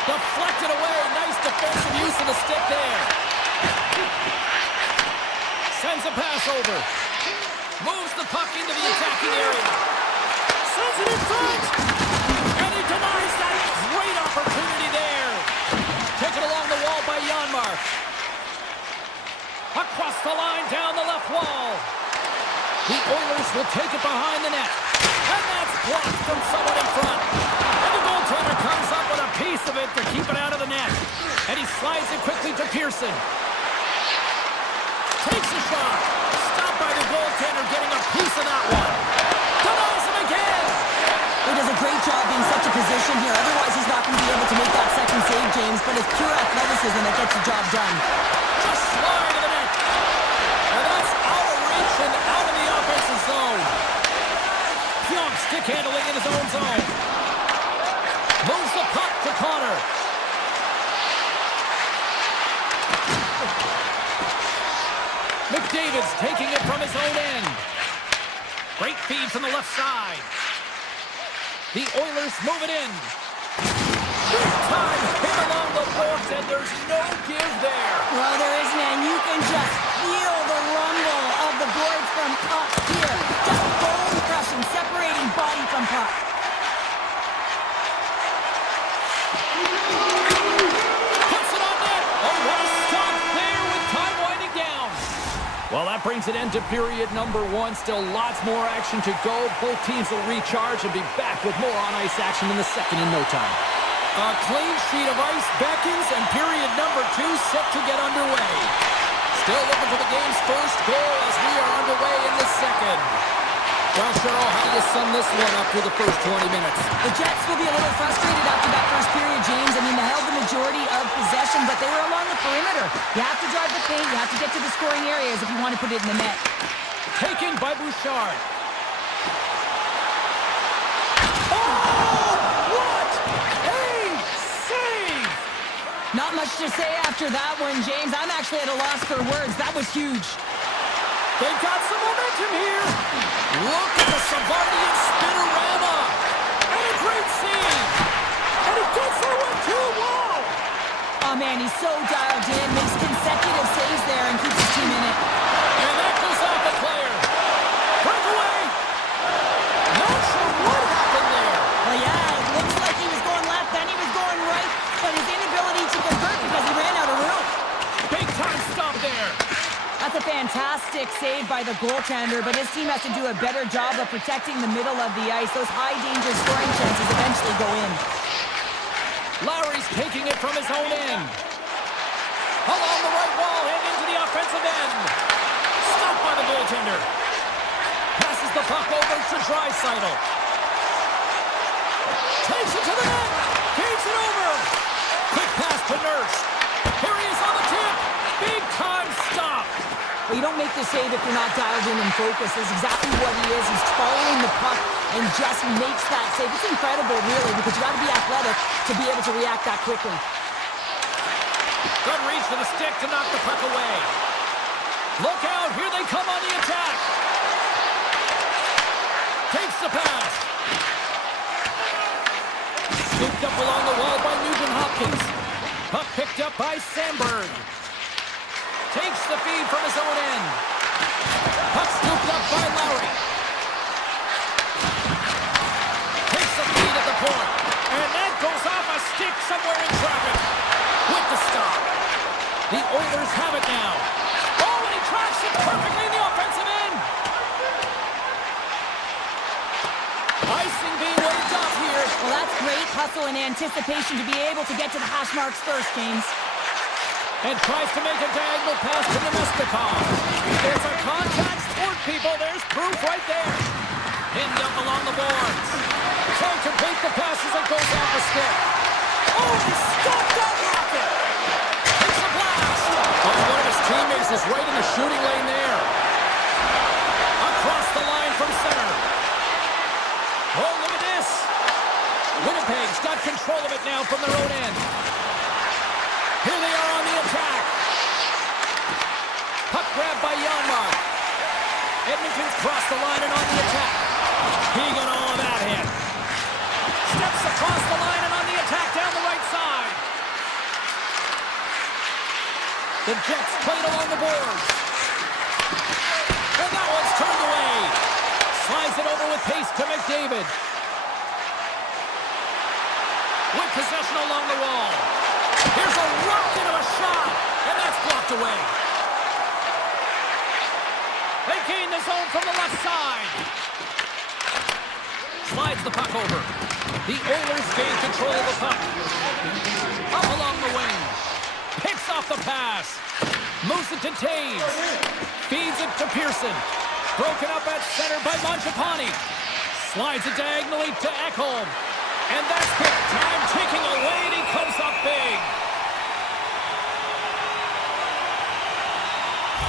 Deflected away. Nice defensive use of the stick there. Sends a pass over. Moves the puck into the attacking area. Sends it in front. And he denies that great opportunity there. Taken along the wall by Janmark. Across the line, down the left wall. The Oilers will take it behind the net. And that's blocked from someone in front. And the goaltender comes up with a piece of it to keep it out of the net. And he slides it quickly to Pearson. Takes a shot. Stopped by the goaltender, getting a piece of that one. Denies him again. He does a great job being such a position here. Otherwise, he's not going to be able to make that second save, James. But it's pure athleticism that gets the job done. Just slide to the net. And that's out of reach and out of the offensive zone. Pionk stick handling in his own zone. Moves the puck to Connor. McDavid's taking it from his own end. Great feed from the left side. The Oilers move it in. Big time hit along the boards, and there's no give there. Well, there isn't, and you can just feel the rumble of the boards from up here. Just bone crushing, separating body from puck. Puts it on net. Oh, what a stop there with time winding down. Well, that brings it into period number one. Still lots more action to go. Both teams will recharge and be back with more on-ice action in the second in no time. A clean sheet of ice beckons, and period number two set to get underway. Still looking for the game's first goal as we are underway in the second. Well, Cheryl, how do you sum this one up through the first 20 minutes? The Jets will be a little frustrated after that first period, James. I mean, they held the majority of possession, but they were along the perimeter. You have to drive the paint. You have to get to the scoring areas if you want to put it in the net. Taken by Bouchard. Not much to say after that one, James. I'm actually at a loss for words. That was huge. They've got some momentum here. Look at the Savardian spinorama. And a great save. Man, he's so dialed in, makes consecutive saves there and keeps his team in it. And that goes off the player. Breakaway. Not sure what happened there. Well, yeah, it looks like he was going left, then he was going right, but his inability to convert because he ran out of room. Big time stop there. That's a fantastic save by the goaltender, but his team has to do a better job of protecting the middle of the ice. Those high-danger scoring chances eventually go in. Lowry's taking it from his own end. Along the right wall and into the offensive end. Stopped by the goaltender. Passes the puck over to Draisaitl. Takes it to the net. Feeds it over. Quick pass to Nurse. Here he is on the tip. Big time stop. Well, you don't make the save if you're not dialed in and focused. That's exactly what he is. He's following the puck and just makes that save. It's incredible, really, because you got to be athletic to be able to react that quickly. Good reach for the stick to knock the puck away. Look out, here they come on the attack. Takes the pass. Scooped up along the wall by Nugent-Hopkins. Puck picked up by Sandberg. Takes the feed from his own end. Puck scooped up by Lowry. Takes the feed at the point. And that goes off a stick somewhere in traffic. With the stop. The Oilers have it now. Oh, and he tracks it perfectly in the offensive end. Icing being waved off here. Well, that's great hustle and anticipation to be able to get to the hash marks first, James. And tries to make a diagonal pass to Nemestikov. It's a contact sport, people. There's proof right there. Pinned up along the boards. Can't complete the pass as it goes off the stick. Oh, he stopped that rocket. Takes a blast. Oh, one of his teammates is right in the shooting lane there. Across the line from center. Oh, look at this. Winnipeg's got control of it now from their own end. Here they are on the attack. Puck grabbed by Janmark. Edmonton's crossed the line and on the attack. He got all of that hit. Steps across the line and on the attack down the right side. The Jets played along the boards. And that one's turned away. Slides it over with pace to McDavid. With possession along the wall. Here's a rocket of a shot, and that's blocked away. They gain the zone from the left side. Slides the puck over. The Oilers gain control of the puck. Up along the wing. Picks off the pass. Moves it to Taves. Feeds it to Pearson. Broken up at center by Mangiapane. Slides it diagonally to Ekholm. And that's good. Time ticking away, and he comes up big.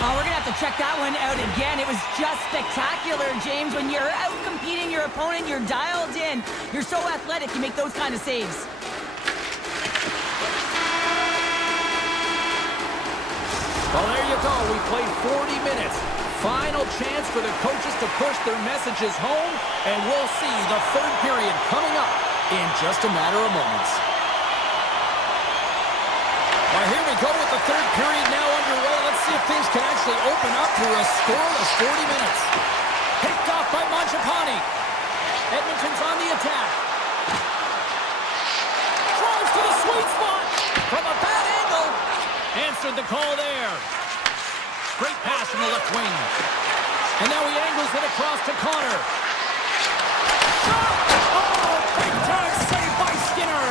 Oh, we're going to have to check that one out again. It was just spectacular, James. When you're out competing your opponent, you're dialed in. You're so athletic, you make those kind of saves. Well, there you go. We played 40 minutes. Final chance for the coaches to push their messages home, and we'll see the third period coming up in just a matter of moments. Well, here we go with the third period now underway. Let's see if things can actually open up to a scoreless 40 minutes. Picked off by Mangiapane. Edmonton's on the attack. Drives to the sweet spot from a bad angle. Answered the call there. Great pass from the left wing. And now he angles it across to Connor. Shot! Oh, big time save by Skinner.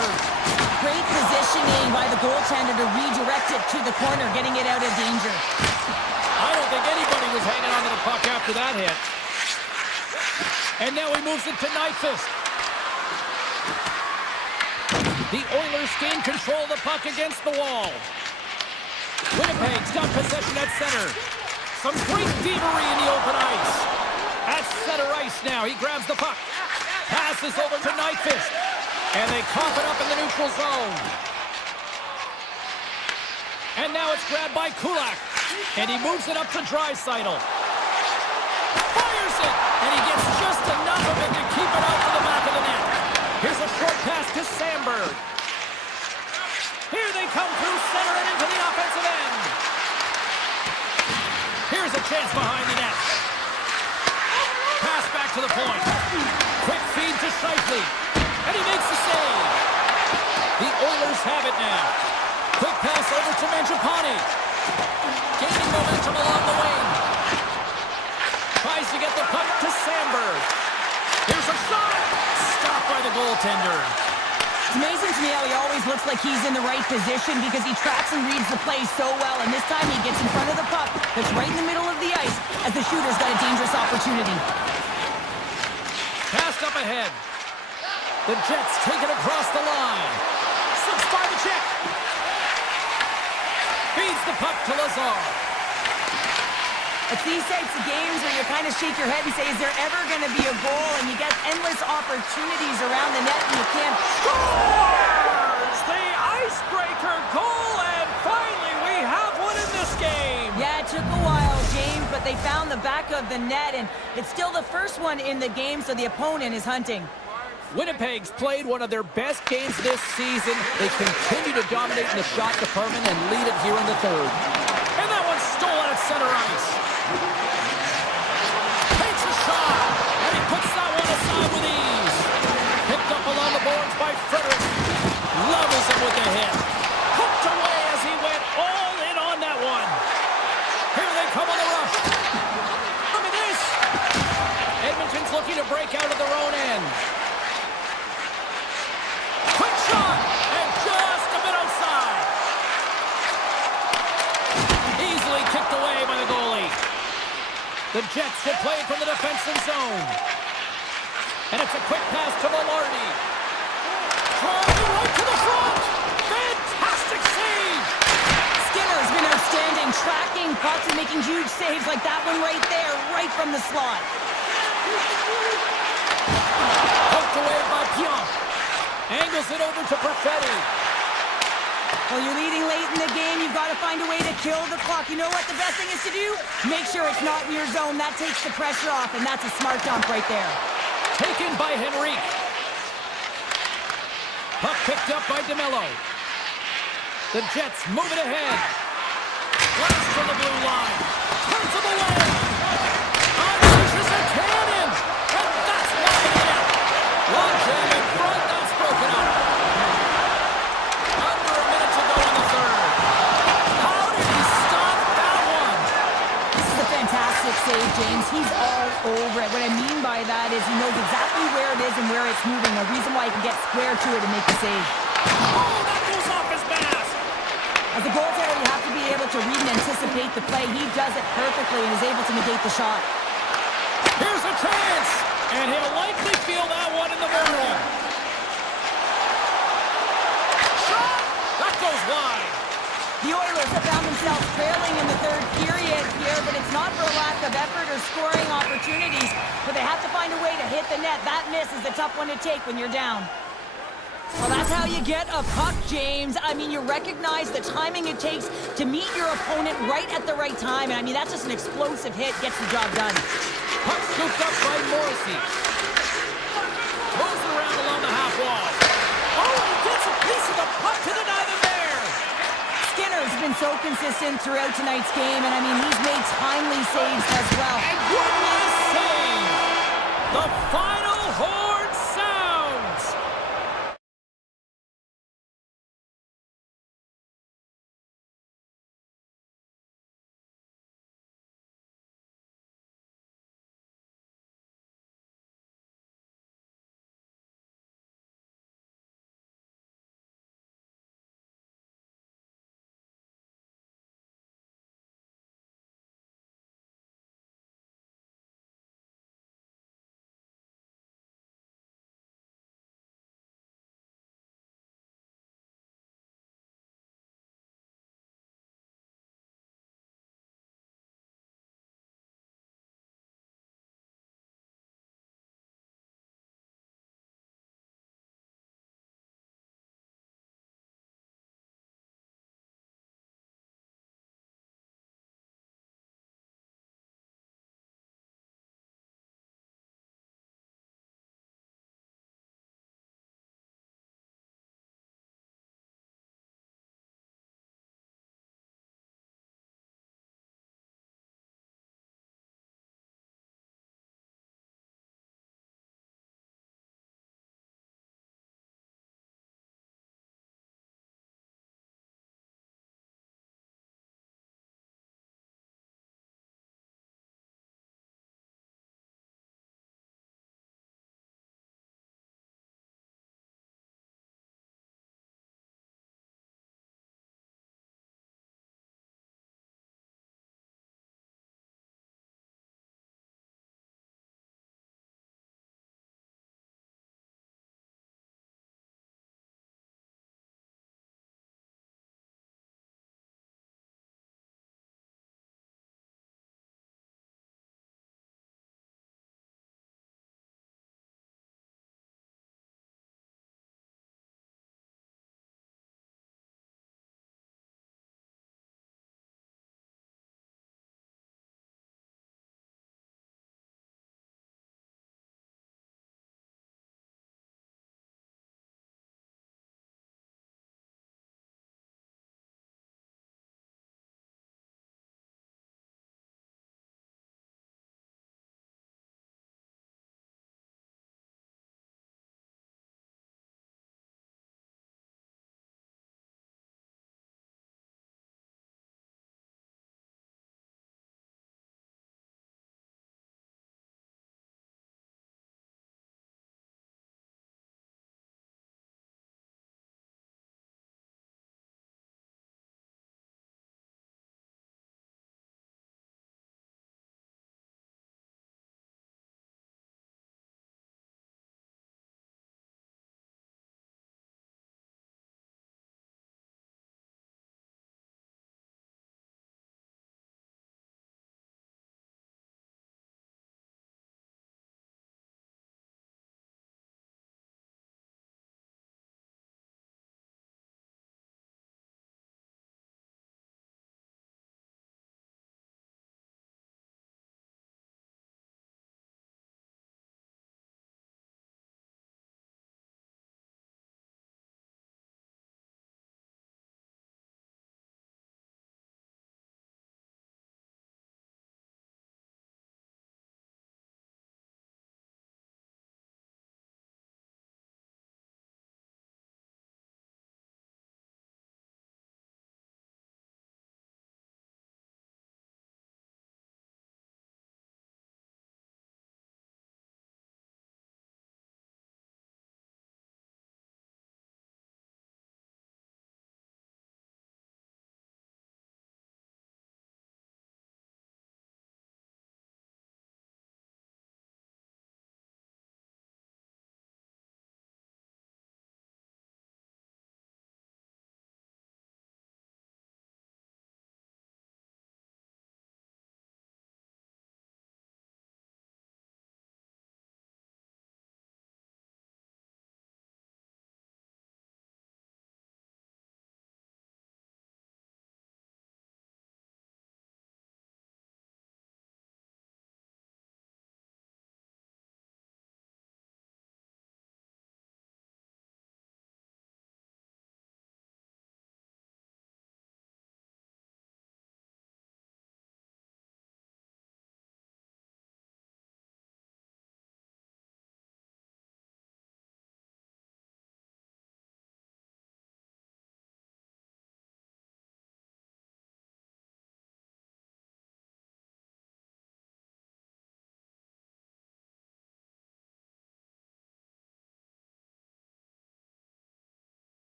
Great positioning by the goaltender to redirect it to the corner, getting it out of danger. I don't think anybody was hanging on to the puck after that hit. And now he moves it to Nyquist. The Oilers gain control of the puck against the wall. Winnipeg's got possession at center. Some great thievery in the open ice. At center ice now, he grabs the puck. Passes over to Nyquist. And they cough it up in the neutral zone. And now it's grabbed by Kulak. And he moves it up to Draisaitl. Fires it! And he gets just enough of it to keep it out to the back of the net. Here's a short pass to Sandberg. Here they come through center chance behind the net. Pass back to the point. Quick feed to Shifley. And he makes the save. The Oilers have it now. Quick pass over to Mangiapane. Gaining momentum along the wing. Tries to get the puck to Sandberg. Here's a shot. Stopped by the goaltender. It's amazing to me how he always looks like he's in the right position because he tracks and reads the play so well. And this time he gets in front of the puck that's right in the middle of the ice as the shooter's got a dangerous opportunity. Passed up ahead. The Jets take it across the line. Slips by the check. Feeds the puck to Lazar. It's these types of games where you kind of shake your head and say, is there ever going to be a goal? And you get endless opportunities around the net and you can't. Scores! The icebreaker goal, and finally we have one in this game. Yeah, it took a while, James, but they found the back of the net, and it's still the first one in the game, so the opponent is hunting. Winnipeg's played one of their best games this season. They continue to dominate in the shot department and lead it here in the third. And that one's stolen at center ice. Takes a shot, and he puts that one aside with ease. Picked up along the boards by Frederick. Levels him with the hit. Hooked away as he went all in on that one. Here they come on the rush. Look at this. Edmonton's looking to break out of their own end. Quick shot, and just a bit outside. Easily kicked away by the goalie. The Jets will play it from the defensive zone. And it's a quick pass to Velarde. Driving right to the front. Fantastic save. Skinner's been outstanding, tracking pucks and making huge saves like that one right there, right from the slot. Poked away by Pion. Angles it over to Perfetti. Well, you're leading late in the game. You've got to find a way to kill the clock. You know what the best thing is to do? Make sure it's not in your zone. That takes the pressure off, and that's a smart dump right there. Taken by Henrique. Puck picked up by DeMello. The Jets move it ahead. Blast from the blue line. Turns him away. Unleashes a cannon. And that's wide net. One jam in front. That's broken up. Under a minute to go in the third. How did he stop that one? This is a fantastic save, James. He's all over it. What I mean by that is he knows exactly where it is and where it's moving. A reason why he can get square to it and make the save. Oh, that goes off his mask. As a goaltender, you have to be able to read and anticipate the play. He does it perfectly and is able to negate the shot. Here's a chance. And he'll likely feel that one in the morning. Shot. That goes wide. The Oilers have found themselves trailing in the third period here, but it's not for a lack of effort or scoring opportunities, but they have to find a way to hit the net. That miss is a tough one to take when you're down. Well, that's how you get a puck, James. I mean, you recognize the timing it takes to meet your opponent right at the right time, and I mean, that's just an explosive hit, gets the job done. Puck scooped up by Morrissey. Moves around along the half wall. Oh, he gets a piece of the puck to the net there. Skinner's been so consistent throughout tonight's game, and I mean, he's made timely saves as well. And goodness save. The final horn.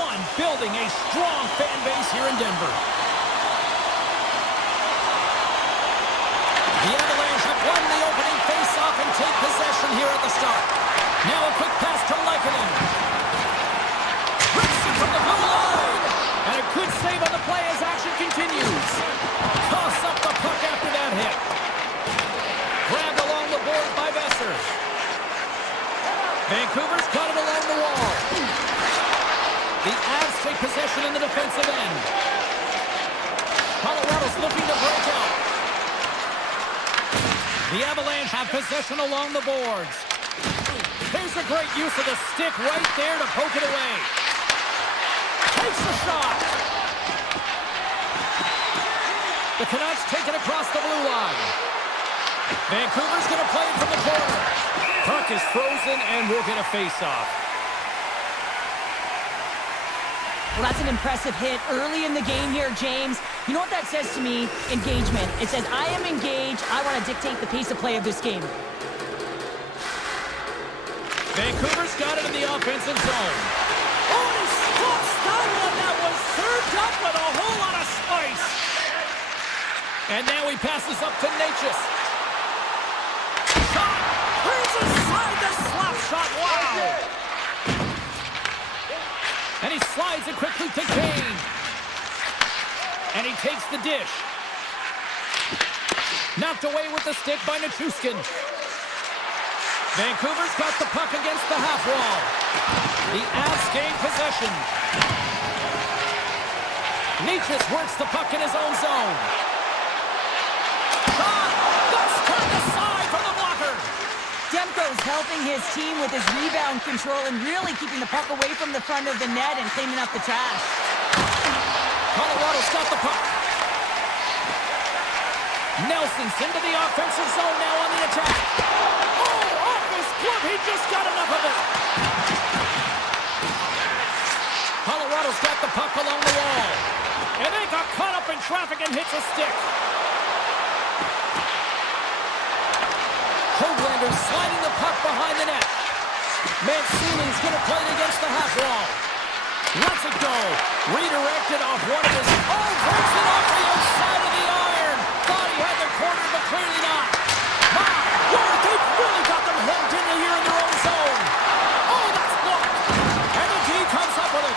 one, building a strong fan base here in Denver. The Avalanche have won the opening face-off and take possession here at the start. Now a quick pass to Leikonen. Rips it from the blue line. And a good save on the play as action continues. Toss up the puck after that hit. Grabbed along the board by Besser. Vancouver's got it along the wall. The Avs take possession in the defensive end. Colorado's looking to break out. The Avalanche have possession along the boards. Here's a great use of the stick right there to poke it away. Takes the shot. The Canucks take it across the blue line. Vancouver's going to play it from the corner. Puck is frozen and we'll get a face-off. Well, that's an impressive hit early in the game here, James. You know what that says to me? Engagement. It says, I am engaged. I want to dictate the pace of play of this game. Vancouver's got it in the offensive zone. Oh, he stops that one. That was served up with a whole lot of spice. And now he passes up to Natchez. Shot! Brings aside the slap shot. Wow! And he slides it quickly to Kane. And he takes the dish. Knocked away with the stick by Nichushkin. Vancouver's got the puck against the half wall. The Avs gain possession. Natchez works the puck in his own zone. Shot! That's turned aside from the blocker. Demko's helping his team with his rebound control and really keeping the puck away from the front of the net and cleaning up the trash. Colorado's got the puck. Nelson's into the offensive zone now on the attack. Oh, off his glove. He just got enough of it. Colorado's got the puck along the wall. And they got caught up in traffic and hits a stick. Hoglander sliding the puck behind the net. Mancini's going to play it against the half wall. Lets it go. Redirected off one of his... Oh, breaks it off the outside of the iron. Thought he had the corner, but clearly not. My word, they've really got them hemmed in here in their own zone. Oh, that's blocked. And the D comes up with it.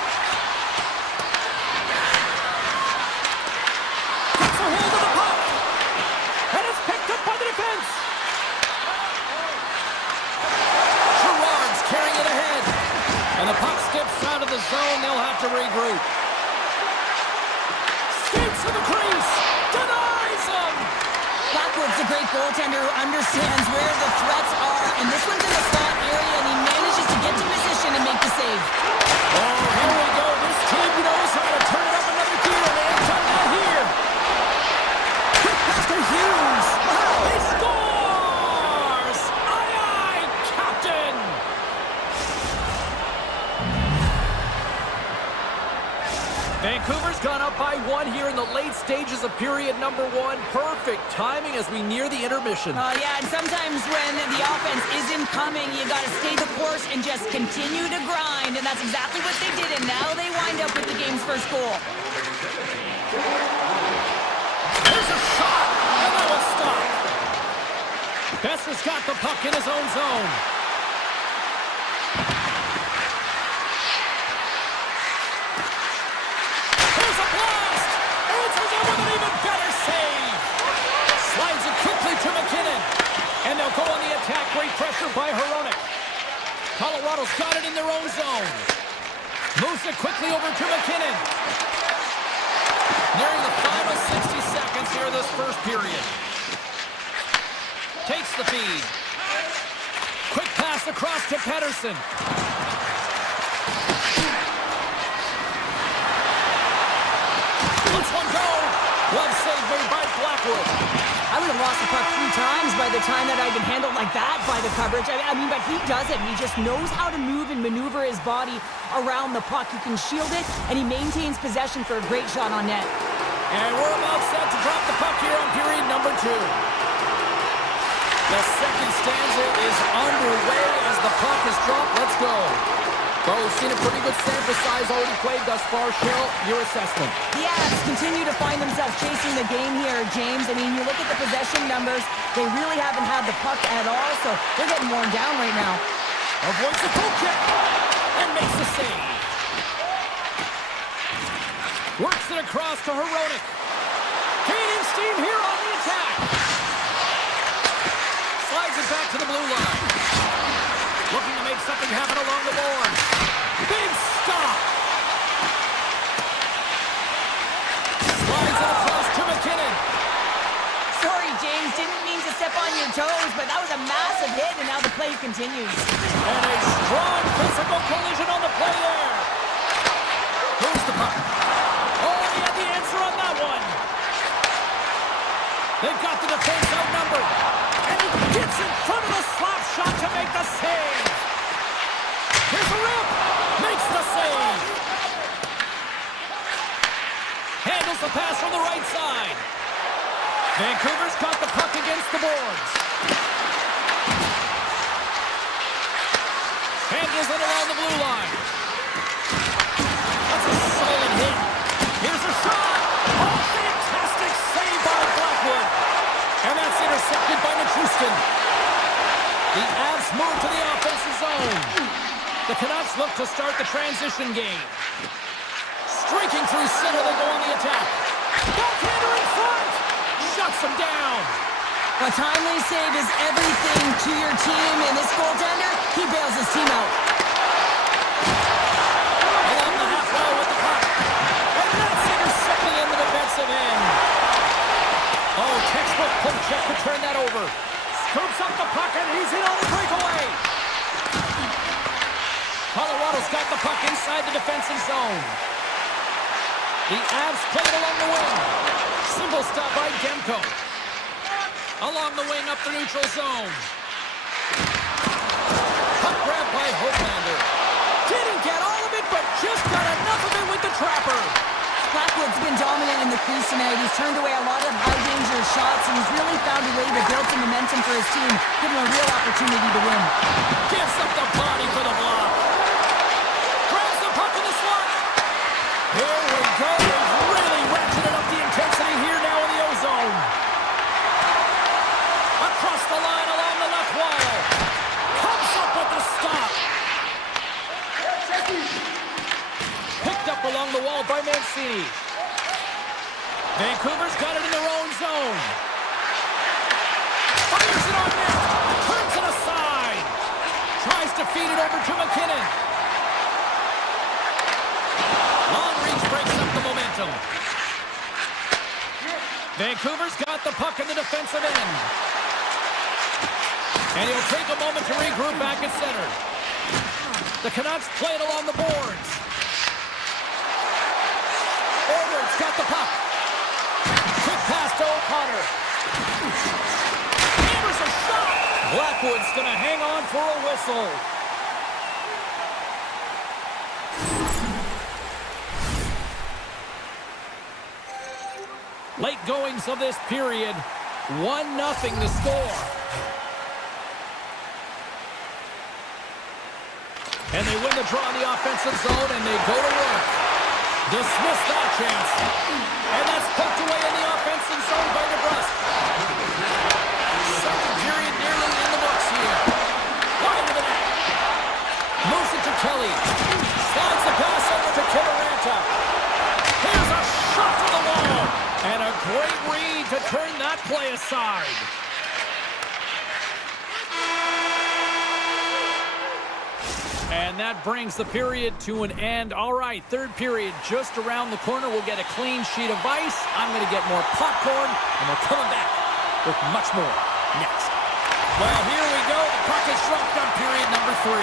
Gets a hold of the puck. And it's picked up by the defense. Gerard's carrying it ahead. And the puck skips out of the zone. They'll have to regroup. Skates to the crease. Denies him. Blackwood's a great goaltender who understands where the threats are. And this one's in the slot area, and he manages to get to position and make the save. Oh, here we go. This team knows how to turn it up another gear. They ain't done that here. Quick pass to Hughes. He scores! Aye, aye, Captain! Vancouver's gone up by one here in the late stages of period number one. Perfect timing as we near the intermission. Yeah, and sometimes when the offense isn't coming, you got to stay the course and just continue to grind. And that's exactly what they did, and now they wind up with the game's first goal. There's a shot, and that was stopped. Besser's got the puck in his own zone. There's a blast! Answers it with an even better save. Slides it quickly to McKinnon. And they'll go on the attack. Great pressure by Hronek. Colorado's got it in their own zone. Moves it quickly over to McKinnon. Nearing the final 60 seconds here of this first period. Takes the feed. Quick pass across to Pettersson. Lets one go. Glove save made by Blackwood. I would have lost the puck 3 times by the time that I'd been handled like that by the coverage. I mean, but he does it. He just knows how to move and maneuver his body around the puck. He can shield it, and he maintains possession for a great shot on net. And we're about set to drop the puck here on period number 2. The second stanza is underway as the puck is dropped. Let's go. Well, we've seen a pretty good sample size already played thus far. Cheryl, your assessment. The Avs continue to find themselves chasing the game here, James. I mean, you look at the possession numbers, they really haven't had the puck at all, so they're getting worn down right now. Avoids the goal kick and makes the save. Works it across to Heronic. Gaining steam here on the attack. Slides it back to the blue line. Looking to make something happen along the board. Big stop. Slides it across to McKinnon. Sorry, James, didn't mean to step on your toes, but that was a massive hit, and now the play continues. And a strong physical collision on the play there. Who's the puck? Oh, he had the answer on that one. They've got the defense outnumbered. And he gets in front of the slap shot to make the save. Here's a rip. Makes the save. Handles the pass from the right side. Vancouver's got the puck against the boards. Handles it along the blue line. That's a solid hit. Here's a shot. Oh, fantastic save by Blackwood. And that's intercepted by Nichushkin. The Avs move to the offensive zone. The Canucks look to start the transition game. Streaking through center, they go on the attack. Backhander in front. Shuts them down. A timely save is everything to your team, and this goaltender, he bails his team out. Along the half wall with the puck. And that's intercepted in the defensive end. Oh, textbook poke check to turn that over. Scoops up the puck, and he's in on the breakaway. Colorado's got the puck inside the defensive zone. The Avs play it along the wing. Simple stop by Demko. Along the wing up the neutral zone. Puck grab by Hoflander. Didn't get all of it, but just got enough of it with the trapper. Blackwood's been dominant in the crease tonight. He's turned away a lot of high-danger shots, and he's really found a way to build some momentum for his team, giving him a real opportunity to win. Gives up the body for the block. Grabs the puck in the slot. Here we go. They've really ratcheted up the intensity here now in the O-zone. Across the line along the left wall. Comes up with the stop. Picked up along the wall by Mancini. Vancouver's got it in their own zone. Fires it on net. Turns it aside. Tries to feed it over to McKinnon. Long reach breaks up the momentum. Vancouver's got the puck in the defensive end. And he'll take a moment to regroup back at center. The Canucks play it along the boards. Over's got the puck. Quick pass to O'Connor. Hammers a shot. Blackwood's going to hang on for a whistle. Late goings of this period. 1-0 to score. And they win the draw in the offensive zone, and they go to work. Dismiss that chance. And that's poked away in the offensive zone by DeBrusque. Second period nearly in the books here. Wide of the net. Moves it to Kelly. Slides the pass over to Kivaranta. Here's a shot to the wall. And a great read to turn that play aside. And that brings the period to an end. All right, third period just around the corner. We'll get a clean sheet of ice. I'm going to get more popcorn, and we're coming back with much more next. Well, here we go. The puck is dropped on period number 3.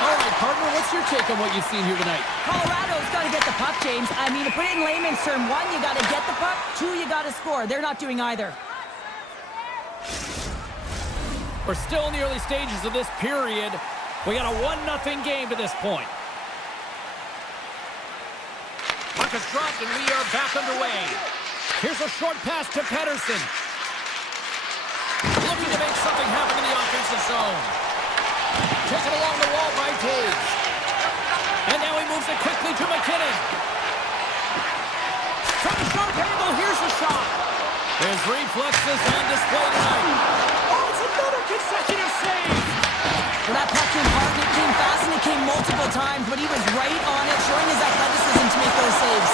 All right, partner, what's your take on what you've seen here tonight? Colorado's got to get the puck, James. I mean, to put it in layman's term, 1, you got to get the puck. 2, you got to score. They're not doing either. We're still in the early stages of this period. We got a 1-0 game to this point. Puck is dropped, and we are back underway. Here's a short pass to Pettersson. Looking to make something happen in the offensive zone. Taken along the wall by Taves. quickly to McKinnon. From the short angle, here's a shot. His reflexes on display tonight. Oh, it's another consecutive save. Well, that puck came hard, and it came fast, and it came multiple times, but he was right on it, showing his athleticism to make those saves.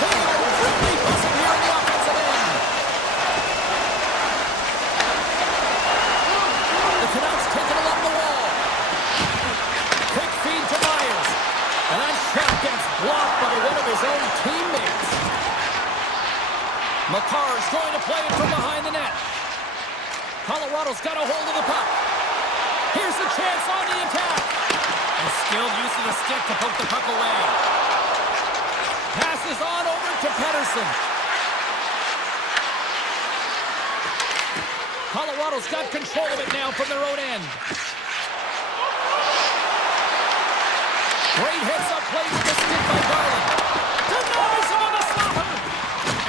They are really buzzing here in the offensive end. The Canucks take it along the wall. Quick feed to Myers. And that shot gets blocked by one of his own teammates. McCarr's going to play it from behind the net. Colorado's got a hold of the puck. Here's a chance on the attack. And skilled use of the stick to poke the puck away. Passes on over to Pettersson. Colorado's got control of it now from their own end. Great hits up play with the stick by Garland. Denies him on the slapper.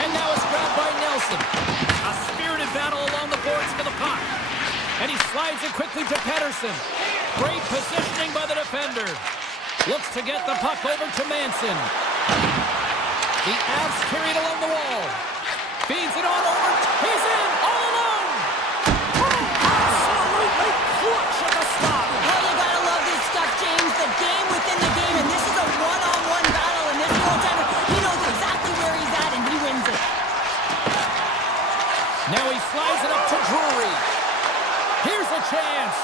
And now it's grabbed by Nelson. A spirited battle along the boards for the puck. And he slides it quickly to Pettersson. Great positioning by the defender. Looks to get the puck over to Manson. The Avs carry it along the wall. Feeds it on over. He's in all alone. Absolutely clutch at the stop. Oh, you gotta love this stuff, James. The game within the game, and this is a one-on-one battle, and this goaltender, he knows exactly where he's at, and he wins it. Now he slides it up to Drury. Here's a chance.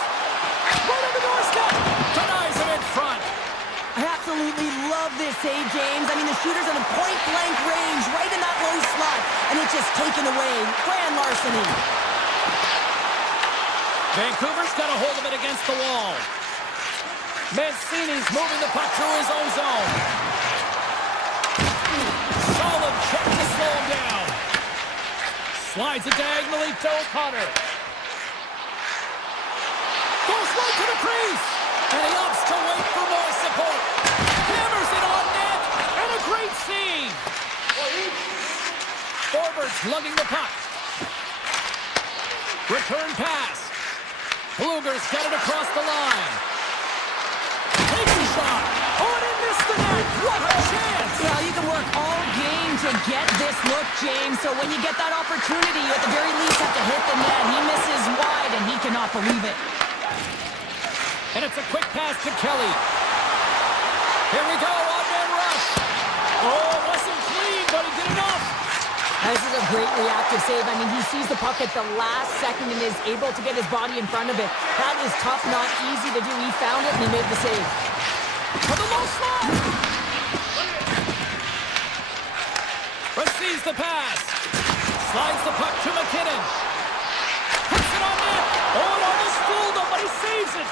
Right on the doorstep. Denies him in front. I absolutely love this save, James. I mean, the shooter's in a point-blank range, right in that low slot, and it's just taken away. Grand larceny. Vancouver's got a hold of it against the wall. Mancini's moving the puck through his own zone. Solid check to slow him down. Slides it diagonally to O'Connor. Goes right to the crease. And he opts to wait for more support. Hammers it on net. And a great save. Forwards lugging the puck. Return pass. Bluger's got it across the line. Takes a shot. Oh, and he missed the net. What a chance. Yeah, you can work all game to get this look, James. So when you get that opportunity, you at the very least have to hit the net. He misses wide, and he cannot believe it. And it's a quick pass to Kelly. Here we go, on-man rush. Oh, it wasn't clean, but he did enough. This is a great reactive save. I mean, he sees the puck at the last second and is able to get his body in front of it. That is tough, not easy to do. He found it, and he made the save. For the low slot. Receives the pass. Slides the puck to McKinnon. Puts it on net. Oh, it almost fooled him, but he saves it.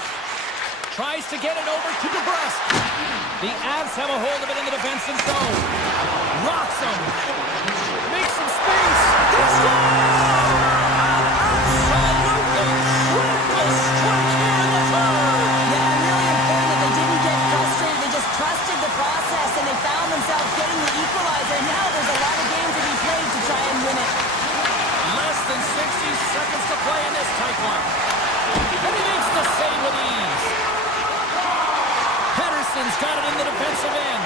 Tries to get it over to DeBrusque. The Avs have a hold of it in the defensive zone. Rocks him. Makes some space. He scores! Absolutely triple strike here in the third. Yeah, really important that they didn't get frustrated. They just trusted the process, and they found themselves getting the equalizer. And now there's a lot of games to be played to try and win it. Less than 60 seconds to play in this tight one. And he makes the save with ease. Pettersson's got it in the defensive end.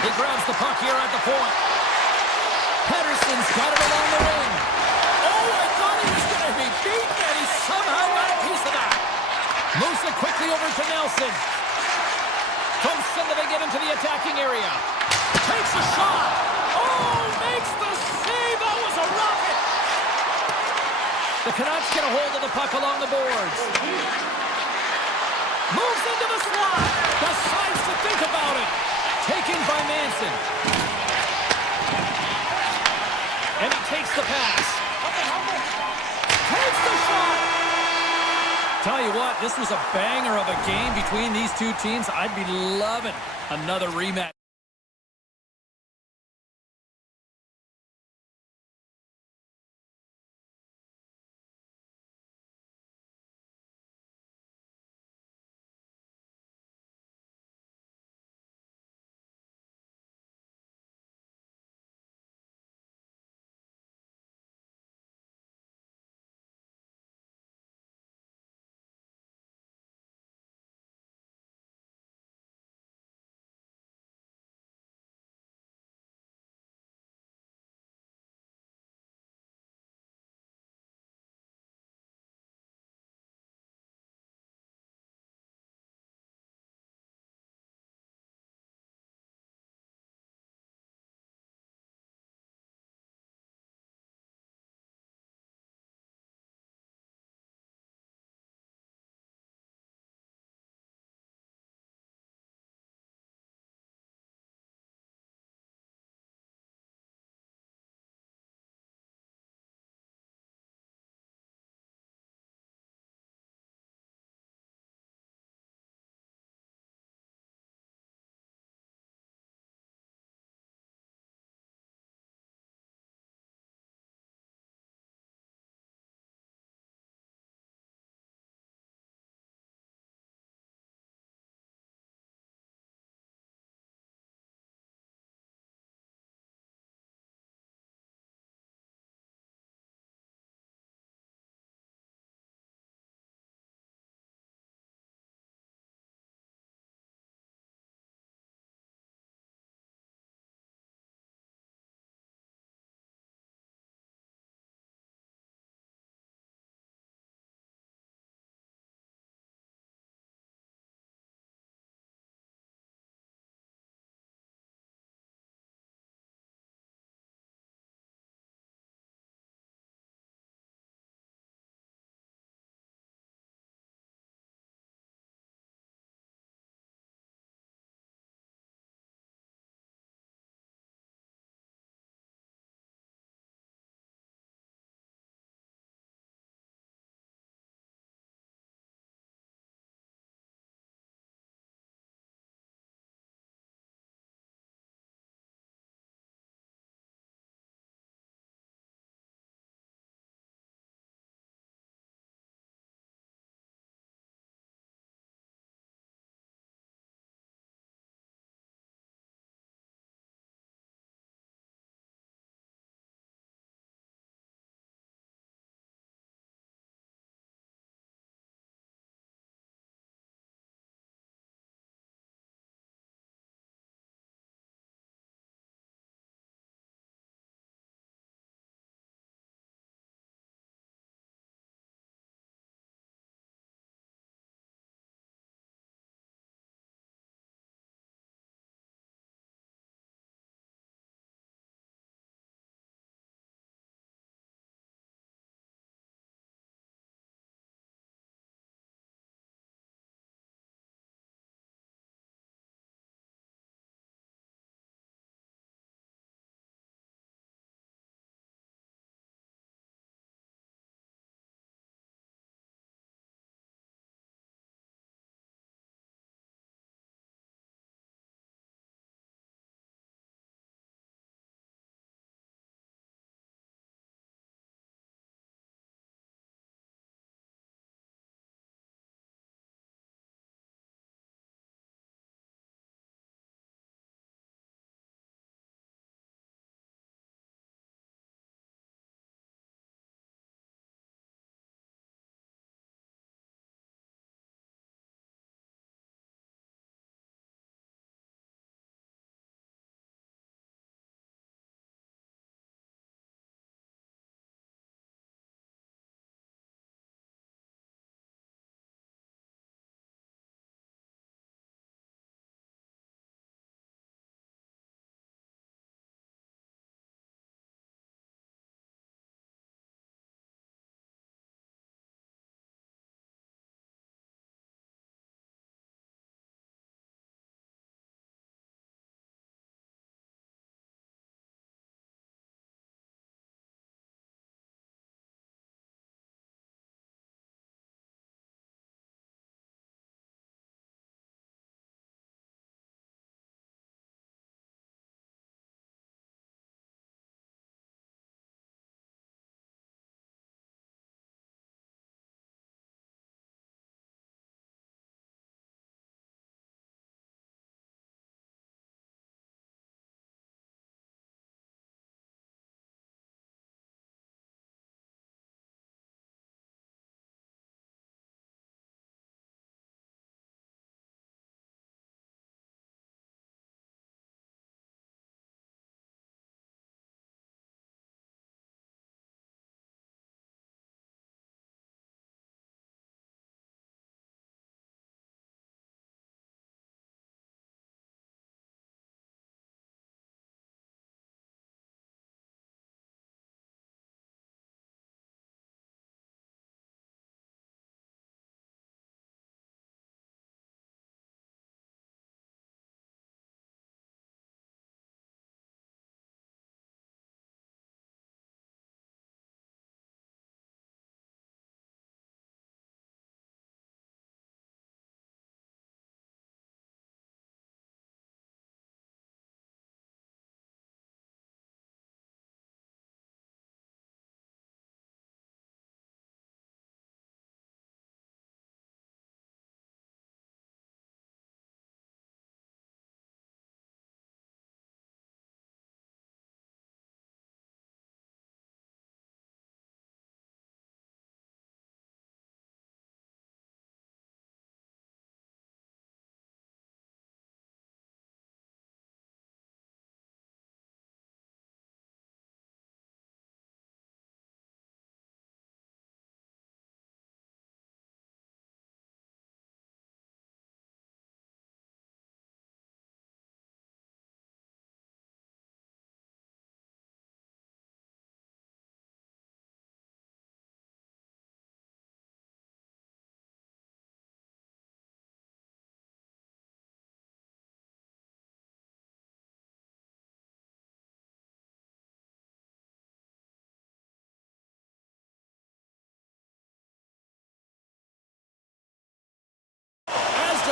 He grabs the puck here at the point. Pettersson's got it along the wing. Oh, I thought he was going to be beaten, and he somehow got a piece of that. Moves it quickly over to Nelson. From center, they get into the attacking area. Takes a shot. Oh, makes the save. That was a rocket. The Canucks get a hold of the puck along the boards. Moves into the slot. Decides to think about it. Taken by Manson. And he takes the pass. Takes the shot. Tell you what, this was a banger of a game between these two teams. I'd be loving another rematch.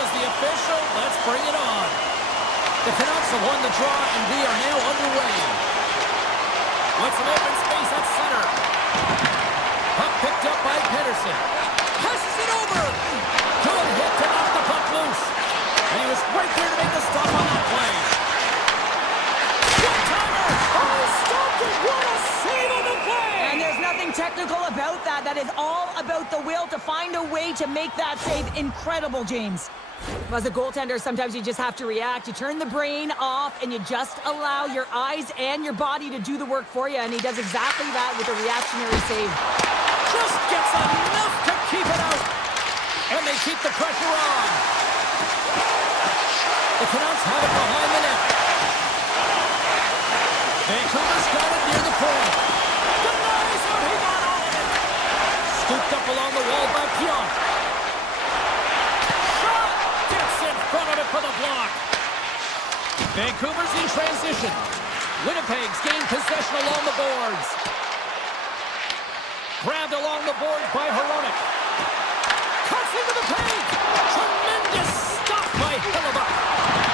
says the official. Let's bring it on. The Canucks have won the draw, and we are now underway. With some open space at center. Puck picked up by Pedersen. Passes it over. Good hit to knock the puck loose. And he was right there to make the stop on that play. One-timer. Oh, stopped it. What a save on the play. And there's nothing technical about that. That is all about the will to find a way to make that save. Incredible, James. As a goaltender, sometimes you just have to react. You turn the brain off and you just allow your eyes and your body to do the work for you. And he does exactly that with a reactionary save. Just gets enough to keep it out. And they keep the pressure on. The Canucks have it behind the net. Vancouver's got it near the point. Denies him. He got all of it. Scooped up along the wall by Pionk. Shot. Gets in front of it for the block. Vancouver's in transition. Winnipeg's gained possession along the boards. Grabbed along the boards by Hronek. Cuts into the paint. Tremendous stop by Hellebuyck.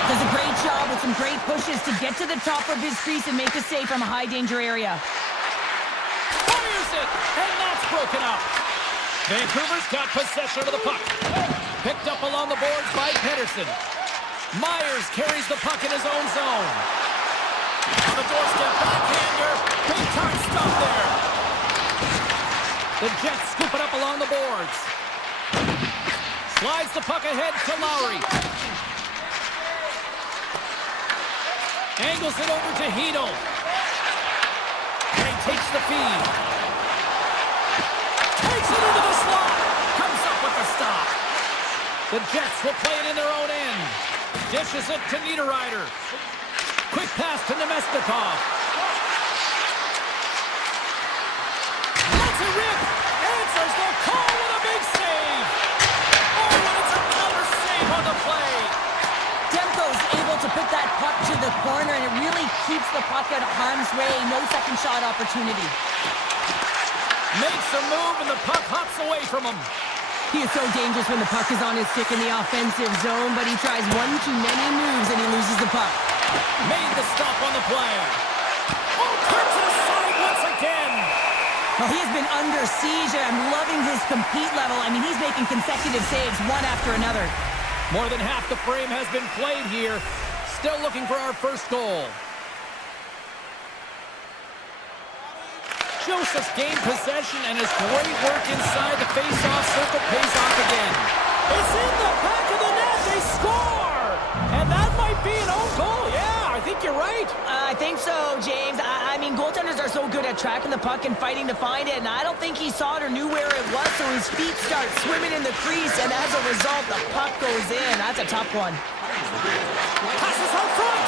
Does a great job with some great pushes to get to the top of his crease and make a save from a high-danger area. Fires it, and that's broken up. Vancouver's got possession of the puck. Picked up along the boards by Pedersen. Myers carries the puck in his own zone. On the doorstep, backhander. Big time stop there. The Jets scoop it up along the boards. Slides the puck ahead to Lowry. Angles it over to Hino. And he takes the feed. Takes it into the slot. Comes up with the stop. The Jets will play it in their own end. Dishes it to Niederreiter. Quick pass to Nemestikov. Lets it rip. Answers the call with a big save. Oh, and it's another save on the play. Demko's able to put that puck to the corner, and it really keeps the puck out of harm's way. No second shot opportunity. Makes a move, and the puck hops away from him. He is so dangerous when the puck is on his stick in the offensive zone, but he tries one too many moves, and he loses the puck. Made the stop on the play. Oh, turns it aside once again. Well, he has been under siege, and I'm loving his compete level. I mean, he's making consecutive saves, one after another. More than half the frame has been played here. Still looking for our first goal. Joseph's gained possession, and his great work inside the face-off circle pays off again. It's in the back of the net. They score! And that might be an own goal. Yeah, I think you're right. I think so, James. I mean, goaltenders are so good at tracking the puck and fighting to find it, and I don't think he saw it or knew where it was, so his feet start swimming in the crease, and as a result, the puck goes in. That's a tough one. Passes out front.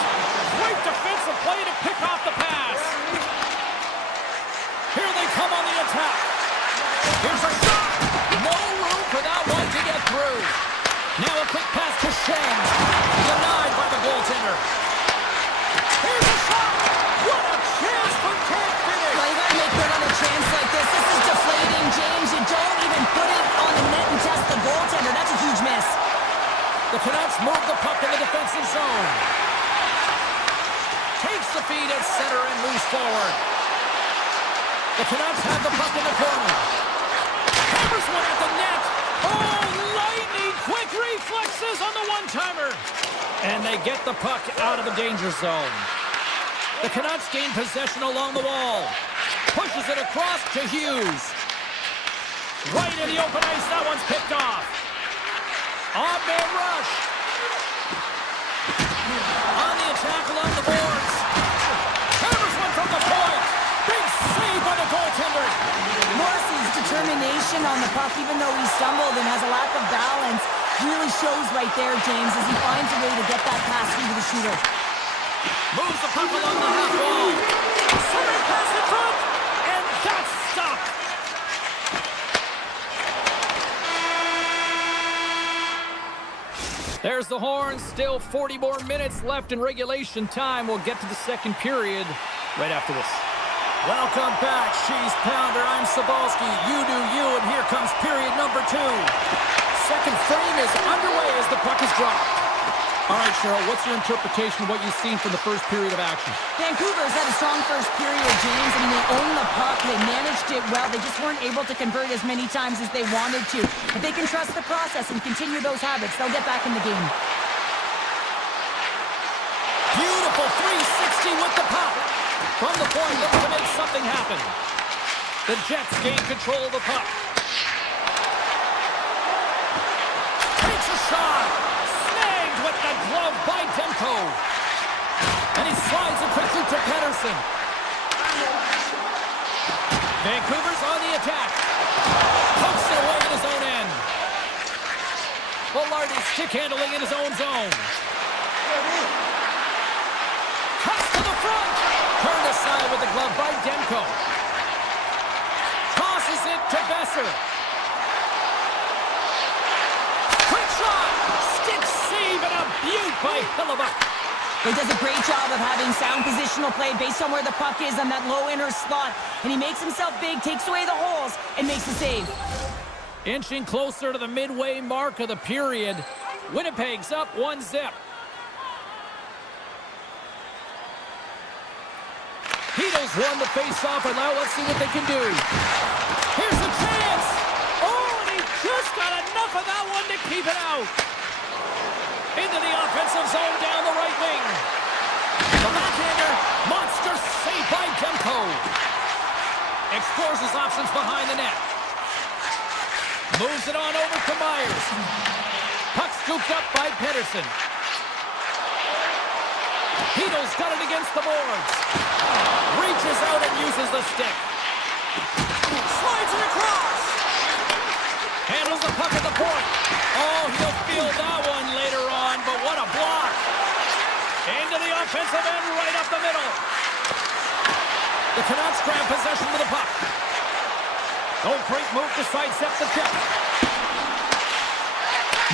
Great defensive play to pick off the pass. Here they come on the attack. Here's a shot. No room for that one to get through. Now a quick pass to Shen. Denied by the goaltender. Here's a shot. What a chance for can't finish. Well, you gotta make good on a chance like this. This is deflating, James. You don't even put it on the net and test the goaltender. That's a huge miss. The Canucks move the puck in the defensive zone. Takes the feed at center and moves forward. The Canucks have the puck in the corner. Hammers one at the net. Oh, lightning quick reflexes on the one-timer. And they get the puck out of the danger zone. The Canucks gain possession along the wall. Pushes it across to Hughes. Right in the open ice. That one's picked off. On-man rush. On the attack along the boards. Hammers one from the point. Big save by the goaltender. Morrissey's determination on the puck, even though he stumbled and has a lack of balance, really shows right there, James, as he finds a way to get that pass through to the shooter. Moves the puck along the half wall. Swimming pass in front, and that's stopped. There's the horn. Still 40 more minutes left in regulation time. We'll get to the second period right after this. Welcome back, She's Pounder. I'm Sabalski. You do you, and here comes period number 2. Second frame game is underway as the puck is dropped. All right, Cheryl, what's your interpretation of what you've seen from the first period of action? Vancouver's had a strong first period, James. I mean, they owned the puck. They managed it well. They just weren't able to convert as many times as they wanted to. If they can trust the process and continue those habits, they'll get back in the game. Beautiful 360 with the puck. From the point, looking to make something happen. The Jets gain control of the puck. Takes a shot. Snagged with the glove by Demko. And he slides it quickly to Pedersen. Vancouver's on the attack. Pokes it away in his own end. Velarde stick handling in his own zone. Cuts to the front. Turned aside with the glove by Demko. Tosses it to Besser. Quick shot. Stick save and a beaut by Hillebuck. He does a great job of having sound positional play based on where the puck is on that low inner slot. And he makes himself big, takes away the holes, and makes the save. Inching closer to the midway mark of the period. Winnipeg's up 1-0. Heatles won the face-off, and now let's see what they can do. Here's a chance! Oh, and he just got enough of that one to keep it out. Into the offensive zone down the right wing. The backhander, monster save by Demko. Explores his options behind the net. Moves it on over to Myers. Puck scooped up by Pedersen. Heatles got it against the boards. Reaches out and uses the stick. Slides it across. Handles the puck at the point. Oh, he'll feel that one later on, but what a block. Into the offensive end, right up the middle. The Canucks grab possession with the puck. Oh, great move to sidestep the check.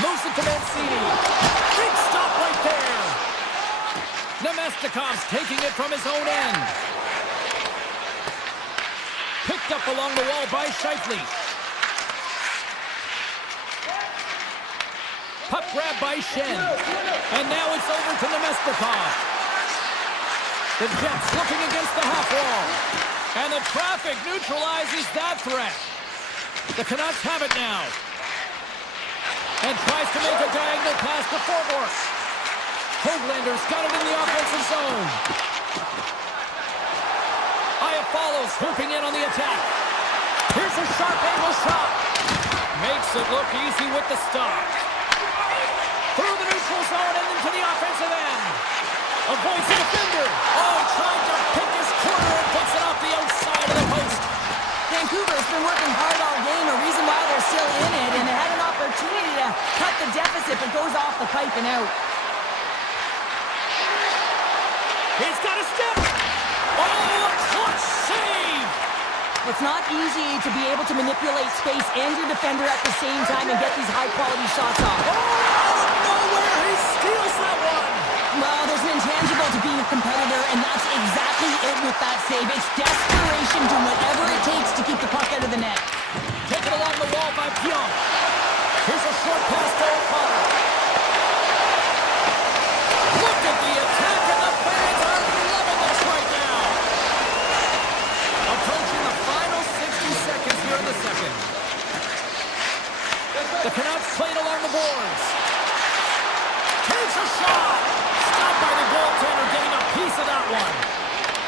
Moves it to Mancini. Big stop right there. Nemestikov's taking it from his own end. Picked up along the wall by Scheifele. Puck grab by Shen. And now it's over to Nemestikov. The Jets looking against the half wall. And the traffic neutralizes that threat. The Canucks have it now. And tries to make a diagonal pass to Forborg. Hoaglander's got it in the offensive zone. Aya follows, swooping in on the attack. Here's a sharp angle shot. Makes it look easy with the stop. Through the neutral zone and into the offensive end. Avoids the defender. Oh, trying to pick his corner and puts it off the outside of the post. Vancouver's been working hard all game, a reason why they're still in it, and they had an opportunity to cut the deficit, but goes off the pipe and out. He's got a step. Oh, a clutch save. It's not easy to be able to manipulate space and your defender at the same time and get these high-quality shots off. Oh, out of nowhere, he steals that one. Well, there's an intangible to being a competitor, and that's exactly it with that save. It's desperation, doing whatever it takes to keep the puck out of the net. Taken along the wall by Pionk. Here's a short pass to O'Connor. Look at the attack, and the fans are loving this right now. Approaching the final 60 seconds here in the second. The Canucks played along the boards. Takes a shot. Stopped by the goaltender, getting a piece of that one.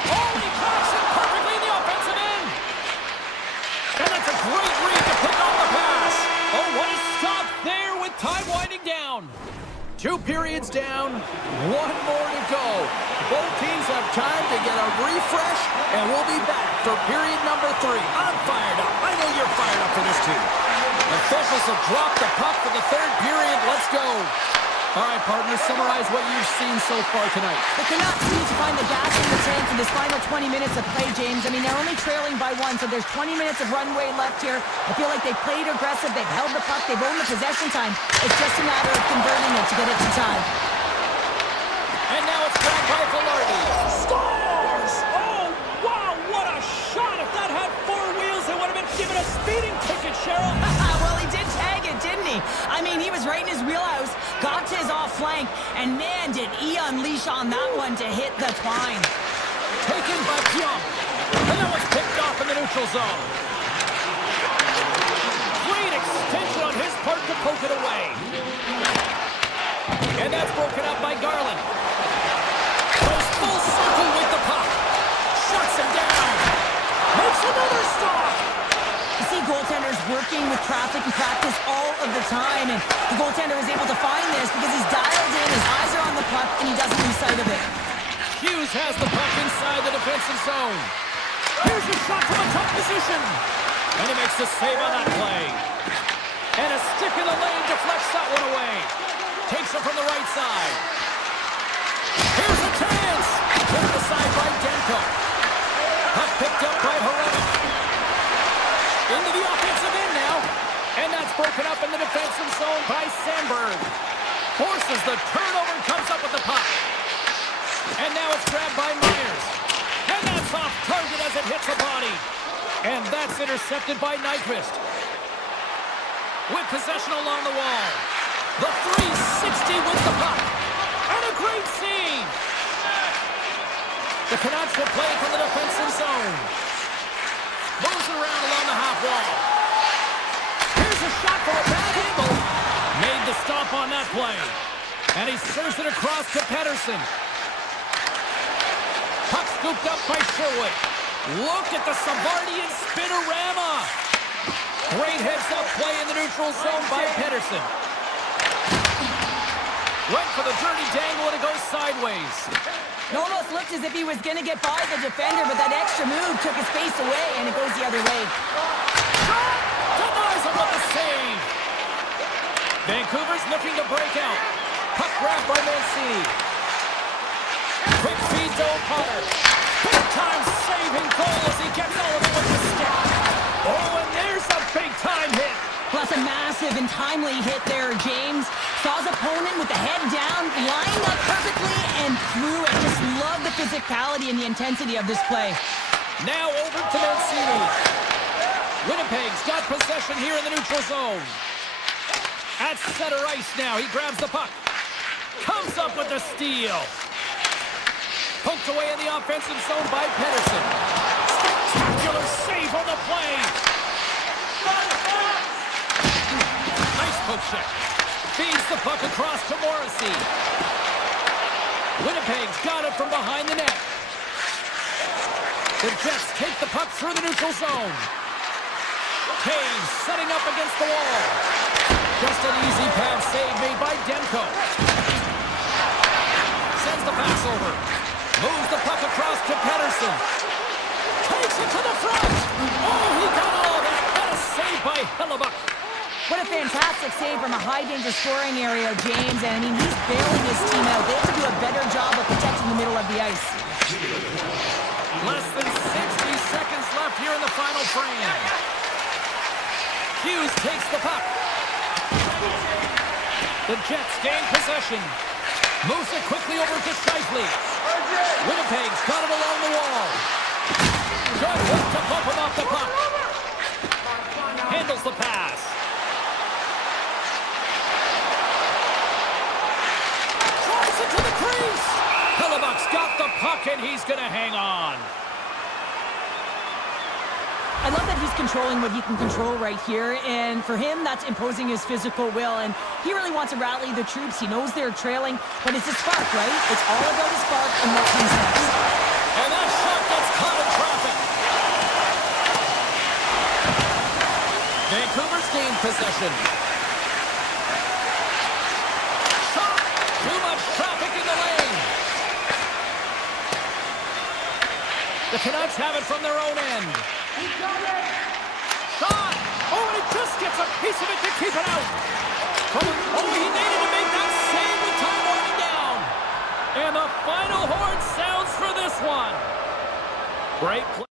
Oh, he caught it perfectly in the offensive end. And that's a great read to pick off the pass. Oh, what a stop there with time winding down. 2 periods down, 1 more to go. Both teams have time to get a refresh, and we'll be back for period number 3. I'm fired up. I know you're fired up for this too. Officials have dropped the puck for the 3rd period. Let's go. All right, partners, summarize what you've seen so far tonight. The Canucks need to find the gas in the tank for this final 20 minutes of play, James. I mean, they're only trailing by 1, so there's 20 minutes of runway left here. I feel like they've played aggressive, they've held the puck, they've owned the possession time. It's just a matter of converting it to get it to time. And now it's grabbed by Velarde. Scores! Oh, wow, what a shot! If that had 4 wheels, it would have been given a speeding ticket, Cheryl. Well, he did tag it, didn't he? I mean, he was right in his wheelhouse, got to his off flank, and man, did he unleash on that one to hit the twine. Taken by Pyong. And that one's picked off in the neutral zone. Great extension on his part to poke it away. And that's broken up by Garland. Goes full circle with the puck. Shuts him down. Makes another stop. You see goaltenders working with traffic in practice all of the time, and the goaltender is able to find this because he's dialed in, his eyes are on the puck, and he doesn't lose sight of it. Hughes has the puck inside the defensive zone. Here's a shot from a tough position. And he makes the save on that play. And a stick in the lane deflects that one away. Takes it from the right side. Here's a chance. Put it aside by Denko. Puck picked up by Horowitz. Into the offensive end now. And that's broken up in the defensive zone by Sandberg. Forces the turnover and comes up with the puck. And now it's grabbed by Myers. And that's off target as it hits the body. And that's intercepted by Nyquist. With possession along the wall. The 360 with the puck. And a great save. The Canucks will play from the defensive zone. Moves it around along the half wall. Here's a shot for a bad angle. Made the stop on that play. And he serves it across to Pettersson. Puck scooped up by Sherwood. Look at the Savardian spinorama. Great heads-up play in the neutral zone by Pettersson. Went for the dirty dangle and it goes sideways. It almost looked as if he was going to get by the defender, but that extra move took his face away, and it goes the other way. Shot! Denies him with the save. Vancouver's looking to break out. Puck grabbed by Mancini. Quick feed to O'Connor. Big-time saving goal as he gets all of it with the stick. Oh, and there's a big-time hit. Plus a massive and timely hit there, James. Saw his opponent with the head down, lined up perfectly, and threw it. Just love the physicality and the intensity of this play. Now over to Mancini. Winnipeg's got possession here in the neutral zone. At center ice now, he grabs the puck. Comes up with the steal. Poked away in the offensive zone by Pettersson. Spectacular save on the play. Nice poke check. Feeds the puck across to Morrissey. Winnipeg's got it from behind the net. The Jets take the puck through the neutral zone. Taves setting up against the wall. Just an easy pad save made by Demko. Sends the pass over. Moves the puck across to Pettersson. Takes it to the front. Oh, he got all of it. And a save by Hellebuck. What a fantastic save from a high-danger scoring area, James. And, I mean, he's bailing his team out. They have to do a better job of protecting the middle of the ice. Less than 60 seconds left here in the final frame. Hughes takes the puck. The Jets gain possession. Moves it quickly over to Scheifele. Winnipeg's got it along the wall. Good hook to bump him off the puck. Handles the pass. Tries it to the crease. Hellebuck's got the puck and he's going to hang on. I love that he's controlling what he can control right here, and for him, that's imposing his physical will, and he really wants to rally the troops. He knows they're trailing, but it's a spark, right? It's all about a spark and what comes next. And that shot gets caught in traffic. Vancouver's gained possession. Shot! Too much traffic in the lane. The Canucks have it from their own end. Shot! Oh, and he just gets a piece of it to keep it out. Oh, he needed to make that save with time winding down. And the final horn sounds for this one. Great play.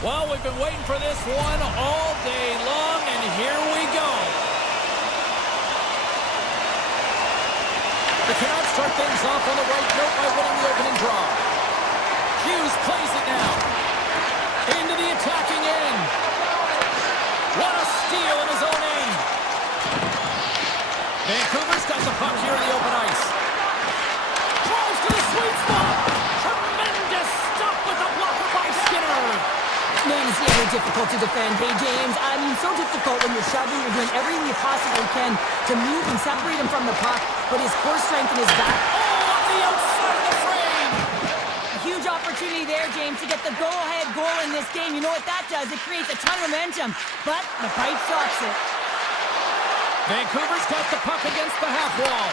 Well, we've been waiting for this one all day long, and here we go. The Canucks start things off on the right note by winning the opening draw. Hughes plays it now. Into the attacking end. What a steal in his own end. Vancouver's got the puck here in the open ice. Drives to the sweet spot. Tremendous stop with the blocker by Skinner. Man, is he ever difficult to defend. Hey, James, I mean, so difficult when you're shoving, you're doing everything you possibly can to move and separate him from the puck, but his core strength and his back. Oh, on the outside of the frame. Huge opportunity there, James, to get the go-ahead goal in this game. You know what that does? It creates a ton of momentum, but the pipe stops it. Vancouver's got the puck against the half wall.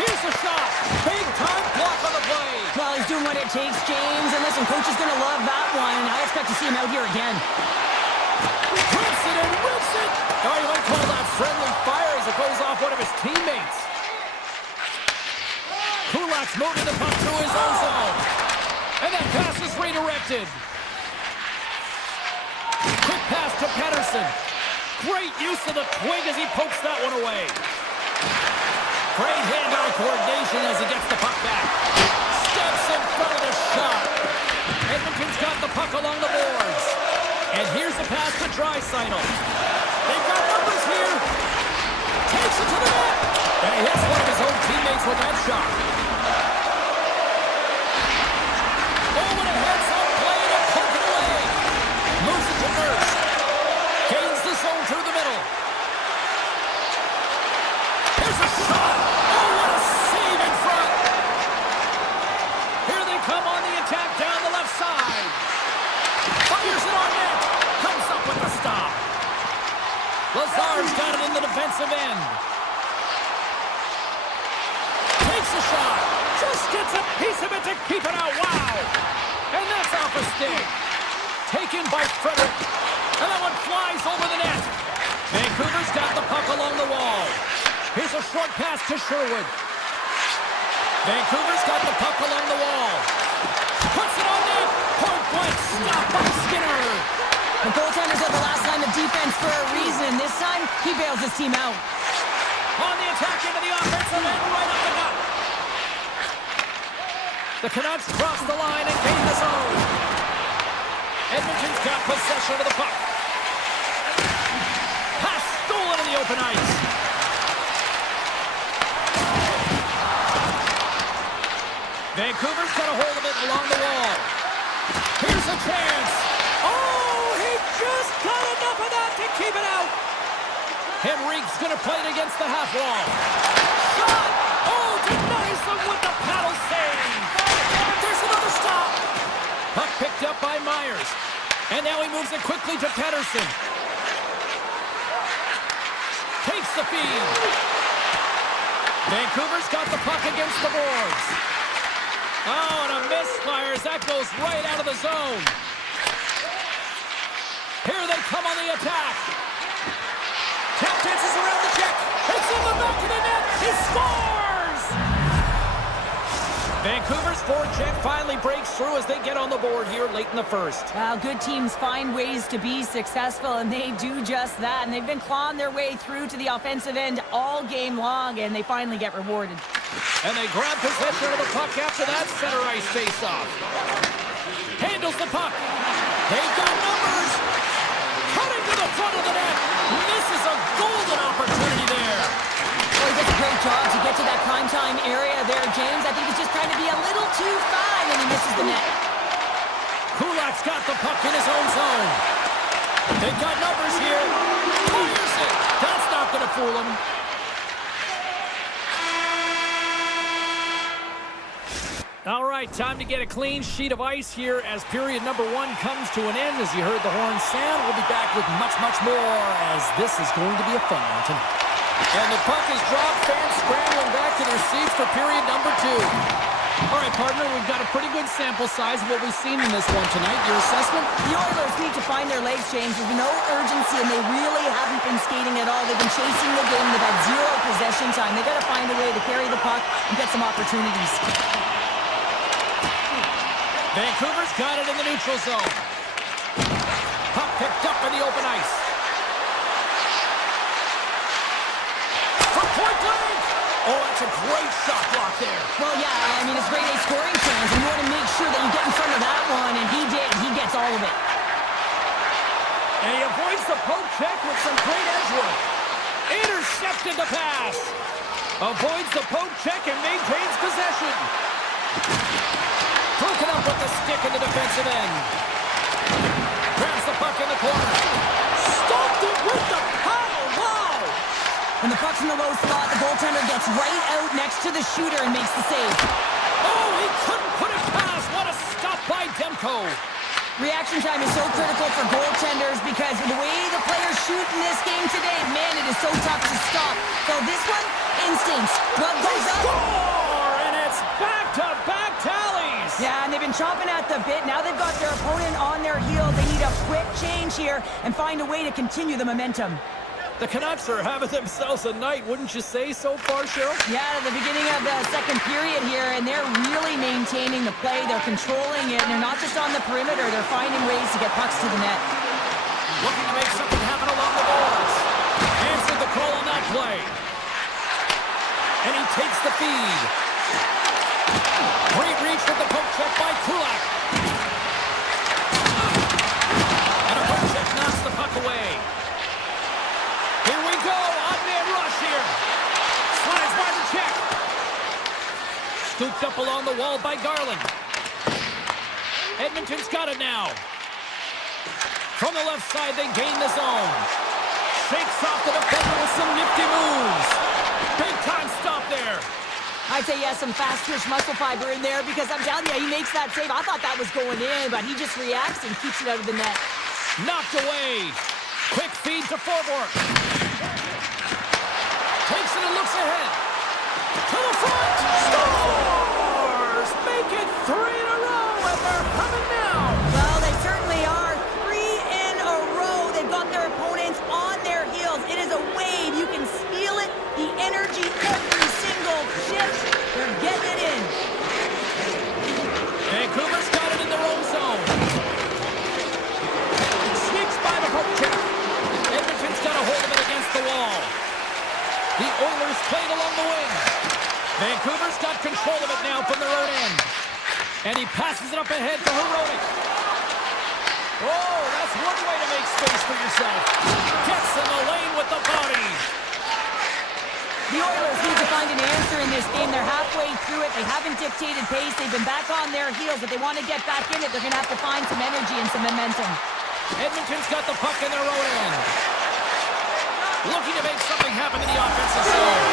Here's the shot. Big time block on the play. Well, he's doing what it takes, James. And listen, coach is going to love that one. I expect to see him out here again. Rips it and rips it. Oh, you might call that friendly fire as it goes off one of his teammates. Kulak's moving the puck through his own zone. And that pass is redirected. Quick pass to Pettersson. Great use of the twig as he pokes that one away. Great hand-eye coordination as he gets the puck back. Steps in front of the shot. Edmonton's got the puck along the boards. And here's the pass to Draisaitl. They've got numbers here. Takes it to the net. And he hits one of his own teammates with that shot. Over the heads-up play to poke it away. Moves it to Nurse. Gains the zone through the middle. Here's a shot. Oh, what a save in front. Here they come on the attack down the left side. Fires it on net. Comes up with the stop. Lazar's got it in the defensive end. Takes a shot. Just gets a piece of it to keep it out. Wow. And that's off a stick. Taken by Frederick. And that one flies over the net. Vancouver's got the puck along the wall. Here's a short pass to Sherwood. Vancouver's got the puck along the wall. Puts it on net. Point blank stop by Skinner. The goaltender said the last line of defense for a reason. This time, he bails his team out. On the attack into the offensive end, right up the gut. The Canucks cross the line and gain the zone. Edmonton's got possession of the puck. Pass stolen in the open ice. Vancouver's got a hold of it along the wall. Here's a chance. Oh, he just got enough of that to keep it out. Henrique's going to play it against the half wall. Shot. Oh, denies them with the paddle save. There's another stop. Puck picked up by Myers. And now he moves it quickly to Pettersson. Takes the feed. Vancouver's got the puck against the boards. Oh, and a misfire as that goes right out of the zone. Here they come on the attack. Tap dances around the check. It's in the back of the net. He scores! Vancouver's forecheck finally breaks through as they get on the board here late in the first. Well, good teams find ways to be successful, and they do just that. And they've been clawing their way through to the offensive end all game long, and they finally get rewarded. And they grab possession of the puck after that center ice face-off. Handles the puck. They've got numbers. Cutting to the front of the net. This is a golden opportunity there. Well, he does a great job to get to that primetime area there, James. I think he's just trying to be a little too fine, and he misses the net. Kulak's got the puck in his own zone. They've got numbers here. Fires it. That's not going to fool him. All right, time to get a clean sheet of ice here as period number one comes to an end. As you heard the horn sound, we'll be back with much, much more as this is going to be a fun one tonight. And the puck is dropped, fans scrambling back to their seats for period number two. All right, partner, we've got a pretty good sample size of what we've seen in this one tonight. Your assessment? The Oilers need to find their legs, James. There's no urgency, and they really haven't been skating at all. They've been chasing the game. They've had zero possession time. They've got to find a way to carry the puck and get some opportunities. Vancouver's got it in the neutral zone. Puck picked up in the open ice. From point blank! Oh, that's a great shot block there. Well, yeah, I mean, it's grade A scoring chance, and you want to make sure that you get in front of that one, and he did. He gets all of it. And he avoids the poke check with some great edge work. Intercepted the pass. Avoids the poke check and maintains possession. Broken up with the stick in the defensive end. Grabs the puck in the corner. Stopped it with the paddle. Wow! When the puck's in the low slot, the goaltender gets right out next to the shooter and makes the save. Oh, he couldn't put it past. What a stop by Demko. Reaction time is so critical for goaltenders because the way the players shoot in this game today, man, it is so tough to stop. So this one, instincts. Glove goes up. Score! And it's back-to-back tallies. Yeah, and they've been chomping at the bit. Now they've got their opponent on their heels. They need a quick change here and find a way to continue the momentum. The Canucks are having themselves a night, wouldn't you say so far, Cheryl? Yeah, at the beginning of the second period here, and they're really maintaining the play. They're controlling it, and they're not just on the perimeter. They're finding ways to get pucks to the net. Looking to make something happen along the boards. Answered the call on that play. And he takes the feed. Great reach with the poke check by Kulak. And a poke check knocks the puck away. Here we go, odd-man rush here. Slides by the check. Scooped up along the wall by Garland. Edmonton's got it now. From the left side, they gain the zone. Shakes off the defender with some nifty moves. Big-time stop there. I'd say, yeah, some fast-twitch muscle fiber in there because I'm telling you, he makes that save. I thought that was going in, but he just reacts and keeps it out of the net. Knocked away. Quick feed to Forborg. Takes it and looks ahead. To the front. Scores! Make it 3 in a row, and they're coming now. Well, they certainly are. 3 in a row. They've got their opponents on their heels. It is a wave. You can feel it. The energy every single shift. They're getting it in. Vancouver's got it in their own zone. Sneaks by the poke check. Edmonton's got a hold of it against the wall. The Oilers played along the wing. Vancouver's got control of it now from their own end. And he passes it up ahead to Herodic. Oh, that's one way to make space for yourself. Gets in the lane with the body. The Oilers need to find an answer in this game. They're halfway through it. They haven't dictated pace. They've been back on their heels. If they want to get back in it, they're going to have to find some energy and some momentum. Edmonton's got the puck in their own end. Looking to make something happen in the offensive zone.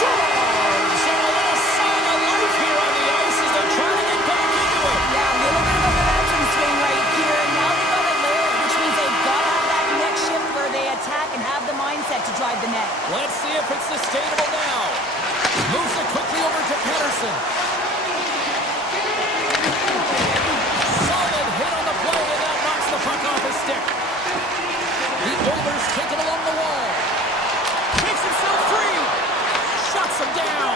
Scores! And a little sign of life here on the ice as they're trying to get back into it. Yeah, a little bit of a momentum swing right here. And now they've got to layer it, which means they've got to have that next shift where they attack and have the mindset to drive the net. Let's see if it's sustainable now. Moves it quickly over to Pettersson. Solid hit on the play, and that knocks the puck off his stick. The Oilers take it along the wall. Makes himself free. Shuts him down.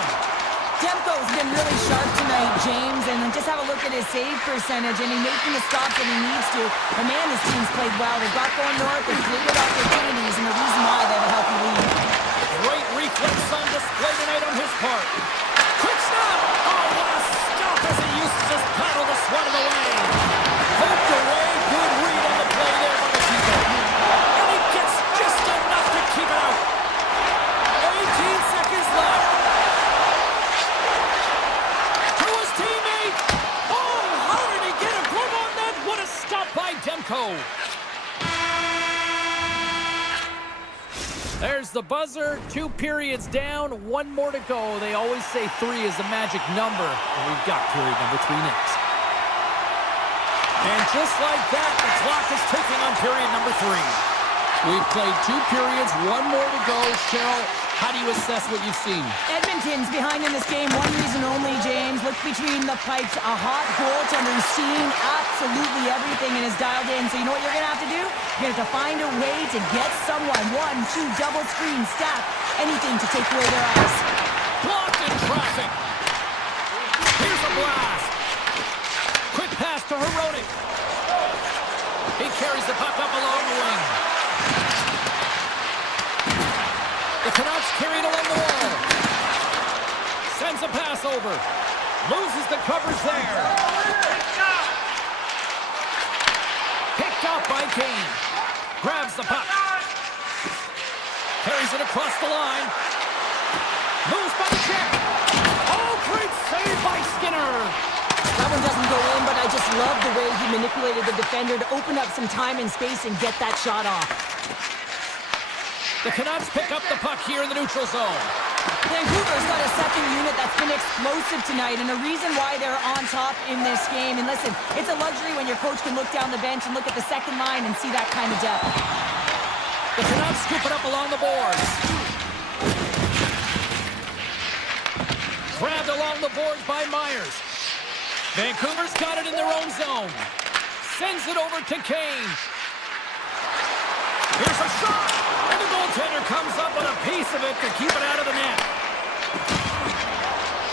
Demko's been really sharp tonight, James, and just have a look at his save percentage, and he's making the stops that he needs to. But man, his team's played well. They've got going north, they've created opportunities, and the reason why they have a healthy lead. Great reflex on display tonight on his part. Quick snap. Oh, what a stop as he uses his paddle to swat it away. Poked away. Good read on the play there by the keeper. And he gets just enough to keep it out. 18 seconds left. To his teammate. Oh, how did he get a grip on that? What a stop by Demko. There's the buzzer. 2 periods down, 1 more to go. They always say 3 is the magic number. And we've got period number 3 next. And just like that, the clock is ticking on period number 3. We've played 2 periods, 1 more to go. Cheryl, how do you assess what you've seen? Edmonton's behind in this game, one reason only, James. Look between the pipes. A hot goaltender who's seeing absolutely everything and is dialed in. So you know what you're going to have to do? You're going to have to find a way to get someone. 1, 2, double screen, stack, anything to take away their eyes. Blocked in traffic. Here's a blast. Quick pass to Herodic. He carries the puck up along the wing. The Canucks carry it along the wall. Sends a pass over. Loses the coverage there. Picked up by Kane. Grabs the puck. Carries it across the line. Moves by the check. Oh, great save by Skinner. That one doesn't go in, but I just love the way he manipulated the defender to open up some time and space and get that shot off. The Canucks pick up the puck here in the neutral zone. Vancouver's got a second unit that's been explosive tonight, and a reason why they're on top in this game. And listen, it's a luxury when your coach can look down the bench and look at the second line and see that kind of depth. The Canucks scoop it up along the boards. Grabbed along the boards by Myers. Vancouver's got it in their own zone. Sends it over to Kane. Here's a shot! And the goaltender comes up with a piece of it to keep it out of the net.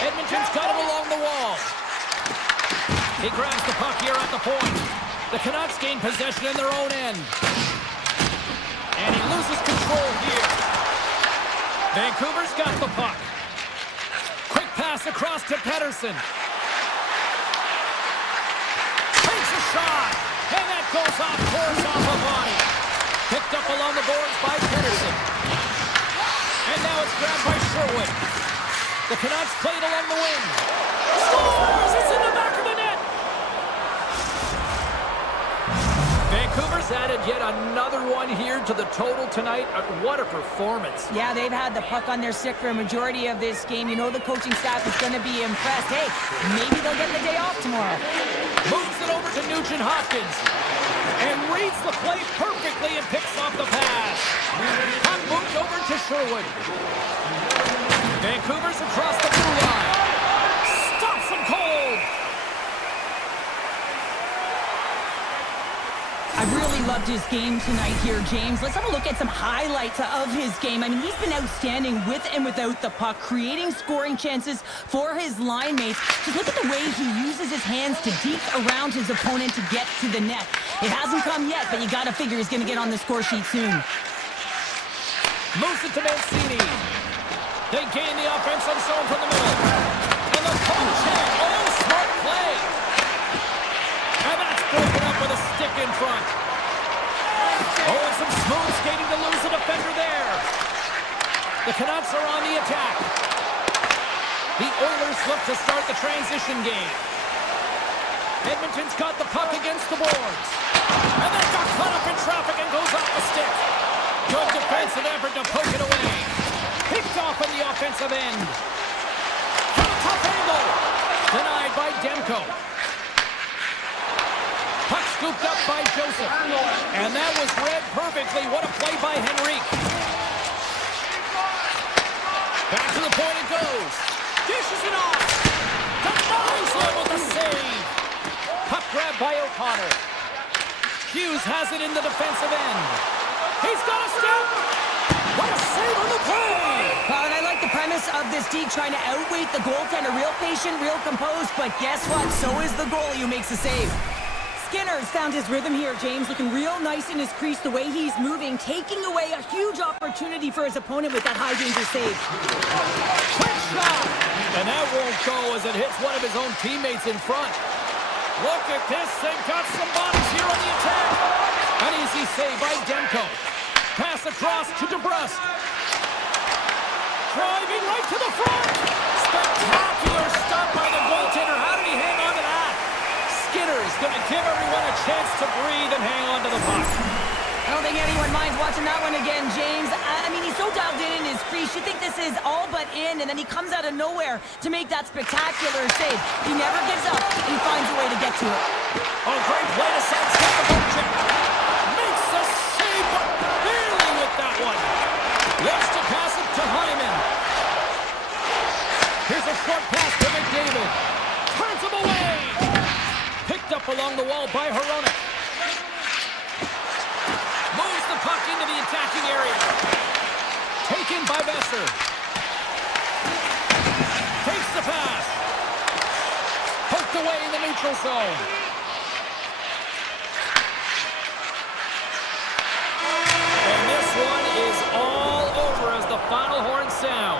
Edmonton's got it along the wall. He grabs the puck here at the point. The Canucks gain possession in their own end. And he loses control here. Vancouver's got the puck. Quick pass across to Pettersson. Takes a shot. And that goes off course off a body. Picked up along the boards by Pettersson. And now it's grabbed by Sherwood. The Canucks played along the wing. Scores! It's in the back of the net! Vancouver's added yet another one here to the total tonight. What a performance. Yeah, they've had the puck on their stick for a majority of this game. You know the coaching staff is going to be impressed. Hey, maybe they'll get the day off tomorrow. Moves it over to Nugent-Hopkins. And reads the play perfectly and picks off the pass. Puck moved over to Sherwood. Vancouver's across the blue line. Stops him cold. I really loved his game tonight here, James. Let's have a look at some highlights of his game. I mean, he's been outstanding with and without the puck, creating scoring chances for his line mates. Just look at the way he uses his hands to deke around his opponent to get to the net. It hasn't come yet, but you got to figure he's going to get on the score sheet soon. Moves it to Mancini. They gain the offensive zone from the middle. And the poke check. Oh, smart play. And that's broken up with a stick in front. Oh, and some smooth skating to lose the defender there. The Canucks are on the attack. The Oilers look to start the transition game. Edmonton's got the puck against the boards. And that got caught up in traffic and goes off the stick. Good defensive effort to poke it away. Picked off on the offensive end. From a tough angle. Denied by Demko. Puck scooped up by Joseph. And that was read perfectly. What a play by Henrique. Back to the point it goes. Dishes it off. Denies him with the save. Puck grab by O'Connor. Hughes has it in the defensive end. He's got a step. What a save on the play. And I like the premise of this D trying to outweight the goaltender. Real patient, real composed, but guess what? So is the goalie who makes the save. Skinner's found his rhythm here, James, looking real nice in his crease, the way he's moving, taking away a huge opportunity for his opponent with that high-danger save. Quick shot! And that won't go as it hits one of his own teammates in front. Look at this, they've got some bodies here on the attack. An easy save by Demko. Pass across to DeBrusque. Driving right to the front. Spectacular stop by the goaltender. How did he hang on to that? Skinner is going to give everyone a chance to breathe and hang on to the puck. I don't think anyone minds watching that one again, James. I mean, he's so dialed in his crease. You think this is all but in, and then he comes out of nowhere to make that spectacular save. He never gives up, and he finds a way to get to it. Oh, great play to sidestep the poke check. Makes the save, but barely with that one. Looks to pass it to Hyman. Here's a short pass to McDavid. Turns him away. Picked up along the wall by Hronek. Moves the puck into the attacking area. Taken by Besser. Takes the pass. Poked away in the neutral zone. sound.